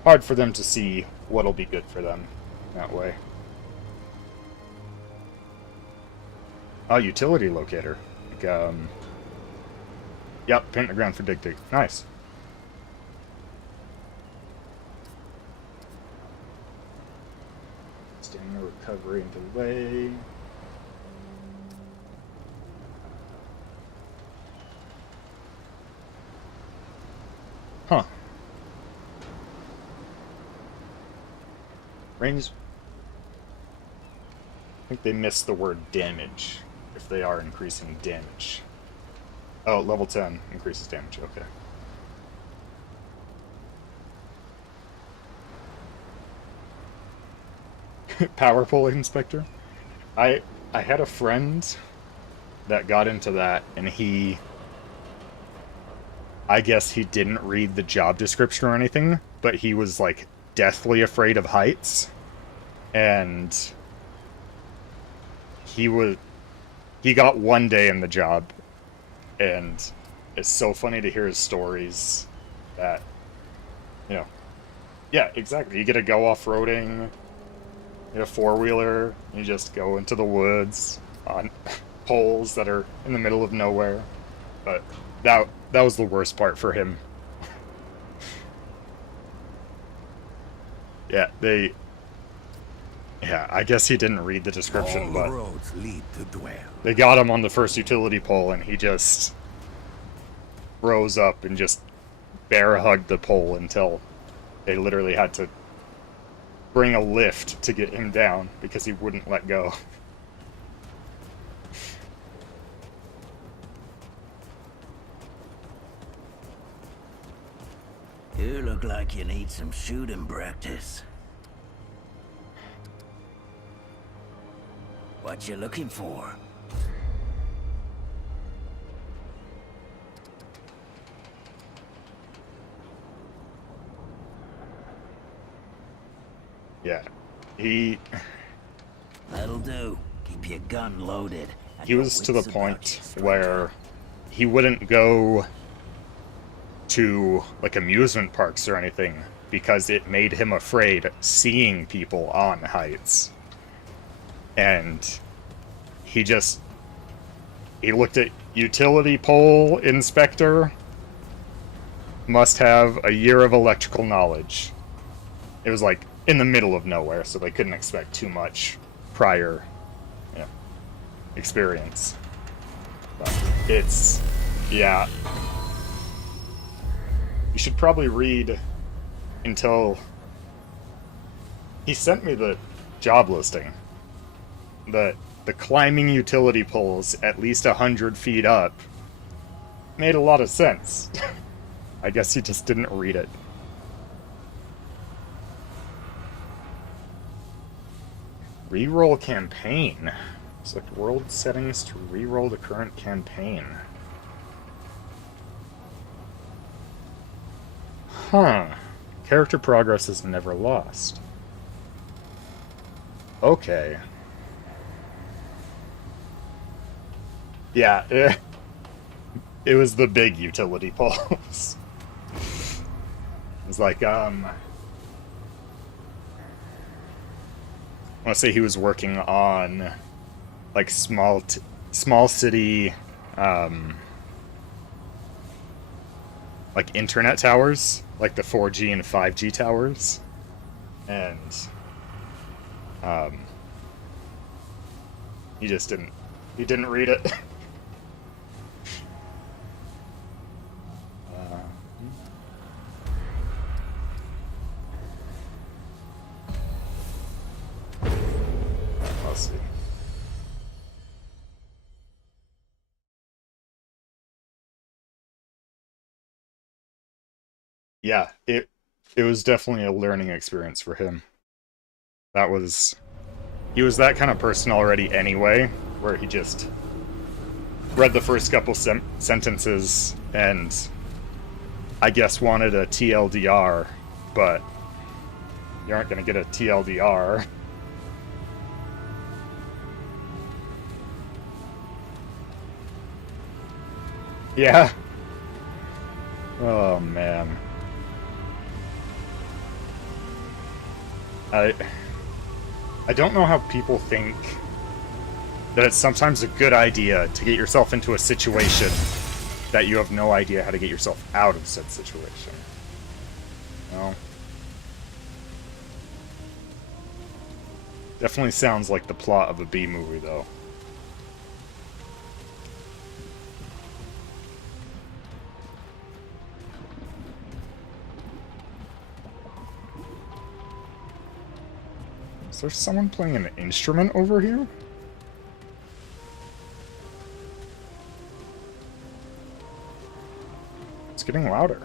hard for them to see what'll be good for them that way. Oh, utility locator. Like, yep, paint the ground for dig dig. Nice. Stamina recovery and delay. Huh. Range. I think they missed the word damage, if they are increasing damage. Oh, level 10 increases damage, okay. Power pole inspector? I had a friend that got into that, and I guess he didn't read the job description or anything, but he was, like, deathly afraid of heights. And he got one day in the job, and it's so funny to hear his stories that, you know, yeah, exactly. You get to go off-roading, get a four-wheeler, you just go into the woods on poles that are in the middle of nowhere. But that was the worst part for him. Yeah, I guess he didn't read the description, but roads lead to Dwell. They got him on the first utility pole, and he just rose up and just bear hugged the pole until they literally had to bring a lift to get him down because he wouldn't let go. You look like you need some shooting practice. What you looking for? Yeah, That'll do. Keep your gun loaded. He was to the point where he wouldn't go to, like, amusement parks or anything because it made him afraid seeing people on heights. And he looked at utility pole inspector, must have a year of electrical knowledge. It was like in the middle of nowhere, so they couldn't expect too much prior, you know, experience. But it's, yeah. You should probably read until he sent me the job listing. The climbing utility poles at least 100 feet up made a lot of sense. I guess he just didn't read it. Reroll campaign. Select world settings to reroll the current campaign. Huh. Character progress is never lost. Okay. Yeah, it was the big utility poles. It was like, I want to say he was working on, like, small city, like, internet towers, like the 4G and 5G towers, and, he didn't read it. Let's see. Yeah, it was definitely a learning experience for him. He was that kind of person already anyway, where he just read the first couple sentences and I guess wanted a TLDR, but you aren't going to get a TLDR. Yeah. Oh, man. I don't know how people think that it's sometimes a good idea to get yourself into a situation that you have no idea how to get yourself out of said situation. No. Definitely sounds like the plot of a B movie, though. Is there someone playing an instrument over here? It's getting louder.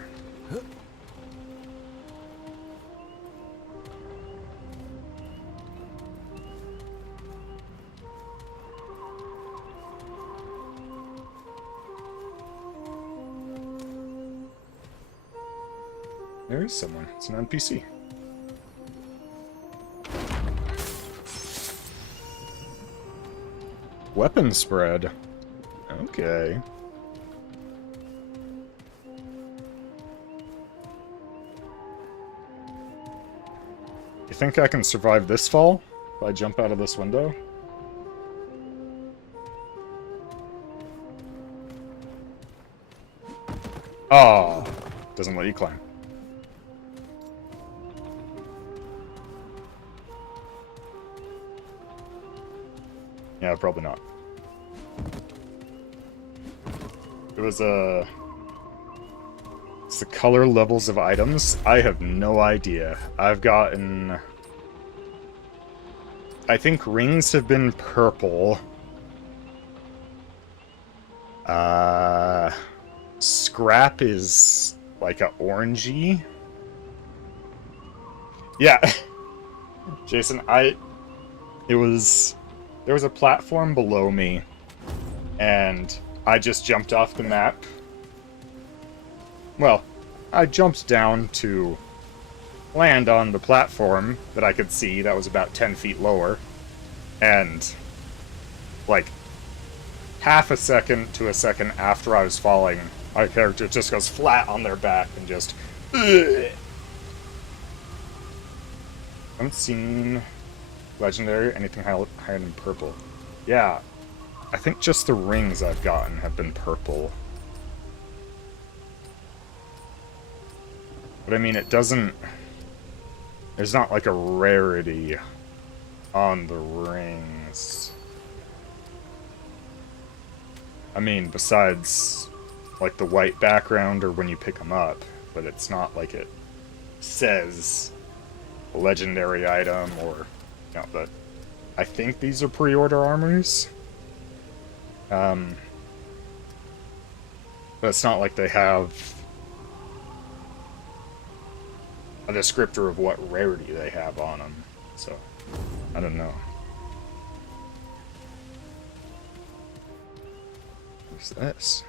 There is someone. It's an NPC. Weapon spread. Okay. You think I can survive this fall if I jump out of this window? Oh, doesn't let you climb. Yeah, probably not. It was it's the color levels of items. I have no idea. I've gotten... I think rings have been purple. Scrap is like a orangey. Yeah. Jason, there was a platform below me, and I just jumped off the map. Well, I jumped down to land on the platform that I could see that was about 10 feet lower, and like half a second to a second after I was falling, my character just goes flat on their back and just... Ugh. I haven't seen legendary anything higher than purple. Yeah, I think just the rings I've gotten have been purple. But I mean, it doesn't... There's not like a rarity on the rings. I mean, besides like the white background or when you pick them up, but it's not like it says a legendary item or, you know, but I think these are pre-order armors. But it's not like they have a descriptor of what rarity they have on them, so I don't know. What's this?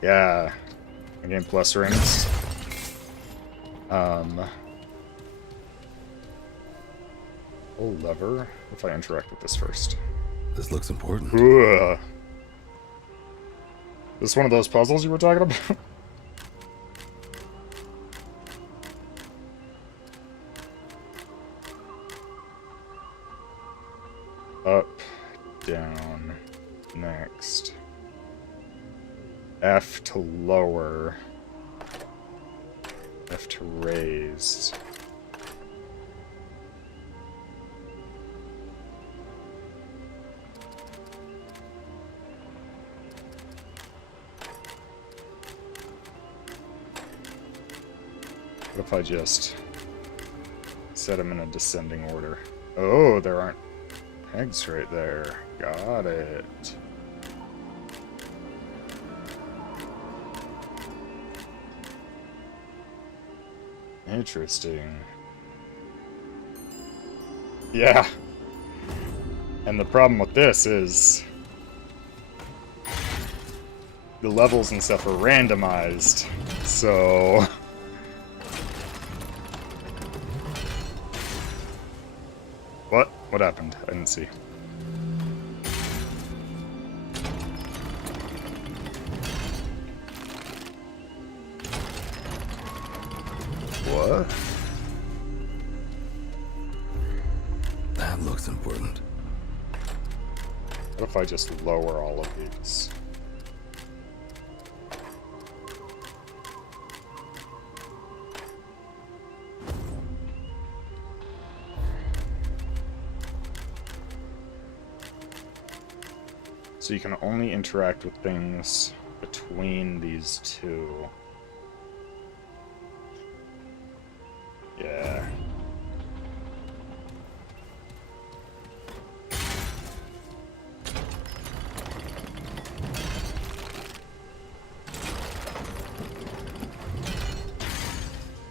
Yeah, again, plus rings. Oh, lever. If I interact with this first. This looks important. Ugh. This is one of those puzzles you were talking about? Up, down, next. F to lower. F to raise. What if I just set them in a descending order? Oh, there aren't pegs right there. Got it. Interesting. Yeah. And the problem with this is the levels and stuff are randomized, so... What? What happened? I didn't see. What? That looks important. What if I just lower all of these? So you can only interact with things between these two. Yeah.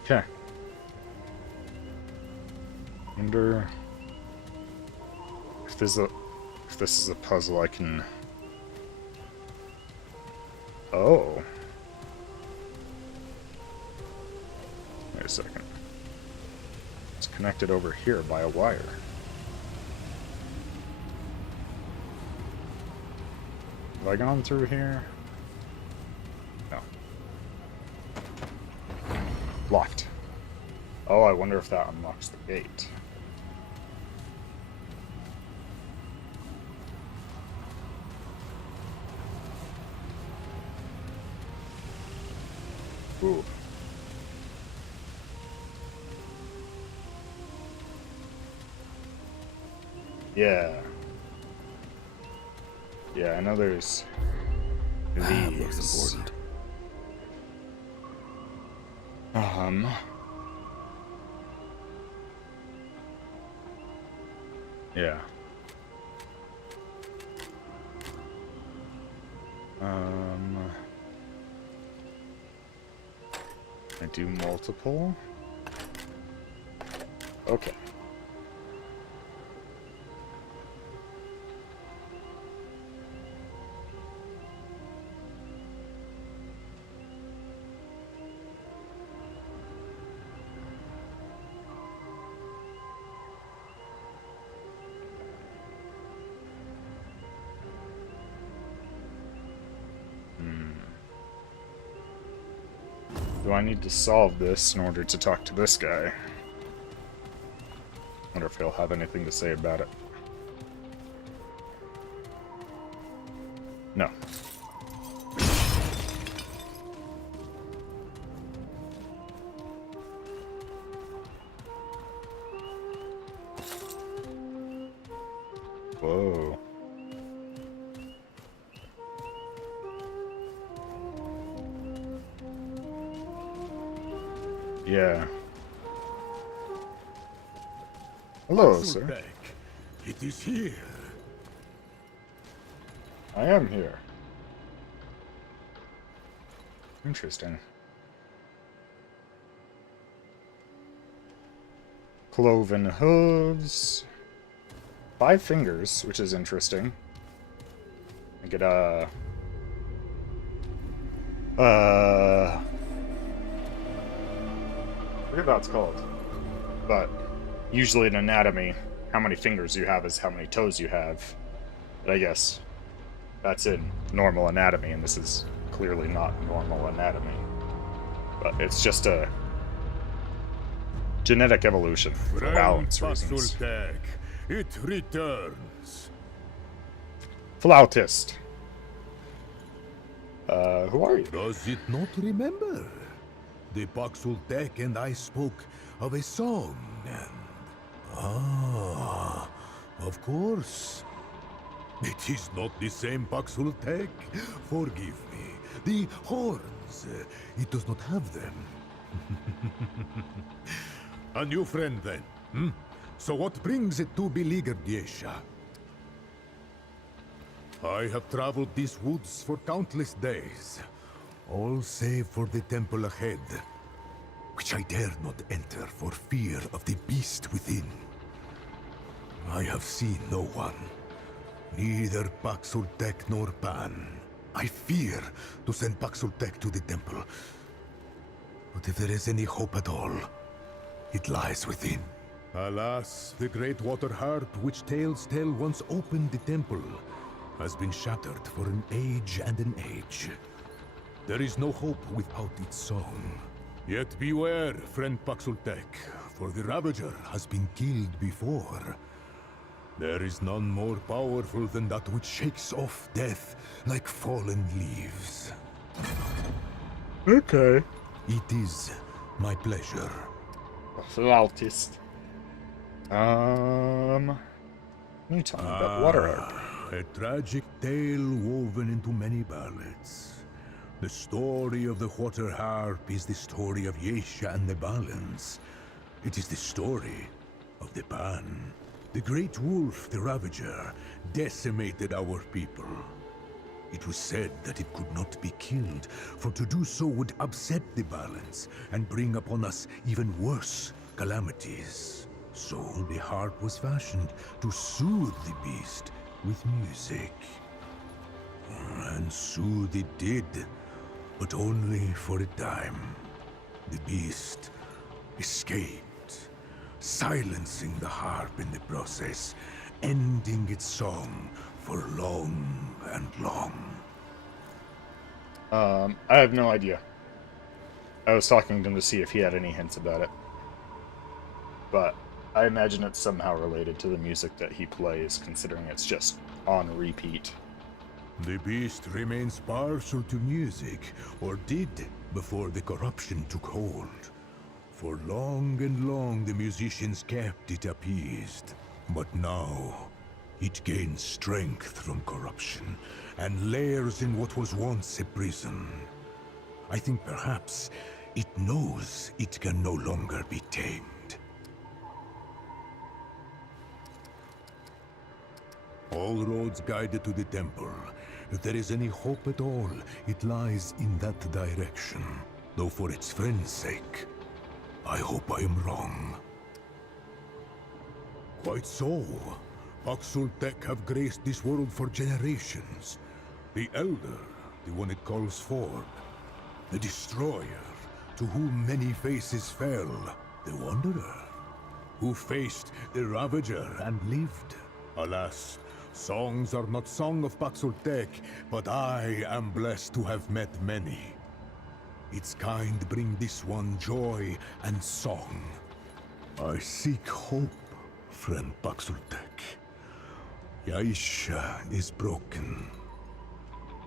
Okay. Wonder if this is a puzzle I can. Oh. Wait a second. It's connected over here by a wire. Have I gone through here? No. Locked. Oh, I wonder if that unlocks the gate. Ooh. Yeah. Yeah, I know there's these. That looks important. Yeah. I do multiple. Okay. Do I need to solve this in order to talk to this guy? Wonder if he'll have anything to say about it. No. Whoa. Yeah. Hello, sir. It is here. I am here. Interesting. Cloven hooves. 5 fingers, which is interesting. I get I forget what it's called. But usually in anatomy, how many fingers you have is how many toes you have. But I guess that's in normal anatomy, and this is clearly not normal anatomy. But it's just a genetic evolution for balance reasons. It returns. Flautist. Who are you? Does it not remember? The Paxultek and I spoke of a song, and... Ah, of course. It is not the same Paxultek. Forgive me. The horns, it does not have them. A new friend, then, hmm? So what brings it to beleaguered Yesha? I have traveled these woods for countless days, all save for the temple ahead, which I dare not enter for fear of the beast within. I have seen no one, neither Paxultek nor Pan. I fear to send Paxultek to the temple, but if there is any hope at all, it lies within. Alas, the great water harp which tales tell once opened the temple has been shattered for an age and an age. There is no hope without its song. Yet beware, friend Paxultek, for the Ravager has been killed before. There is none more powerful than that which shakes off death like fallen leaves. Okay. It is my pleasure. Flautist. You tell me about Water Harp. A tragic tale woven into many ballads. The story of the Water Harp is the story of Yesha and the Balance. It is the story of the Pan. The great wolf, the Ravager, decimated our people. It was said that it could not be killed, for to do so would upset the balance and bring upon us even worse calamities. So the harp was fashioned to soothe the beast with music. And soothe it did, but only for a time. The beast escaped, silencing the harp in the process, ending its song for long and long. I have no idea. I was talking to him to see if he had any hints about it. But I imagine it's somehow related to the music that he plays, considering it's just on repeat. The beast remains partial to music, or did before the corruption took hold. For long and long the musicians kept it appeased. But now, it gains strength from corruption, and layers in what was once a prison. I think perhaps it knows it can no longer be tamed. All roads guided to the temple. If there is any hope at all, it lies in that direction. Though for its friend's sake, I hope I am wrong. Quite so. Paxultek have graced this world for generations. The Elder, the one it calls forth. The Destroyer, to whom many faces fell. The Wanderer, who faced the Ravager and lived. Alas, songs are not song of Paxultek, but I am blessed to have met many. Its kind bring this one joy and song. I seek hope, friend Paxultek. Yaisha is broken.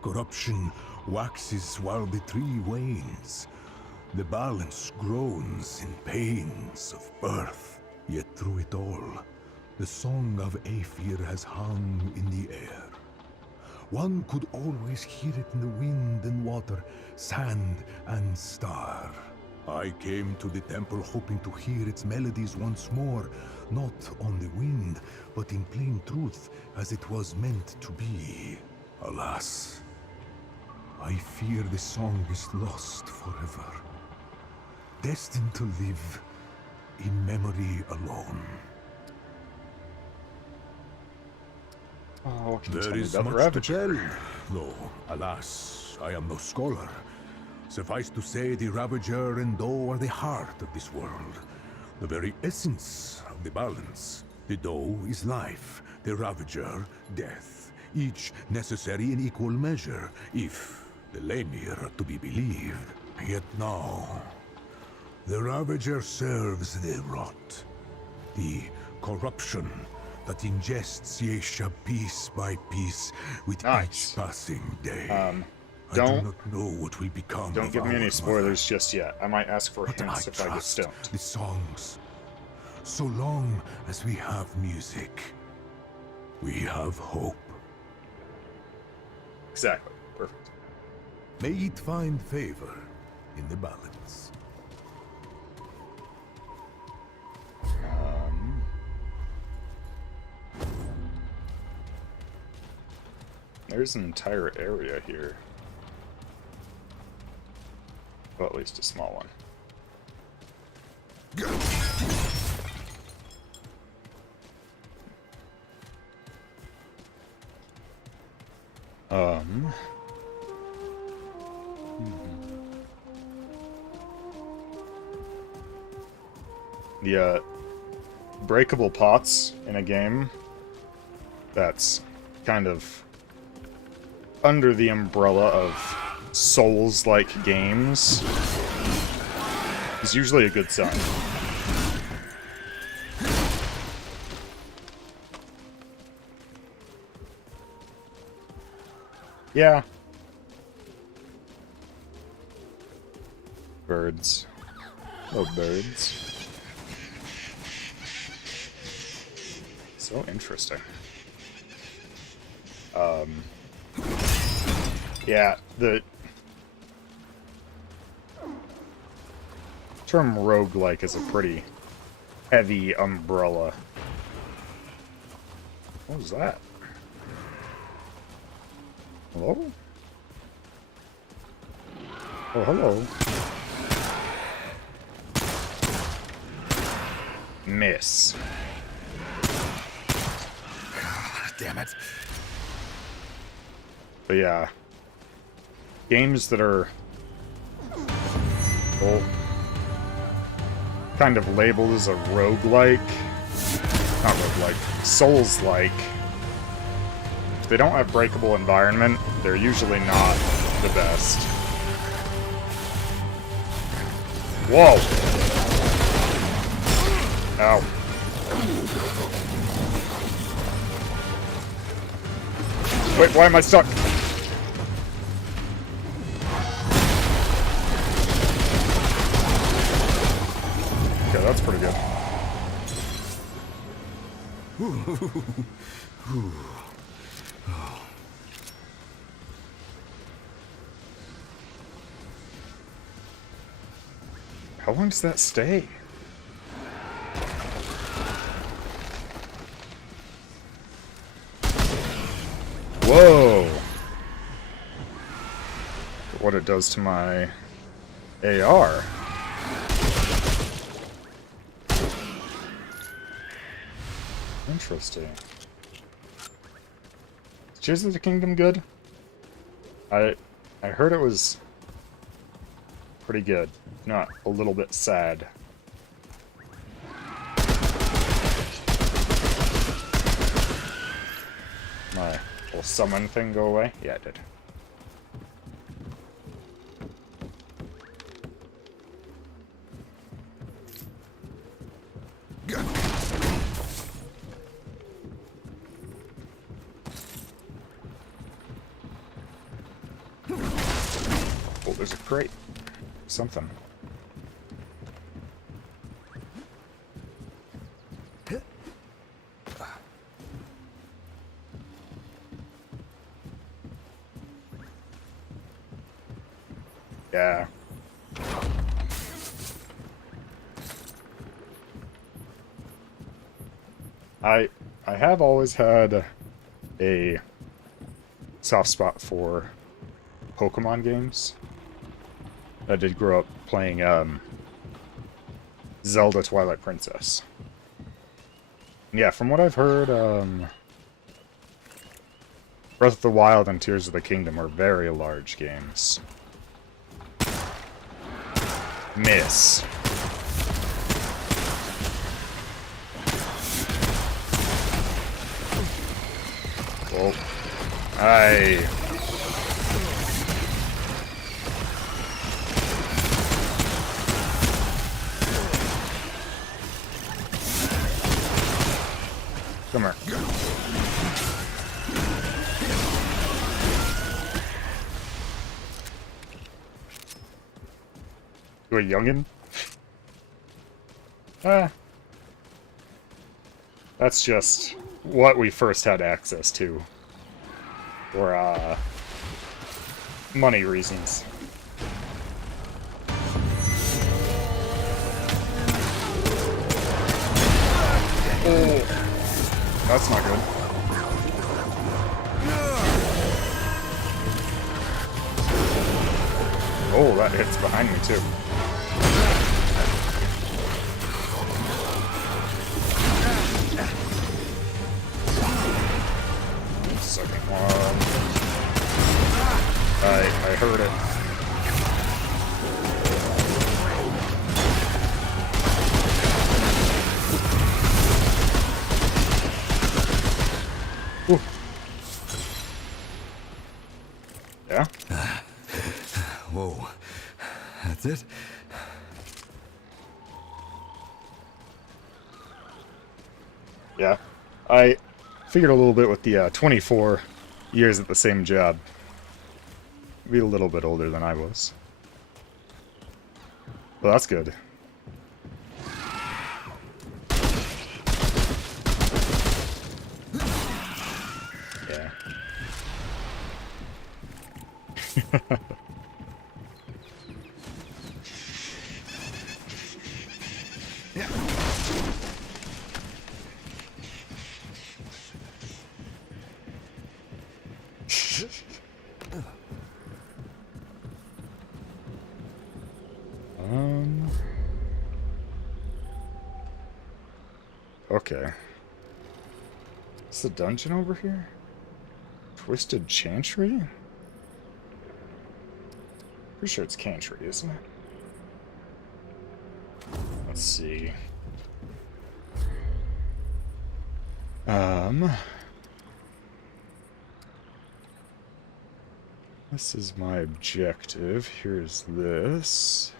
Corruption waxes while the tree wanes. The balance groans in pains of birth. Yet through it all, the song of Aethir has hung in the air. One could always hear it in the wind and water, sand and star. I came to the temple hoping to hear its melodies once more, not on the wind, but in plain truth, as it was meant to be. Alas, I fear the song is lost forever, destined to live in memory alone. Oh, there is much to tell, though, alas, I am no scholar. Suffice to say, the Ravager and Doe are the heart of this world, the very essence of the balance. The Doe is life, the Ravager, death, each necessary in equal measure, if the Lemir are to be believed. Yet now, the Ravager serves the rot, the corruption that ingests Yesha piece by piece with each passing day. I do not know what will become Don't of give me any our spoilers mother. just yet. I might ask for But hints I if I just trust don't. the songs. So long as we have music, we have hope. Exactly. Perfect. May it find favor in the balance. There's an entire area here. Well, at least a small one. The breakable pots in a game that's kind of under the umbrella of Souls-like games is usually a good sign. Yeah. Birds. Oh, birds. So interesting. Yeah, the term roguelike is a pretty heavy umbrella. What was that? Hello? Oh, hello. Miss. God damn it. But yeah. Games that are, well, kind of labeled as a roguelike. Not roguelike. Souls-like. If they don't have breakable environment, they're usually not the best. Whoa! Ow. Wait, why am I stuck? Okay, that's pretty good. How long does that stay? Whoa! What it does to my AR. Interesting. Is Tears of the Kingdom good? I heard it was pretty good. Not a little bit sad. My little summon thing go away? Yeah, it did. Oh, there's a crate. Something. Yeah. I have always had a soft spot for Pokemon games. I did grow up playing Zelda Twilight Princess. And yeah, from what I've heard, Breath of the Wild and Tears of the Kingdom are very large games. Miss. Oh. Aye. Come here. You a youngin'? That's just what we first had access to. For, money reasons. Oh, that's not good. Oh, that hits behind me too. Second one. I heard it. Ooh. Yeah? Whoa. That's it? Yeah. I figured a little bit with the 24 years at the same job. Be a little bit older than I was. Well, that's good. Yeah. Okay. Is the dungeon over here? Twisted Chantry? Pretty sure it's Chantry, isn't it? Let's see. This is my objective. Here's this.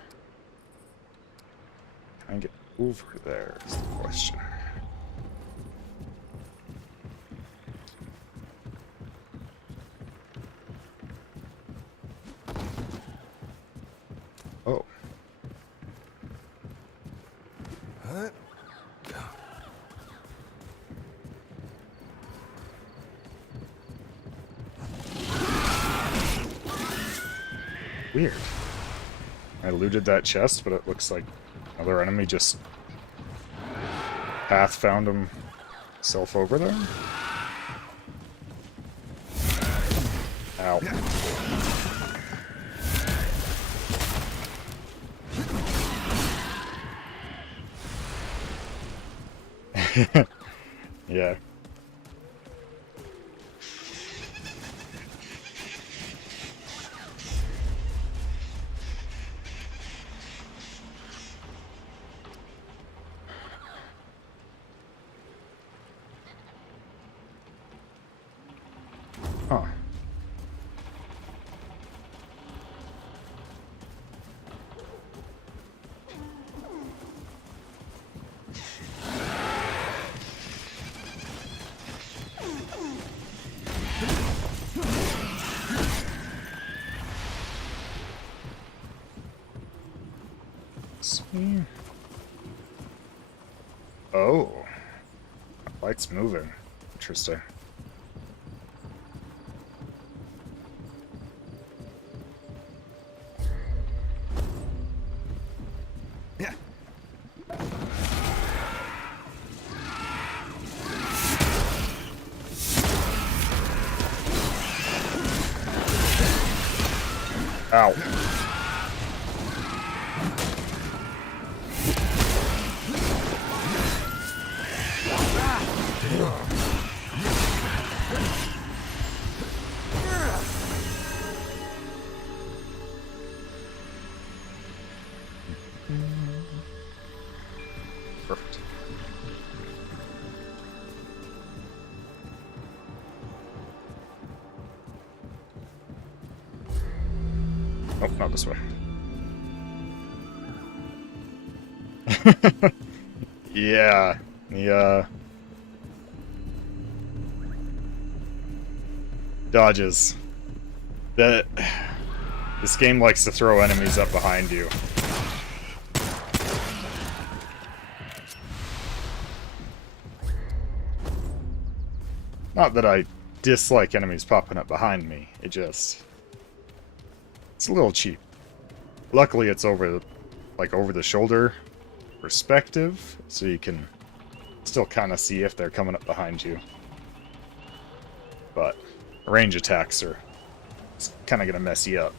Can I get over there is the question. Oh. Weird. I looted that chest, but it looks like another enemy just path found himself over there. Ow. Yeah. Huh. See? Oh. Light's moving. Interesting. Yeah. Ow. Perfect. Oh, not this way. Yeah. The, dodges. This game likes to throw enemies up behind you. Not that I dislike enemies popping up behind me, it's a little cheap. Luckily it's over the shoulder perspective, so you can still kind of see if they're coming up behind you. But range attacks are kind of gonna mess you up.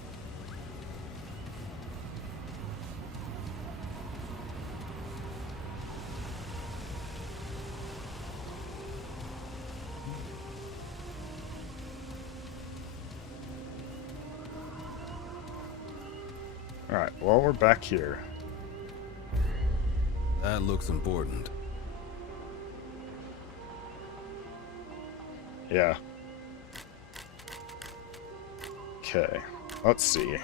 Alright, well, we're back here. That looks important. Yeah. Okay, let's see.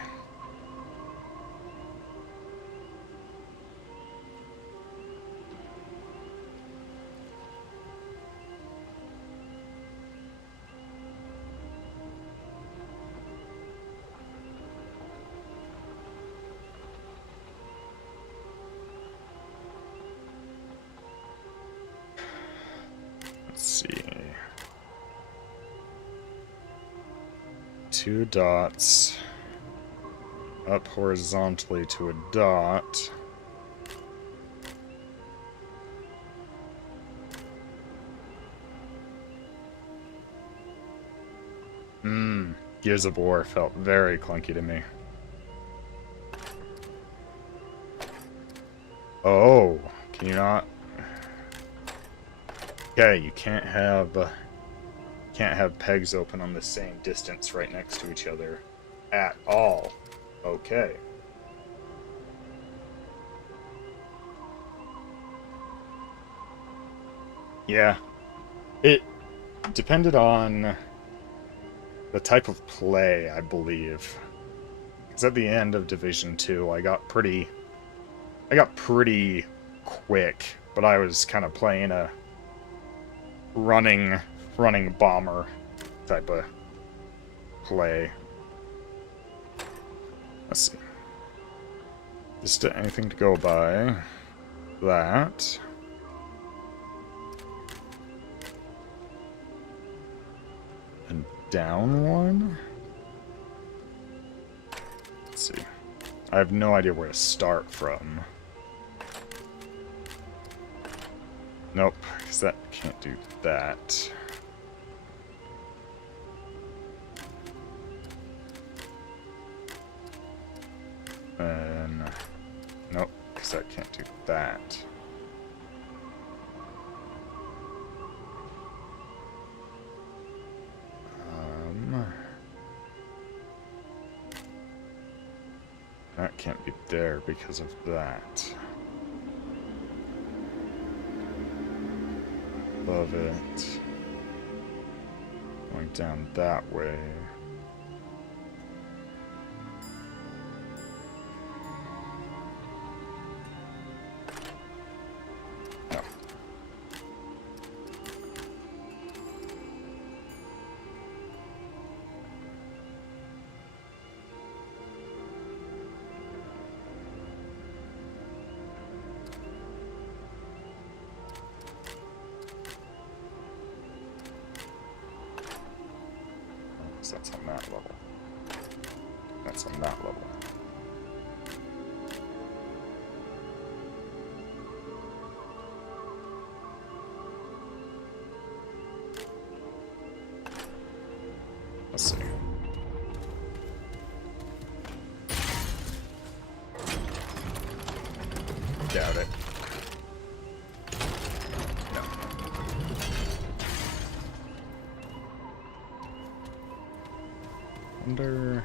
Let's see. 2 dots up horizontally to a dot. Gears of War felt very clunky to me. Oh, can you not? Okay, you can't have pegs open on the same distance right next to each other at all. Okay. Yeah. It depended on the type of play, I believe. Because at the end of Division 2, I got pretty quick, but I was kind of playing a running bomber type of play. Let's see. Just anything to go by. That. And down one. Let's see. I have no idea where to start from. Nope, because that can't do that. And nope, because that can't do that. That can't be there because of that. Above it. Going down that way. No. So that's on that level. That's on that level. Let's see. Doubt it. Wonder...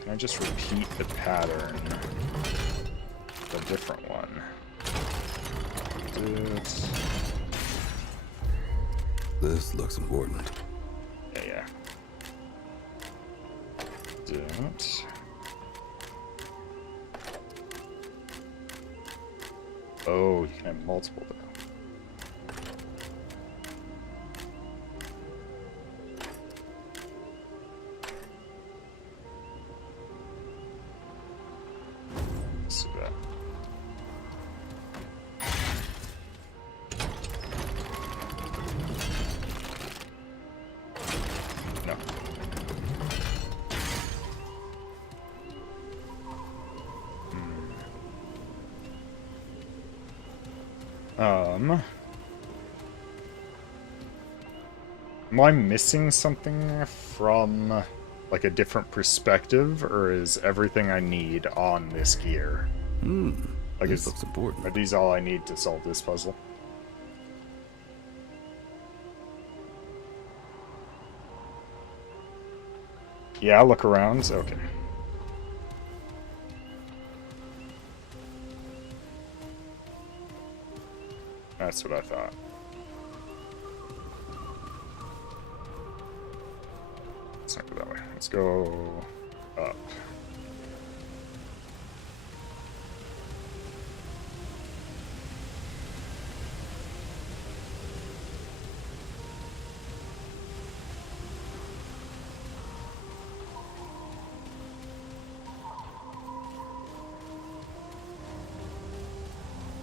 Can I just repeat the pattern? A different one. This looks important. Yeah. Don't. Oh, you can have multiple though. So that. No. Am I missing something from, like, a different perspective, or is everything I need on this gear? Like, this looks important. Are these all I need to solve this puzzle? Yeah, I'll look around. Okay. That's what I thought. Let's not go that way. Let's go up.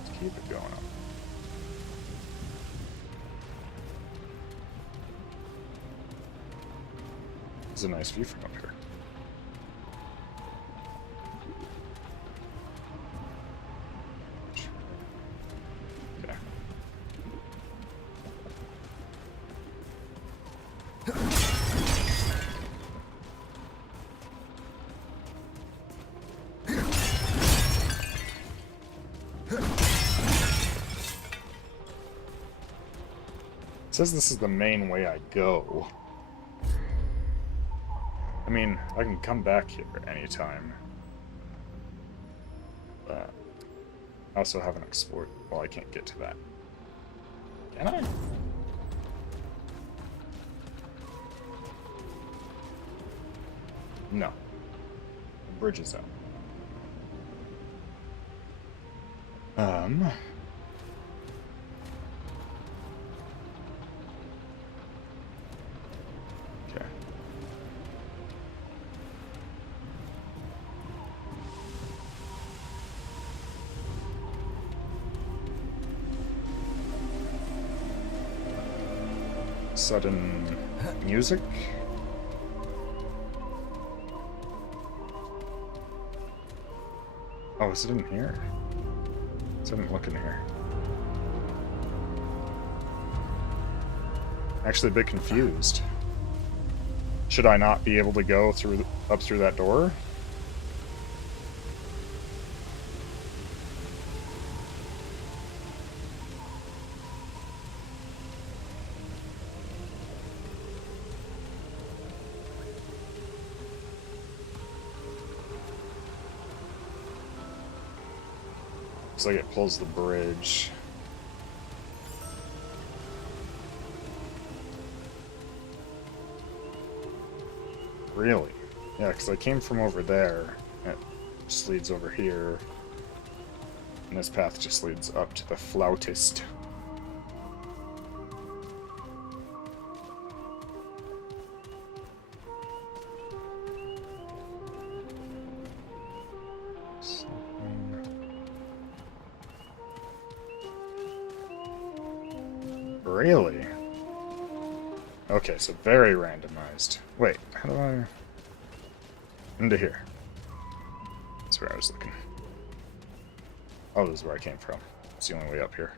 Let's keep it going up. It's a nice view from up here. Okay. It says this is the main way I go. I mean, I can come back here anytime. But I also haven't explored. Well, I can't get to that. Can I? No. The bridge is out. Okay. Sudden music. Oh, is it in here? I didn't look in here. Actually a bit confused. Should I not be able to go through up through that door? Looks like it pulls the bridge. Really? Yeah, because I came from over there. It just leads over here. And this path just leads up to the flautist. Really? Okay, so very randomized. Wait, how do I... Into here. That's where I was looking. Oh, this is where I came from. It's the only way up here.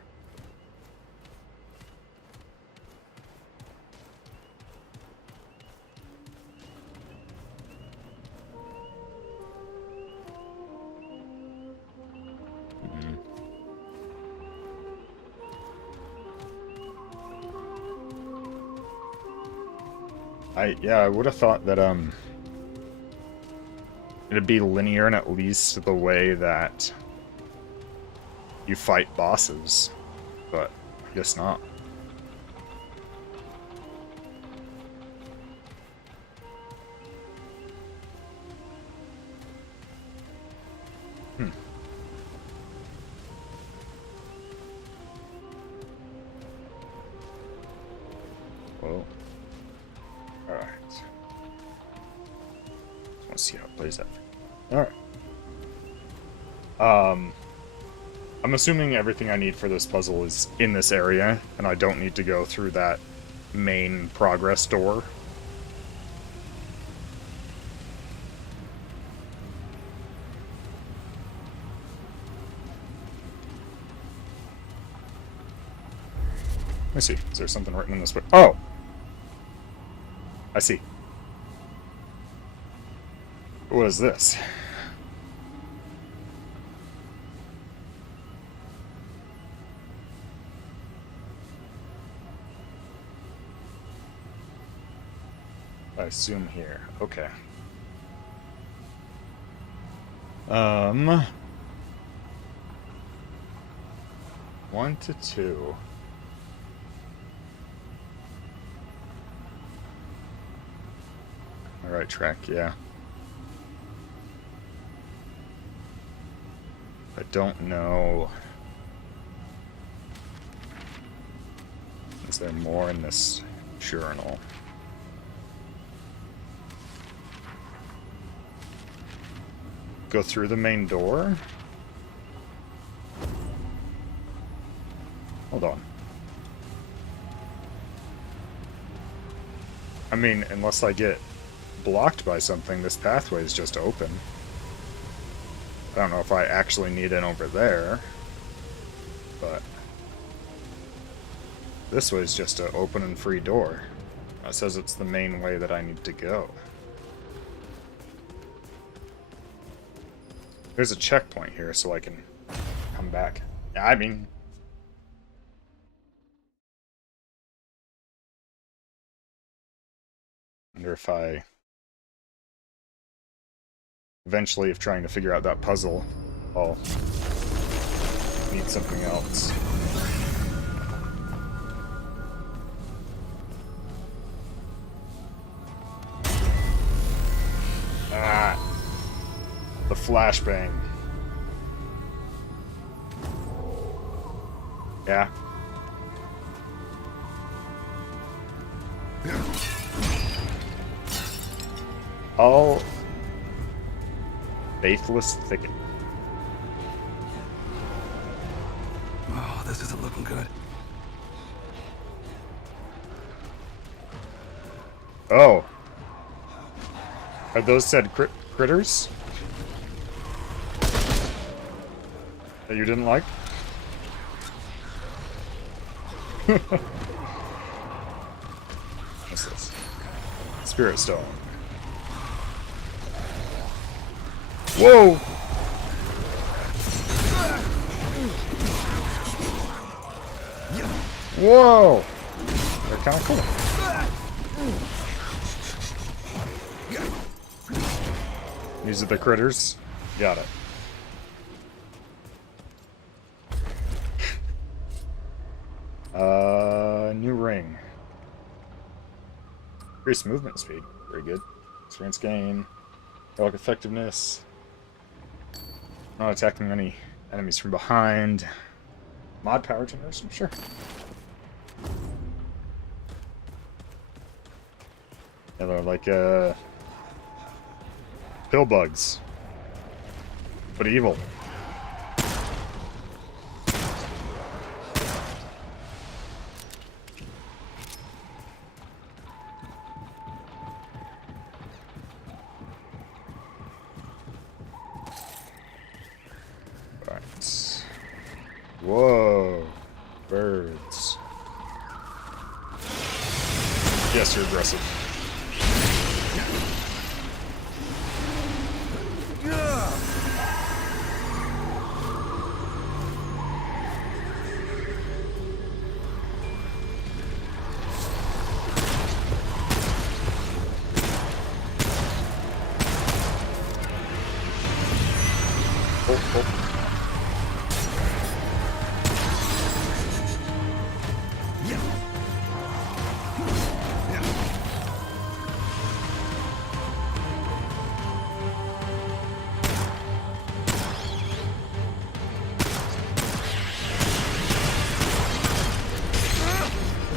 I would have thought that, it'd be linear in at least the way that you fight bosses, but I guess not. Whoa. Alright. Let's see how it plays out. Alright. I'm assuming everything I need for this puzzle is in this area, and I don't need to go through that main progress door. Let me see. Is there something written in this book? Oh! I see. What is this? I assume here. Okay. 1 to 2. Right track, yeah. I don't know. Is there more in this journal? Go through the main door? Hold on. I mean, unless I get blocked by something. This pathway is just open. I don't know if I actually need it over there, but this way is just an open and free door. It says it's the main way that I need to go. There's a checkpoint here, so I can come back. Yeah, I mean... wonder if I... eventually, if trying to figure out that puzzle, I'll need something else. Ah! The flashbang. Yeah. All faithless thicket. Oh, this isn't looking good. Oh. Are those said critters? That you didn't like? What's this? Spirit Stone. Whoa! Whoa! They're kind of cool. These are the critters. Got it. New ring. Increased movement speed. Very good. Experience gain. Relic effectiveness. Not attacking any enemies from behind. Mod power generation, sure. Yeah, they're like pill bugs, but evil. Right. Whoa, birds. Yes, you're aggressive.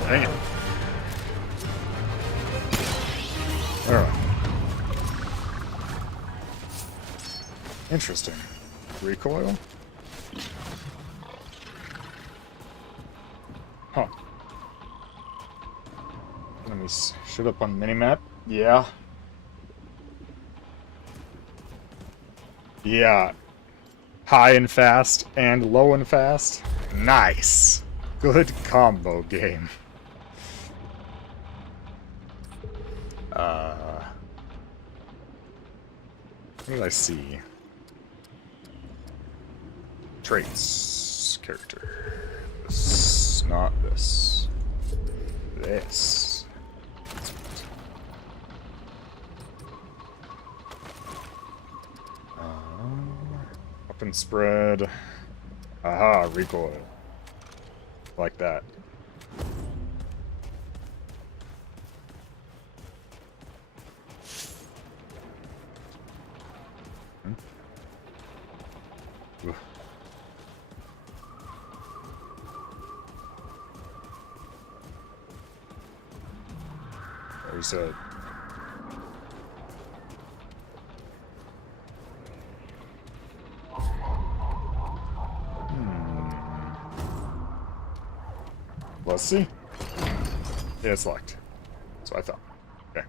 Dang it. Alright. Interesting. Recoil? Huh. Enemies showed up on minimap? Yeah. Yeah. High and fast and low and fast. Nice. Good combo game. What did I see? Traits. Character. This. Not this. This. Weapon spread. Aha, recoil. Like that. There's a... Let's see. Yeah, it's locked. That's what I thought. Okay.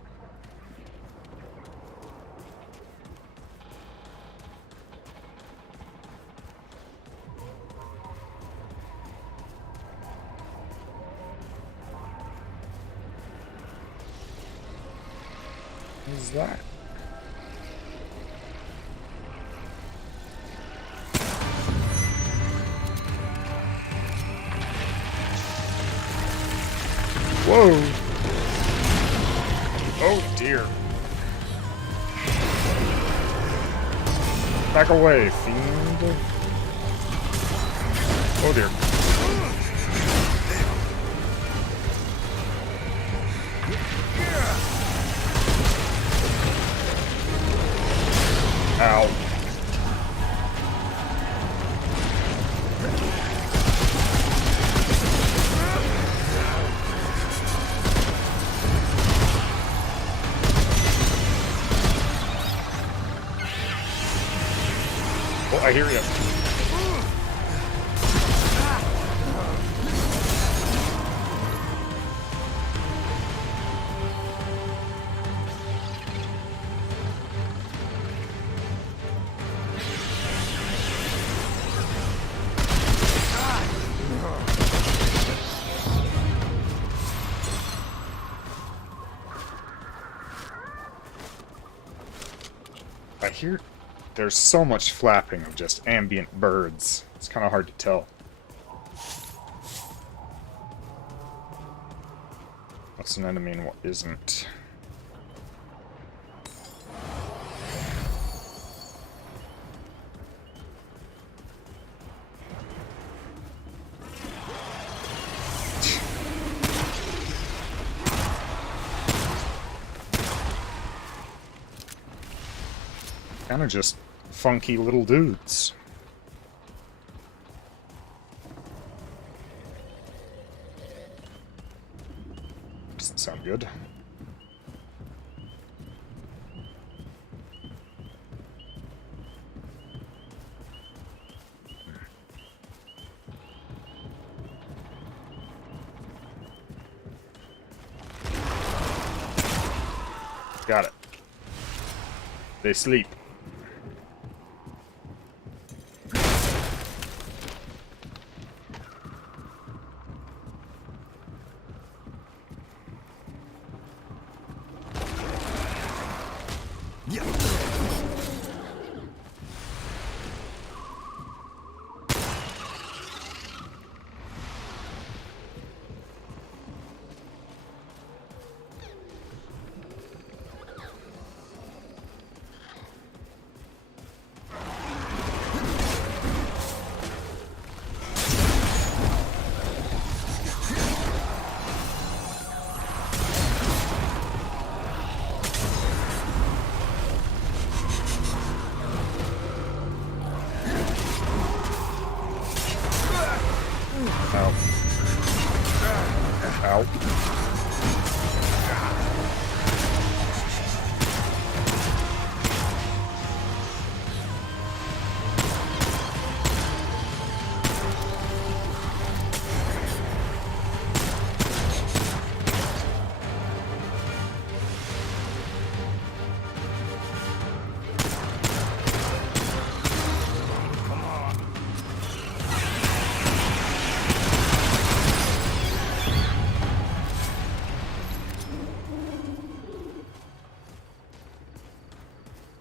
is that? Whoa! Oh dear. Back away, fiend. Oh dear. Ow. Oh, I hear you. I hear there's so much flapping of just ambient birds. It's kind of hard to tell. What's an enemy and what isn't? Kind of just funky little dudes. Doesn't sound good. Got it. They sleep.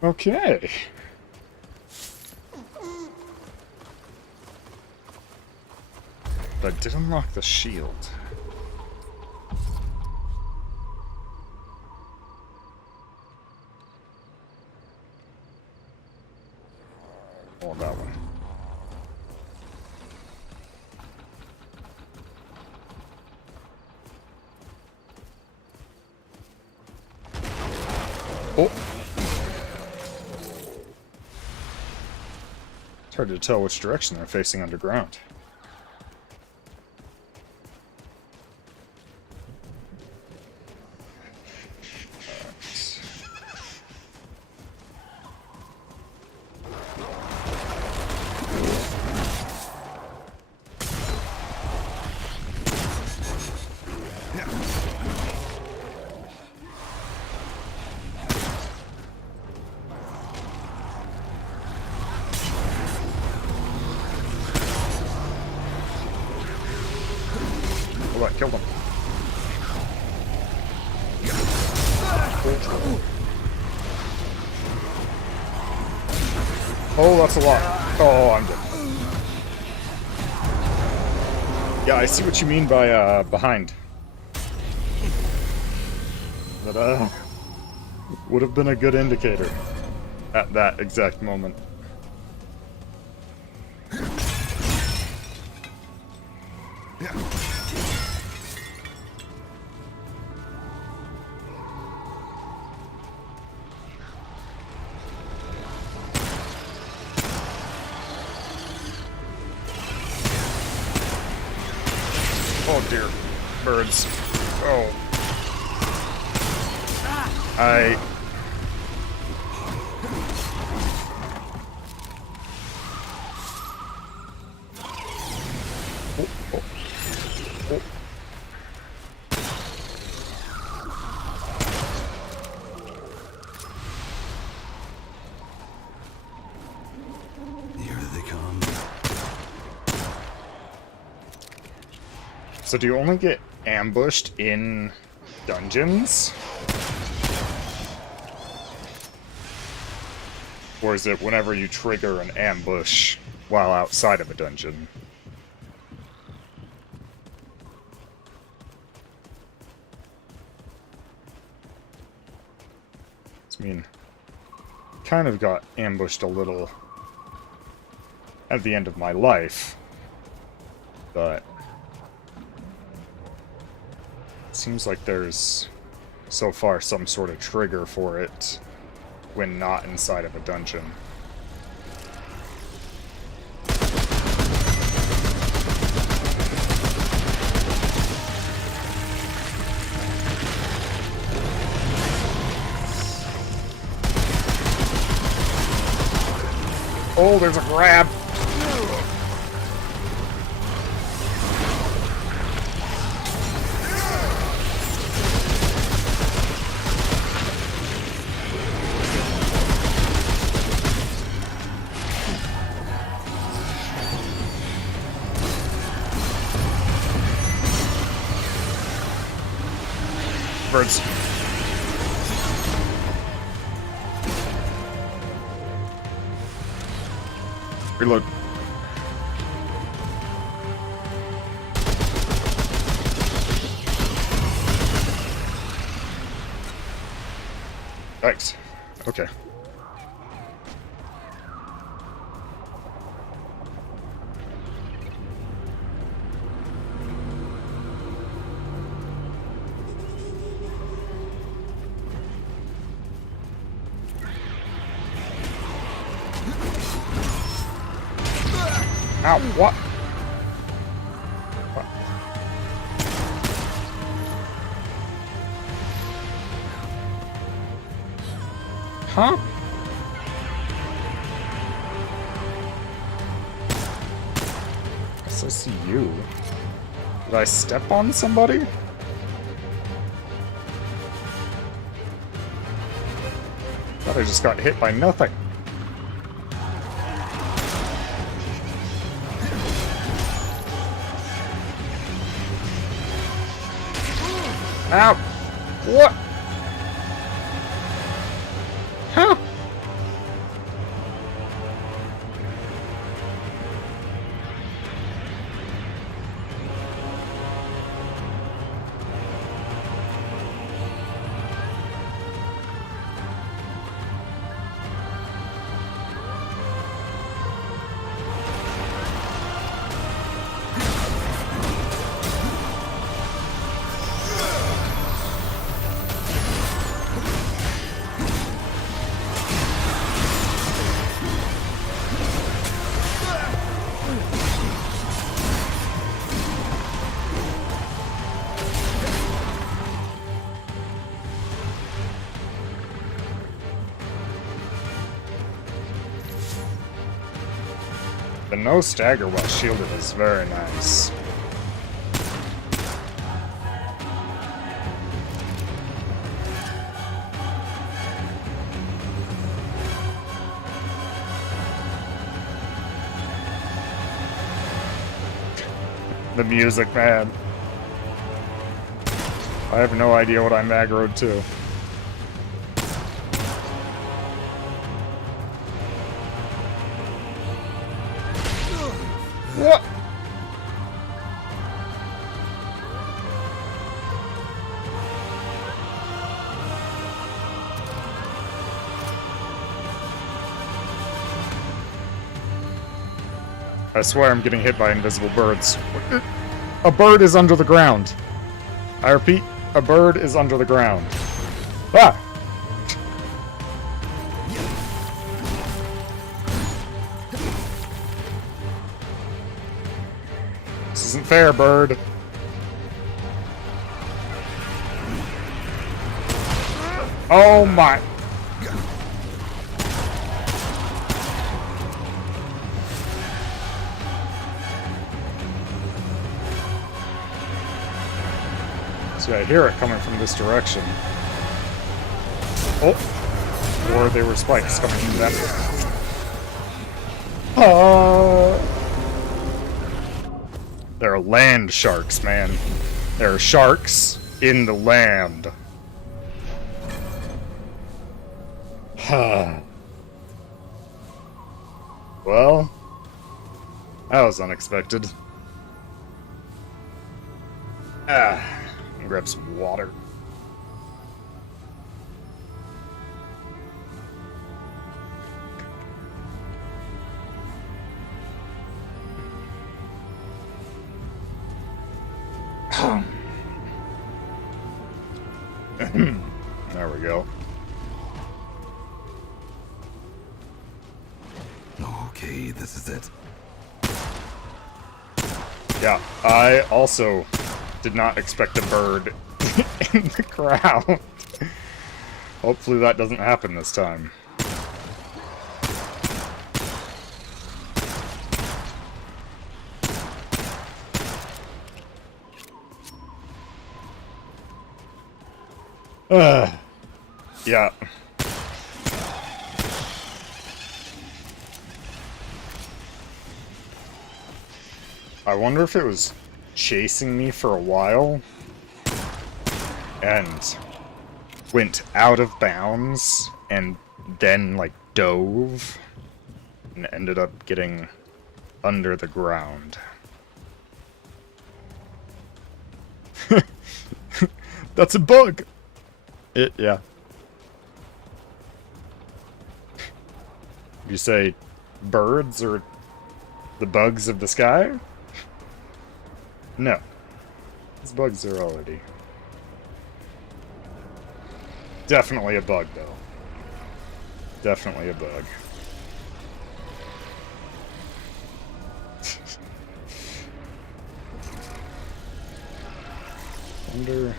Okay. But I did unlock the shield. Oh, that one. Oh! It's hard to tell which direction they're facing underground. Hold on, kill them. Oh, that's a lot. Oh, I'm dead. Yeah, I see what you mean by, behind. That, would have been a good indicator at that exact moment. Oh dear. Birds. Oh. I... Oh, oh. Oh. Here they come. So do you only get ambushed in dungeons? Or is it whenever you trigger an ambush while outside of a dungeon? I mean, kind of got ambushed a little at the end of my life, but it seems like there's so far some sort of trigger for it when not inside of a dungeon. Oh, there's a grab! Birds. Reload. Thanks. Okay. Ow, what? What? Huh? Guess I see you. Did I step on somebody? Thought I just got hit by nothing. Ow! What? Huh? The no stagger while shielded is very nice. The music, man. I have no idea what I'm aggroed to. What? I swear I'm getting hit by invisible birds. A bird is under the ground. I repeat, a bird is under the ground. Ah! This isn't fair, bird. Oh my... See, I hear it coming from this direction. Oh! Or they were spikes coming from that. They're land sharks, man. There are sharks in the land. Well, that was unexpected. Grab some water. There we go. Okay, this is it. Yeah, I also did not expect a bird in the ground. Hopefully that doesn't happen this time. Yeah. I wonder if it was chasing me for a while and went out of bounds and then like dove and ended up getting under the ground. That's a bug. Yeah. You say birds are the bugs of the sky? No. These bugs are already... Definitely a bug, though. Definitely a bug. Wonder...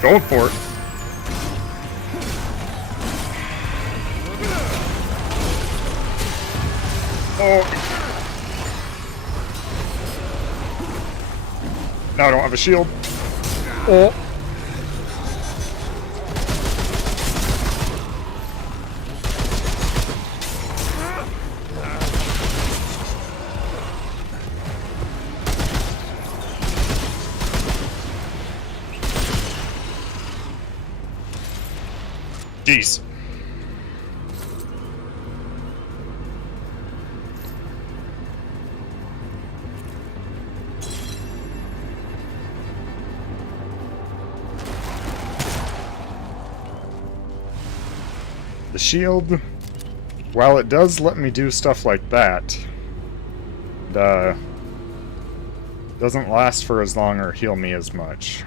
Going for it. Oh. Now I don't have a shield. Oh. Jeez. The shield, while it does let me do stuff like that, doesn't last for as long or heal me as much.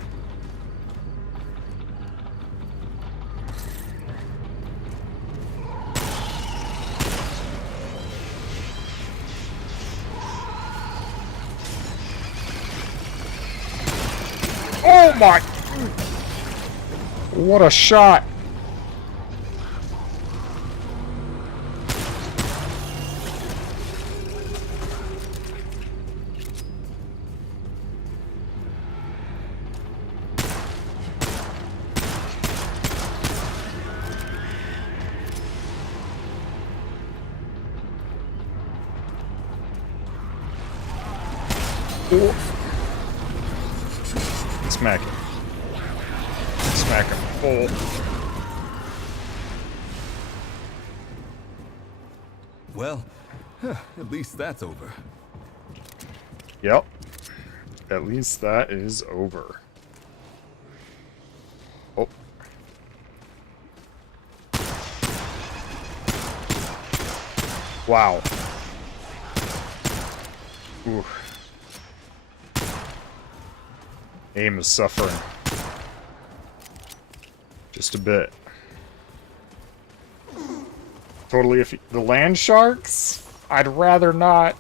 Oh my! What a shot! Oh. Smack him. Smack him. Oh. Well, at least that's over. Yep. At least that is over. Oh. Wow. Ooh. Aim is suffering. Just a bit. Totally if the land sharks? I'd rather not.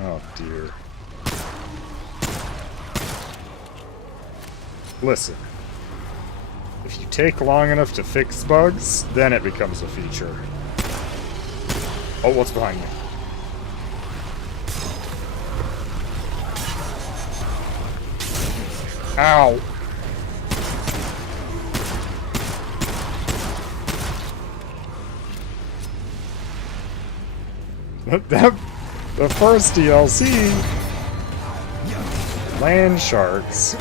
Oh dear. Listen. If you take long enough to fix bugs, then it becomes a feature. Oh, what's behind me? Ow! The first DLC, land sharks.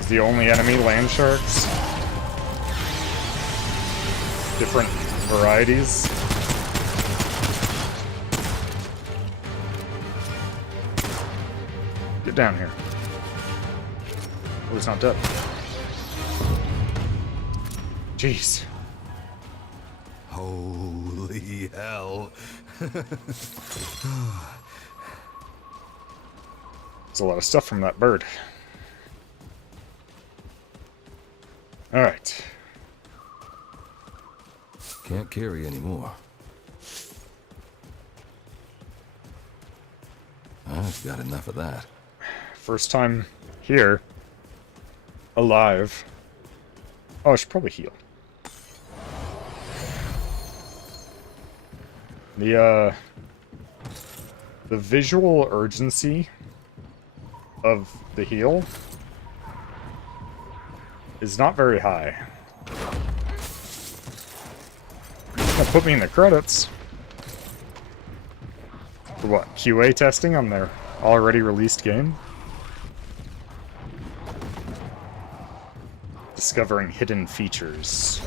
Is the only enemy land sharks? Different varieties. Get down here. Oh, it's not dead. Jeez. Holy hell. There's a lot of stuff from that bird. Alright. Can't carry anymore. I've got enough of that. First time here. Alive. Oh, I should probably heal. The visual urgency of the heal is not very high. That put me in the credits. For what? QA testing on their already released game? Discovering hidden features.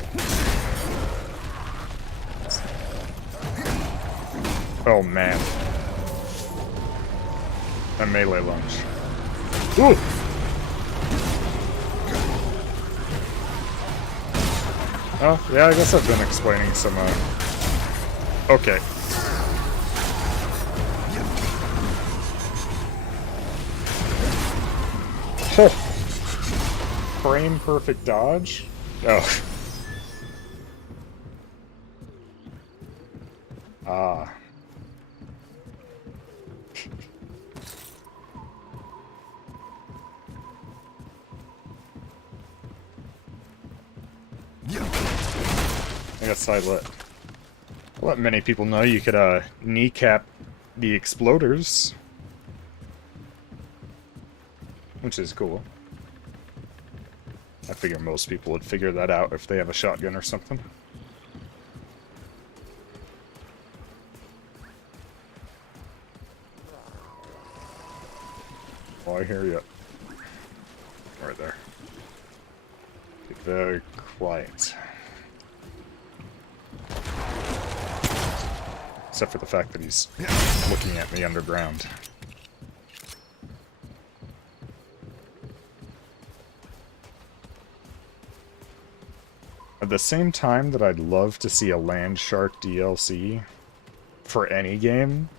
Oh man. A melee lunge. Ooh! Oh, yeah, I guess I've been explaining some, okay. Oh! Frame perfect dodge? Oh. Ah. I guess I let many people know you could kneecap the exploders, which is cool. I figure most people would figure that out if they have a shotgun or something. Oh, I hear you. Right there. Be very quiet. Except for the fact that he's looking at me underground. At the same time that I'd love to see a Land Shark DLC for any game,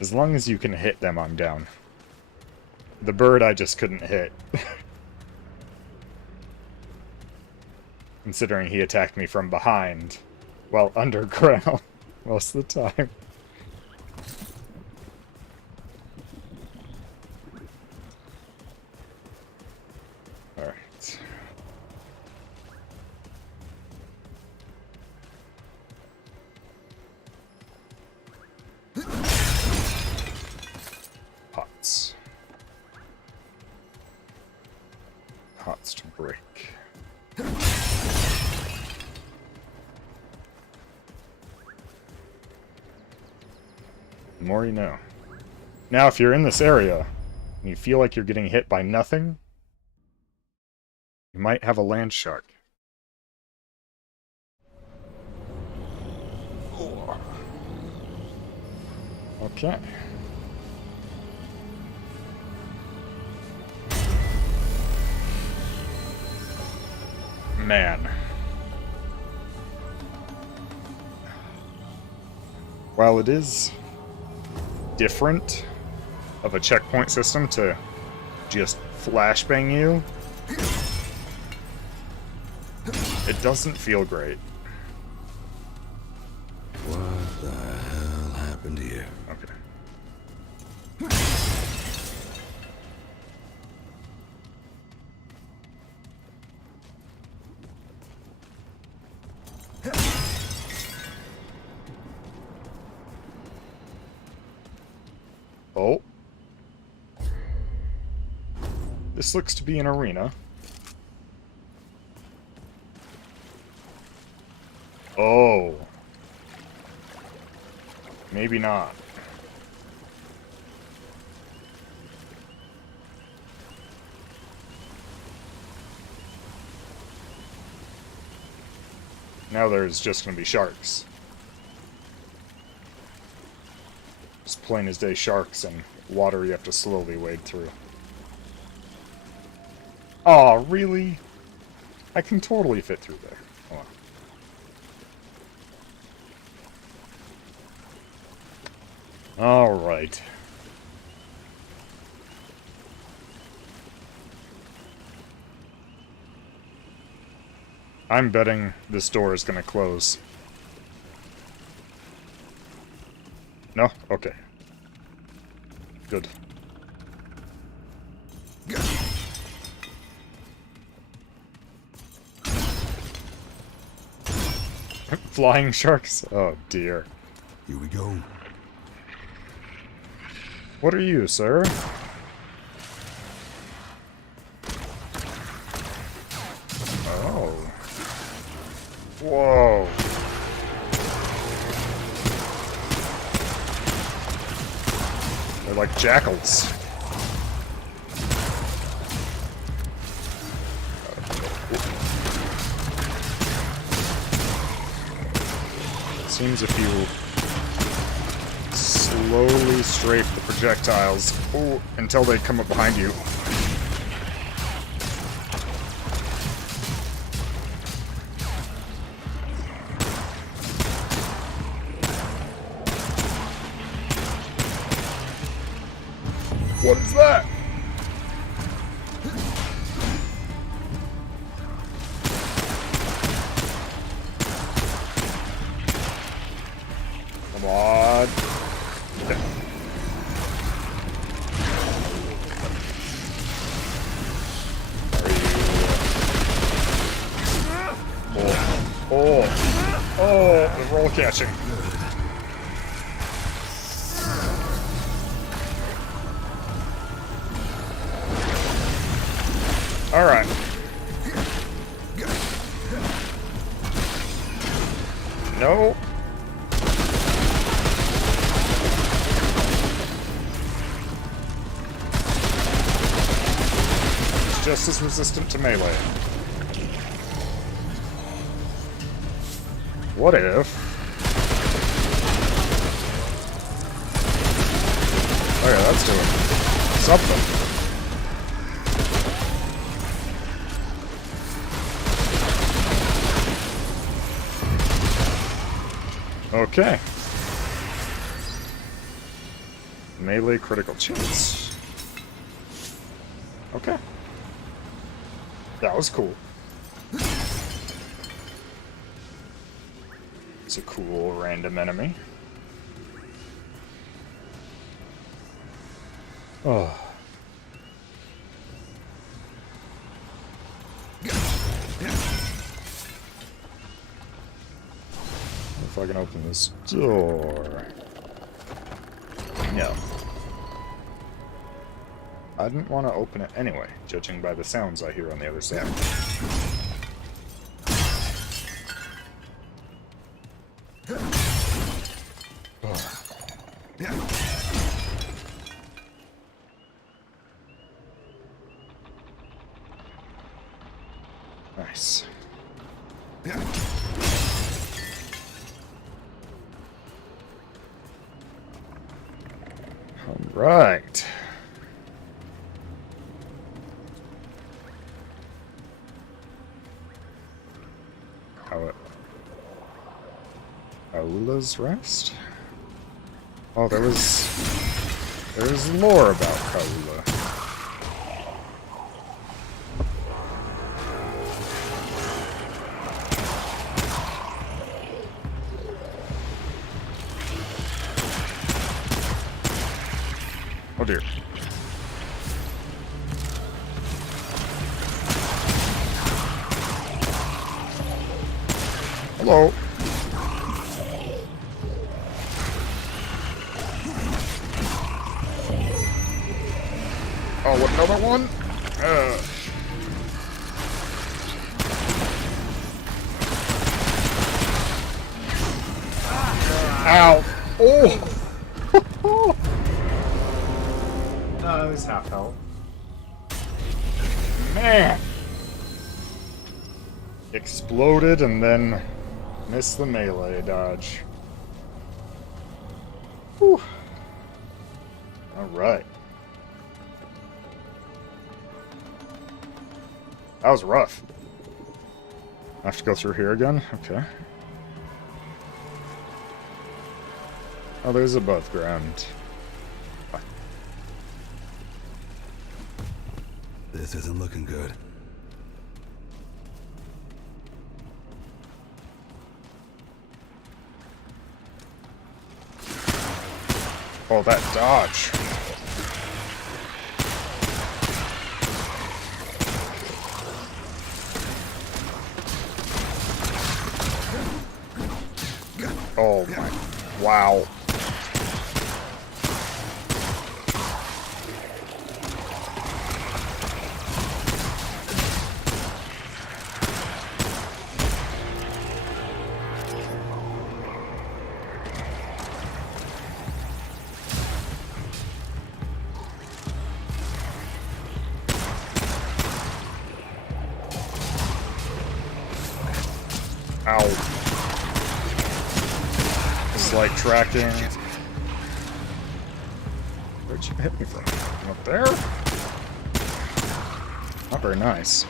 as long as you can hit them, I'm down. The bird I just couldn't hit. Considering he attacked me from behind while underground most of the time. Alright. Pots. break. The more you know. Now, if you're in this area, and you feel like you're getting hit by nothing, you might have a land shark. Okay. Man. While it is different of a checkpoint system to just flashbang you, it doesn't feel great. What the hell happened here? Okay. Oh. This looks to be an arena. Oh. Maybe not. Now there's just gonna be sharks. Just plain as day sharks and water you have to slowly wade through. Aw, really? I can totally fit through there. Hold on. Alright. I'm betting this door is gonna close. No? Okay. Good. Flying sharks? Oh dear. Here we go. What are you, sir? Oh. Whoa. They're like jackals. Seems if you slowly strafe the projectiles until they come up behind you. What is that? Come on. Okay. Oh, the roll catching. All right. No. It's just as resistant to melee. What if? Oh yeah, that's doing something. Okay. Melee critical chance. Okay. That was cool. It's a cool random enemy. Oh. If I can open this door. No. I didn't want to open it anyway, judging by the sounds I hear on the other side. Nice. All right. Kaula's Rest? Oh, there's lore about Kaula. Oh dear. Hello. Oh, another one? Ow. Oh! No, it was half health. Man! Exploded and then missed the melee dodge. Whew. Alright. That was rough. I have to go through here again? Okay. Oh, there's above ground. This isn't looking good. Oh, that dodge. Oh my, wow. Ow. It's like tracking. Where'd you hit me from? Up there? Not very nice.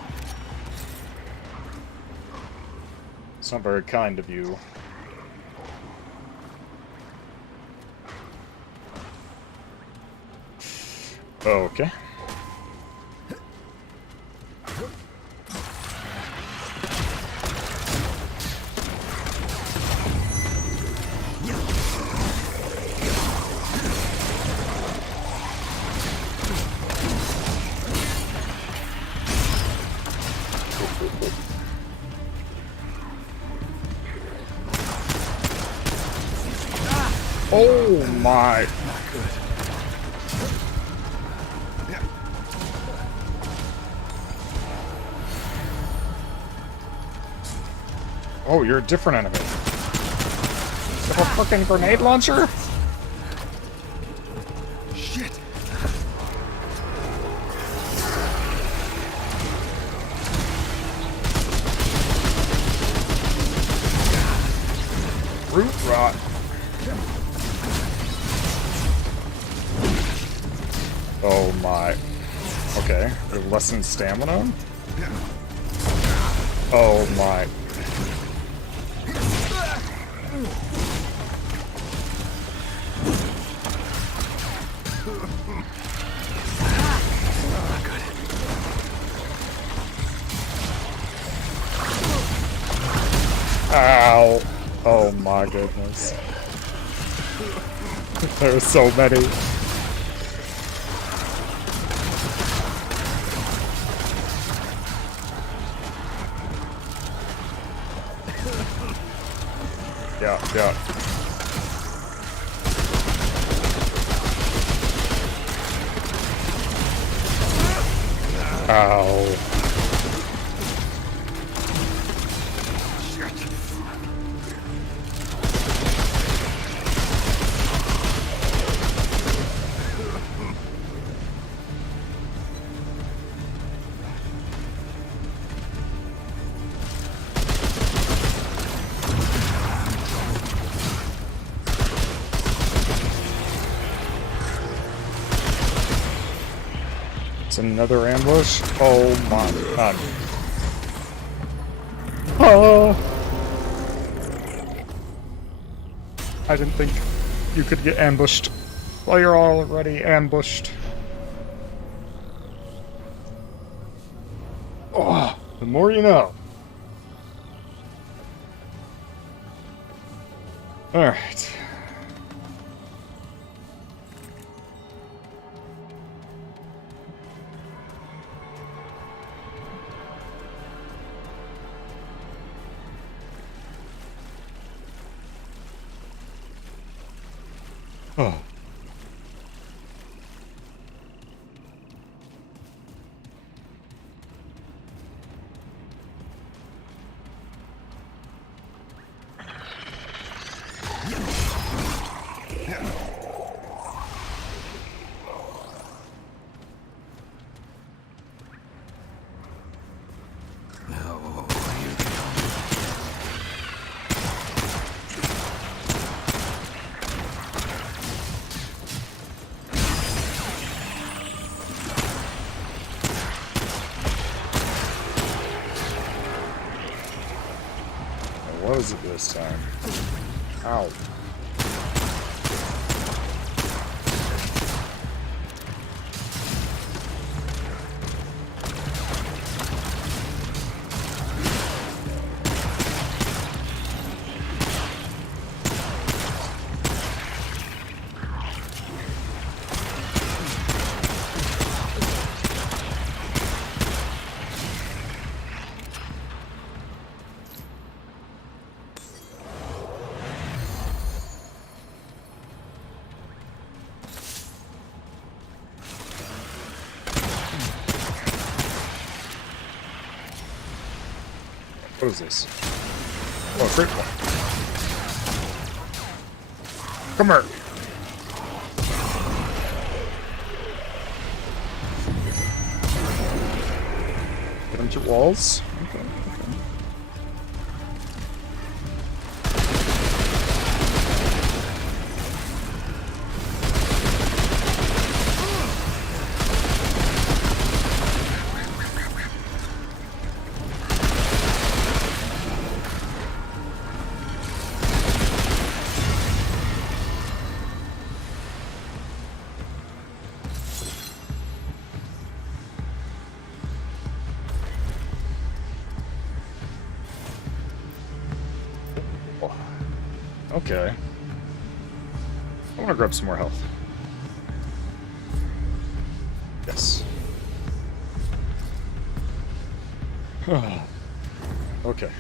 It's not very kind of you. Okay. Oh my. Not good. Oh, you're a different enemy. You have a fucking grenade launcher? Shit. Root rot. Oh my. Okay, you're less than stamina? Oh my. Ow. Oh my goodness. There are so many. Yeah. Ow. Another ambush? Oh my god. Oh! I didn't think you could get ambushed. Well, you're already ambushed. Oh, the more you know. Alright. Oh. What was it this time? Ow. What is this? Oh, great one. Come here. Get into walls. Okay, okay. Okay. I want to grab some more health. Yes. Okay.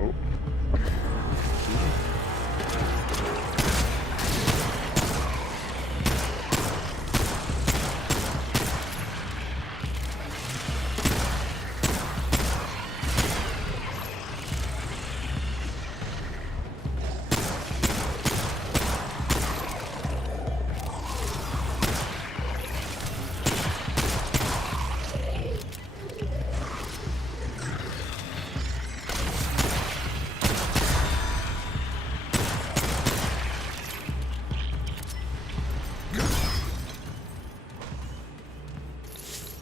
Oh.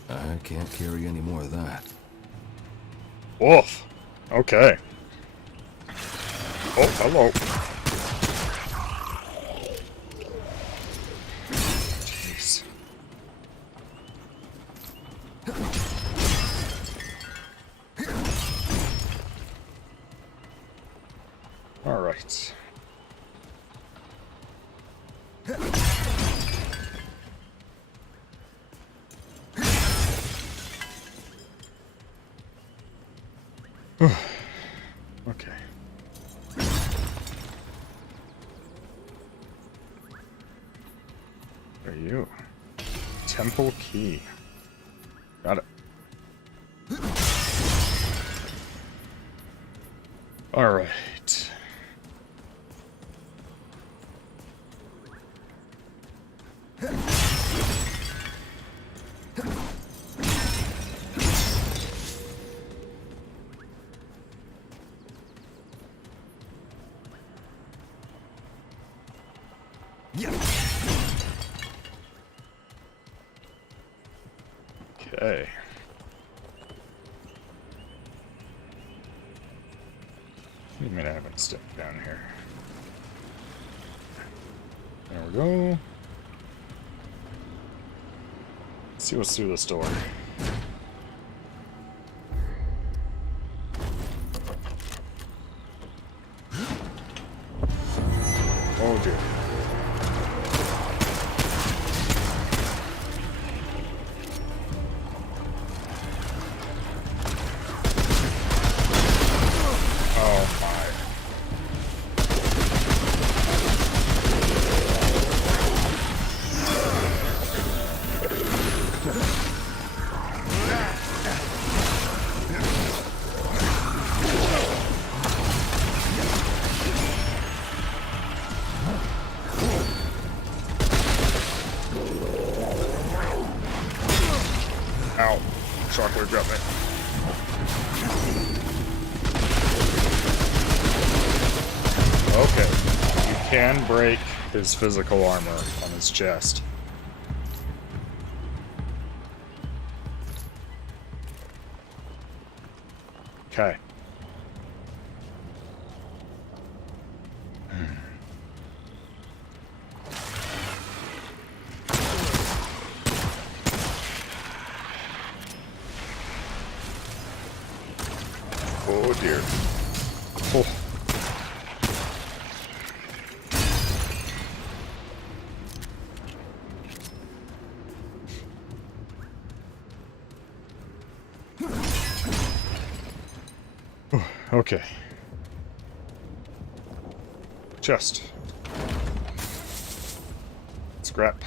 I can't carry any more of that. Woof. Okay. Oh, hello. Jeez. All right. Okay. you. Temple key. Got it. Alright. Okay. What do you mean I haven't stepped down here? There we go. Let's see what's through this door. Oh dear. Ow. Shockwave got me. Okay. You can break his physical armor on his chest. Okay. Oh dear. Oh. Okay. Chest. Scrap.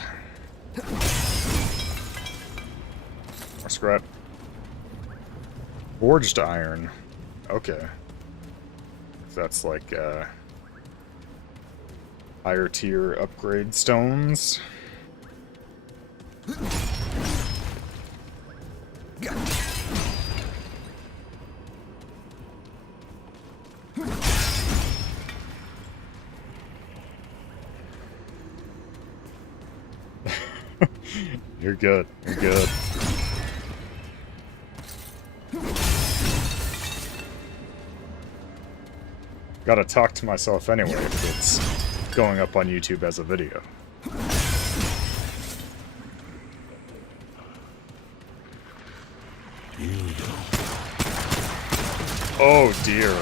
More scrap. Forged iron. Okay. That's like, higher tier upgrade stones. You're good. You're good. Gotta talk to myself anyway if it's going up on YouTube as a video. Oh dear.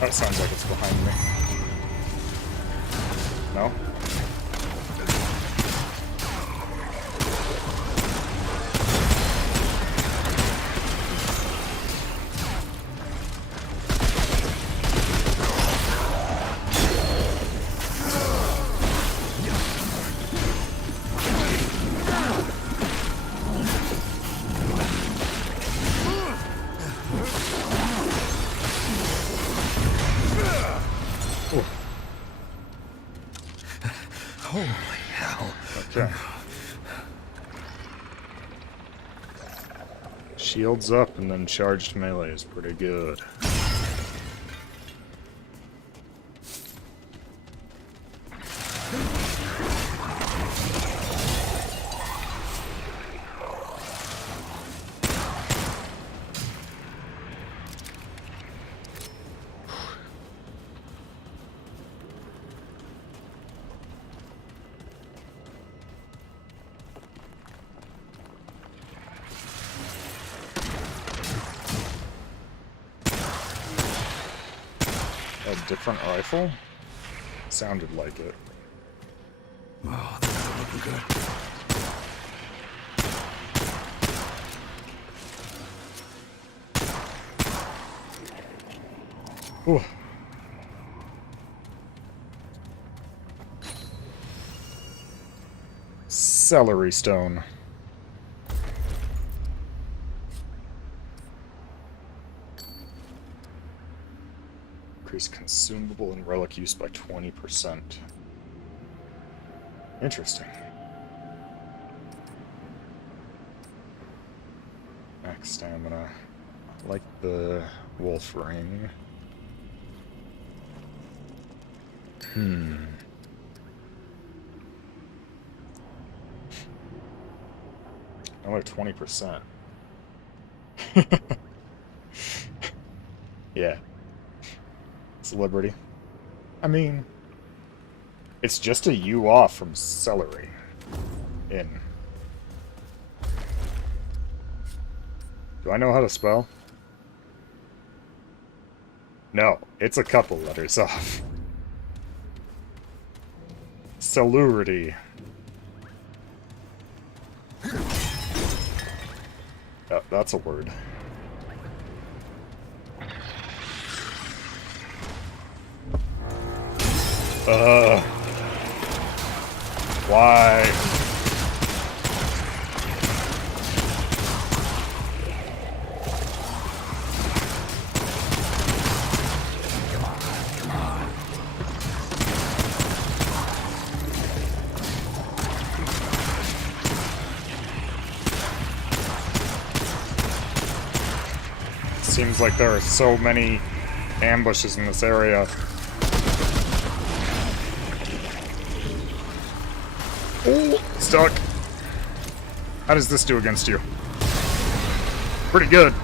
That sounds like it's behind me. No? Holy hell. Okay. Shields up and then charged melee is pretty good. A different rifle? Sounded like it. Oh, that's not looking good. Ooh. Celery stone. Increase consumable and relic use by 20%. Interesting. Max stamina. I like the wolf ring. Another 20%. Yeah. Celebrity. I mean, it's just a U off from celery. In. Do I know how to spell? No, it's a couple letters off. Celebrity. Oh, that's a word. Why? Seems like there are so many ambushes in this area. Oh, stuck. How does this do against you? Pretty good.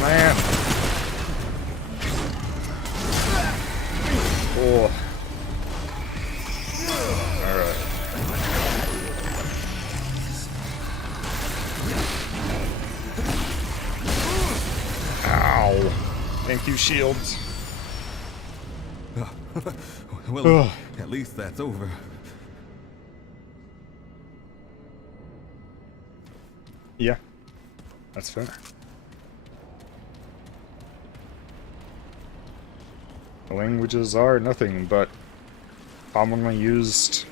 Man. Oh. Alright. Ow. Thank you, shields. Well, at least that's over. Yeah. That's fair. Languages are nothing but commonly used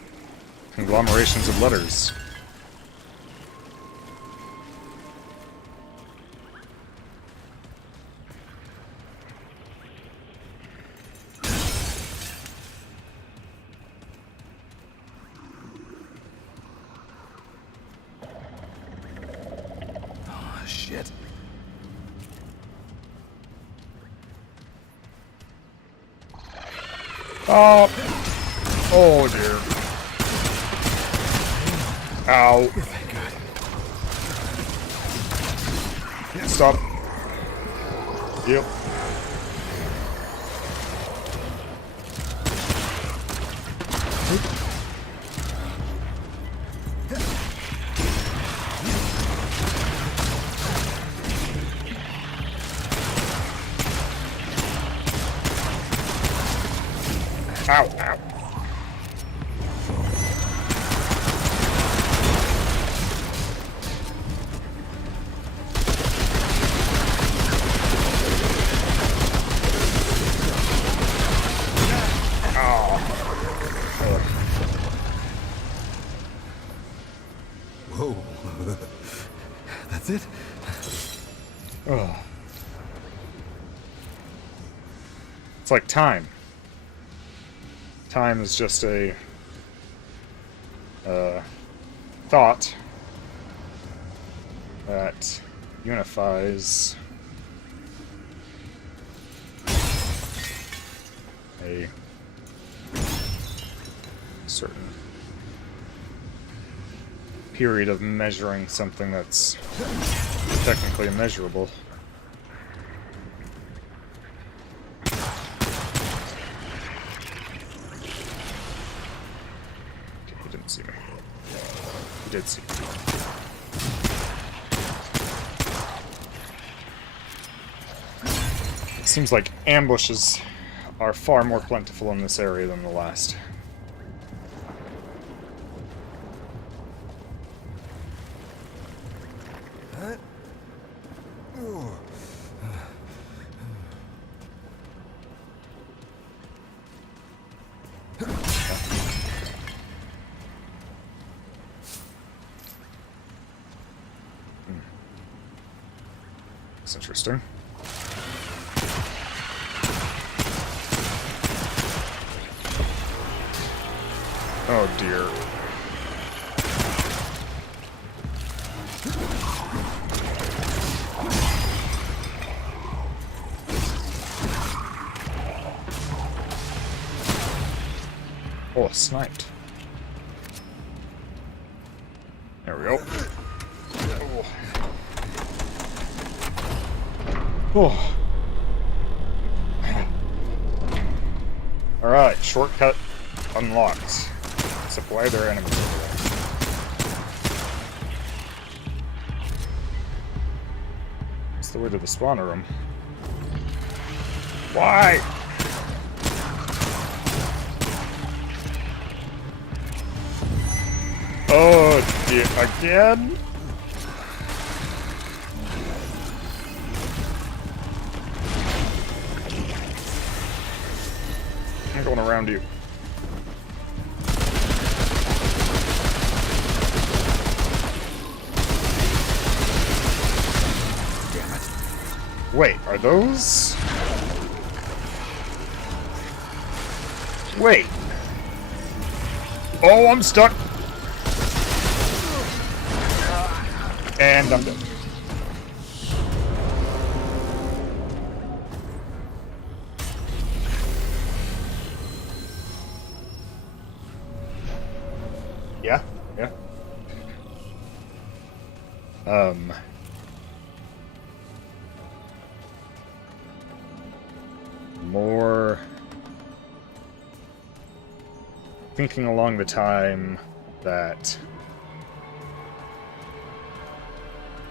conglomerations of letters. Oh, shit. Oh! Oh dear. Ow. Stop. Yep. Ow, ow. Whoa. That's it? Oh. It's like time. time is just a thought that unifies a certain period of measuring something that's technically immeasurable. Okay, he didn't see me. He did see me. It seems like ambushes are far more plentiful in this area than the last. That's interesting. Oh dear. Oh, sniped. There we go. Oh. Alright, shortcut unlocked. Except why are there enemies over there? It's the way to the spawner room. Why? Oh dear, again? I'm going around you. Damn it. Wait, are those? Wait. Oh, I'm stuck. And I'm dead. Yeah, yeah. More thinking along the time that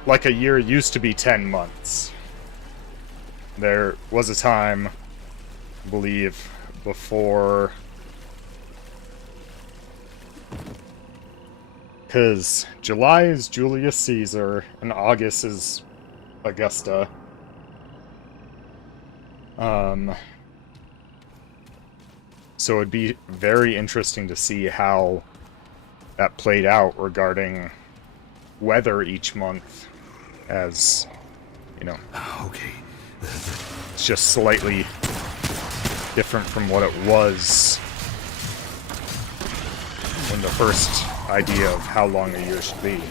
like a year used to be 10 months. There was a time, I believe, before... Because July is Julius Caesar, and August is Augusta. So it'd be very interesting to see how that played out regarding weather each month, as, you know, okay, it's just slightly different from what it was when the first idea of how long a year should be.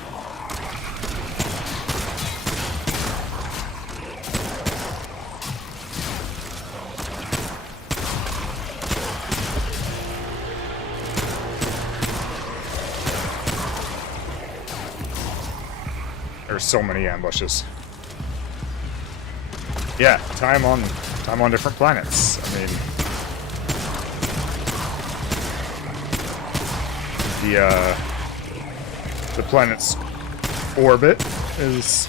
There's so many ambushes. Yeah, time on different planets. I mean, the planet's orbit is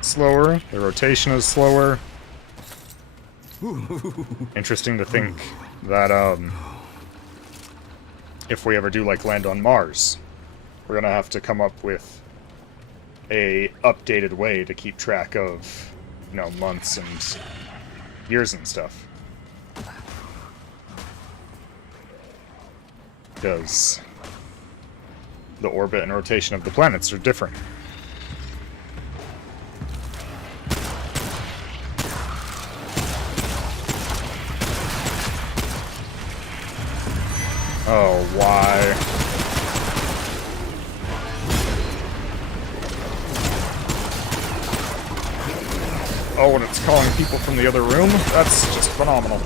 slower. The rotation is slower. Interesting to think that if we ever do like land on Mars, we're gonna have to come up with a updated way to keep track of, you know, months and years and stuff. Because the orbit and rotation of the planets are different. Oh, why? Oh, and it's calling people from the other room? That's just phenomenal.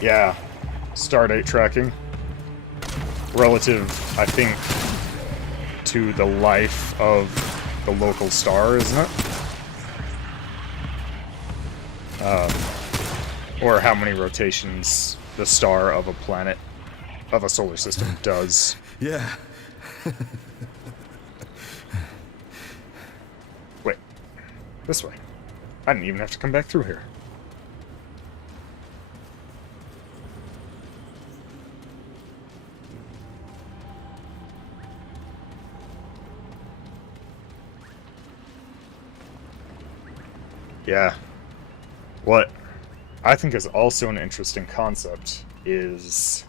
Yeah, stardate tracking. Relative, I think, to the life of the local star, isn't it? Or how many rotations the star of a planet, of a solar system does. Yeah. Wait, this way. I didn't even have to come back through here. Yeah. What I think is also an interesting concept is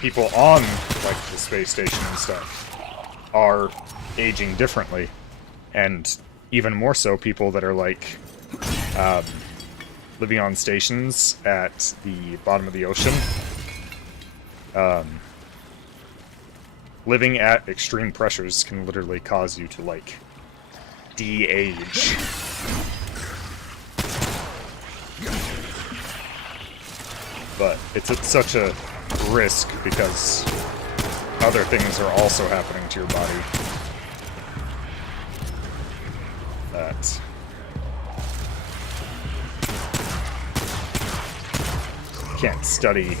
people on, like, the space station and stuff are aging differently. And even more so, people that are, like, living on stations at the bottom of the ocean. Living at extreme pressures can literally cause you to, like, de-age. But it's at such a risk because other things are also happening to your body that can't study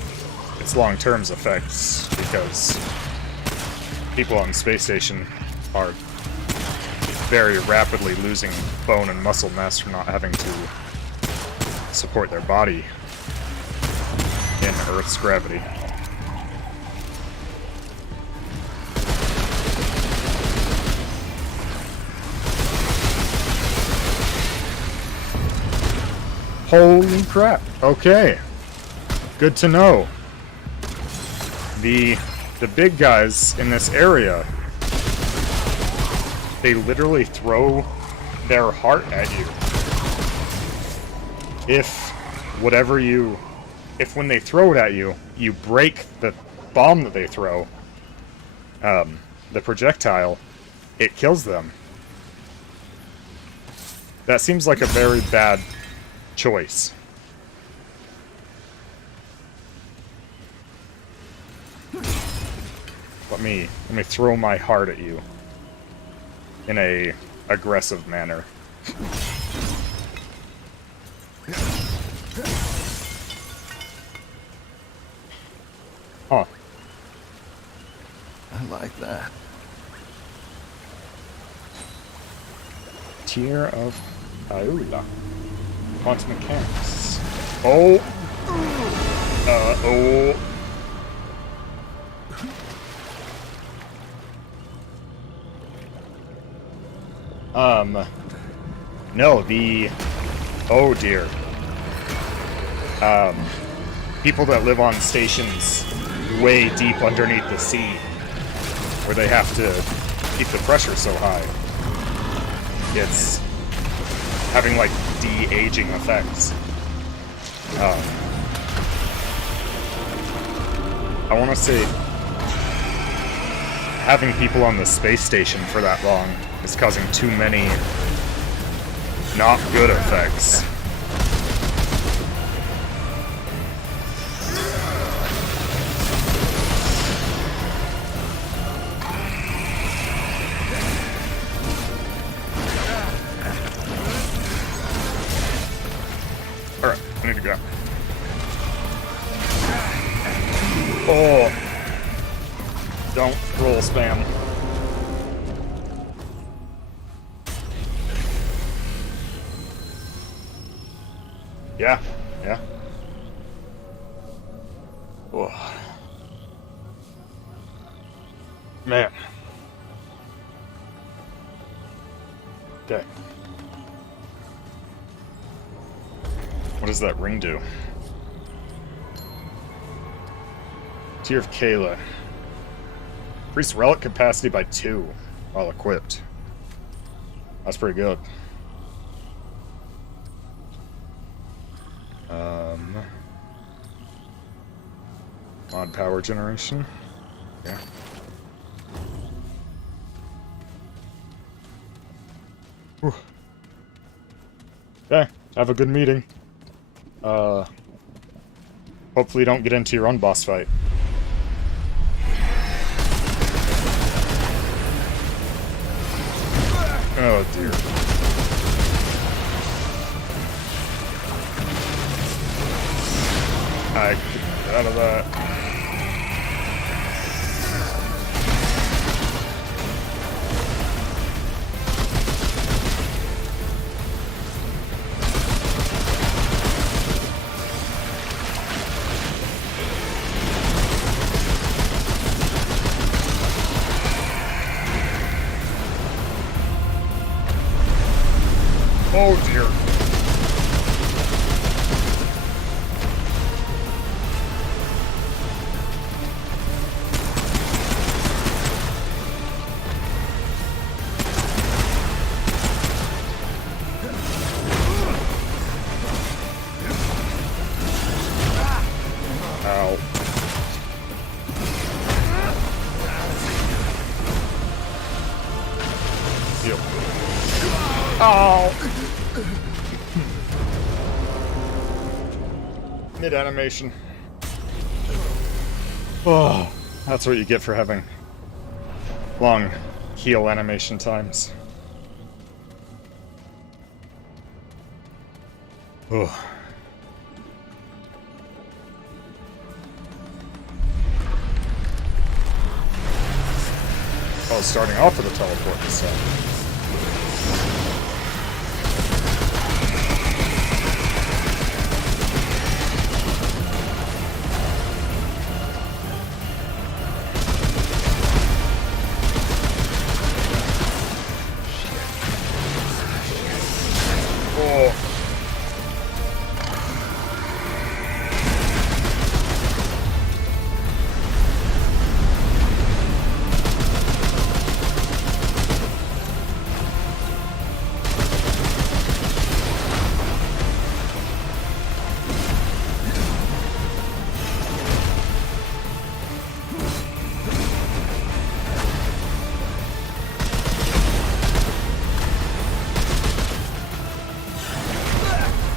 its long-term effects because people on the space station are very rapidly losing bone and muscle mass from not having to support their body in Earth's gravity. Holy crap. Okay. Good to know. The big guys in this area, they literally throw their heart at you. If when they throw it at you, you break the bomb that they throw, the projectile, it kills them. That seems like a very bad choice. Let me throw my heart at you in a aggressive manner. Huh. I like that. Tier of Aula. Quantum mechanics. Oh! Oh! No, oh dear. People that live on stations way deep underneath the sea, where they have to keep the pressure so high, it's having, like, de-aging effects. I want to say having people on the space station for that long is causing too many not good effects. Alright, I need to go. Oh! Don't roll spam. Yeah, yeah. Oh. Man. Okay. What does that ring do? Tear of Kayla. Increase relic capacity by 2 while equipped. That's pretty good. Mod power generation. Yeah. Whew. Okay, have a good meeting. Hopefully you don't get into your own boss fight. Oh dear. I get out of that. Oh dear. Ow. Yep. Oh. Mid-animation. Oh, that's what you get for having long heal animation times. Oh. Oh, starting off with a teleport this time.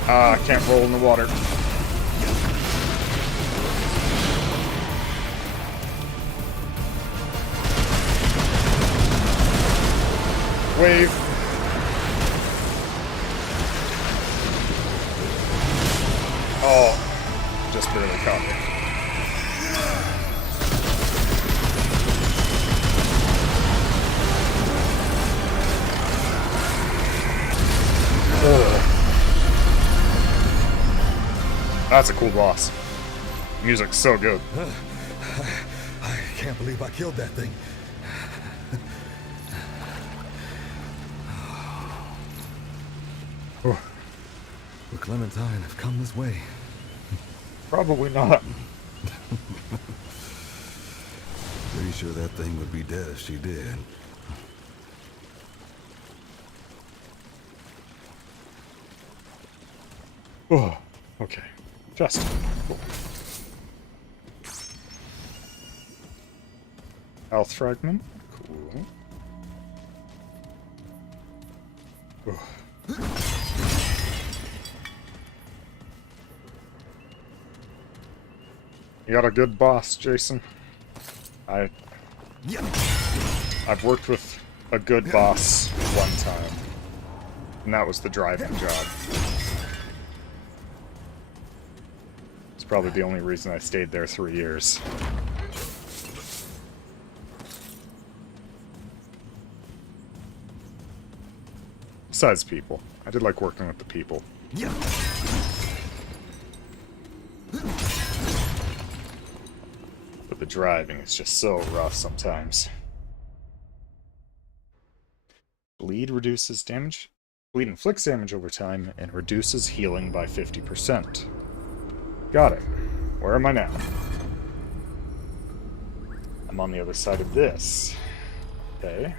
I can't roll in the water. Wave. Oh, just barely caught me. Ugh. That's a cool boss. Music's so good. I can't believe I killed that thing. Would Clementine have come this way? Probably not. Pretty sure that thing would be dead if she did. Oh, okay. Just cool. Health fragment. Cool. Oh. You got a good boss, Jason. I've worked with a good boss one time, and that was the driving job. It's probably the only reason I stayed there 3 years. Besides people. I did like working with the people. But the driving is just so rough sometimes. Bleed reduces damage. Bleed inflicts damage over time and reduces healing by 50%. Got it. Where am I now? I'm on the other side of this. Okay.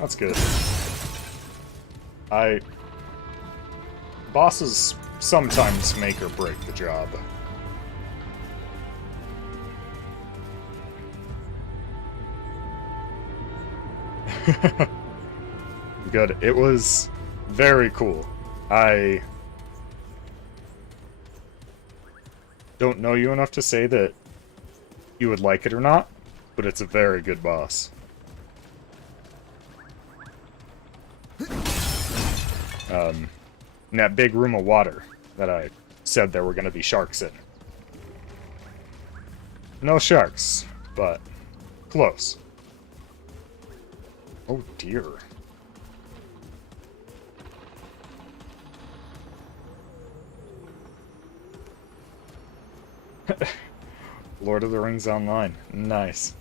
That's good. Bosses sometimes make or break the job. Good. It was very cool. I don't know you enough to say that you would like it or not, but it's a very good boss. In that big room of water that I said there were going to be sharks in. No sharks, but close. Oh dear. Lord of the Rings Online. Nice.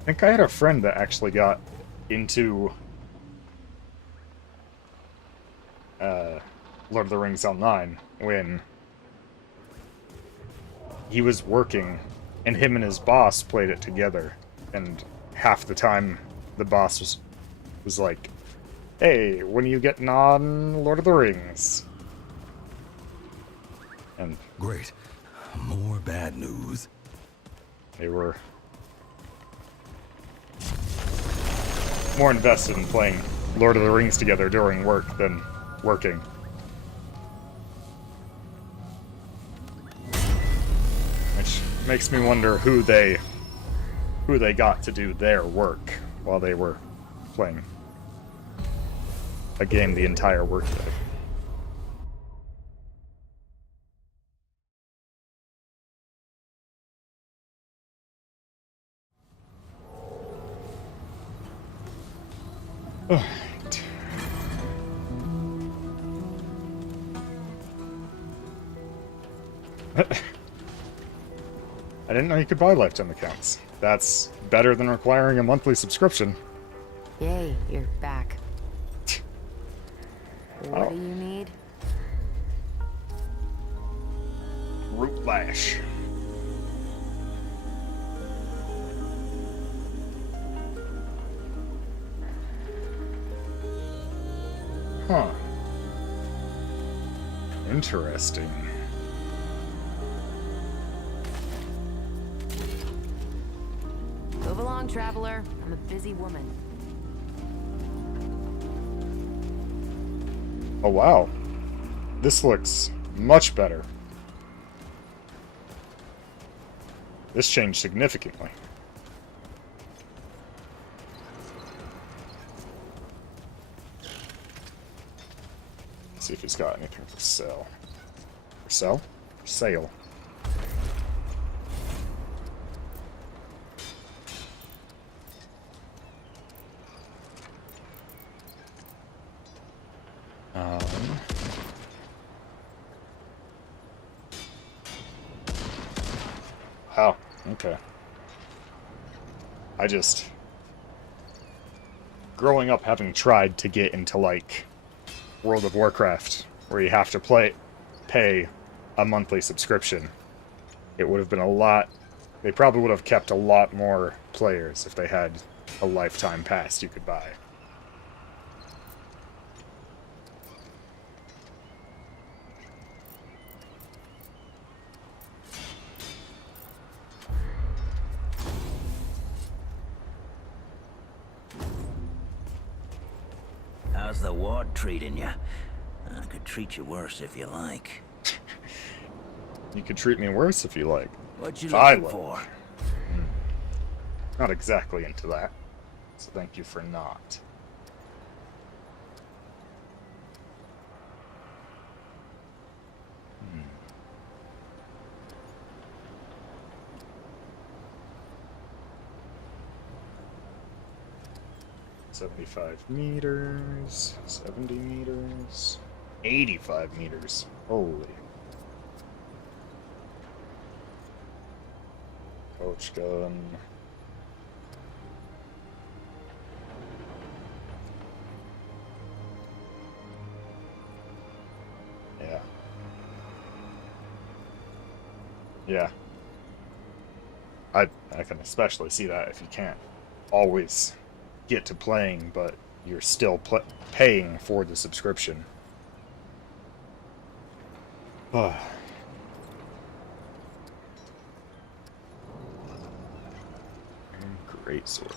I think I had a friend that actually got into Lord of the Rings Online when he was working, and him and his boss played it together, and half the time the boss was like, "Hey, when are you getting on Lord of the Rings?" And great. More bad news. They were more invested in playing Lord of the Rings together during work than working. Which makes me wonder who they got to do their work while they were playing a game the entire workday. I didn't know you could buy lifetime accounts. That's better than requiring a monthly subscription. Yay, you're back. What do you need? Root Lash. Huh. Interesting. Move along, traveler. I'm a busy woman. Oh wow. This looks much better. This changed significantly. Let's see if he's got anything for sale. For sale? For sale. Oh, okay. Growing up having tried to get into, like, World of Warcraft, where you have to pay a monthly subscription, it would have been a lot... They probably would have kept a lot more players if they had a lifetime pass you could buy. How's the ward treating you? I could treat you worse if you like. You could treat me worse if you like. What you If I looking like. for? Not exactly into that, so thank you for not. 75 meters, 70 meters, 85 meters. Holy. Coach gun. Yeah. Yeah. I can especially see that if you can't always get to playing, but you're still paying for the subscription. Great sword.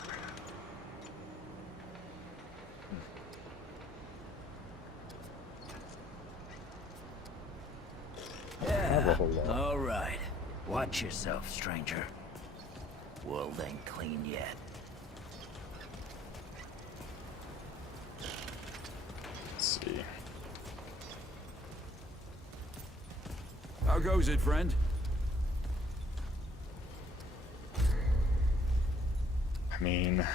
Yeah, all right. Watch yourself, stranger. Wool ain't clean yet. Let's see. How goes it, friend? I mean,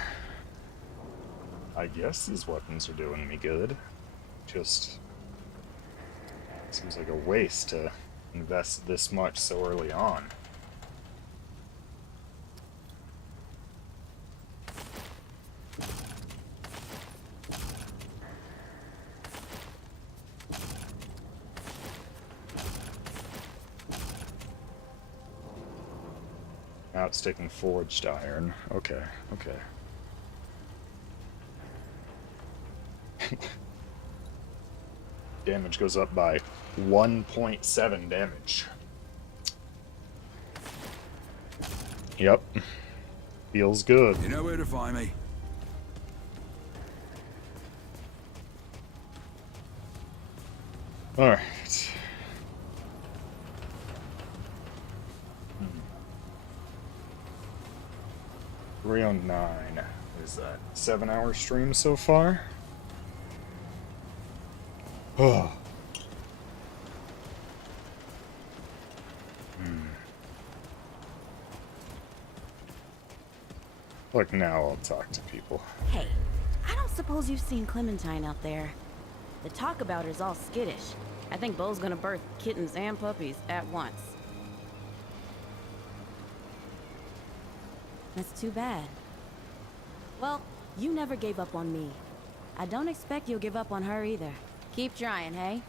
I guess these weapons are doing me good. Just seems like a waste to invest this much so early on. Now it's taking forged iron. Okay, okay. Damage goes up by 1.7 damage. Yep. Feels good. You know where to find me. Alright. 309. What is that? 7-hour stream so far? Oh. Look, now I'll talk to people. Hey, I don't suppose you've seen Clementine out there. The talk about her's all skittish. I think Beau's gonna birth kittens and puppies at once. That's too bad. Well, you never gave up on me. I don't expect you'll give up on her either. Keep trying, hey?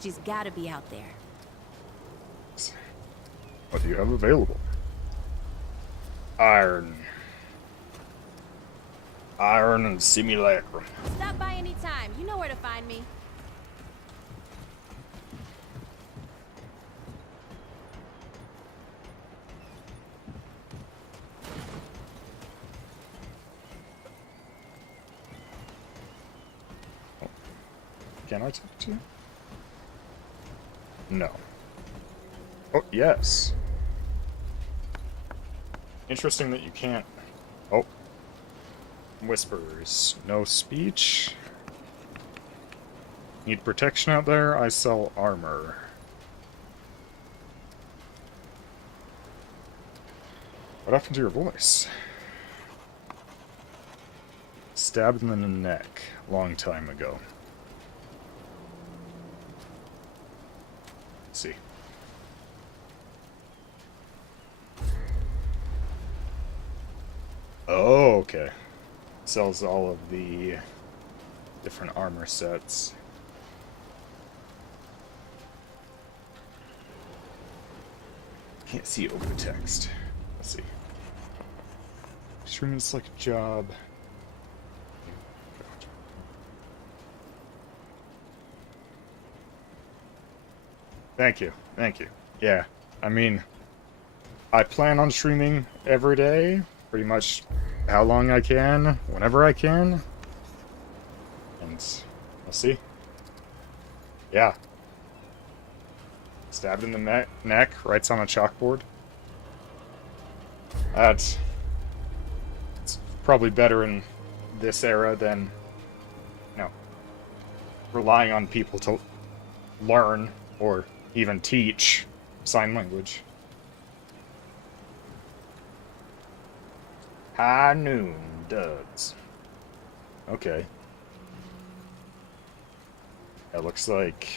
She's gotta be out there. What do you have available? Iron. Iron and simulacrum. Stop by any time. You know where to find me. Can I talk to you? No. Oh, yes. Interesting that you can't... Oh. Whispers. No speech. Need protection out there? I sell armor. What happened to your voice? Stabbed in the neck. Long time ago. Let's see. Oh, okay. Sells all of the different armor sets. Can't see over the text. Let's see. Extremely select a job. Thank you. Thank you. Yeah. I mean, I plan on streaming every day. Pretty much how long I can, whenever I can. And we'll see. Yeah. Stabbed in the neck, writes on a chalkboard. It's probably better in this era than, you know, relying on people to learn or even teach sign language. High noon duds. Okay. It looks like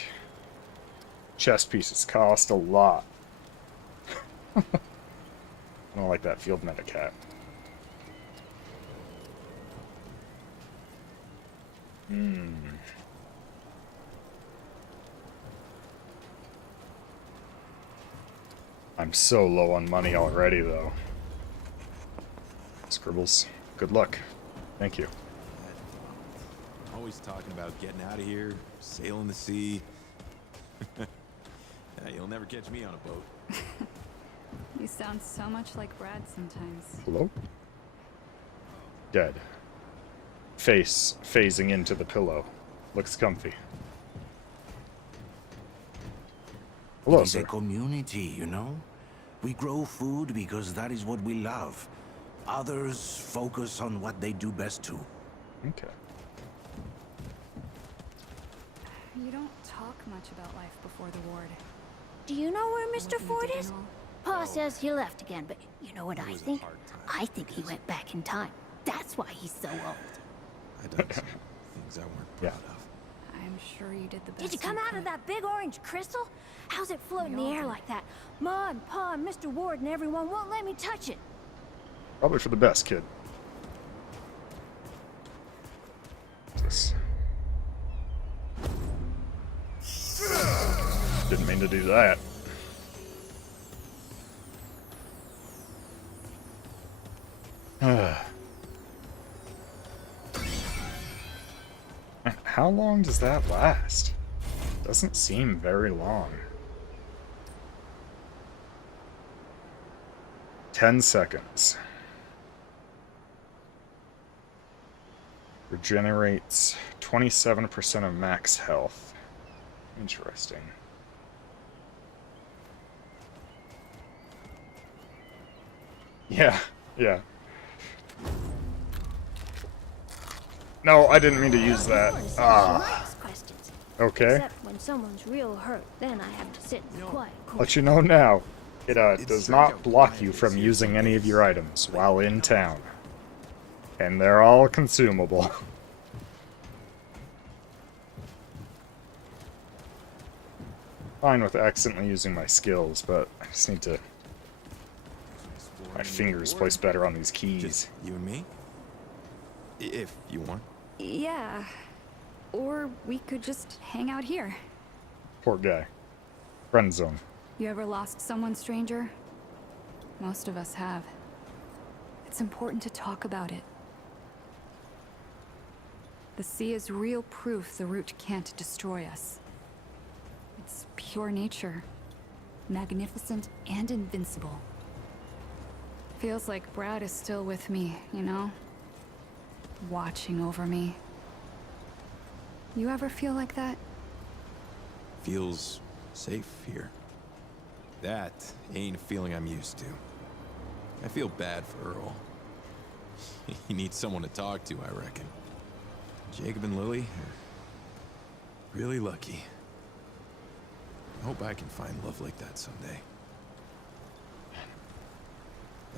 chest pieces cost a lot. I don't like that field medic hat. I'm so low on money already, though. Scribbles, good luck. Thank you. Always talking about getting out of here, sailing the sea. You'll never catch me on a boat. You sound so much like Brad sometimes. Hello? Dead. Face phasing into the pillow. Looks comfy. Hello, It is sir. a community, you know? We grow food because that is what we love. Others focus on what they do best too. Okay. You don't talk much about life before the ward. Do you know where Mr. What you Ford did is? and all? Pa says he left again, but you know what I think? I think he went back in time. That's why he's so old. I done some things I weren't proud of. I'm sure you did the best. Did you come out of that big orange crystal? How's it float in the We all air did. like that? Ma and Pa and Mr. Ward and everyone won't let me touch it. Probably for the best, kid. What's this? Didn't mean to do that. How long does that last? Doesn't seem very long. 10 seconds. Regenerates 27% of max health. Interesting. Yeah, yeah. No, I didn't mean to use that. Ah. Questions. Okay. Except when someone's real hurt, then I have to sit in the quiet corner. Let you know now. It does not block you from using any of your items while in town. And they're all consumable. Fine with accidentally using my skills, but I just need to... My fingers placed better on these keys. Just you and me? If you want. Yeah. Or we could just hang out here. Poor guy. Friend zone. You ever lost someone, stranger? Most of us have. It's important to talk about it. The sea is real proof the root can't destroy us. It's pure nature. Magnificent and invincible. Feels like Brad is still with me, you know? Watching over me. You ever feel like that? Feels safe here. That ain't a feeling I'm used to. I feel bad for Earl. He needs someone to talk to, I reckon. Jacob and Lily are really lucky. I hope I can find love like that someday.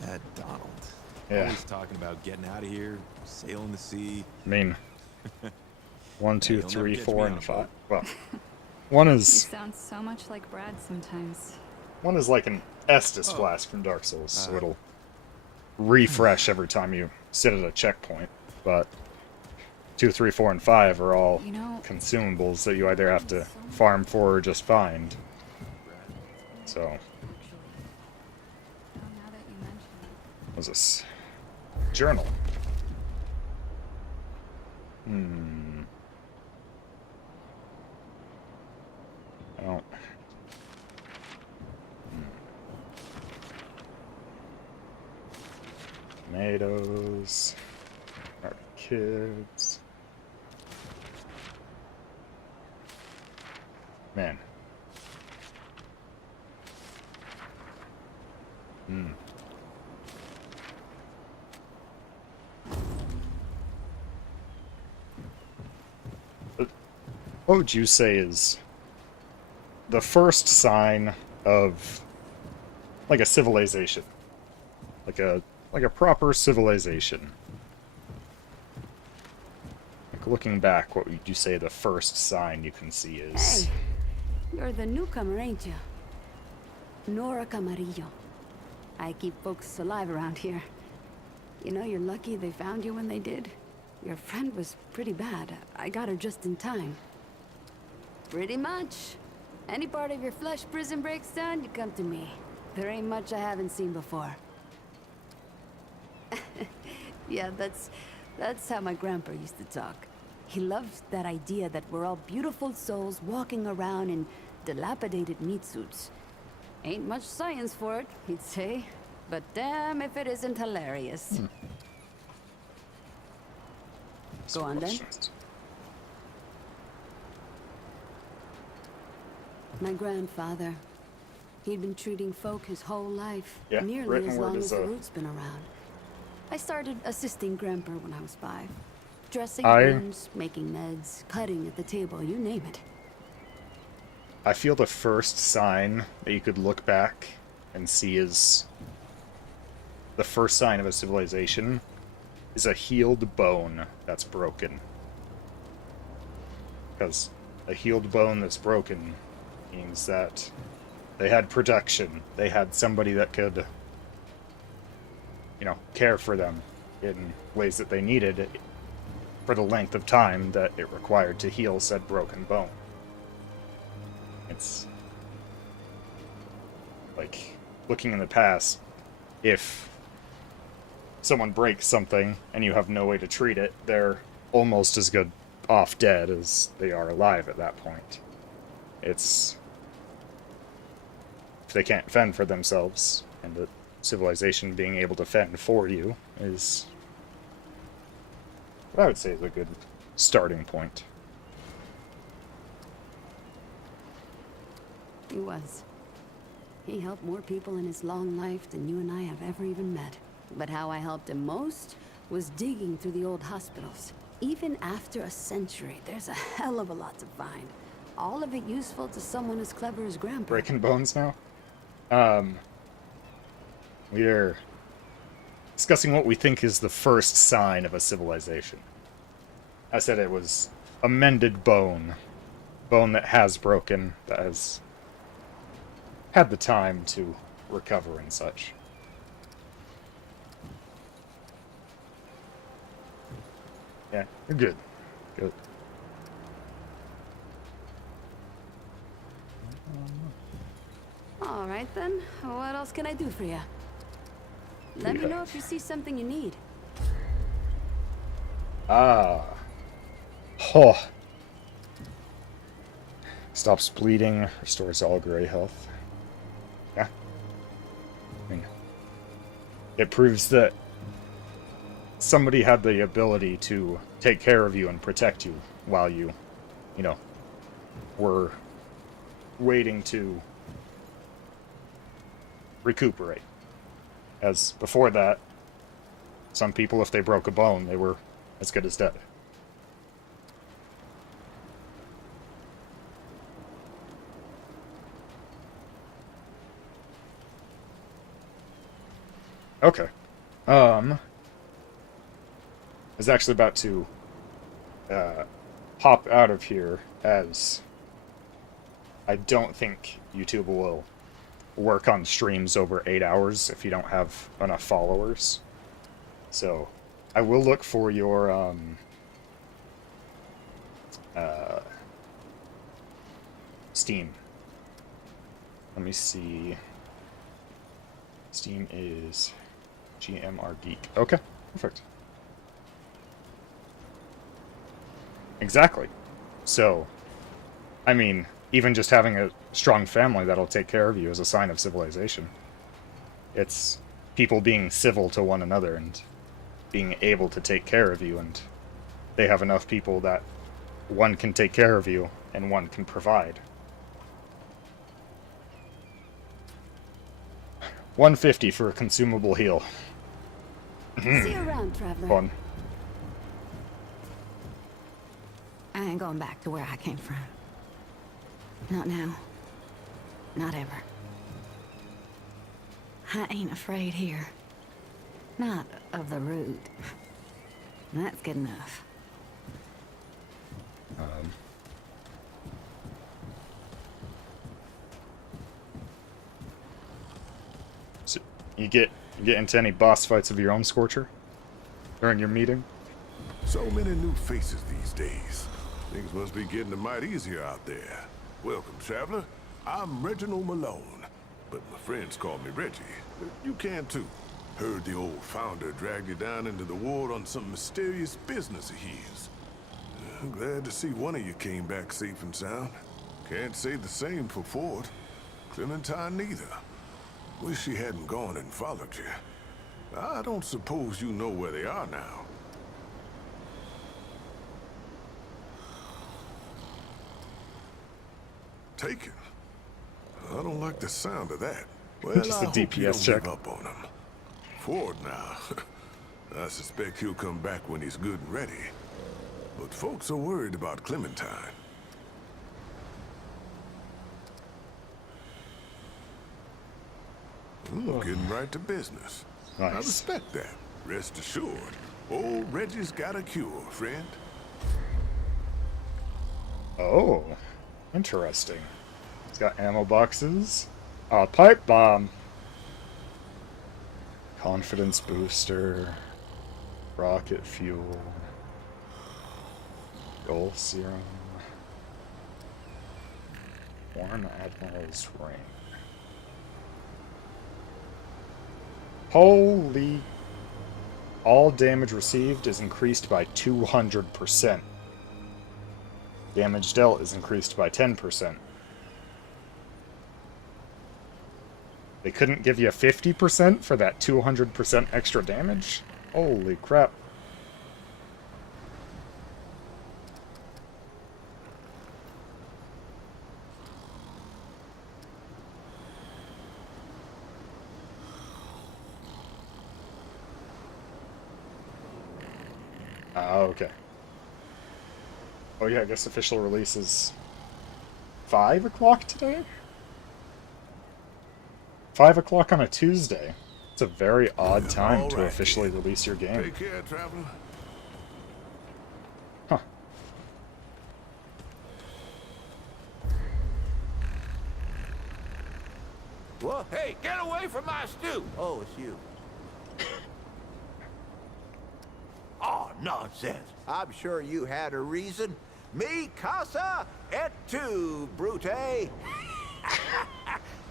That Donald. Yeah. Always talking about getting out of here, sailing the sea. I mean, 1, 2, you'll never 3, catch 4, me and on a 5. Well, one You is sound so much like Brad sometimes. like an Estus flask from Dark Souls, so it'll refresh every time you sit at a checkpoint. But 2, 3, 4, and 5 are all You know, consumables that you either have to farm for or just find. So, what's this? Journal. I don't... Tomatoes. Our kids. Man. What would you say is the first sign of like a civilization? Like a proper civilization. looking back, what would you say the first sign you can see is? Hey, you're the newcomer, ain't you? Nora Camarillo. I keep folks alive around here. You know, you're lucky they found you when they did. Your friend was pretty bad. I got her just in time. Pretty much. Any part of your flesh prison breaks down, you come to me. There ain't much I haven't seen before. Yeah, that's how my grandpa used to talk. He loved that idea that we're all beautiful souls walking around in dilapidated meat suits. Ain't much science for it, he'd say. But damn if it isn't hilarious. Go on then. My grandfather. He'd been treating folk his whole life. Yeah, nearly written as word long is, as the root's been around. I started assisting Grandpa when I was 5. Dressing wounds, making meds, cutting at the table, you name it. I feel the first sign that you could look back and see is... the first sign of a civilization is a healed bone that's broken. Because a healed bone that's broken means that they had protection. They had somebody that could, you know, care for them in ways that they needed for the length of time that it required to heal said broken bone. It's like looking in the past, if someone breaks something and you have no way to treat it, they're almost as good off dead as they are alive at that point. It's... if they can't fend for themselves, and the civilization being able to fend for you is what I would say is a good starting point. He was. He helped more people in his long life than you and I have ever even met. But how I helped him most was digging through the old hospitals. Even after a century, there's a hell of a lot to find. All of it useful to someone as clever as Grandpa. Breaking bones now? We are discussing what we think is the first sign of a civilization. I said it was a mended bone. Bone that has broken, that has had the time to recover and such. Yeah, you're good. Good. All right then. What else can I do for you? Let me know if you see something you need. Ah. Oh. Stops bleeding, restores all gray health. Yeah. I mean, it proves that somebody had the ability to take care of you and protect you while you know, were waiting to recuperate. As before that, some people, if they broke a bone, they were as good as dead. Okay. I was actually about to hop out of here, as I don't think YouTube will work on streams over 8 hours if you don't have enough followers. So I will look for your Steam. Let me see. Steam is GMR Geek. Okay, perfect. Exactly. So, I mean, even just having a strong family that'll take care of you is a sign of civilization. It's people being civil to one another and being able to take care of you, and they have enough people that one can take care of you and one can provide. 150 for a consumable heal. See you around, traveler. Fun. I ain't going back to where I came from. Not now. Not ever. I ain't afraid here. Not of the root. That's good enough. So you get into any boss fights of your own, Scorcher, during your meeting? So many new faces these days. Things must be getting a mite easier out there. Welcome, traveler. I'm Reginald Malone, but my friends call me Reggie. You can too. Heard the old founder dragged you down into the war on some mysterious business of his. I'm glad to see one of you came back safe and sound. Can't say the same for Ford. Clementine neither. Wish she hadn't gone and followed you. I don't suppose you know where they are now. Taken? I don't like the sound of that. Well, Just a I hope you DPS don't check. give up on him. Ford now. I suspect he'll come back when he's good and ready. But folks are worried about Clementine. Getting right to business. Nice. I respect that. Rest assured, old Reggie's got a cure, friend. Oh, interesting. It's got ammo boxes. A pipe bomb. Confidence booster. Rocket fuel. Gold serum. Worn Admiral's ring. Holy. All damage received is increased by 200%. Damage dealt is increased by 10%. They couldn't give you 50% for that 200% extra damage? Holy crap. Okay. Oh yeah, I guess official release is 5 o'clock today? 5 o'clock on a Tuesday. It's a very odd time to officially release your game. Take care, traveler. Huh. Well, hey, get away from my stew! Oh, it's you. Oh, nonsense. I'm sure you had a reason. Mi casa et tu, Brute.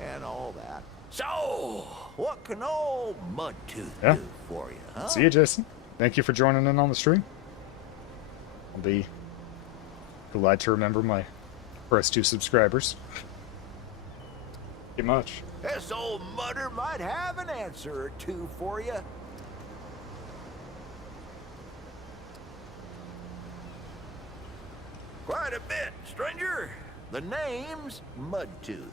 And all that. So, what can old Mudtooth do for you, huh? See you, Jason. Thank you for joining in on the stream. I'll be glad to remember my first 2 subscribers. Thank you much. This old mudder might have an answer or two for you. Quite a bit, stranger. The name's Mudtooth.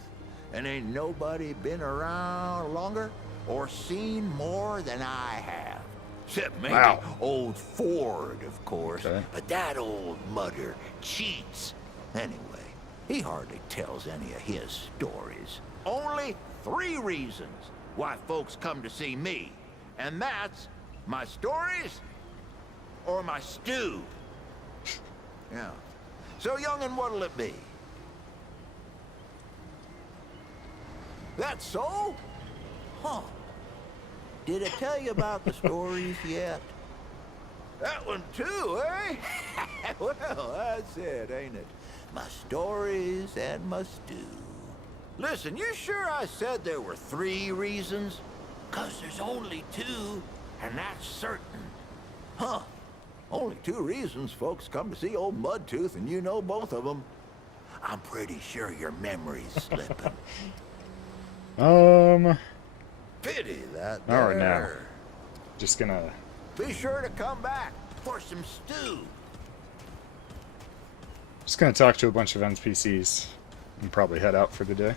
And ain't nobody been around longer or seen more than I have. Except maybe old Ford, of course. Okay. But that old mudder cheats. Anyway, he hardly tells any of his stories. Only 3 reasons why folks come to see me. And that's my stories or my stew. Yeah. So, young'un, what'll it be? That's so? Huh. Did I tell you about the stories yet? That one too, eh? Well, that's it, ain't it? My stories and my stew. Listen, you sure I said there were 3 reasons? 'Cause there's only 2, and that's certain. Huh. Only 2 reasons folks come to see old Mudtooth, and you know both of them. I'm pretty sure your memory's slipping. Pity that Not right now. there. Just gonna... Be sure to come back for some stew. Just gonna talk to a bunch of NPCs and probably head out for the day.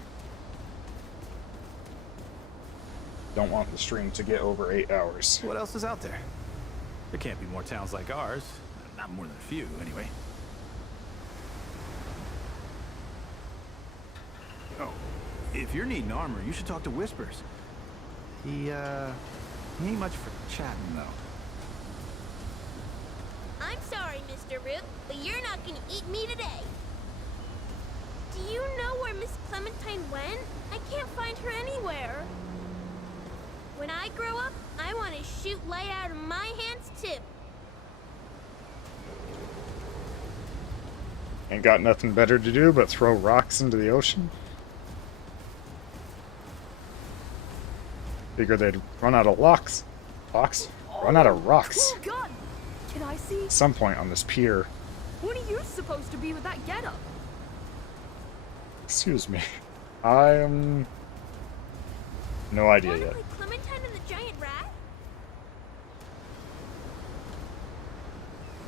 Don't want the stream to get over 8 hours. What else is out there? There can't be more towns like ours. Not more than a few, anyway. Oh, if you're needing armor, you should talk to Whispers. He ain't much for chatting, though. I'm sorry, Mr. Root, but you're not gonna eat me today. Do you know where Miss Clementine went? I can't find her anywhere. When I grow up, I want to shoot light out of my hands too. Ain't got nothing better to do but throw rocks into the ocean? Figure they'd run out of rocks. Run out of rocks. Oh God! Can I see? At some point on this pier. What are you supposed to be with that getup? Excuse me. I am... No idea yet. Like Clementine and the giant rat?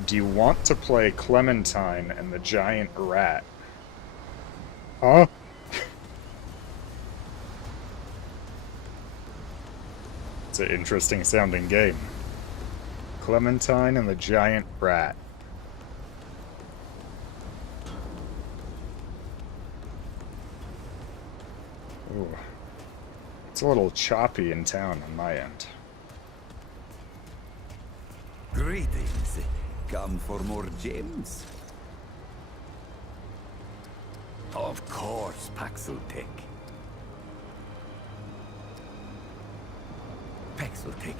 Do you want to play Clementine and the giant rat? Huh? It's an interesting sounding game. Clementine and the giant rat. Ooh. It's a little choppy in town on my end. Greetings. Come for more gems? Of course, Paxeltech. Paxeltech,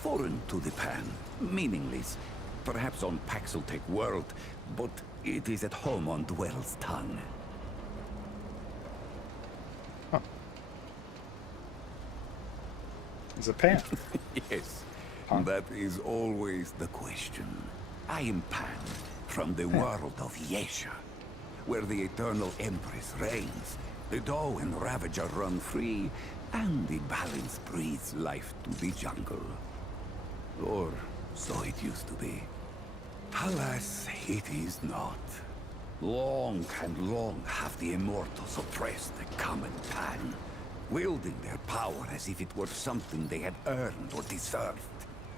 foreign to the Pan, meaningless. Perhaps on Paxeltech world, but it is at home on Dwell's tongue. Huh. It's a Pan. Yes, that is always the question. I am Pan, from the world of Yesha, where the Eternal Empress reigns, the Doe and Ravager run free, and the balance breathes life to the jungle. Or so it used to be. Alas, it is not. Long and long have the Immortals oppressed the common Pan, wielding their power as if it were something they had earned or deserved.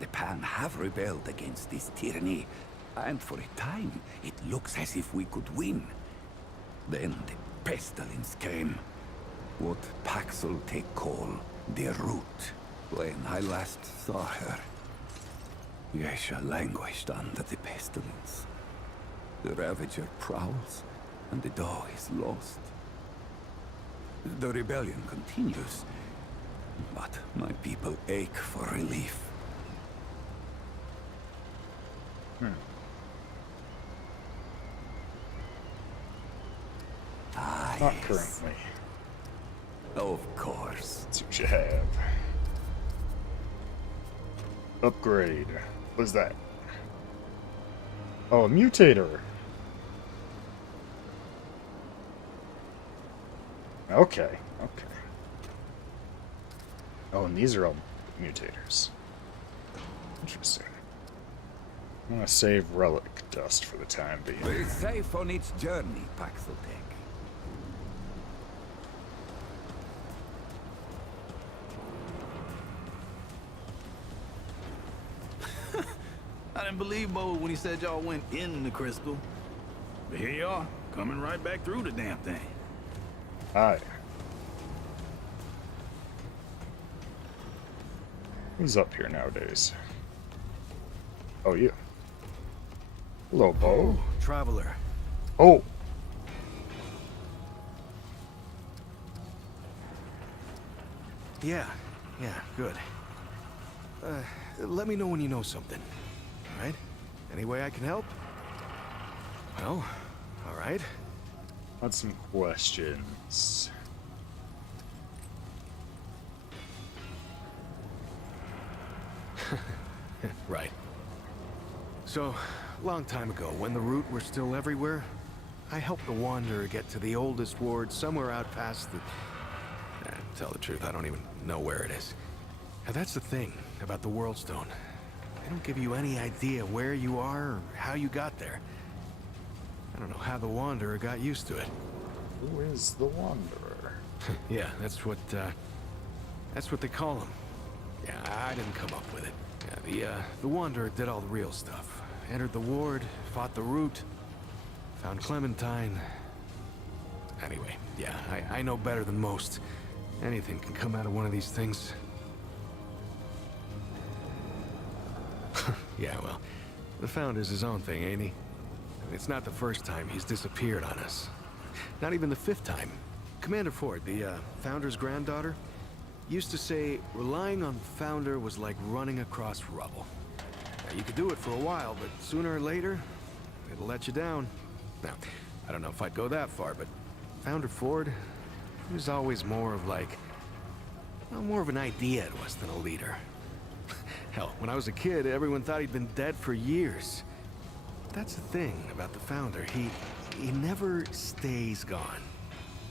The Pan have rebelled against this tyranny, and for a time, it looks as if we could win. Then the pestilence came. What Paxeltech call the Root. When I last saw her, Yesha languished under the pestilence. The Ravager prowls, and the Doe is lost. The rebellion continues, but my people ache for relief. Ah, Not yes. currently. Of course. That's what you have. Upgrade. What's that? Oh, a mutator. Okay, okay. Oh, and these are all mutators. Interesting. I'm gonna save relic dust for the time being. Be safe on its journey, Paxeltech. I didn't believe Bo when he said y'all went in the crystal. But here you are, coming right back through the damn thing. Hi. Who's up here nowadays? Oh, you. Hello, Bo. Oh, traveler. Oh. Yeah, good. Let me know when you know something. All right? Any way I can help? Well, all right. Got some questions. Right. So, long time ago, when the Root were still everywhere, I helped the Wanderer get to the oldest ward somewhere out past the... tell the truth, I don't even know where it is. Now that's the thing about the World Stone. They don't give you any idea where you are or how you got there. I don't know how the Wanderer got used to it. Who is the Wanderer? Yeah, that's what they call him. Yeah, I didn't come up with it. Yeah, the Wanderer did all the real stuff. Entered the ward, fought the Root, found Clementine. Anyway, yeah, I know better than most. Anything can come out of one of these things. Yeah, well, The Founder's his own thing, ain't he? And it's not the first time he's disappeared on us. Not even the 5th time. Commander Ford, the Founder's granddaughter, used to say relying on the Founder was like running across rubble. Now, you could do it for a while, but sooner or later, it'll let you down. Now, I don't know if I'd go that far, but Founder Ford, he was always more of like, well, more of an idea to us than a leader. Hell, when I was a kid, everyone thought he'd been dead for years. That's the thing about the Founder. He never stays gone.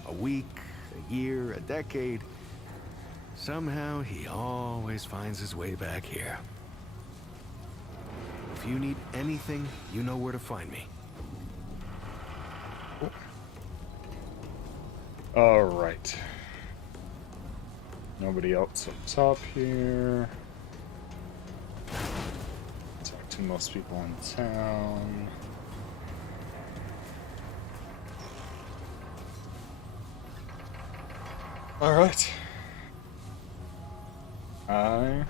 A week, a year, a decade. Somehow, he always finds his way back here. If you need anything, you know where to find me. All right. Nobody else up top here. Talk to most people in town. All right. I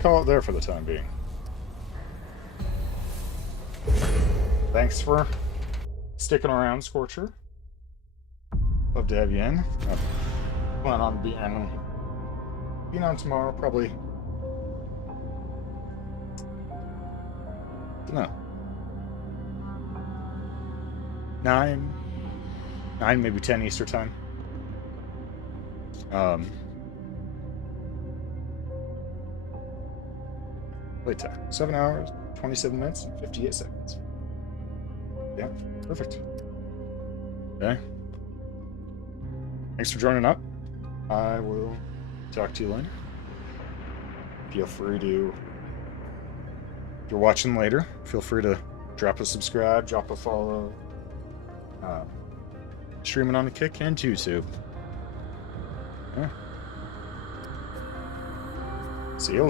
call it there for the time being. Thanks for sticking around, Scorcher. Love to have you in. I plan on being on tomorrow, probably. Don't know. 9, maybe 10 Eastern time. Wait time. 7 hours, 27 minutes, and 58 seconds. Yeah, perfect. Okay. Thanks for joining up. I will talk to you later. Feel free to, if you're watching later, feel free to drop a subscribe, drop a follow. Streaming on the Kick and YouTube. Yeah. See you later.